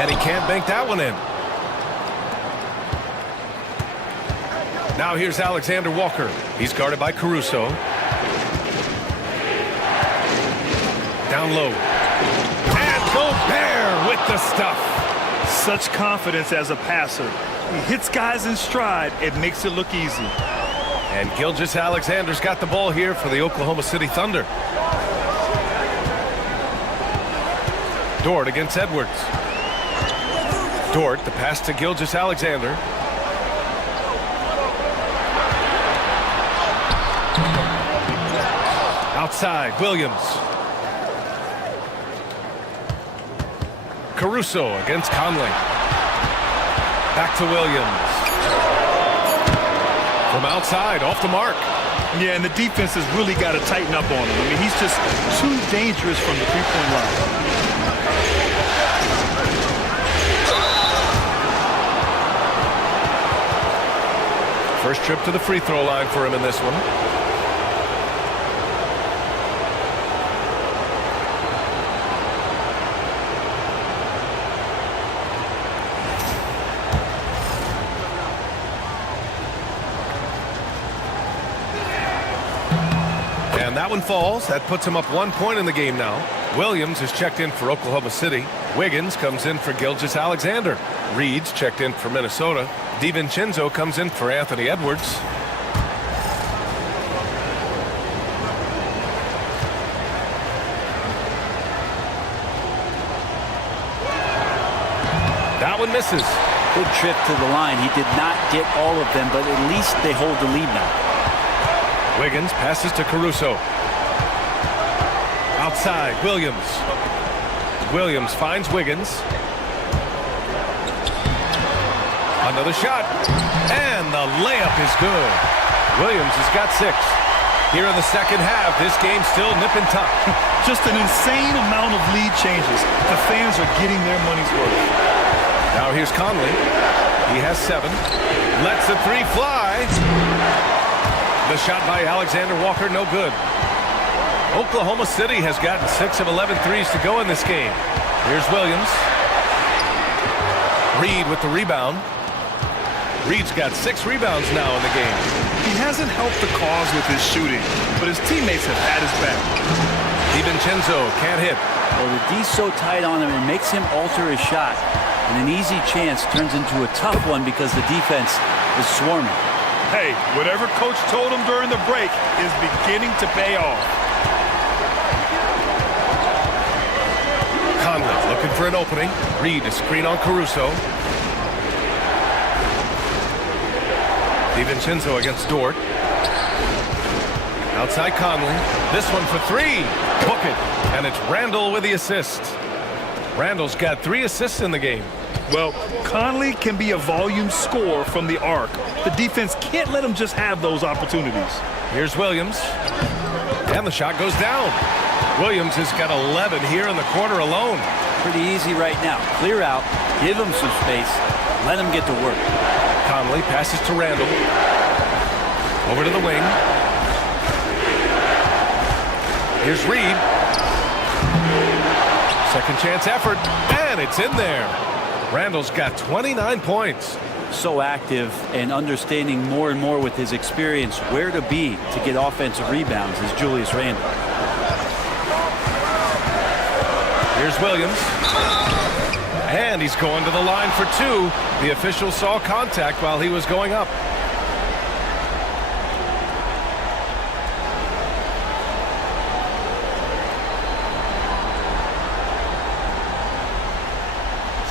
And he can't bank that one in. Now here's Alexander Walker. He's guarded by Caruso. Down low. And Gobert with the stuff. Such confidence as a passer. He hits guys in stride. It makes it look easy. And Gilgeous-Alexander's got the ball here for the Oklahoma City Thunder. Dort against Edwards. Dort, the pass to Gilgeous-Alexander. Outside, Williams. Caruso against Conley. Back to Williams. From outside, off the mark. Yeah, and the defense has really got to tighten up on him. I mean, he's just too dangerous from the three-point line. First trip to the free throw line for him in this one. And that one falls. That puts him up 1 point in the game now. Williams is checked in for Oklahoma City. Wiggins comes in for Gilgeous-Alexander. Reed's checked in for Minnesota. DiVincenzo comes in for Anthony Edwards. That one misses. Good trip to the line. He did not get all of them, but at least they hold the lead now. Wiggins passes to Caruso. Outside, Williams. Williams finds Wiggins. Another shot. And the layup is good. Williams has got 6. Here in the second half, this game's still nip and tuck. Just an insane amount of lead changes. The fans are getting their money's worth. Now here's Conley. He has 7. Lets the 3 fly. The shot by Alexander Walker, no good. Oklahoma City has gotten 6 of 11 threes to go in this game. Here's Williams. Reed with the rebound. Reed's got 6 rebounds now in the game. He hasn't helped the cause with his shooting, but his teammates have had his back. DiVincenzo can't hit. Well, the D's so tight on him, it makes him alter his shot. And an easy chance turns into a tough one because the defense is swarming. Hey, whatever coach told him during the break is beginning to pay off. Conley looking for an opening. Reed a screen on Caruso. DiVincenzo against Dort. Outside Conley. This one for 3. Book it. And it's Randall with the assist. Randall's got 3 assists in the game. Well, Conley can be a volume scorer from the arc. The defense can't let him just have those opportunities. Here's Williams. And the shot goes down. Williams has got 11 here in the quarter alone. Pretty easy right now. Clear out, give him some space, let him get to work. Conley passes to Randall. Over to the wing. Here's Reed. Second chance effort, and it's in there. Randall's got 29 points. So active and understanding more and more with his experience where to be to get offensive rebounds is Julius Randall. Here's Williams. And he's going to the line for 2. The official saw contact while he was going up.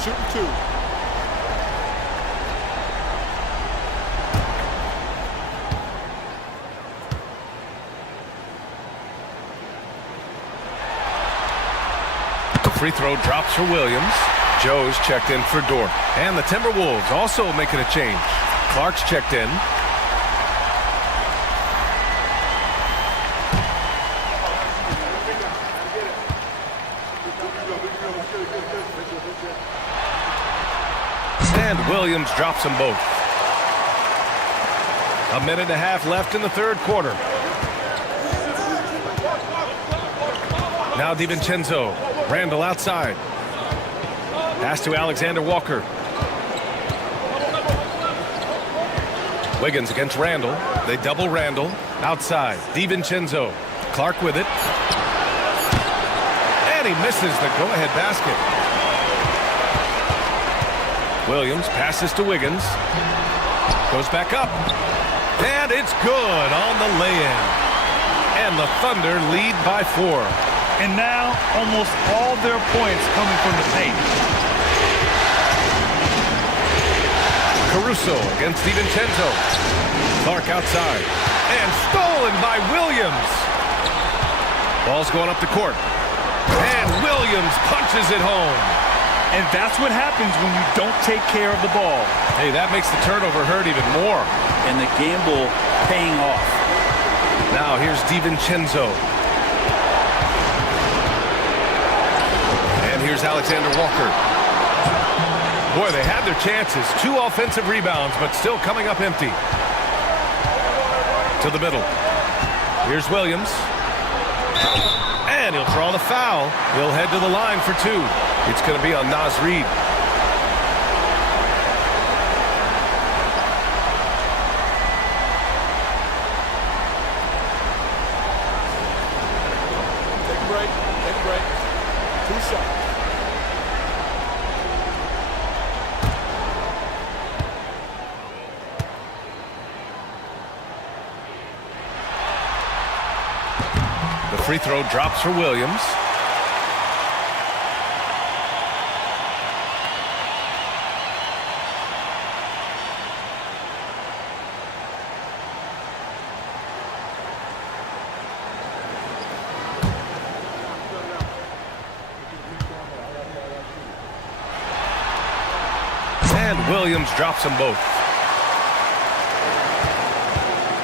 Shooting 2. The free throw drops for Williams. Joe's checked in for Dort. And the Timberwolves also making a change. Clark's checked in. And Williams drops them both. 1.5 minutes left in the third quarter. Now DiVincenzo. Randall outside. Pass to Alexander Walker. Wiggins against Randall. They double Randall. Outside. DiVincenzo. Clark with it. And he misses the go-ahead basket. Williams passes to Wiggins. Goes back up. And it's good on the lay-in. And the Thunder lead by 4. And now almost all their points coming from the paint. Caruso against DiVincenzo. Clark outside. And stolen by Williams. Ball's going up the court. And Williams punches it home. And that's what happens when you don't take care of the ball. Hey, that makes the turnover hurt even more. And the gamble paying off. Now here's DiVincenzo. And here's Alexander Walker. Boy, they had their chances. 2 offensive rebounds, but still coming up empty. To the middle. Here's Williams. And he'll draw the foul. He'll head to the line for 2. It's going to be on Naz Reid. Take a break. Take a break. 2 shots. The free throw drops for Williams. And Williams drops them both.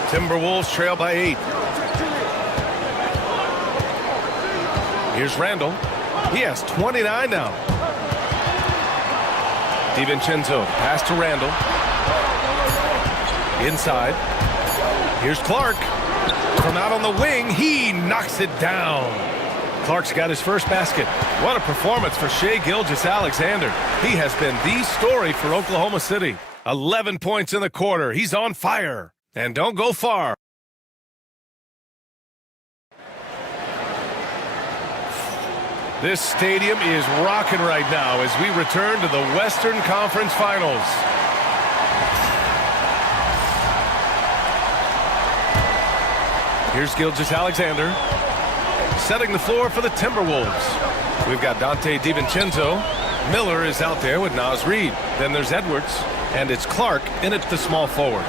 Timberwolves trail by 8. Here's Randall. He has 29 now. DiVincenzo, pass to Randall. Inside. Here's Clark. From out on the wing, he knocks it down. Clark's got his first basket. What a performance for Shai Gilgeous-Alexander. He has been the story for Oklahoma City. 11 points in the quarter. He's on fire. And don't go far. This stadium is rocking right now as we return to the Western Conference Finals. Here's Gilgeous-Alexander setting the floor for the Timberwolves. We've got Dante DiVincenzo. Miller is out there with Naz Reid. Then there's Edwards, and it's Clark in at the small forward.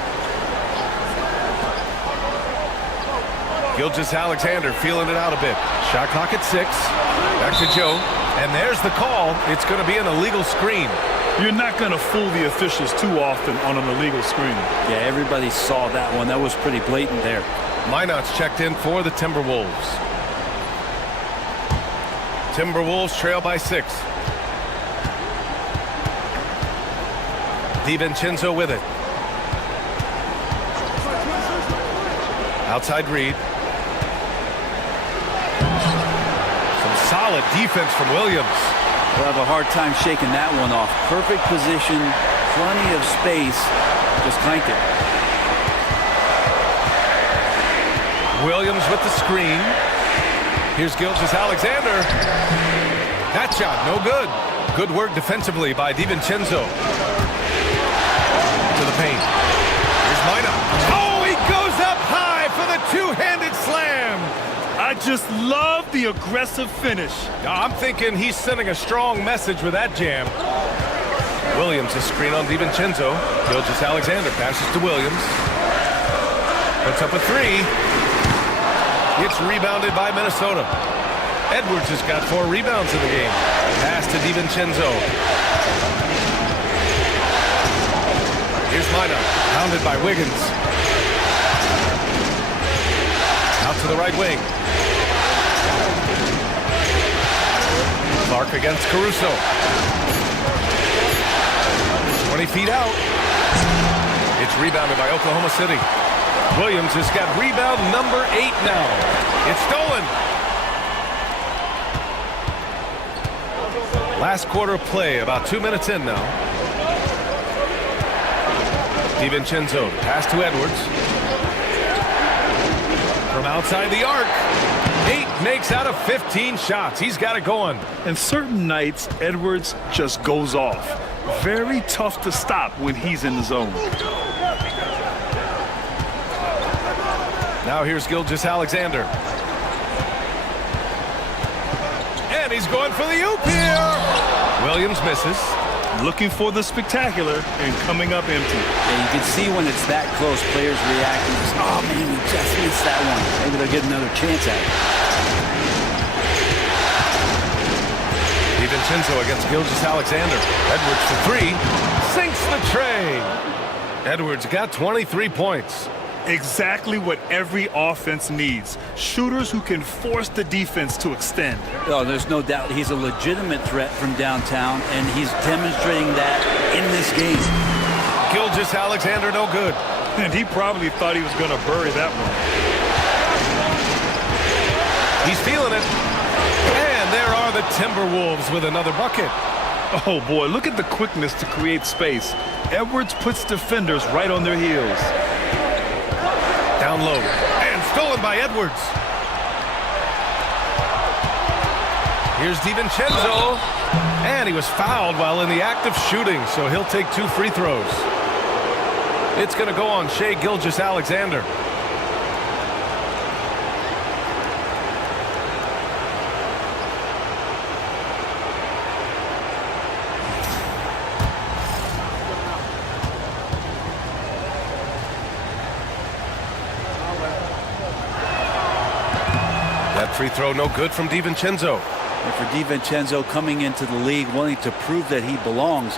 Gilgeous-Alexander feeling it out a bit. Shot clock at 6. Back to Joe. And there's the call. It's going to be an illegal screen. You're not going to fool the officials too often on an illegal screen. Yeah, everybody saw that one. That was pretty blatant there. Minot's checked in for the Timberwolves. Timberwolves trail by 6. DiVincenzo with it. Outside Reid. Some solid defense from Williams. We'll have a hard time shaking that one off. Perfect position, plenty of space. Just clanked it. Williams with the screen. Here's Gilgeous-Alexander. That shot, no good. Good work defensively by DiVincenzo. To the paint. Here's Minot. Oh, he goes up high for the two-handed slam. I just love the aggressive finish. I'm thinking he's sending a strong message with that jam. Williams, a screen on DiVincenzo. Gilgeous-Alexander passes to Williams. Puts up a 3. It's rebounded by Minnesota. Edwards has got 4 rebounds in the game. Pass to DiVincenzo. Here's Minot, pounded by Wiggins. Out to the right wing. Clark against Caruso. 20 feet out. It's rebounded by Oklahoma City. Williams has got rebound number 8 now. It's stolen. Last quarter of play, about 2 minutes in now. DiVincenzo, pass to Edwards. From outside the arc. 8 makes out of 15 shots. He's got it going. And certain nights, Edwards just goes off. Very tough to stop when he's in the zone. Now here's Gilgeous-Alexander. And he's going for the oop here. Williams misses. Looking for the spectacular and coming up empty. Yeah, you can see when it's that close, players reacting. Oh, man, we just missed that one. Maybe they'll get another chance at it. DiVincenzo against Gilgeous-Alexander. Edwards for 3. Sinks the tray. Edwards got 23 points. Exactly what every offense needs. Shooters who can force the defense to extend. Oh, there's no doubt he's a legitimate threat from downtown, and he's demonstrating that in this game. Gilgeous-Alexander no good. And he probably thought he was going to bury that one. He's feeling it. And there are the Timberwolves with another bucket. Oh, boy, look at the quickness to create space. Edwards puts defenders right on their heels. Down low. And stolen by Edwards. Here's DiVincenzo. And he was fouled while in the act of shooting, so he'll take 2 free throws. It's going to go on Shai Gilgeous-Alexander. Free throw no good from DiVincenzo. And for DiVincenzo coming into the league wanting to prove that he belongs,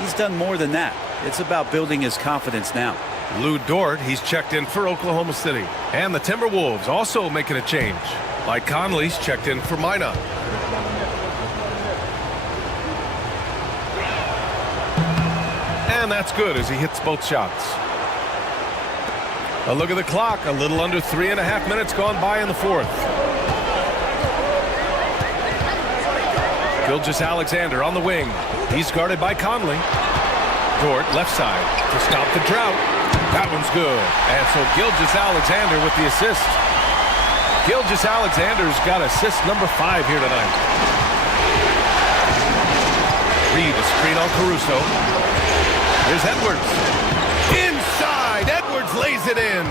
He's done more than that. It's about building his confidence now. Lou Dort, he's checked in for Oklahoma City. And the Timberwolves also making a change. Mike Conley's checked in for Minot. And that's good as he hits both shots. A look at the clock. A little under 3.5 minutes gone by in the fourth. Gilgeous-Alexander on the wing. He's guarded by Conley. Dort left side to stop the drought. That one's good. And so Gilgeous-Alexander with the assist. Gilgeous-Alexander's got assist number 5 here tonight. Reed, a screen on Caruso. Here's Edwards. Inside. Edwards lays it in.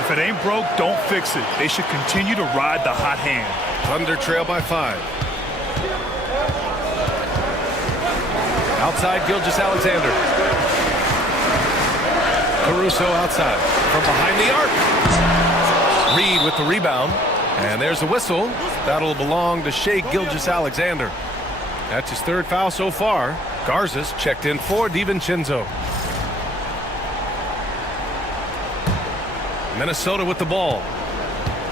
If it ain't broke, don't fix it. They should continue to ride the hot hand. Thunder trail by 5. Outside Gilgeous-Alexander. Caruso outside from behind the arc. Reed with the rebound. And there's the whistle. That'll belong to Shai Gilgeous-Alexander. That's his 3rd foul so far. Garza's checked in for DiVincenzo. Minnesota with the ball.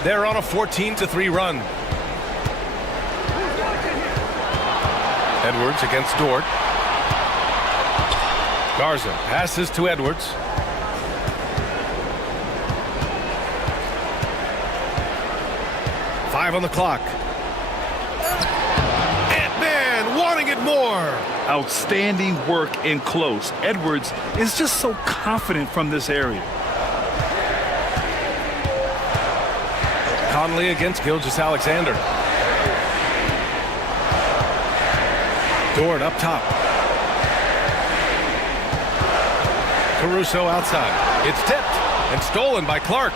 They're on a 14-3 run. Edwards against Dort. Garza passes to Edwards. Five on the clock. Ant-Man wanting it more. Outstanding work in close. Edwards is just so confident from this area. Conley against Gilgeous-Alexander. Dort up top. Caruso outside. It's tipped and stolen by Clark.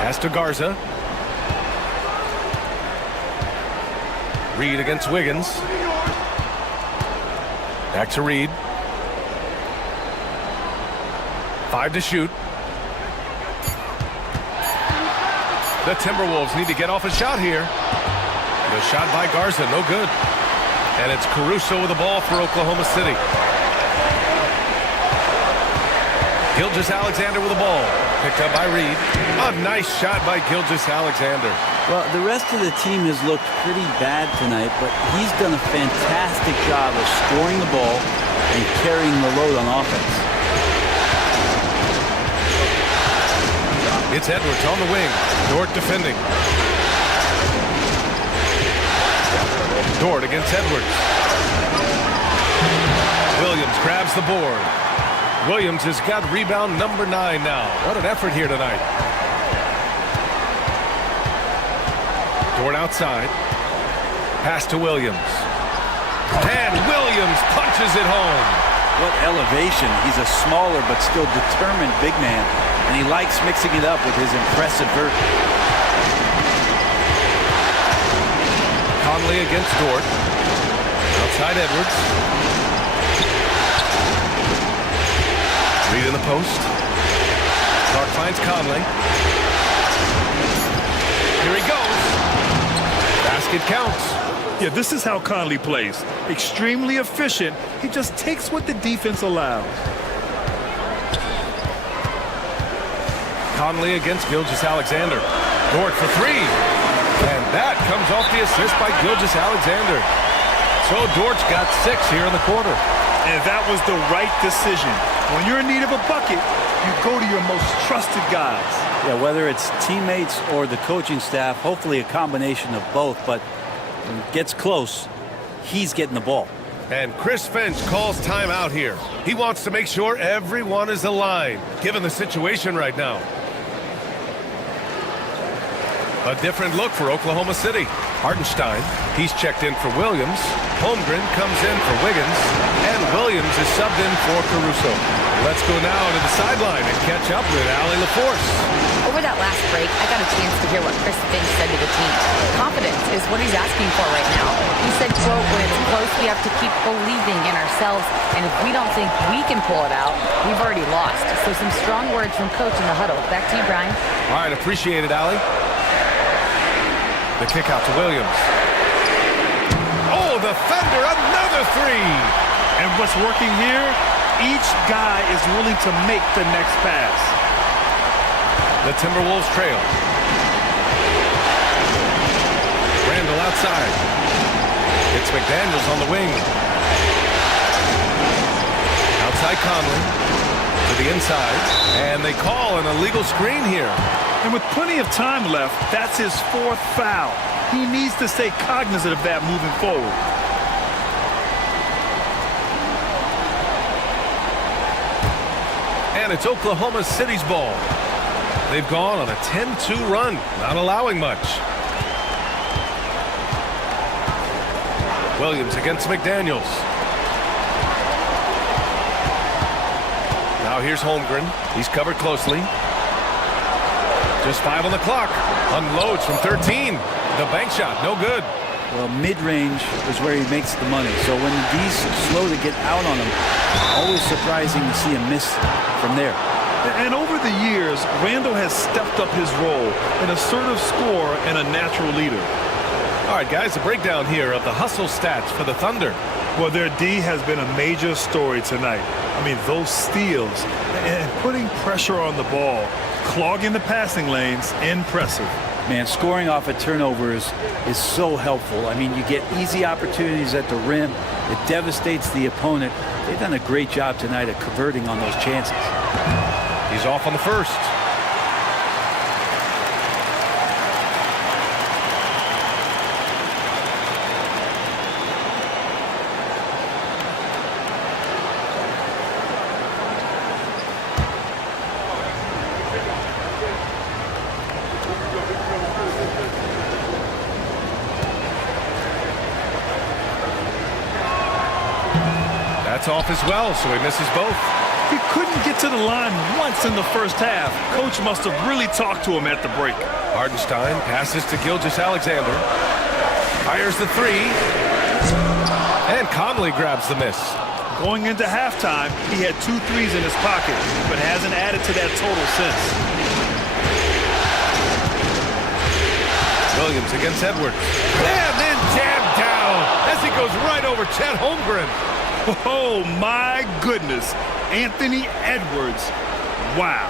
Pass to Garza. Reed against Wiggins. Back to Reed. 5 to shoot. The Timberwolves need to get off a shot here. The shot by Garza, no good. And it's Caruso with the ball for Oklahoma City. Gilgeous-Alexander with the ball. Picked up by Reed. A nice shot by Gilgeous-Alexander. Well, the rest of the team has looked pretty bad tonight, but he's done a fantastic job of scoring the ball and carrying the load on offense. It's Edwards on the wing. Dort defending. Dort against Edwards. Williams grabs the board. Williams has got rebound number 9 now. What an effort here tonight. Dort outside. Pass to Williams. And Williams punches it home. What elevation. He's a smaller but still determined big man, and he likes mixing it up with his impressive vert. Conley against Dort. Outside Edwards. Reed in the post. Clark finds Conley. Here he goes. Basket counts. Yeah, this is how Conley plays. Extremely efficient. He just takes what the defense allows. Conley against Gilgeous-Alexander. Dort for 3. And that comes off the assist by Gilgeous-Alexander. So Dort's got 6 here in the quarter. And that was the right decision. When you're in need of a bucket, you go to your most trusted guys. Yeah, whether it's teammates or the coaching staff, hopefully a combination of both, but when it gets close, he's getting the ball. And Chris Finch calls timeout here. He wants to make sure everyone is aligned, given the situation right now. A different look for Oklahoma City. Hartenstein, he's checked in for Williams. Holmgren comes in for Wiggins. And Williams is subbed in for Caruso. Let's go now to the sideline and catch up with Allie LaForce. Over that last break, I got a chance to hear what Chris Finch said to the team. Confidence is what he's asking for right now. He said, quote, when it's close, we have to keep believing in ourselves. And if we don't think we can pull it out, we've already lost. So some strong words from Coach in the huddle. Back to you, Brian. All right, appreciate it, Allie. The kick out to Williams. Oh, the Thunder, another three. And what's working here, each guy is willing to make the next pass. The Timberwolves trail. Randall outside. It's McDaniels on the wing. Outside Conley. To the inside. And they call an illegal screen here. And with plenty of time left, that's his 4th foul. He needs to stay cognizant of that moving forward. And it's Oklahoma City's ball. They've gone on a 10-2 run, not allowing much. Williams against McDaniels. Now here's Holmgren. He's covered closely. Just 5 on the clock. Unloads from 13. The bank shot, no good. Well, mid-range is where he makes the money. So when D's slow to get out on him, always surprising to see him miss from there. And over the years, Randall has stepped up his role, an assertive scorer and a natural leader. All right, guys, a breakdown here of the hustle stats for the Thunder. Well, their D has been a major story tonight. I mean, those steals and putting pressure on the ball, clogging the passing lanes, impressive. Man, scoring off of turnovers is so helpful. I mean, you get easy opportunities at the rim. It devastates the opponent. They've done a great job tonight at converting on those chances. He's off on the first. That's off as well, so he misses both. He couldn't get to the line once in the first half. Coach must have really talked to him at the break. Hardenstein passes to Gilgeous-Alexander. Fires the three. And Conley grabs the miss. Going into halftime, he had 2 threes in his pocket, but hasn't added to that total since. Williams against Edwards. And then jammed down as he goes right over Chet Holmgren. Oh, my goodness. Anthony Edwards. Wow.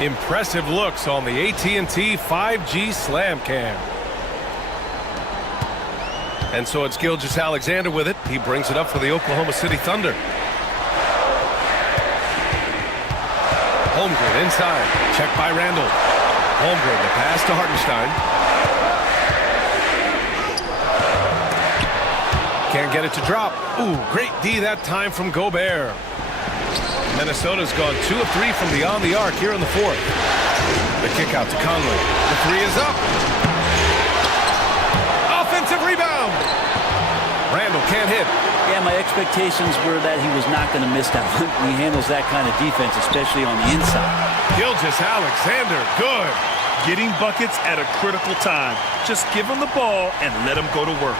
Impressive looks on the AT&T 5G Slam Cam. And so it's Gilgeous-Alexander with it. He brings it up for the Oklahoma City Thunder. Holmgren inside. Checked by Randall. Holmgren, the pass to Hartenstein. Can't get it to drop. Ooh, great D that time from Gobert. Minnesota's gone 2 of 3 from beyond the arc here in the 4th. The kick out to Conley. The three is up. Offensive rebound. Randall can't hit. Yeah, my expectations were that he was not going to miss that one. He handles that kind of defense, especially on the inside. Gilgeous-Alexander, good. Getting buckets at a critical time. Just give him the ball and let him go to work.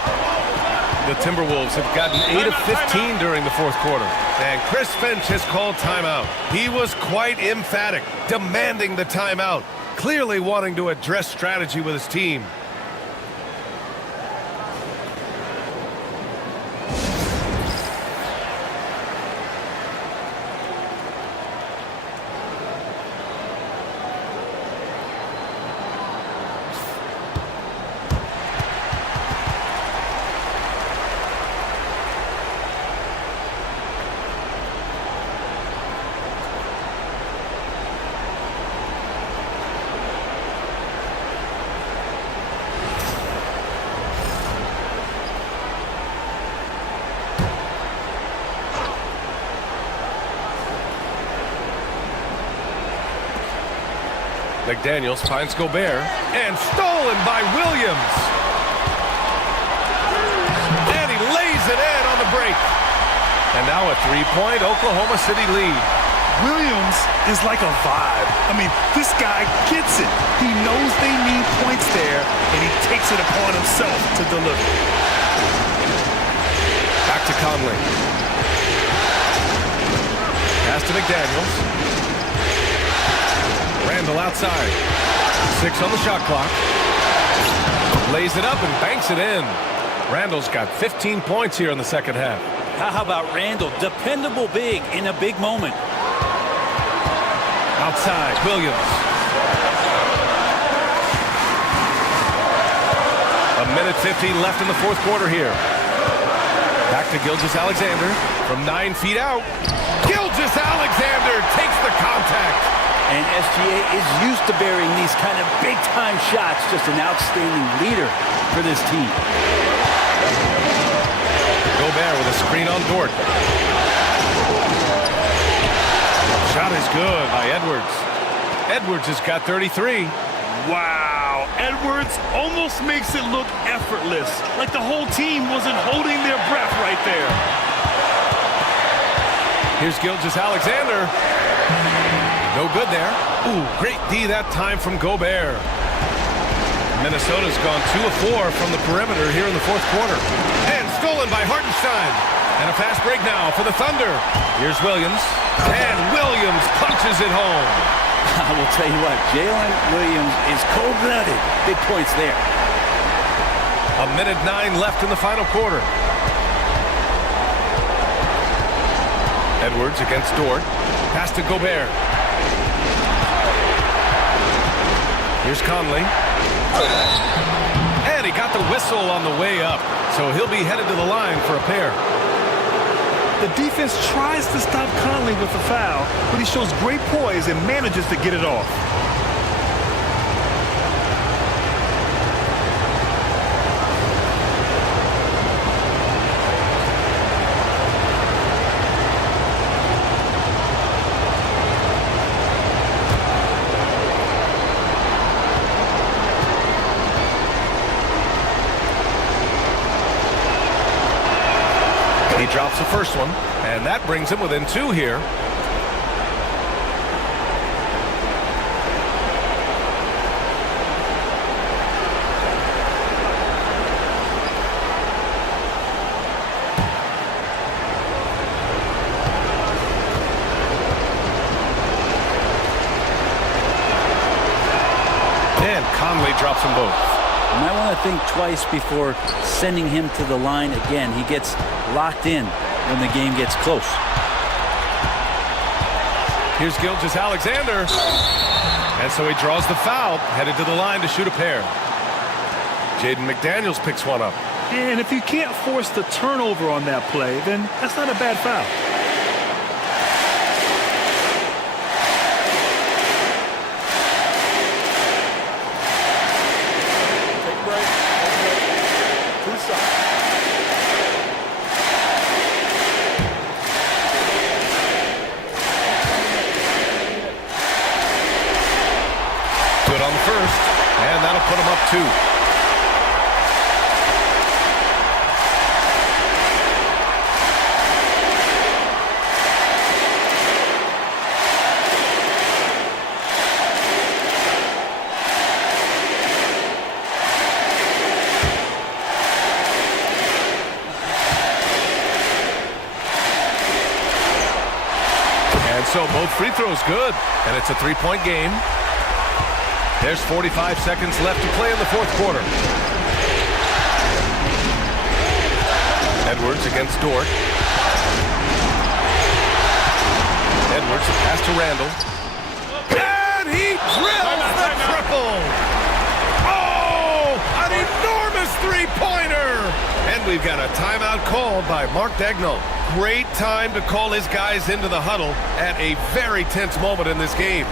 The Timberwolves have gotten 8 of 15 during the 4th quarter. And Chris Finch has called timeout. He was quite emphatic, demanding the timeout, clearly wanting to address strategy with his team. McDaniels finds Gobert, and stolen by Williams. And he lays it in on the break. And now a 3-point Oklahoma City lead. Williams is like a vibe. I mean, this guy gets it. He knows they need points there, and he takes it upon himself to deliver. Back to Conley. Pass to McDaniels. Randall outside. 6 on the shot clock. Lays it up and banks it in. Randall's got 15 points here in the second half. How about Randall? Dependable big in a big moment. Outside, Williams. A minute 50 left in the fourth quarter here. Back to Gilgeous-Alexander from 9 feet out. Gilgeous-Alexander takes the contact. And SGA is used to burying these kind of big-time shots. Just an outstanding leader for this team. Gobert with a screen on Dort. Shot is good by Edwards. Edwards has got 33. Wow, Edwards almost makes it look effortless, like the whole team wasn't holding their breath right there. Here's Gilgeous-Alexander. No good there. Ooh, great D that time from Gobert. Minnesota's gone 2 of 4 from the perimeter here in the fourth quarter. And stolen by Hartenstein. And a fast break now for the Thunder. Here's Williams. And Williams punches it home. I will tell you what, Jalen Williams is cold-blooded. Big points there. A minute 9 left in the final quarter. Edwards against Dort. Pass to Gobert. Here's Conley. And he got the whistle on the way up. So he'll be headed to the line for a pair. The defense tries to stop Conley with a foul, but he shows great poise and manages to get it off. He drops the first one, and that brings him within 2 here. And Conley drops them both. You might want to think twice before sending him to the line again. He gets locked in when the game gets close. Here's Gilgeous-Alexander. And so he draws the foul, headed to the line to shoot a pair. Jaden McDaniels picks one up. And if you can't force the turnover on that play, then that's not a bad foul. Good on the first, and that'll put him up 2. And so both free throws good, and it's a 3-point game. There's 45 seconds left to play in the fourth quarter. Edwards against Dort. Edwards, pass to Randall. And he drills the triple! Oh, an enormous three-pointer! And we've got a timeout called by Mark Daigneault. Great time to call his guys into the huddle at a very tense moment in this game.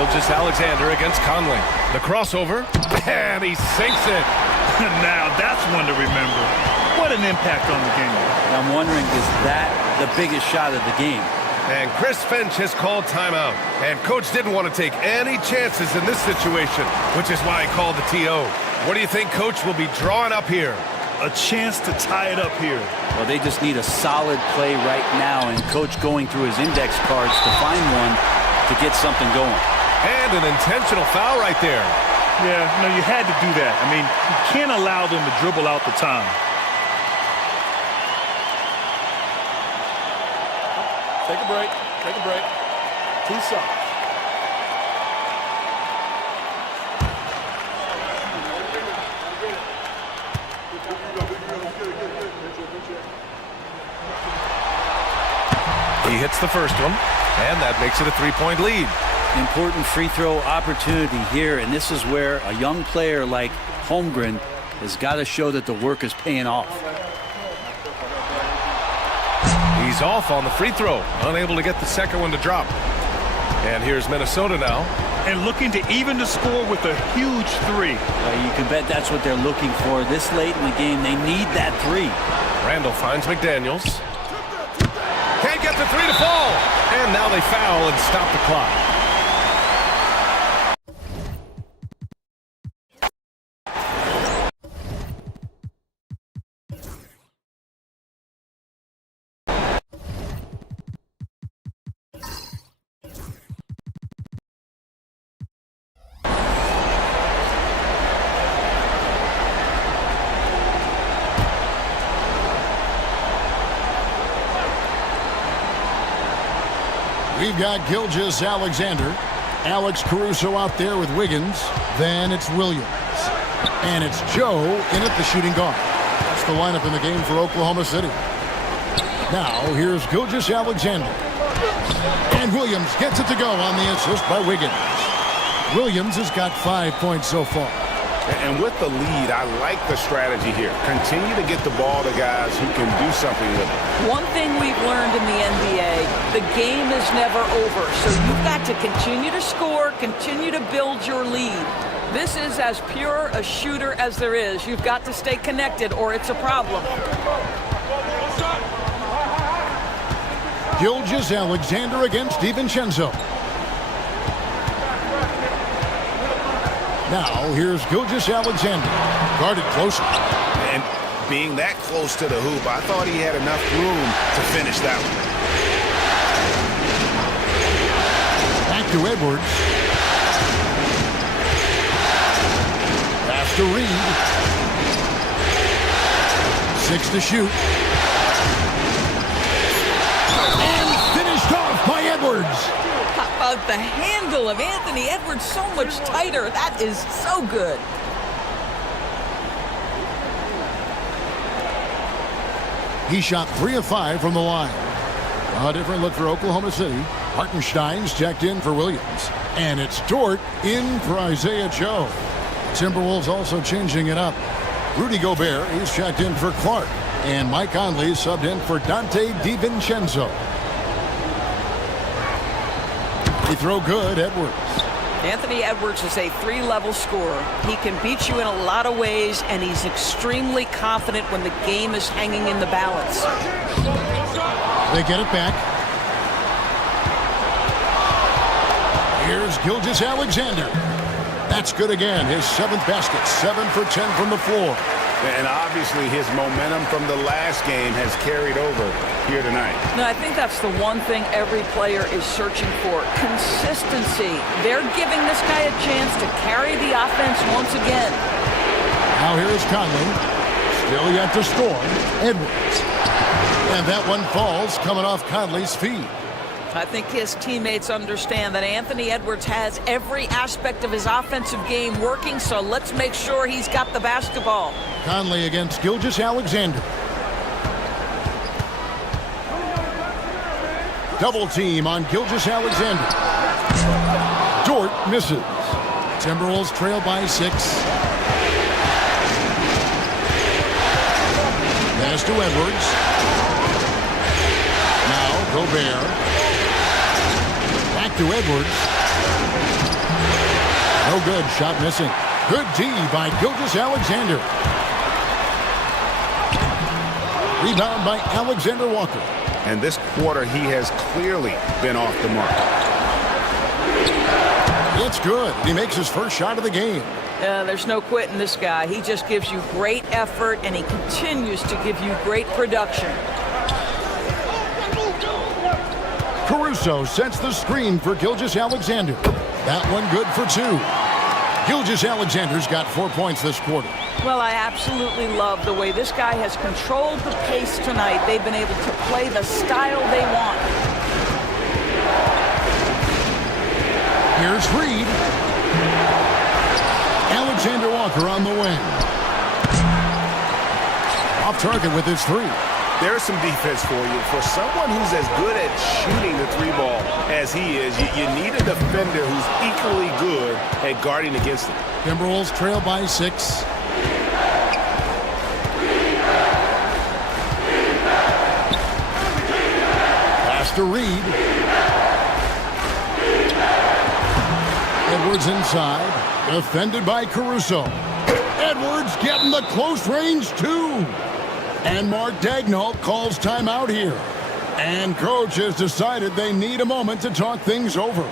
Gilgeous-Alexander against Conley. The crossover, and he sinks it. Now that's one to remember. What an impact on the game. I'm wondering, is that the biggest shot of the game? And Chris Finch has called timeout. And Coach didn't want to take any chances in this situation, which is why he called the TO. What do you think Coach will be drawing up here? A chance to tie it up here. Well, they just need a solid play right now, and Coach going through his index cards to find one to get something going. And an intentional foul right there. Yeah, no, you had to do that. I mean, you can't allow them to dribble out the time. Take a break. Take a break. 2 shots. He hits the first one, and that makes it a 3-point lead. Important free throw opportunity here, and this is where a young player like Holmgren has got to show that the work is paying off. He's off on the free throw, unable to get the second one to drop. And here's Minnesota now. And looking to even the score with a huge 3. You can bet that's what they're looking for. This late in the game, they need that 3. Randall finds McDaniels. Can't get the 3 to fall. And now they foul and stop the clock. We've got Gilgeous Alexander, Alex Caruso out there with Wiggins. Then it's Williams. And it's Joe in at the shooting guard. That's the lineup in the game for Oklahoma City. Now here's Gilgeous Alexander. And Williams gets it to go on the assist by Wiggins. Williams has got 5 points so far. And with the lead, I like the strategy here. Continue to get the ball to guys who can do something with it. One thing we've learned in the NBA, the game is never over. So you've got to continue to score, continue to build your lead. This is as pure a shooter as there is. You've got to stay connected or it's a problem. Gilgeous Alexander against DiVincenzo. Now, here's Gilgeous Alexander. Guarded closer. And being that close to the hoop, I thought he had enough room to finish that one. Back to Edwards. Pass to Reed. 6 to shoot. And finished off by Edwards. How about the handle of Anthony Edwards so much tighter? That is so good. He shot 3 of 5 from the line. A different look for Oklahoma City. Hartenstein's checked in for Williams. And it's Dort in for Isaiah Joe. Timberwolves also changing it up. Rudy Gobert, he's checked in for Clark. And Mike Conley subbed in for Dante DiVincenzo. He throw good, Edwards. Anthony Edwards is a 3-level scorer. He can beat you in a lot of ways, and he's extremely confident when the game is hanging in the balance. They get it back. Here's Gilgeous Alexander. That's good again. His 7th basket, 7 for 10 from the floor. And obviously his momentum from the last game has carried over here tonight. No, I think that's the one thing every player is searching for. Consistency. They're giving this guy a chance to carry the offense once again. Now here's Conley. Still yet to score. Edwards. And that one falls coming off Conley's feet. I think his teammates understand that Anthony Edwards has every aspect of his offensive game working, so let's make sure he's got the basketball. Conley against Gilgeous Alexander. Double team on Gilgeous Alexander. Dort misses. Timberwolves trail by 6. Pass to Edwards. Now Gobert. Back to Edwards. No good. Shot missing. Good D by Gilgeous Alexander. Rebound by Alexander Walker. And this quarter, he has clearly been off the mark. It's good. He makes his first shot of the game. There's no quitting this guy. He just gives you great effort, and he continues to give you great production. Caruso sets the screen for Gilgeous Alexander. That one good for 2. Gilgeous-Alexander's got 4 points this quarter. Well, I absolutely love the way this guy has controlled the pace tonight. They've been able to play the style they want. Here's Reed. Alexander Walker on the wing. Off target with his 3. There's some defense for you. For someone who's as good at shooting the 3-ball as he is, you need a defender who's equally good at guarding against him. Timberwolves trail by 6. Pass to Reed. Edwards inside. Defended by Caruso. Edwards getting the close range, too. And Mark Daigneault calls timeout here. And coach has decided they need a moment to talk things over.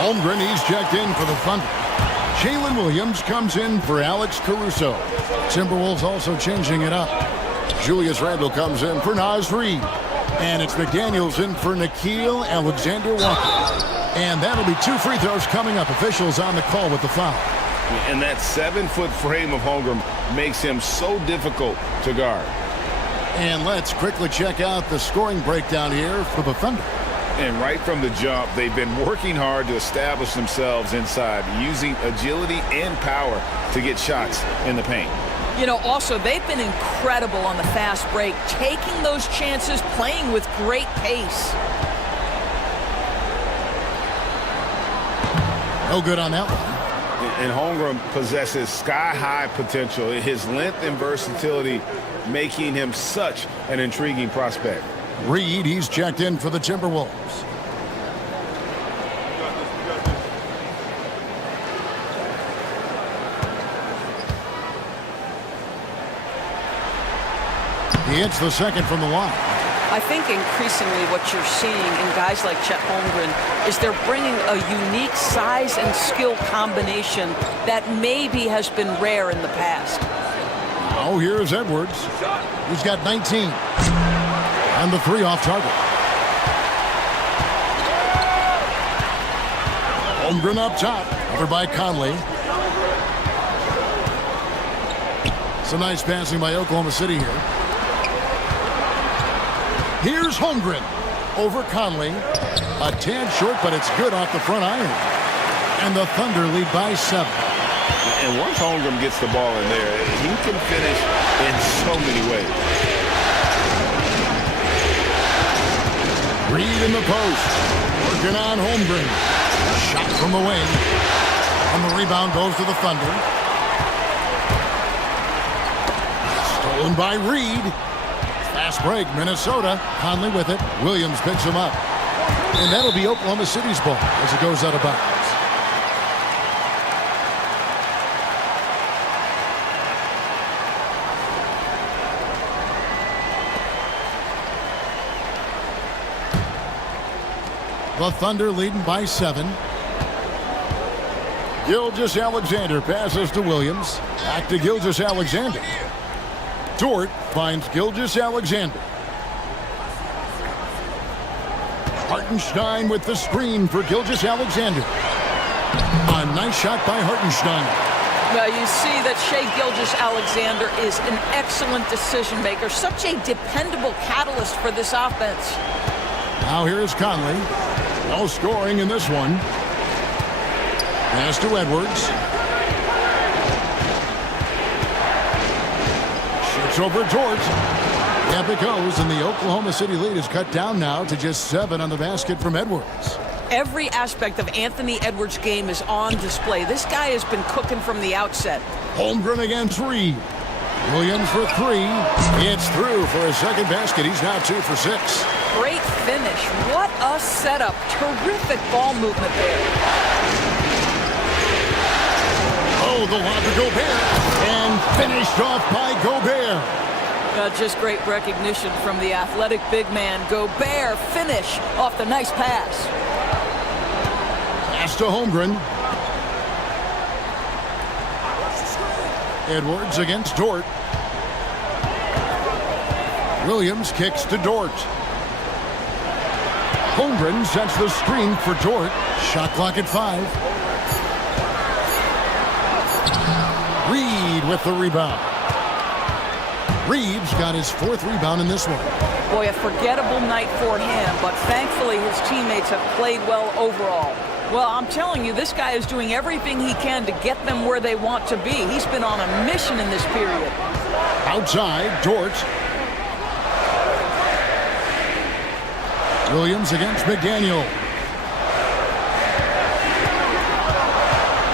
Holmgren, he's checked in for the Thunder. Jalen Williams comes in for Alex Caruso. Timberwolves also changing it up. Julius Randle comes in for Naz Reid. And it's McDaniels in for Nickeil Alexander-Walker. And that'll be 2 free throws coming up. Officials on the call with the foul. And that 7-foot frame of Holmgren makes him so difficult to guard. And let's quickly check out the scoring breakdown here for the Thunder. And right from the jump, they've been working hard to establish themselves inside, using agility and power to get shots in the paint. You know, also, they've been incredible on the fast break, taking those chances, playing with great pace. No good on that one. And Holmgren possesses sky-high potential. His length and versatility making him such an intriguing prospect. Reed, he's checked in for the Timberwolves. He hits the second from the line. I think increasingly what you're seeing in guys like Chet Holmgren is they're bringing a unique size and skill combination that maybe has been rare in the past. Now here's Edwards. He's got 19. And the 3 off target. Holmgren up top. Over by Conley. Some nice passing by Oklahoma City here. Here's Holmgren. Over Conley. A tad short, but it's good off the front iron. And the Thunder lead by 7. And once Holmgren gets the ball in there, he can finish in so many ways. Reed in the post. Working on Holmgren. Shot from the wing. And the rebound goes to the Thunder. Stolen by Reed. Fast break, Minnesota. Conley with it. Williams picks him up. And that'll be Oklahoma City's ball as it goes out of bounds. The Thunder leading by 7. Gilgeous-Alexander passes to Williams. Back to Gilgeous-Alexander. Dort finds Gilgeous-Alexander. Hartenstein with the screen for Gilgeous-Alexander. A nice shot by Hartenstein. Well, you see that Shai Gilgeous-Alexander is an excellent decision maker, such a dependable catalyst for this offense. Now here's Conley. No scoring in this one. Pass to Edwards. Shoots over Dort. Up it goes, and the Oklahoma City lead is cut down now to just 7 on the basket from Edwards. Every aspect of Anthony Edwards' game is on display. This guy has been cooking from the outset. Holmgren against Reed. Williams for three. It's through for a second basket. He's now 2 for 6. Great finish. What a setup. Terrific ball movement there. Oh, the lob to Gobert. And finished off by Gobert. Just great recognition from the athletic big man. Gobert finish off the nice pass. Pass to Holmgren. Edwards against Dort. Williams kicks to Dort. Holmgren sets the screen for Dort. Shot clock at 5. Reed with the rebound. Reed's got his 4th rebound in this one. Boy, a forgettable night for him, but thankfully his teammates have played well overall. Well, I'm telling you, this guy is doing everything he can to get them where they want to be. He's been on a mission in this period. Outside, Dort. Williams against McDaniel.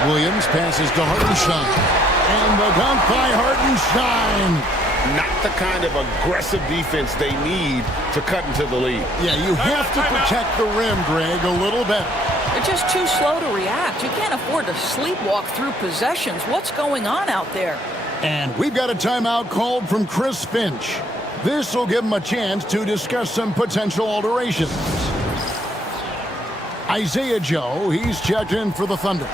Williams passes to Hartenstein. And the dunk by Hartenstein. Not the kind of aggressive defense they need to cut into the lead. Yeah, you have to protect the rim, Greg, a little better. They're just too slow to react. You can't afford to sleepwalk through possessions. What's going on out there? And we've got a timeout called from Chris Finch. This will give him a chance to discuss some potential alterations. Isaiah Joe, he's checked in for the Thunder.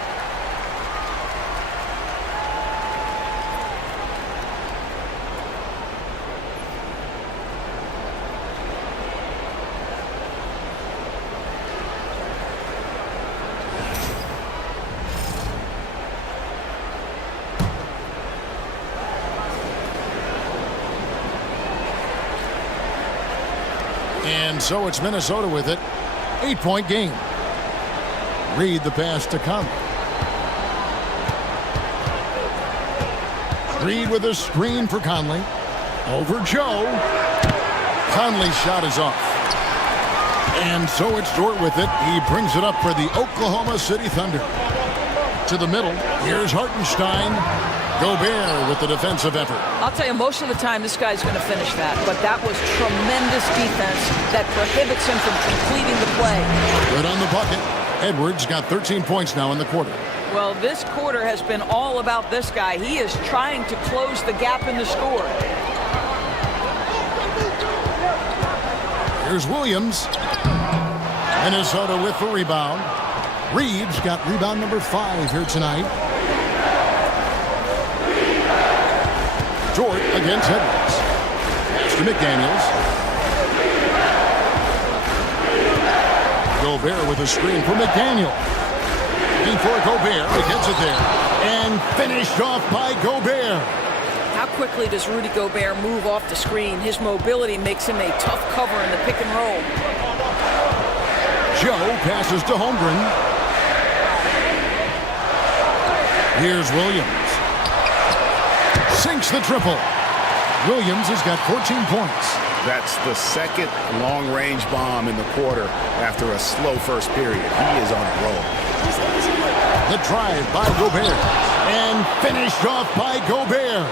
And so it's Minnesota with it. 8-point game. Reed the pass to Conley. Reed with a screen for Conley. Over Joe. Conley's shot is off. And so it's Dort with it. He brings it up for the Oklahoma City Thunder. To the middle. Here's Hartenstein. Gobert with the defensive effort. I'll tell you, most of the time this guy's going to finish that, but that was tremendous defense that prohibits him from completing the play. Good on the bucket. Edwards got 13 points now in the quarter. Well, this quarter has been all about this guy. He is trying to close the gap in the score. Here's Williams. Minnesota with the rebound. Reed's got rebound number 5 here tonight. Dort against Edwards. Pass to McDaniels. Gobert with a screen for McDaniel. Before Gobert, he gets it there. And finished off by Gobert. How quickly does Rudy Gobert move off the screen? His mobility makes him a tough cover in the pick and roll. Joe passes to Holmgren. Here's Williams. Sinks the triple. Williams has got 14 points. That's the second long-range bomb in the quarter after a slow first period. He is on a roll. The drive by Gobert. And finished off by Gobert.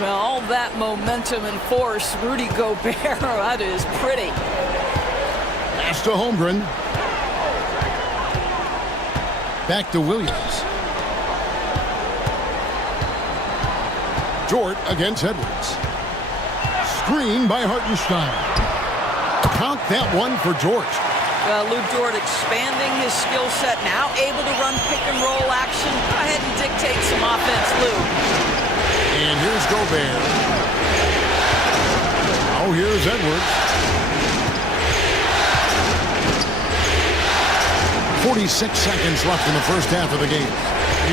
Well, all that momentum and force, Rudy Gobert, that is pretty. Pass to Holmgren. Back to Williams. Dort against Edwards. Screen by Hartenstein. Count that one for Dort. Lou Dort expanding his skill set, now able to run pick and roll action. Go ahead and dictate some offense, Lou. And here's Gobert. Now here's Edwards. 46 seconds left in the first half of the game.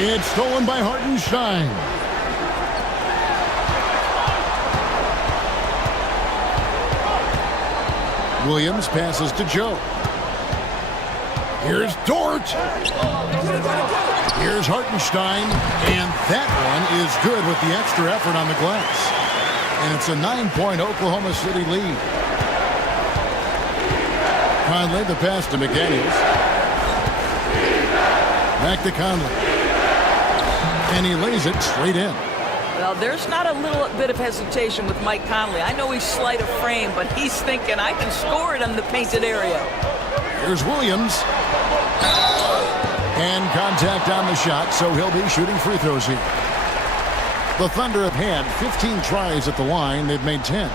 It's stolen by Hartenstein. Williams passes to Joe. Here's Dort. Here's Hartenstein. And that one is good with the extra effort on the glass. And it's a 9-point Oklahoma City lead. Conley, the pass to McDaniels. Back to Conley. And he lays it straight in. Well, there's not a little bit of hesitation with Mike Conley. I know he's slight of frame, but he's thinking, I can score it in the painted area. Here's Williams. And contact on the shot, so he'll be shooting free throws here. The Thunder have had 15 tries at the line. They've made 10.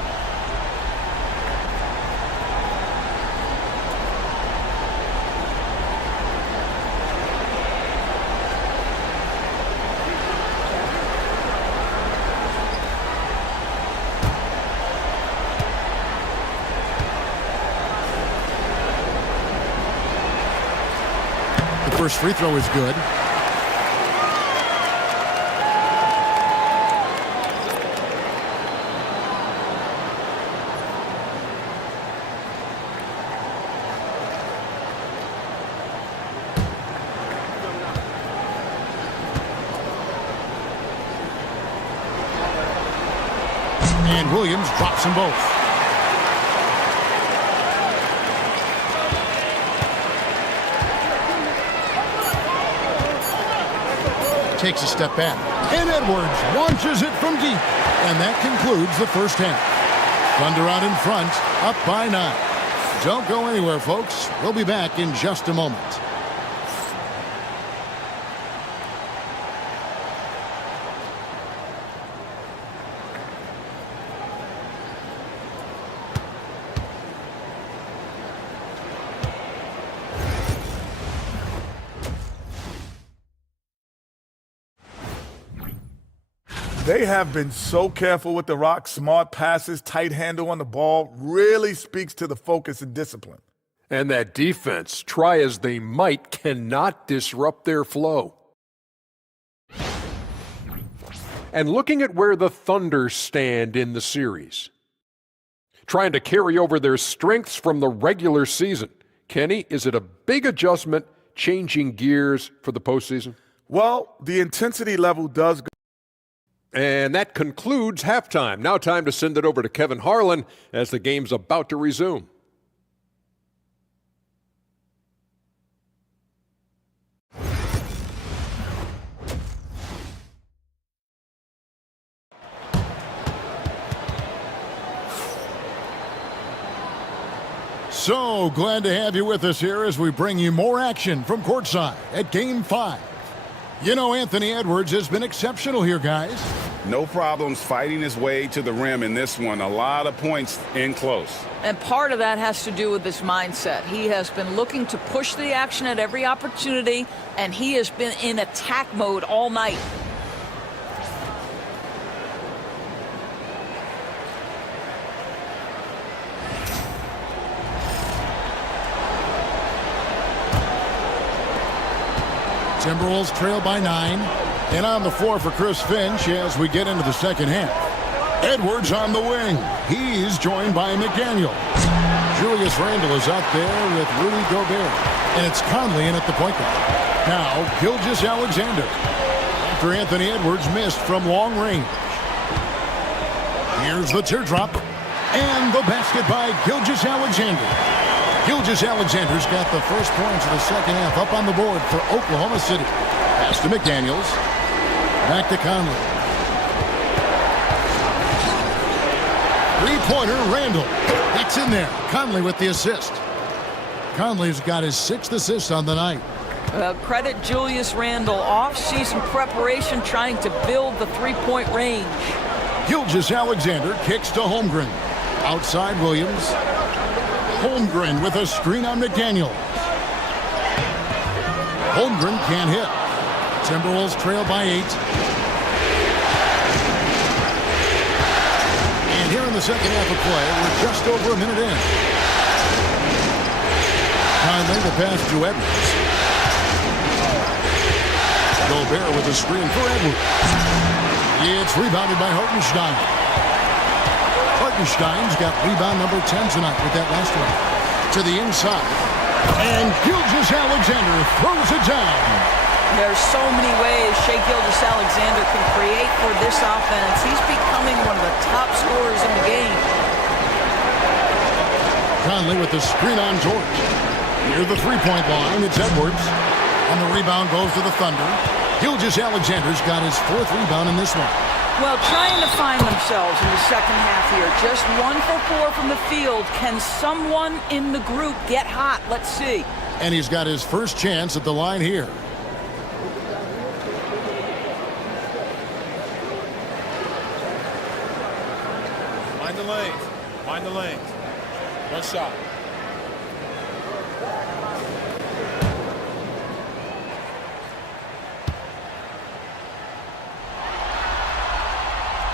First free throw is good. And Williams drops them both. Takes a step back. And Edwards launches it from deep. And that concludes the first half. Thunder out in front, up by 9. Don't go anywhere, folks. We'll be back in just a moment. They have been so careful with the rock. Smart passes, tight handle on the ball, really speaks to the focus and discipline. And that defense, try as they might, cannot disrupt their flow. And looking at where the Thunder stand in the series, trying to carry over their strengths from the regular season. Kenny, is it a big adjustment changing gears for the postseason? Well, the intensity level does go. And that concludes halftime. Now time to send it over to Kevin Harlan as the game's about to resume. So glad to have you with us here as we bring you more action from courtside at Game 5. You know, Anthony Edwards has been exceptional here, guys. No problems fighting his way to the rim in this one. A lot of points in close. And part of that has to do with his mindset. He has been looking to push the action at every opportunity, and he has been in attack mode all night. Timberwolves trail by 9. And on the floor for Chris Finch as we get into the second half. Edwards on the wing. He's joined by McDaniel. Julius Randle is out there with Rudy Gobert. And it's Conley in at the point guard. Now, Gilgeous Alexander. After Anthony Edwards missed from long range. Here's the teardrop. And the basket by Gilgeous Alexander. Gilgeous Alexander's got the first points of the second half up on the board for Oklahoma City. Pass to McDaniels. Back to Conley. Three-pointer, Randle. That's in there. Conley with the assist. Conley's got his 6th assist on the night. Credit Julius Randle. Off-season preparation trying to build the three-point range. Gilgeous Alexander kicks to Holmgren. Outside Williams. Holmgren with a screen on McDaniel. Holmgren can't hit. Timberwolves trail by 8. And here in the second half of play, we're just over a minute in. Conley the pass to Edwards. Gobert with a screen for Edwards. It's rebounded by Hartenstein. Hartenstein's got rebound number 10 tonight with that last one. To the inside. And Gilgeous Alexander throws it down. There's so many ways Shai Gilgeous-Alexander can create for this offense. He's becoming one of the top scorers in the game. Conley with the screen on George. Near the three-point line, it's Edwards. And the rebound goes to the Thunder. Gilgeous-Alexander's got his 4th rebound in this one. Well, trying to find themselves in the second half here. Just 1 for 4 from the field. Can someone in the group get hot? Let's see. And he's got his first chance at the line here. Mind the lanes. Mind the lanes. One shot.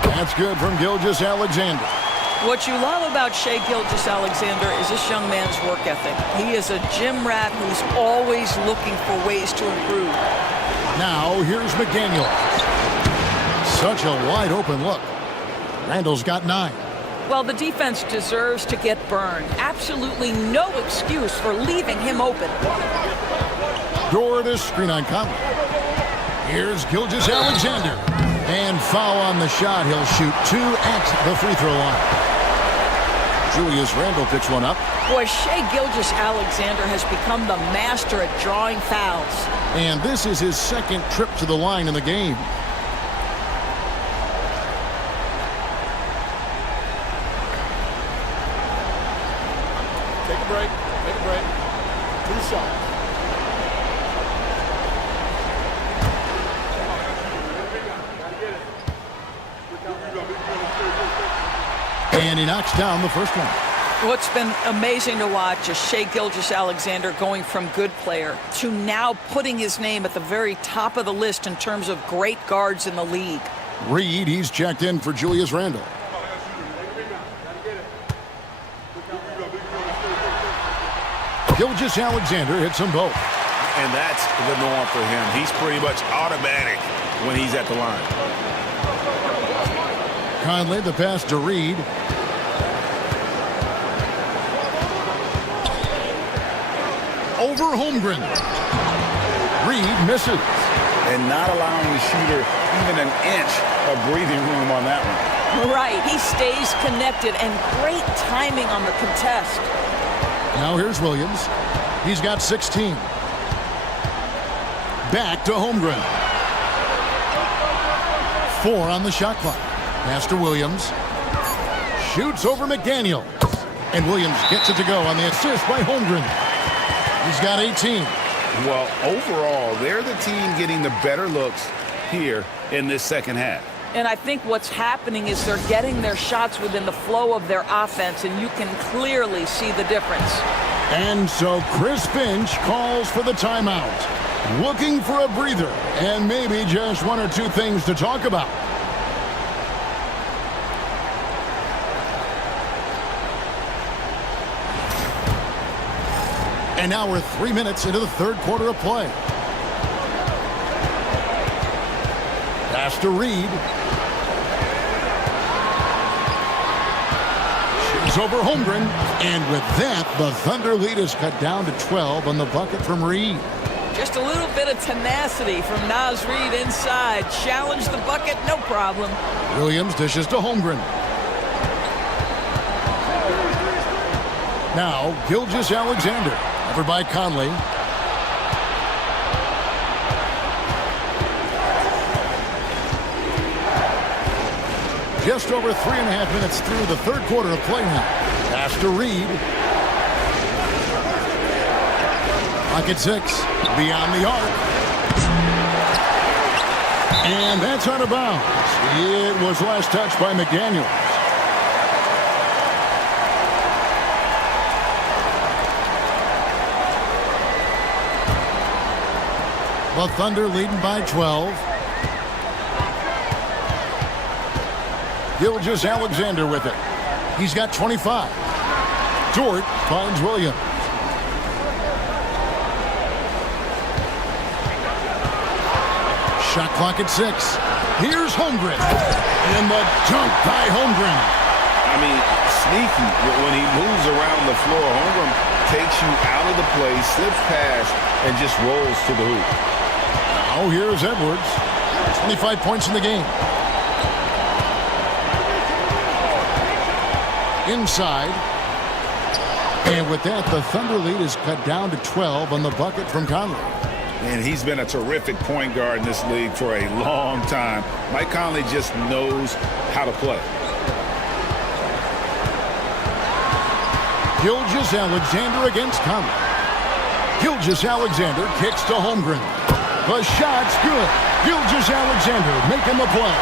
That's good from Gilgeous-Alexander. What you love about Shai Gilgeous-Alexander is this young man's work ethic. He is a gym rat who's always looking for ways to improve. Now here's McDaniel. Such a wide open look. Randall's got 9. Well, the defense deserves to get burned. Absolutely no excuse for leaving him open. Door to screen on Conley. Here's Gilgeous-Alexander. And foul on the shot. He'll shoot 2 at the free throw line. Julius Randle picks one up. Boy, Shai Gilgeous-Alexander has become the master at drawing fouls. And this is his second trip to the line in the game. Take a break. Take a break. 2 shots. And he knocks down the first one. What's been amazing to watch is Shai Gilgeous-Alexander going from good player to now putting his name at the very top of the list in terms of great guards in the league. Reed, he's checked in for Julius Randle. Gilgeous-Alexander hits them both. And that's the norm for him. He's pretty much automatic when he's at the line. Conley, the pass to Reed. Over Holmgren. Reed misses. And not allowing the shooter even an inch of breathing room on that one. Right, he stays connected and great timing on the contest. Now here's Williams. He's got 16. Back to Holmgren. 4 on the shot clock. Pass to Williams. Shoots over McDaniel. And Williams gets it to go on the assist by Holmgren. He's got 18. Well, overall, they're the team getting the better looks here in this second half. And I think what's happening is they're getting their shots within the flow of their offense, and you can clearly see the difference. And so Chris Finch calls for the timeout. Looking for a breather and maybe just 1 or 2 things to talk about. And now we're 3 minutes into the third quarter of play. Pass to Reed. Shoots over Holmgren. And with that, the Thunder lead is cut down to 12 on the bucket from Reed. Just a little bit of tenacity from Naz Reid inside. Challenge the bucket, no problem. Williams dishes to Holmgren. Now, Gilgeous-Alexander. Covered by Conley. Just over 3.5 minutes through the third quarter of play now. Pass to Reed. Pocket 6. Beyond the arc. And that's out of bounds. It was last touched by McDaniel. The Thunder leading by 12. Gilgeous-Alexander with it. He's got 25. Dort finds Williams. Shot clock at 6. Here's Holmgren. And the dunk by Holmgren. I mean, sneaky. When he moves around the floor, Holmgren takes you out of the play, slips past, and just rolls to the hoop. Now here's Edwards. 25 points in the game. Inside. And with that, the Thunder lead is cut down to 12 on the bucket from Conley. And he's been a terrific point guard in this league for a long time. Mike Conley just knows how to play. Gilgeous-Alexander against Conley. Gilgeous-Alexander kicks to Holmgren. The shot's good. Gilgeous-Alexander making the play.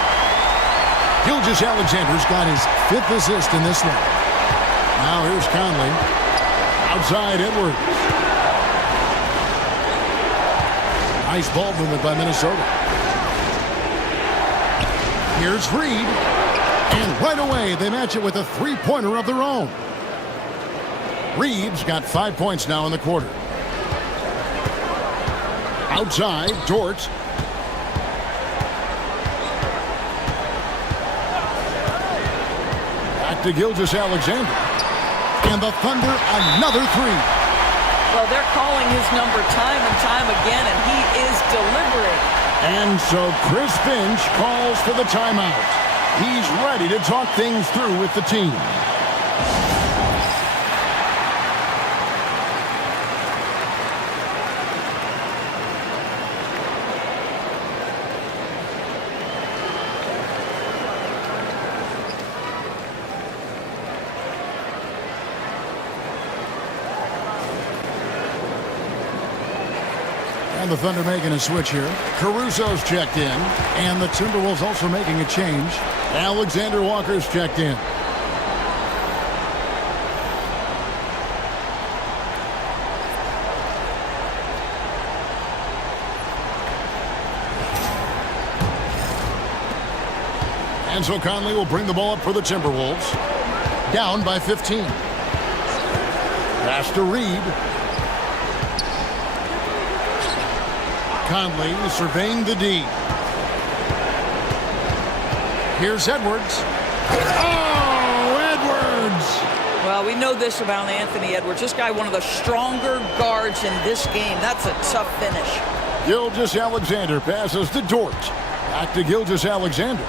Gilgeous-Alexander's got his 5th assist in this one. Now here's Conley. Outside Edwards. Nice ball movement by Minnesota. Here's Reed. And right away, they match it with a 3-pointer of their own. Reed's got 5 points now in the quarter. Outside, Dort. Back to Gilgeous-Alexander. And the Thunder, another 3. Well, they're calling his number time and time again, and he is delivering. And so Chris Finch calls for the timeout. He's ready to talk things through with the team. And the Thunder making a switch here. Caruso's checked in. And the Timberwolves also making a change. Alexander Walker's checked in. And so Conley will bring the ball up for the Timberwolves. Down by 15. Pass to Reed. Conley surveying the D. Here's Edwards. Oh, Edwards! Well, we know this about Anthony Edwards. This guy, one of the stronger guards in this game. That's a tough finish. Gilgeous-Alexander passes to Dort. Back to Gilgeous-Alexander.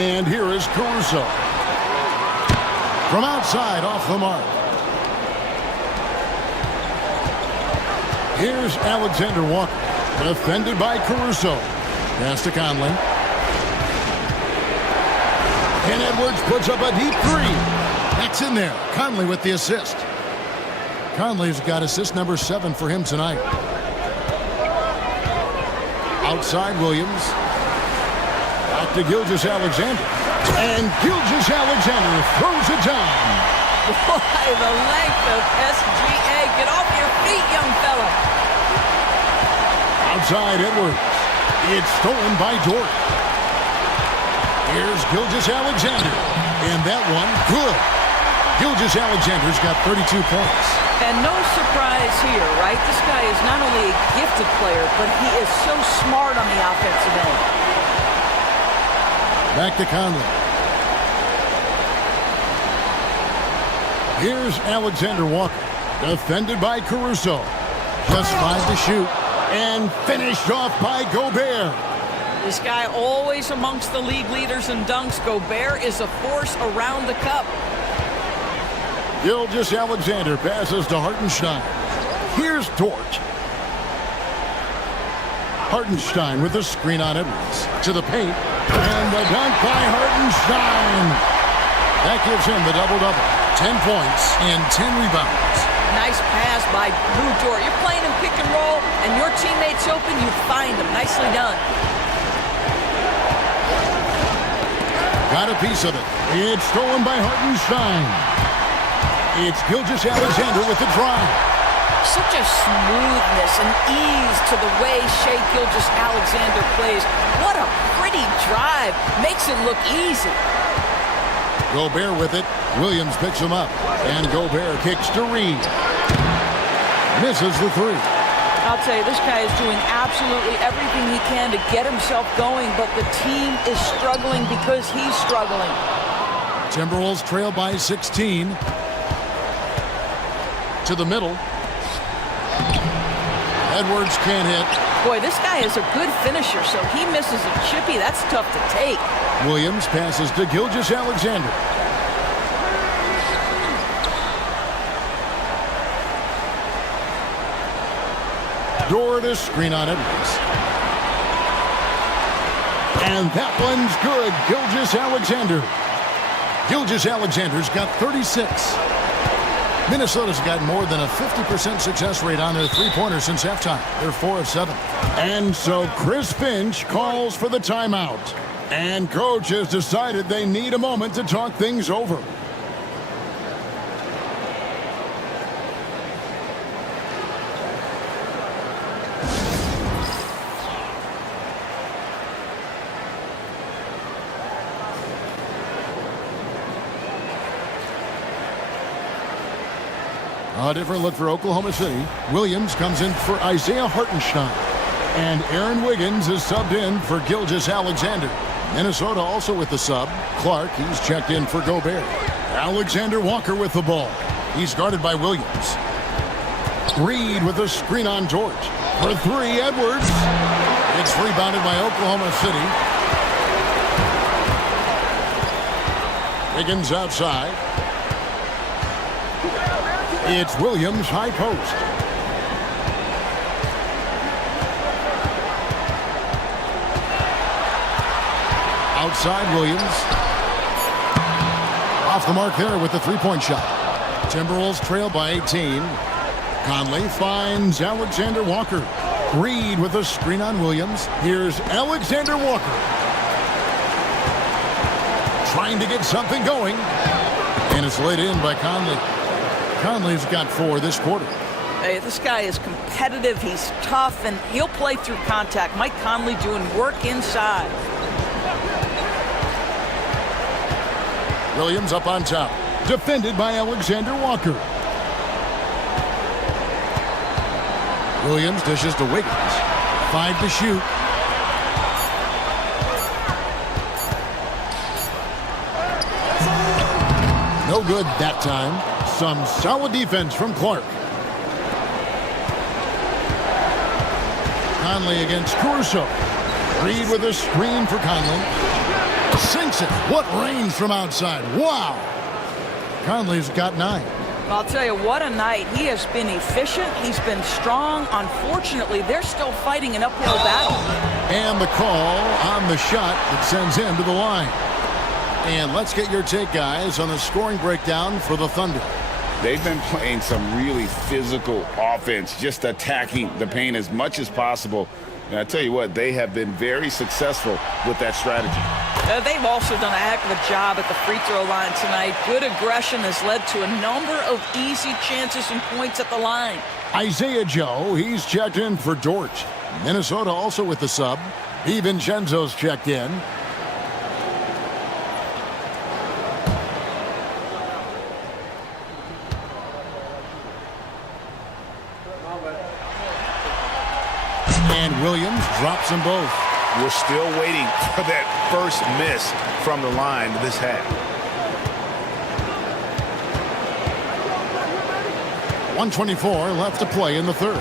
And here is Caruso. From outside, off the mark. Here's Alexander Walker. Defended by Caruso. Pass to Conley. And Edwards puts up a deep 3. That's in there. Conley with the assist. Conley's got assist number 7 for him tonight. Outside Williams. Back to Gilgeous-Alexander. And Gilgeous-Alexander throws it down. Boy, the length of SGA. Get off your feet, young fella. Outside Edwards. It's stolen by Dort. Here's Gilgeous-Alexander. And that one, good. Gilgeous-Alexander's got 32 points. And no surprise here, right? This guy is not only a gifted player, but he is so smart on the offensive end. Back to Conley. Here's Alexander Walker. Defended by Caruso. Just 5 to shoot. And finished off by Gobert. This guy always amongst the league leaders in dunks. Gobert is a force around the cup. Gilgeous-Alexander passes to Hartenstein. Here's Dort. Hartenstein with the screen on Edwards. To the paint. And the dunk by Hartenstein. That gives him the double-double. 10 points and 10 rebounds. Nice pass by Lou Dort. You're playing in pick and roll, and your teammate's open, you find him. Nicely done. Got a piece of it. It's stolen by Hartenstein. It's Gilgeous-Alexander with the drive. Such a smoothness and ease to the way Shai Gilgeous-Alexander plays. What a pretty drive. Makes it look easy. Gobert with it. Williams picks him up. And Gobert kicks to Reed. Misses the 3. I'll tell you, this guy is doing absolutely everything he can to get himself going, but the team is struggling because he's struggling. Timberwolves trail by 16. To the middle. Edwards can't hit. Boy, this guy is a good finisher, so he misses a chippy. That's tough to take. Williams passes to Gilgeous-Alexander. Dort to screen on Edwards. And that one's good. Gilgeous-Alexander. Gilgeous-Alexander's got 36. Minnesota's got more than a 50% success rate on their three-pointer since halftime. They're 4 of 7. And so Chris Finch calls for the timeout. And coach has decided they need a moment to talk things over. A different look for Oklahoma City. Williams comes in for Isaiah Hartenstein. And Aaron Wiggins is subbed in for Gilgeous-Alexander. Minnesota also with the sub. Clark, he's checked in for Gobert. Alexander Walker with the ball. He's guarded by Williams. Reed with a screen on Dort. For three, Edwards. It's rebounded by Oklahoma City. Wiggins outside. It's Williams, high post. Outside Williams. Off the mark there with the three-point shot. Timberwolves trail by 18. Conley finds Alexander Walker. Reed with a screen on Williams. Here's Alexander Walker. Trying to get something going. And it's laid in by Conley. Conley's got 4 this quarter. Hey, this guy is competitive. He's tough, and he'll play through contact. Mike Conley doing work inside. Williams up on top. Defended by Alexander Walker. Williams dishes to Wiggins. 5 to shoot. No good that time. Some solid defense from Clark. Conley against Caruso. Reed with a screen for Conley. Sinks it. What range from outside. Wow. Conley's got 9. I'll tell you, what a night. He has been efficient. He's been strong. Unfortunately, they're still fighting an uphill battle. And the call on the shot that sends him to the line. And let's get your take, guys, on the scoring breakdown for the Thunder. They've been playing some really physical offense, just attacking the paint as much as possible. And I tell you what, they have been very successful with that strategy. They've also done a heck of a job at the free throw line tonight. Good aggression has led to a number of easy chances and points at the line. Isaiah Joe, he's checked in for Dort. Minnesota also with the sub. DiVincenzo's checked in. And Williams drops them both. We're still waiting for that first miss from the line this half. 1:24 left to play in the third.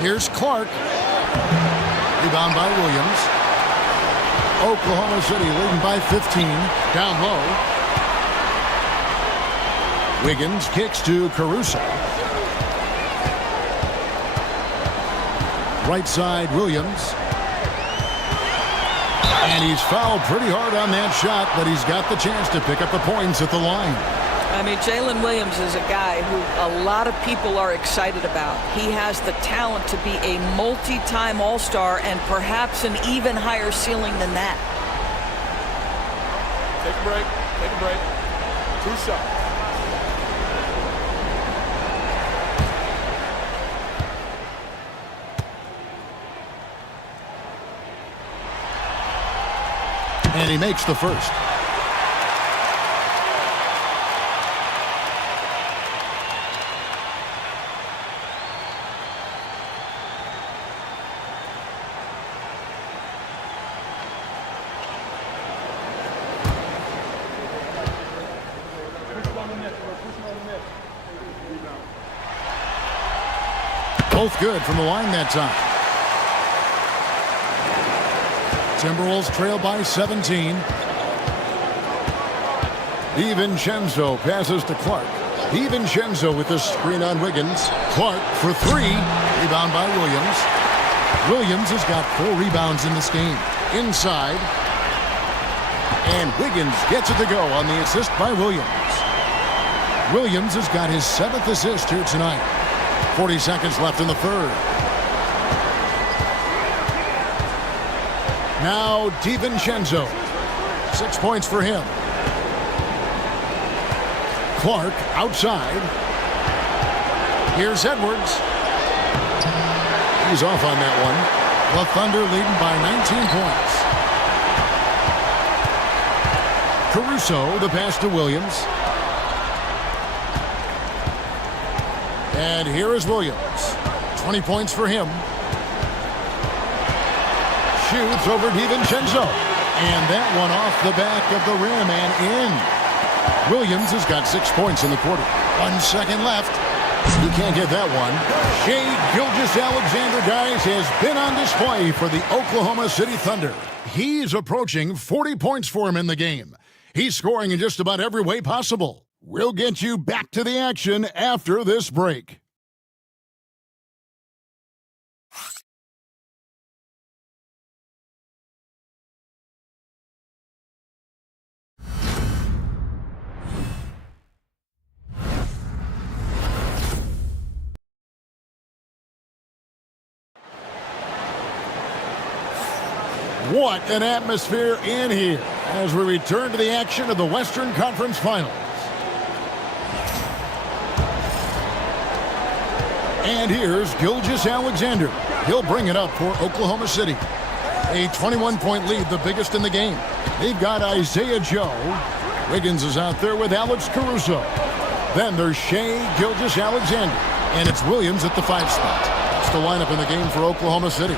Here's Clark. Rebound by Williams. Oklahoma City leading by 15. Down low. Wiggins kicks to Caruso. Right side, Williams. And he's fouled pretty hard on that shot, but he's got the chance to pick up the points at the line. I mean, Jalen Williams is a guy who a lot of people are excited about. He has the talent to be a multi-time All-Star and perhaps an even higher ceiling than that. Take a break. Take a break. 2 shots. And he makes the first. Both good from the line that time. Timberwolves trail by 17. DiVincenzo passes to Clark. DiVincenzo with the screen on Wiggins. Clark for three. Rebound by Williams. Williams has got 4 rebounds in this game. Inside. And Wiggins gets it to go on the assist by Williams. Williams has got his 7th assist here tonight. 40 seconds left in the third. Now DiVincenzo. 6 points for him. Clark outside. Here's Edwards. He's off on that one. The Thunder leading by 19 points. Caruso, the pass to Williams. And here is Williams. 20 points for him. Shoots over DiVincenzo. And that one off the back of the rim and in. Williams has got 6 points in the quarter. 1 second left. He can't get that one. Shai Gilgeous-Alexander, guys, has been on display for the Oklahoma City Thunder. He's approaching 40 points for him in the game. He's scoring in just about every way possible. We'll get you back to the action after this break. What an atmosphere in here as we return to the action of the Western Conference Finals. And here's Gilgeous-Alexander. He'll bring it up for Oklahoma City. A 21-point lead, the biggest in the game. They've got Isaiah Joe. Wiggins is out there with Alex Caruso. Then there's Shai Gilgeous-Alexander. And it's Williams at the 5 spot. That's the lineup in the game for Oklahoma City.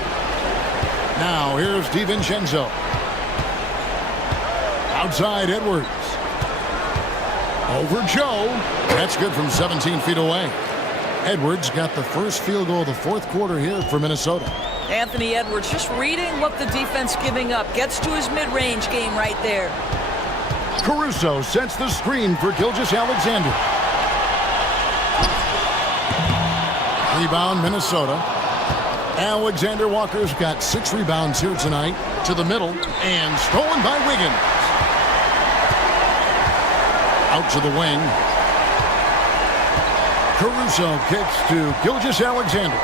Now, here's DiVincenzo. Outside Edwards. Over Joe. That's good from 17 feet away. Edwards got the first field goal of the 4th quarter here for Minnesota. Anthony Edwards just reading what the defense giving up. Gets to his mid-range game right there. Caruso sets the screen for Gilgeous-Alexander. Rebound, Minnesota. Alexander Walker's got 6 rebounds here tonight. To the middle, and stolen by Wiggins. Out to the wing. Caruso kicks to Gilgeous-Alexander.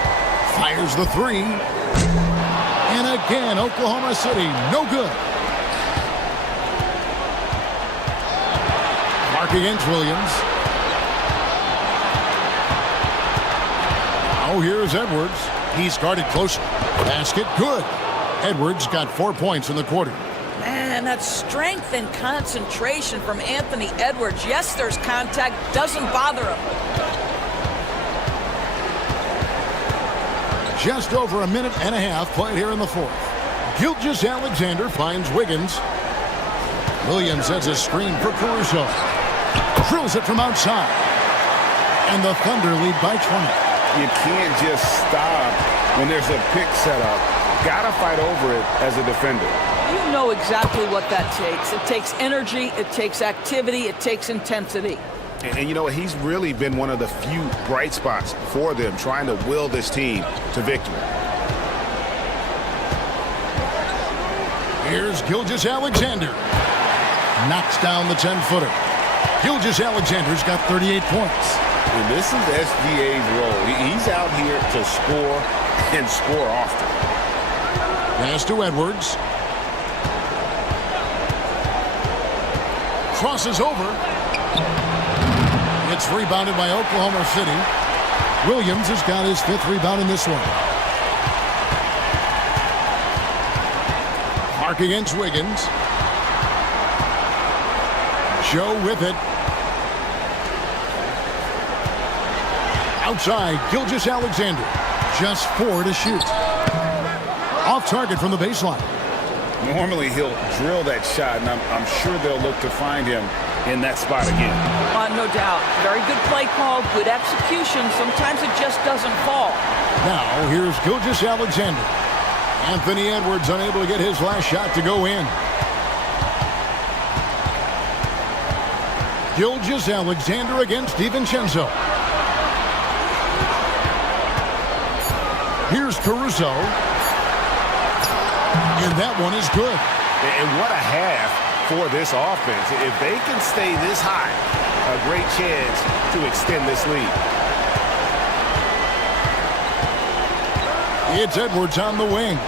Fires the 3. And again, Oklahoma City, no good. Mark against Williams. Now here's Edwards. He's guarded close. Basket, good. Edwards got 4 points in the quarter. Man, that's strength and concentration from Anthony Edwards. Yes, there's contact. Doesn't bother him. Just over a minute and a half played here in the 4th. Gilgeous-Alexander finds Wiggins. Williams sets a screen for Caruso. Drills it from outside. And the Thunder lead by 20. You can't just stop when there's a pick set up. Gotta fight over it as a defender. You know exactly what that takes. It takes energy, it takes activity, it takes intensity. And you know what? He's really been one of the few bright spots for them, trying to will this team to victory. Here's Gilgeous-Alexander. Knocks down the 10-footer. Gilgeous-Alexander's got 38 points. And this is SGA's role. He's out here to score and score often. Pass to Edwards. Crosses over. It's rebounded by Oklahoma City. Williams has got his 5th rebound in this one. Mark against Wiggins. Joe with it. Outside, Gilgeous-Alexander. Just 4 to shoot. Off target from the baseline. Normally he'll drill that shot, and I'm sure they'll look to find him in that spot again. No doubt. Very good play call, good execution. Sometimes it just doesn't fall. Now, here's Gilgeous-Alexander. Anthony Edwards unable to get his last shot to go in. Gilgeous Alexander against DiVincenzo. Here's Caruso. And that one is good. And what a half for this offense. If they can stay this high, a great chance to extend this lead. It's Edwards on the wing.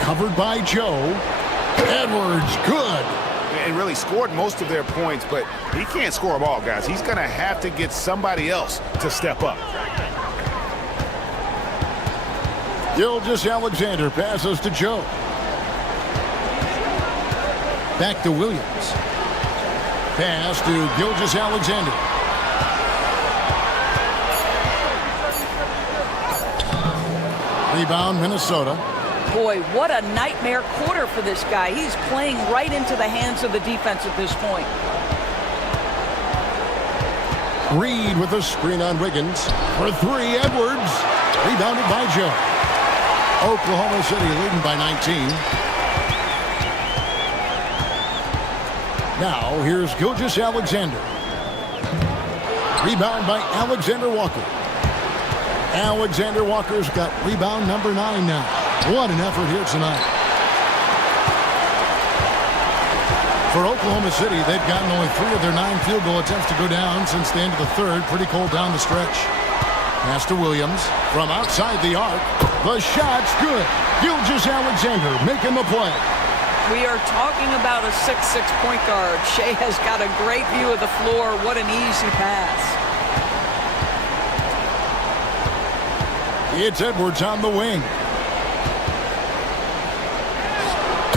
Covered by Joe. Edwards, good. And really scored most of their points, but he can't score them all, guys. He's going to have to get somebody else to step up. Gilgeous Alexander passes to Joe. Back to Williams. Pass to Gilgeous Alexander. Rebound, Minnesota. Boy, what a nightmare quarter for this guy. He's playing right into the hands of the defense at this point. Reed with a screen on Wiggins. For three, Edwards. Rebounded by Joe. Oklahoma City leading by 19. Now, here's Gilgeous Alexander. Rebound by Alexander Walker. Alexander Walker's got rebound number 9 now. What an effort here tonight. For Oklahoma City, they've gotten only 3 of their 9 field goal attempts to go down since the end of the third. Pretty cold down the stretch. Pass to Williams from outside the arc. The shot's good. Gilgeous Alexander making the play. We are talking about a 6'6" point guard. Shea has got a great view of the floor. What an easy pass. It's Edwards on the wing.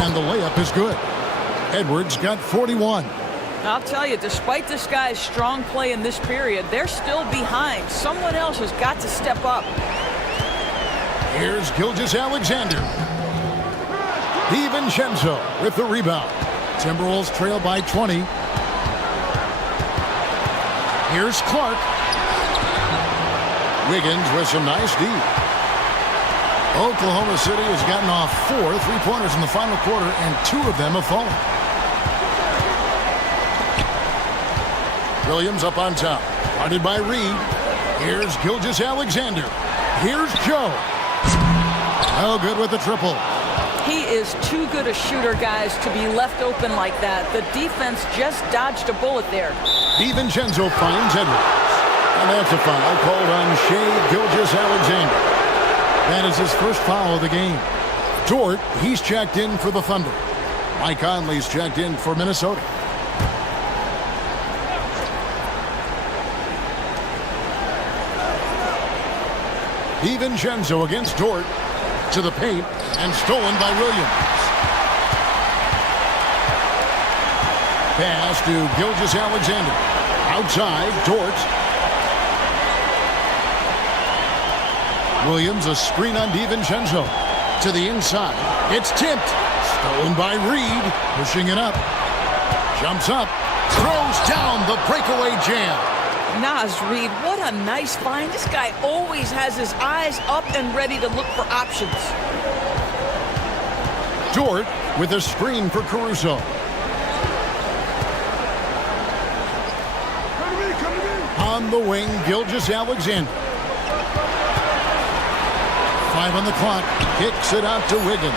And the layup is good. Edwards got 41. I'll tell you, despite this guy's strong play in this period, they're still behind. Someone else has got to step up. Here's Gilgeous Alexander. DiVincenzo with the rebound. Timberwolves trail by 20. Here's Clark. Wiggins with some nice D. Oklahoma City has gotten off 4 3-pointers in the final quarter, and 2 of them have fallen. Williams up on top. Guarded by Reed. Here's Gilgeous Alexander. Here's Joe. Oh, good with the triple. He is too good a shooter, guys, to be left open like that. The defense just dodged a bullet there. DiVincenzo finds Edwards. And that's a foul called on Shea Gilgeous Alexander. That is his first foul of the game. Dort, he's checked in for the Thunder. Mike Conley's checked in for Minnesota. DiVincenzo against Dort. To the paint and stolen by Williams. Pass to Gilgeous Alexander. Outside, Dort. Williams, a screen on DiVincenzo. To the inside. It's tipped. Stolen by Reed. Pushing it up. Jumps up. Throws down the breakaway jam. Naz Reid, what a nice find. This guy always has his eyes up and ready to look for options. Dort with a screen for Caruso. On the wing, Gilgeous Alexander. 5 on the clock. Kicks it out to Wiggins.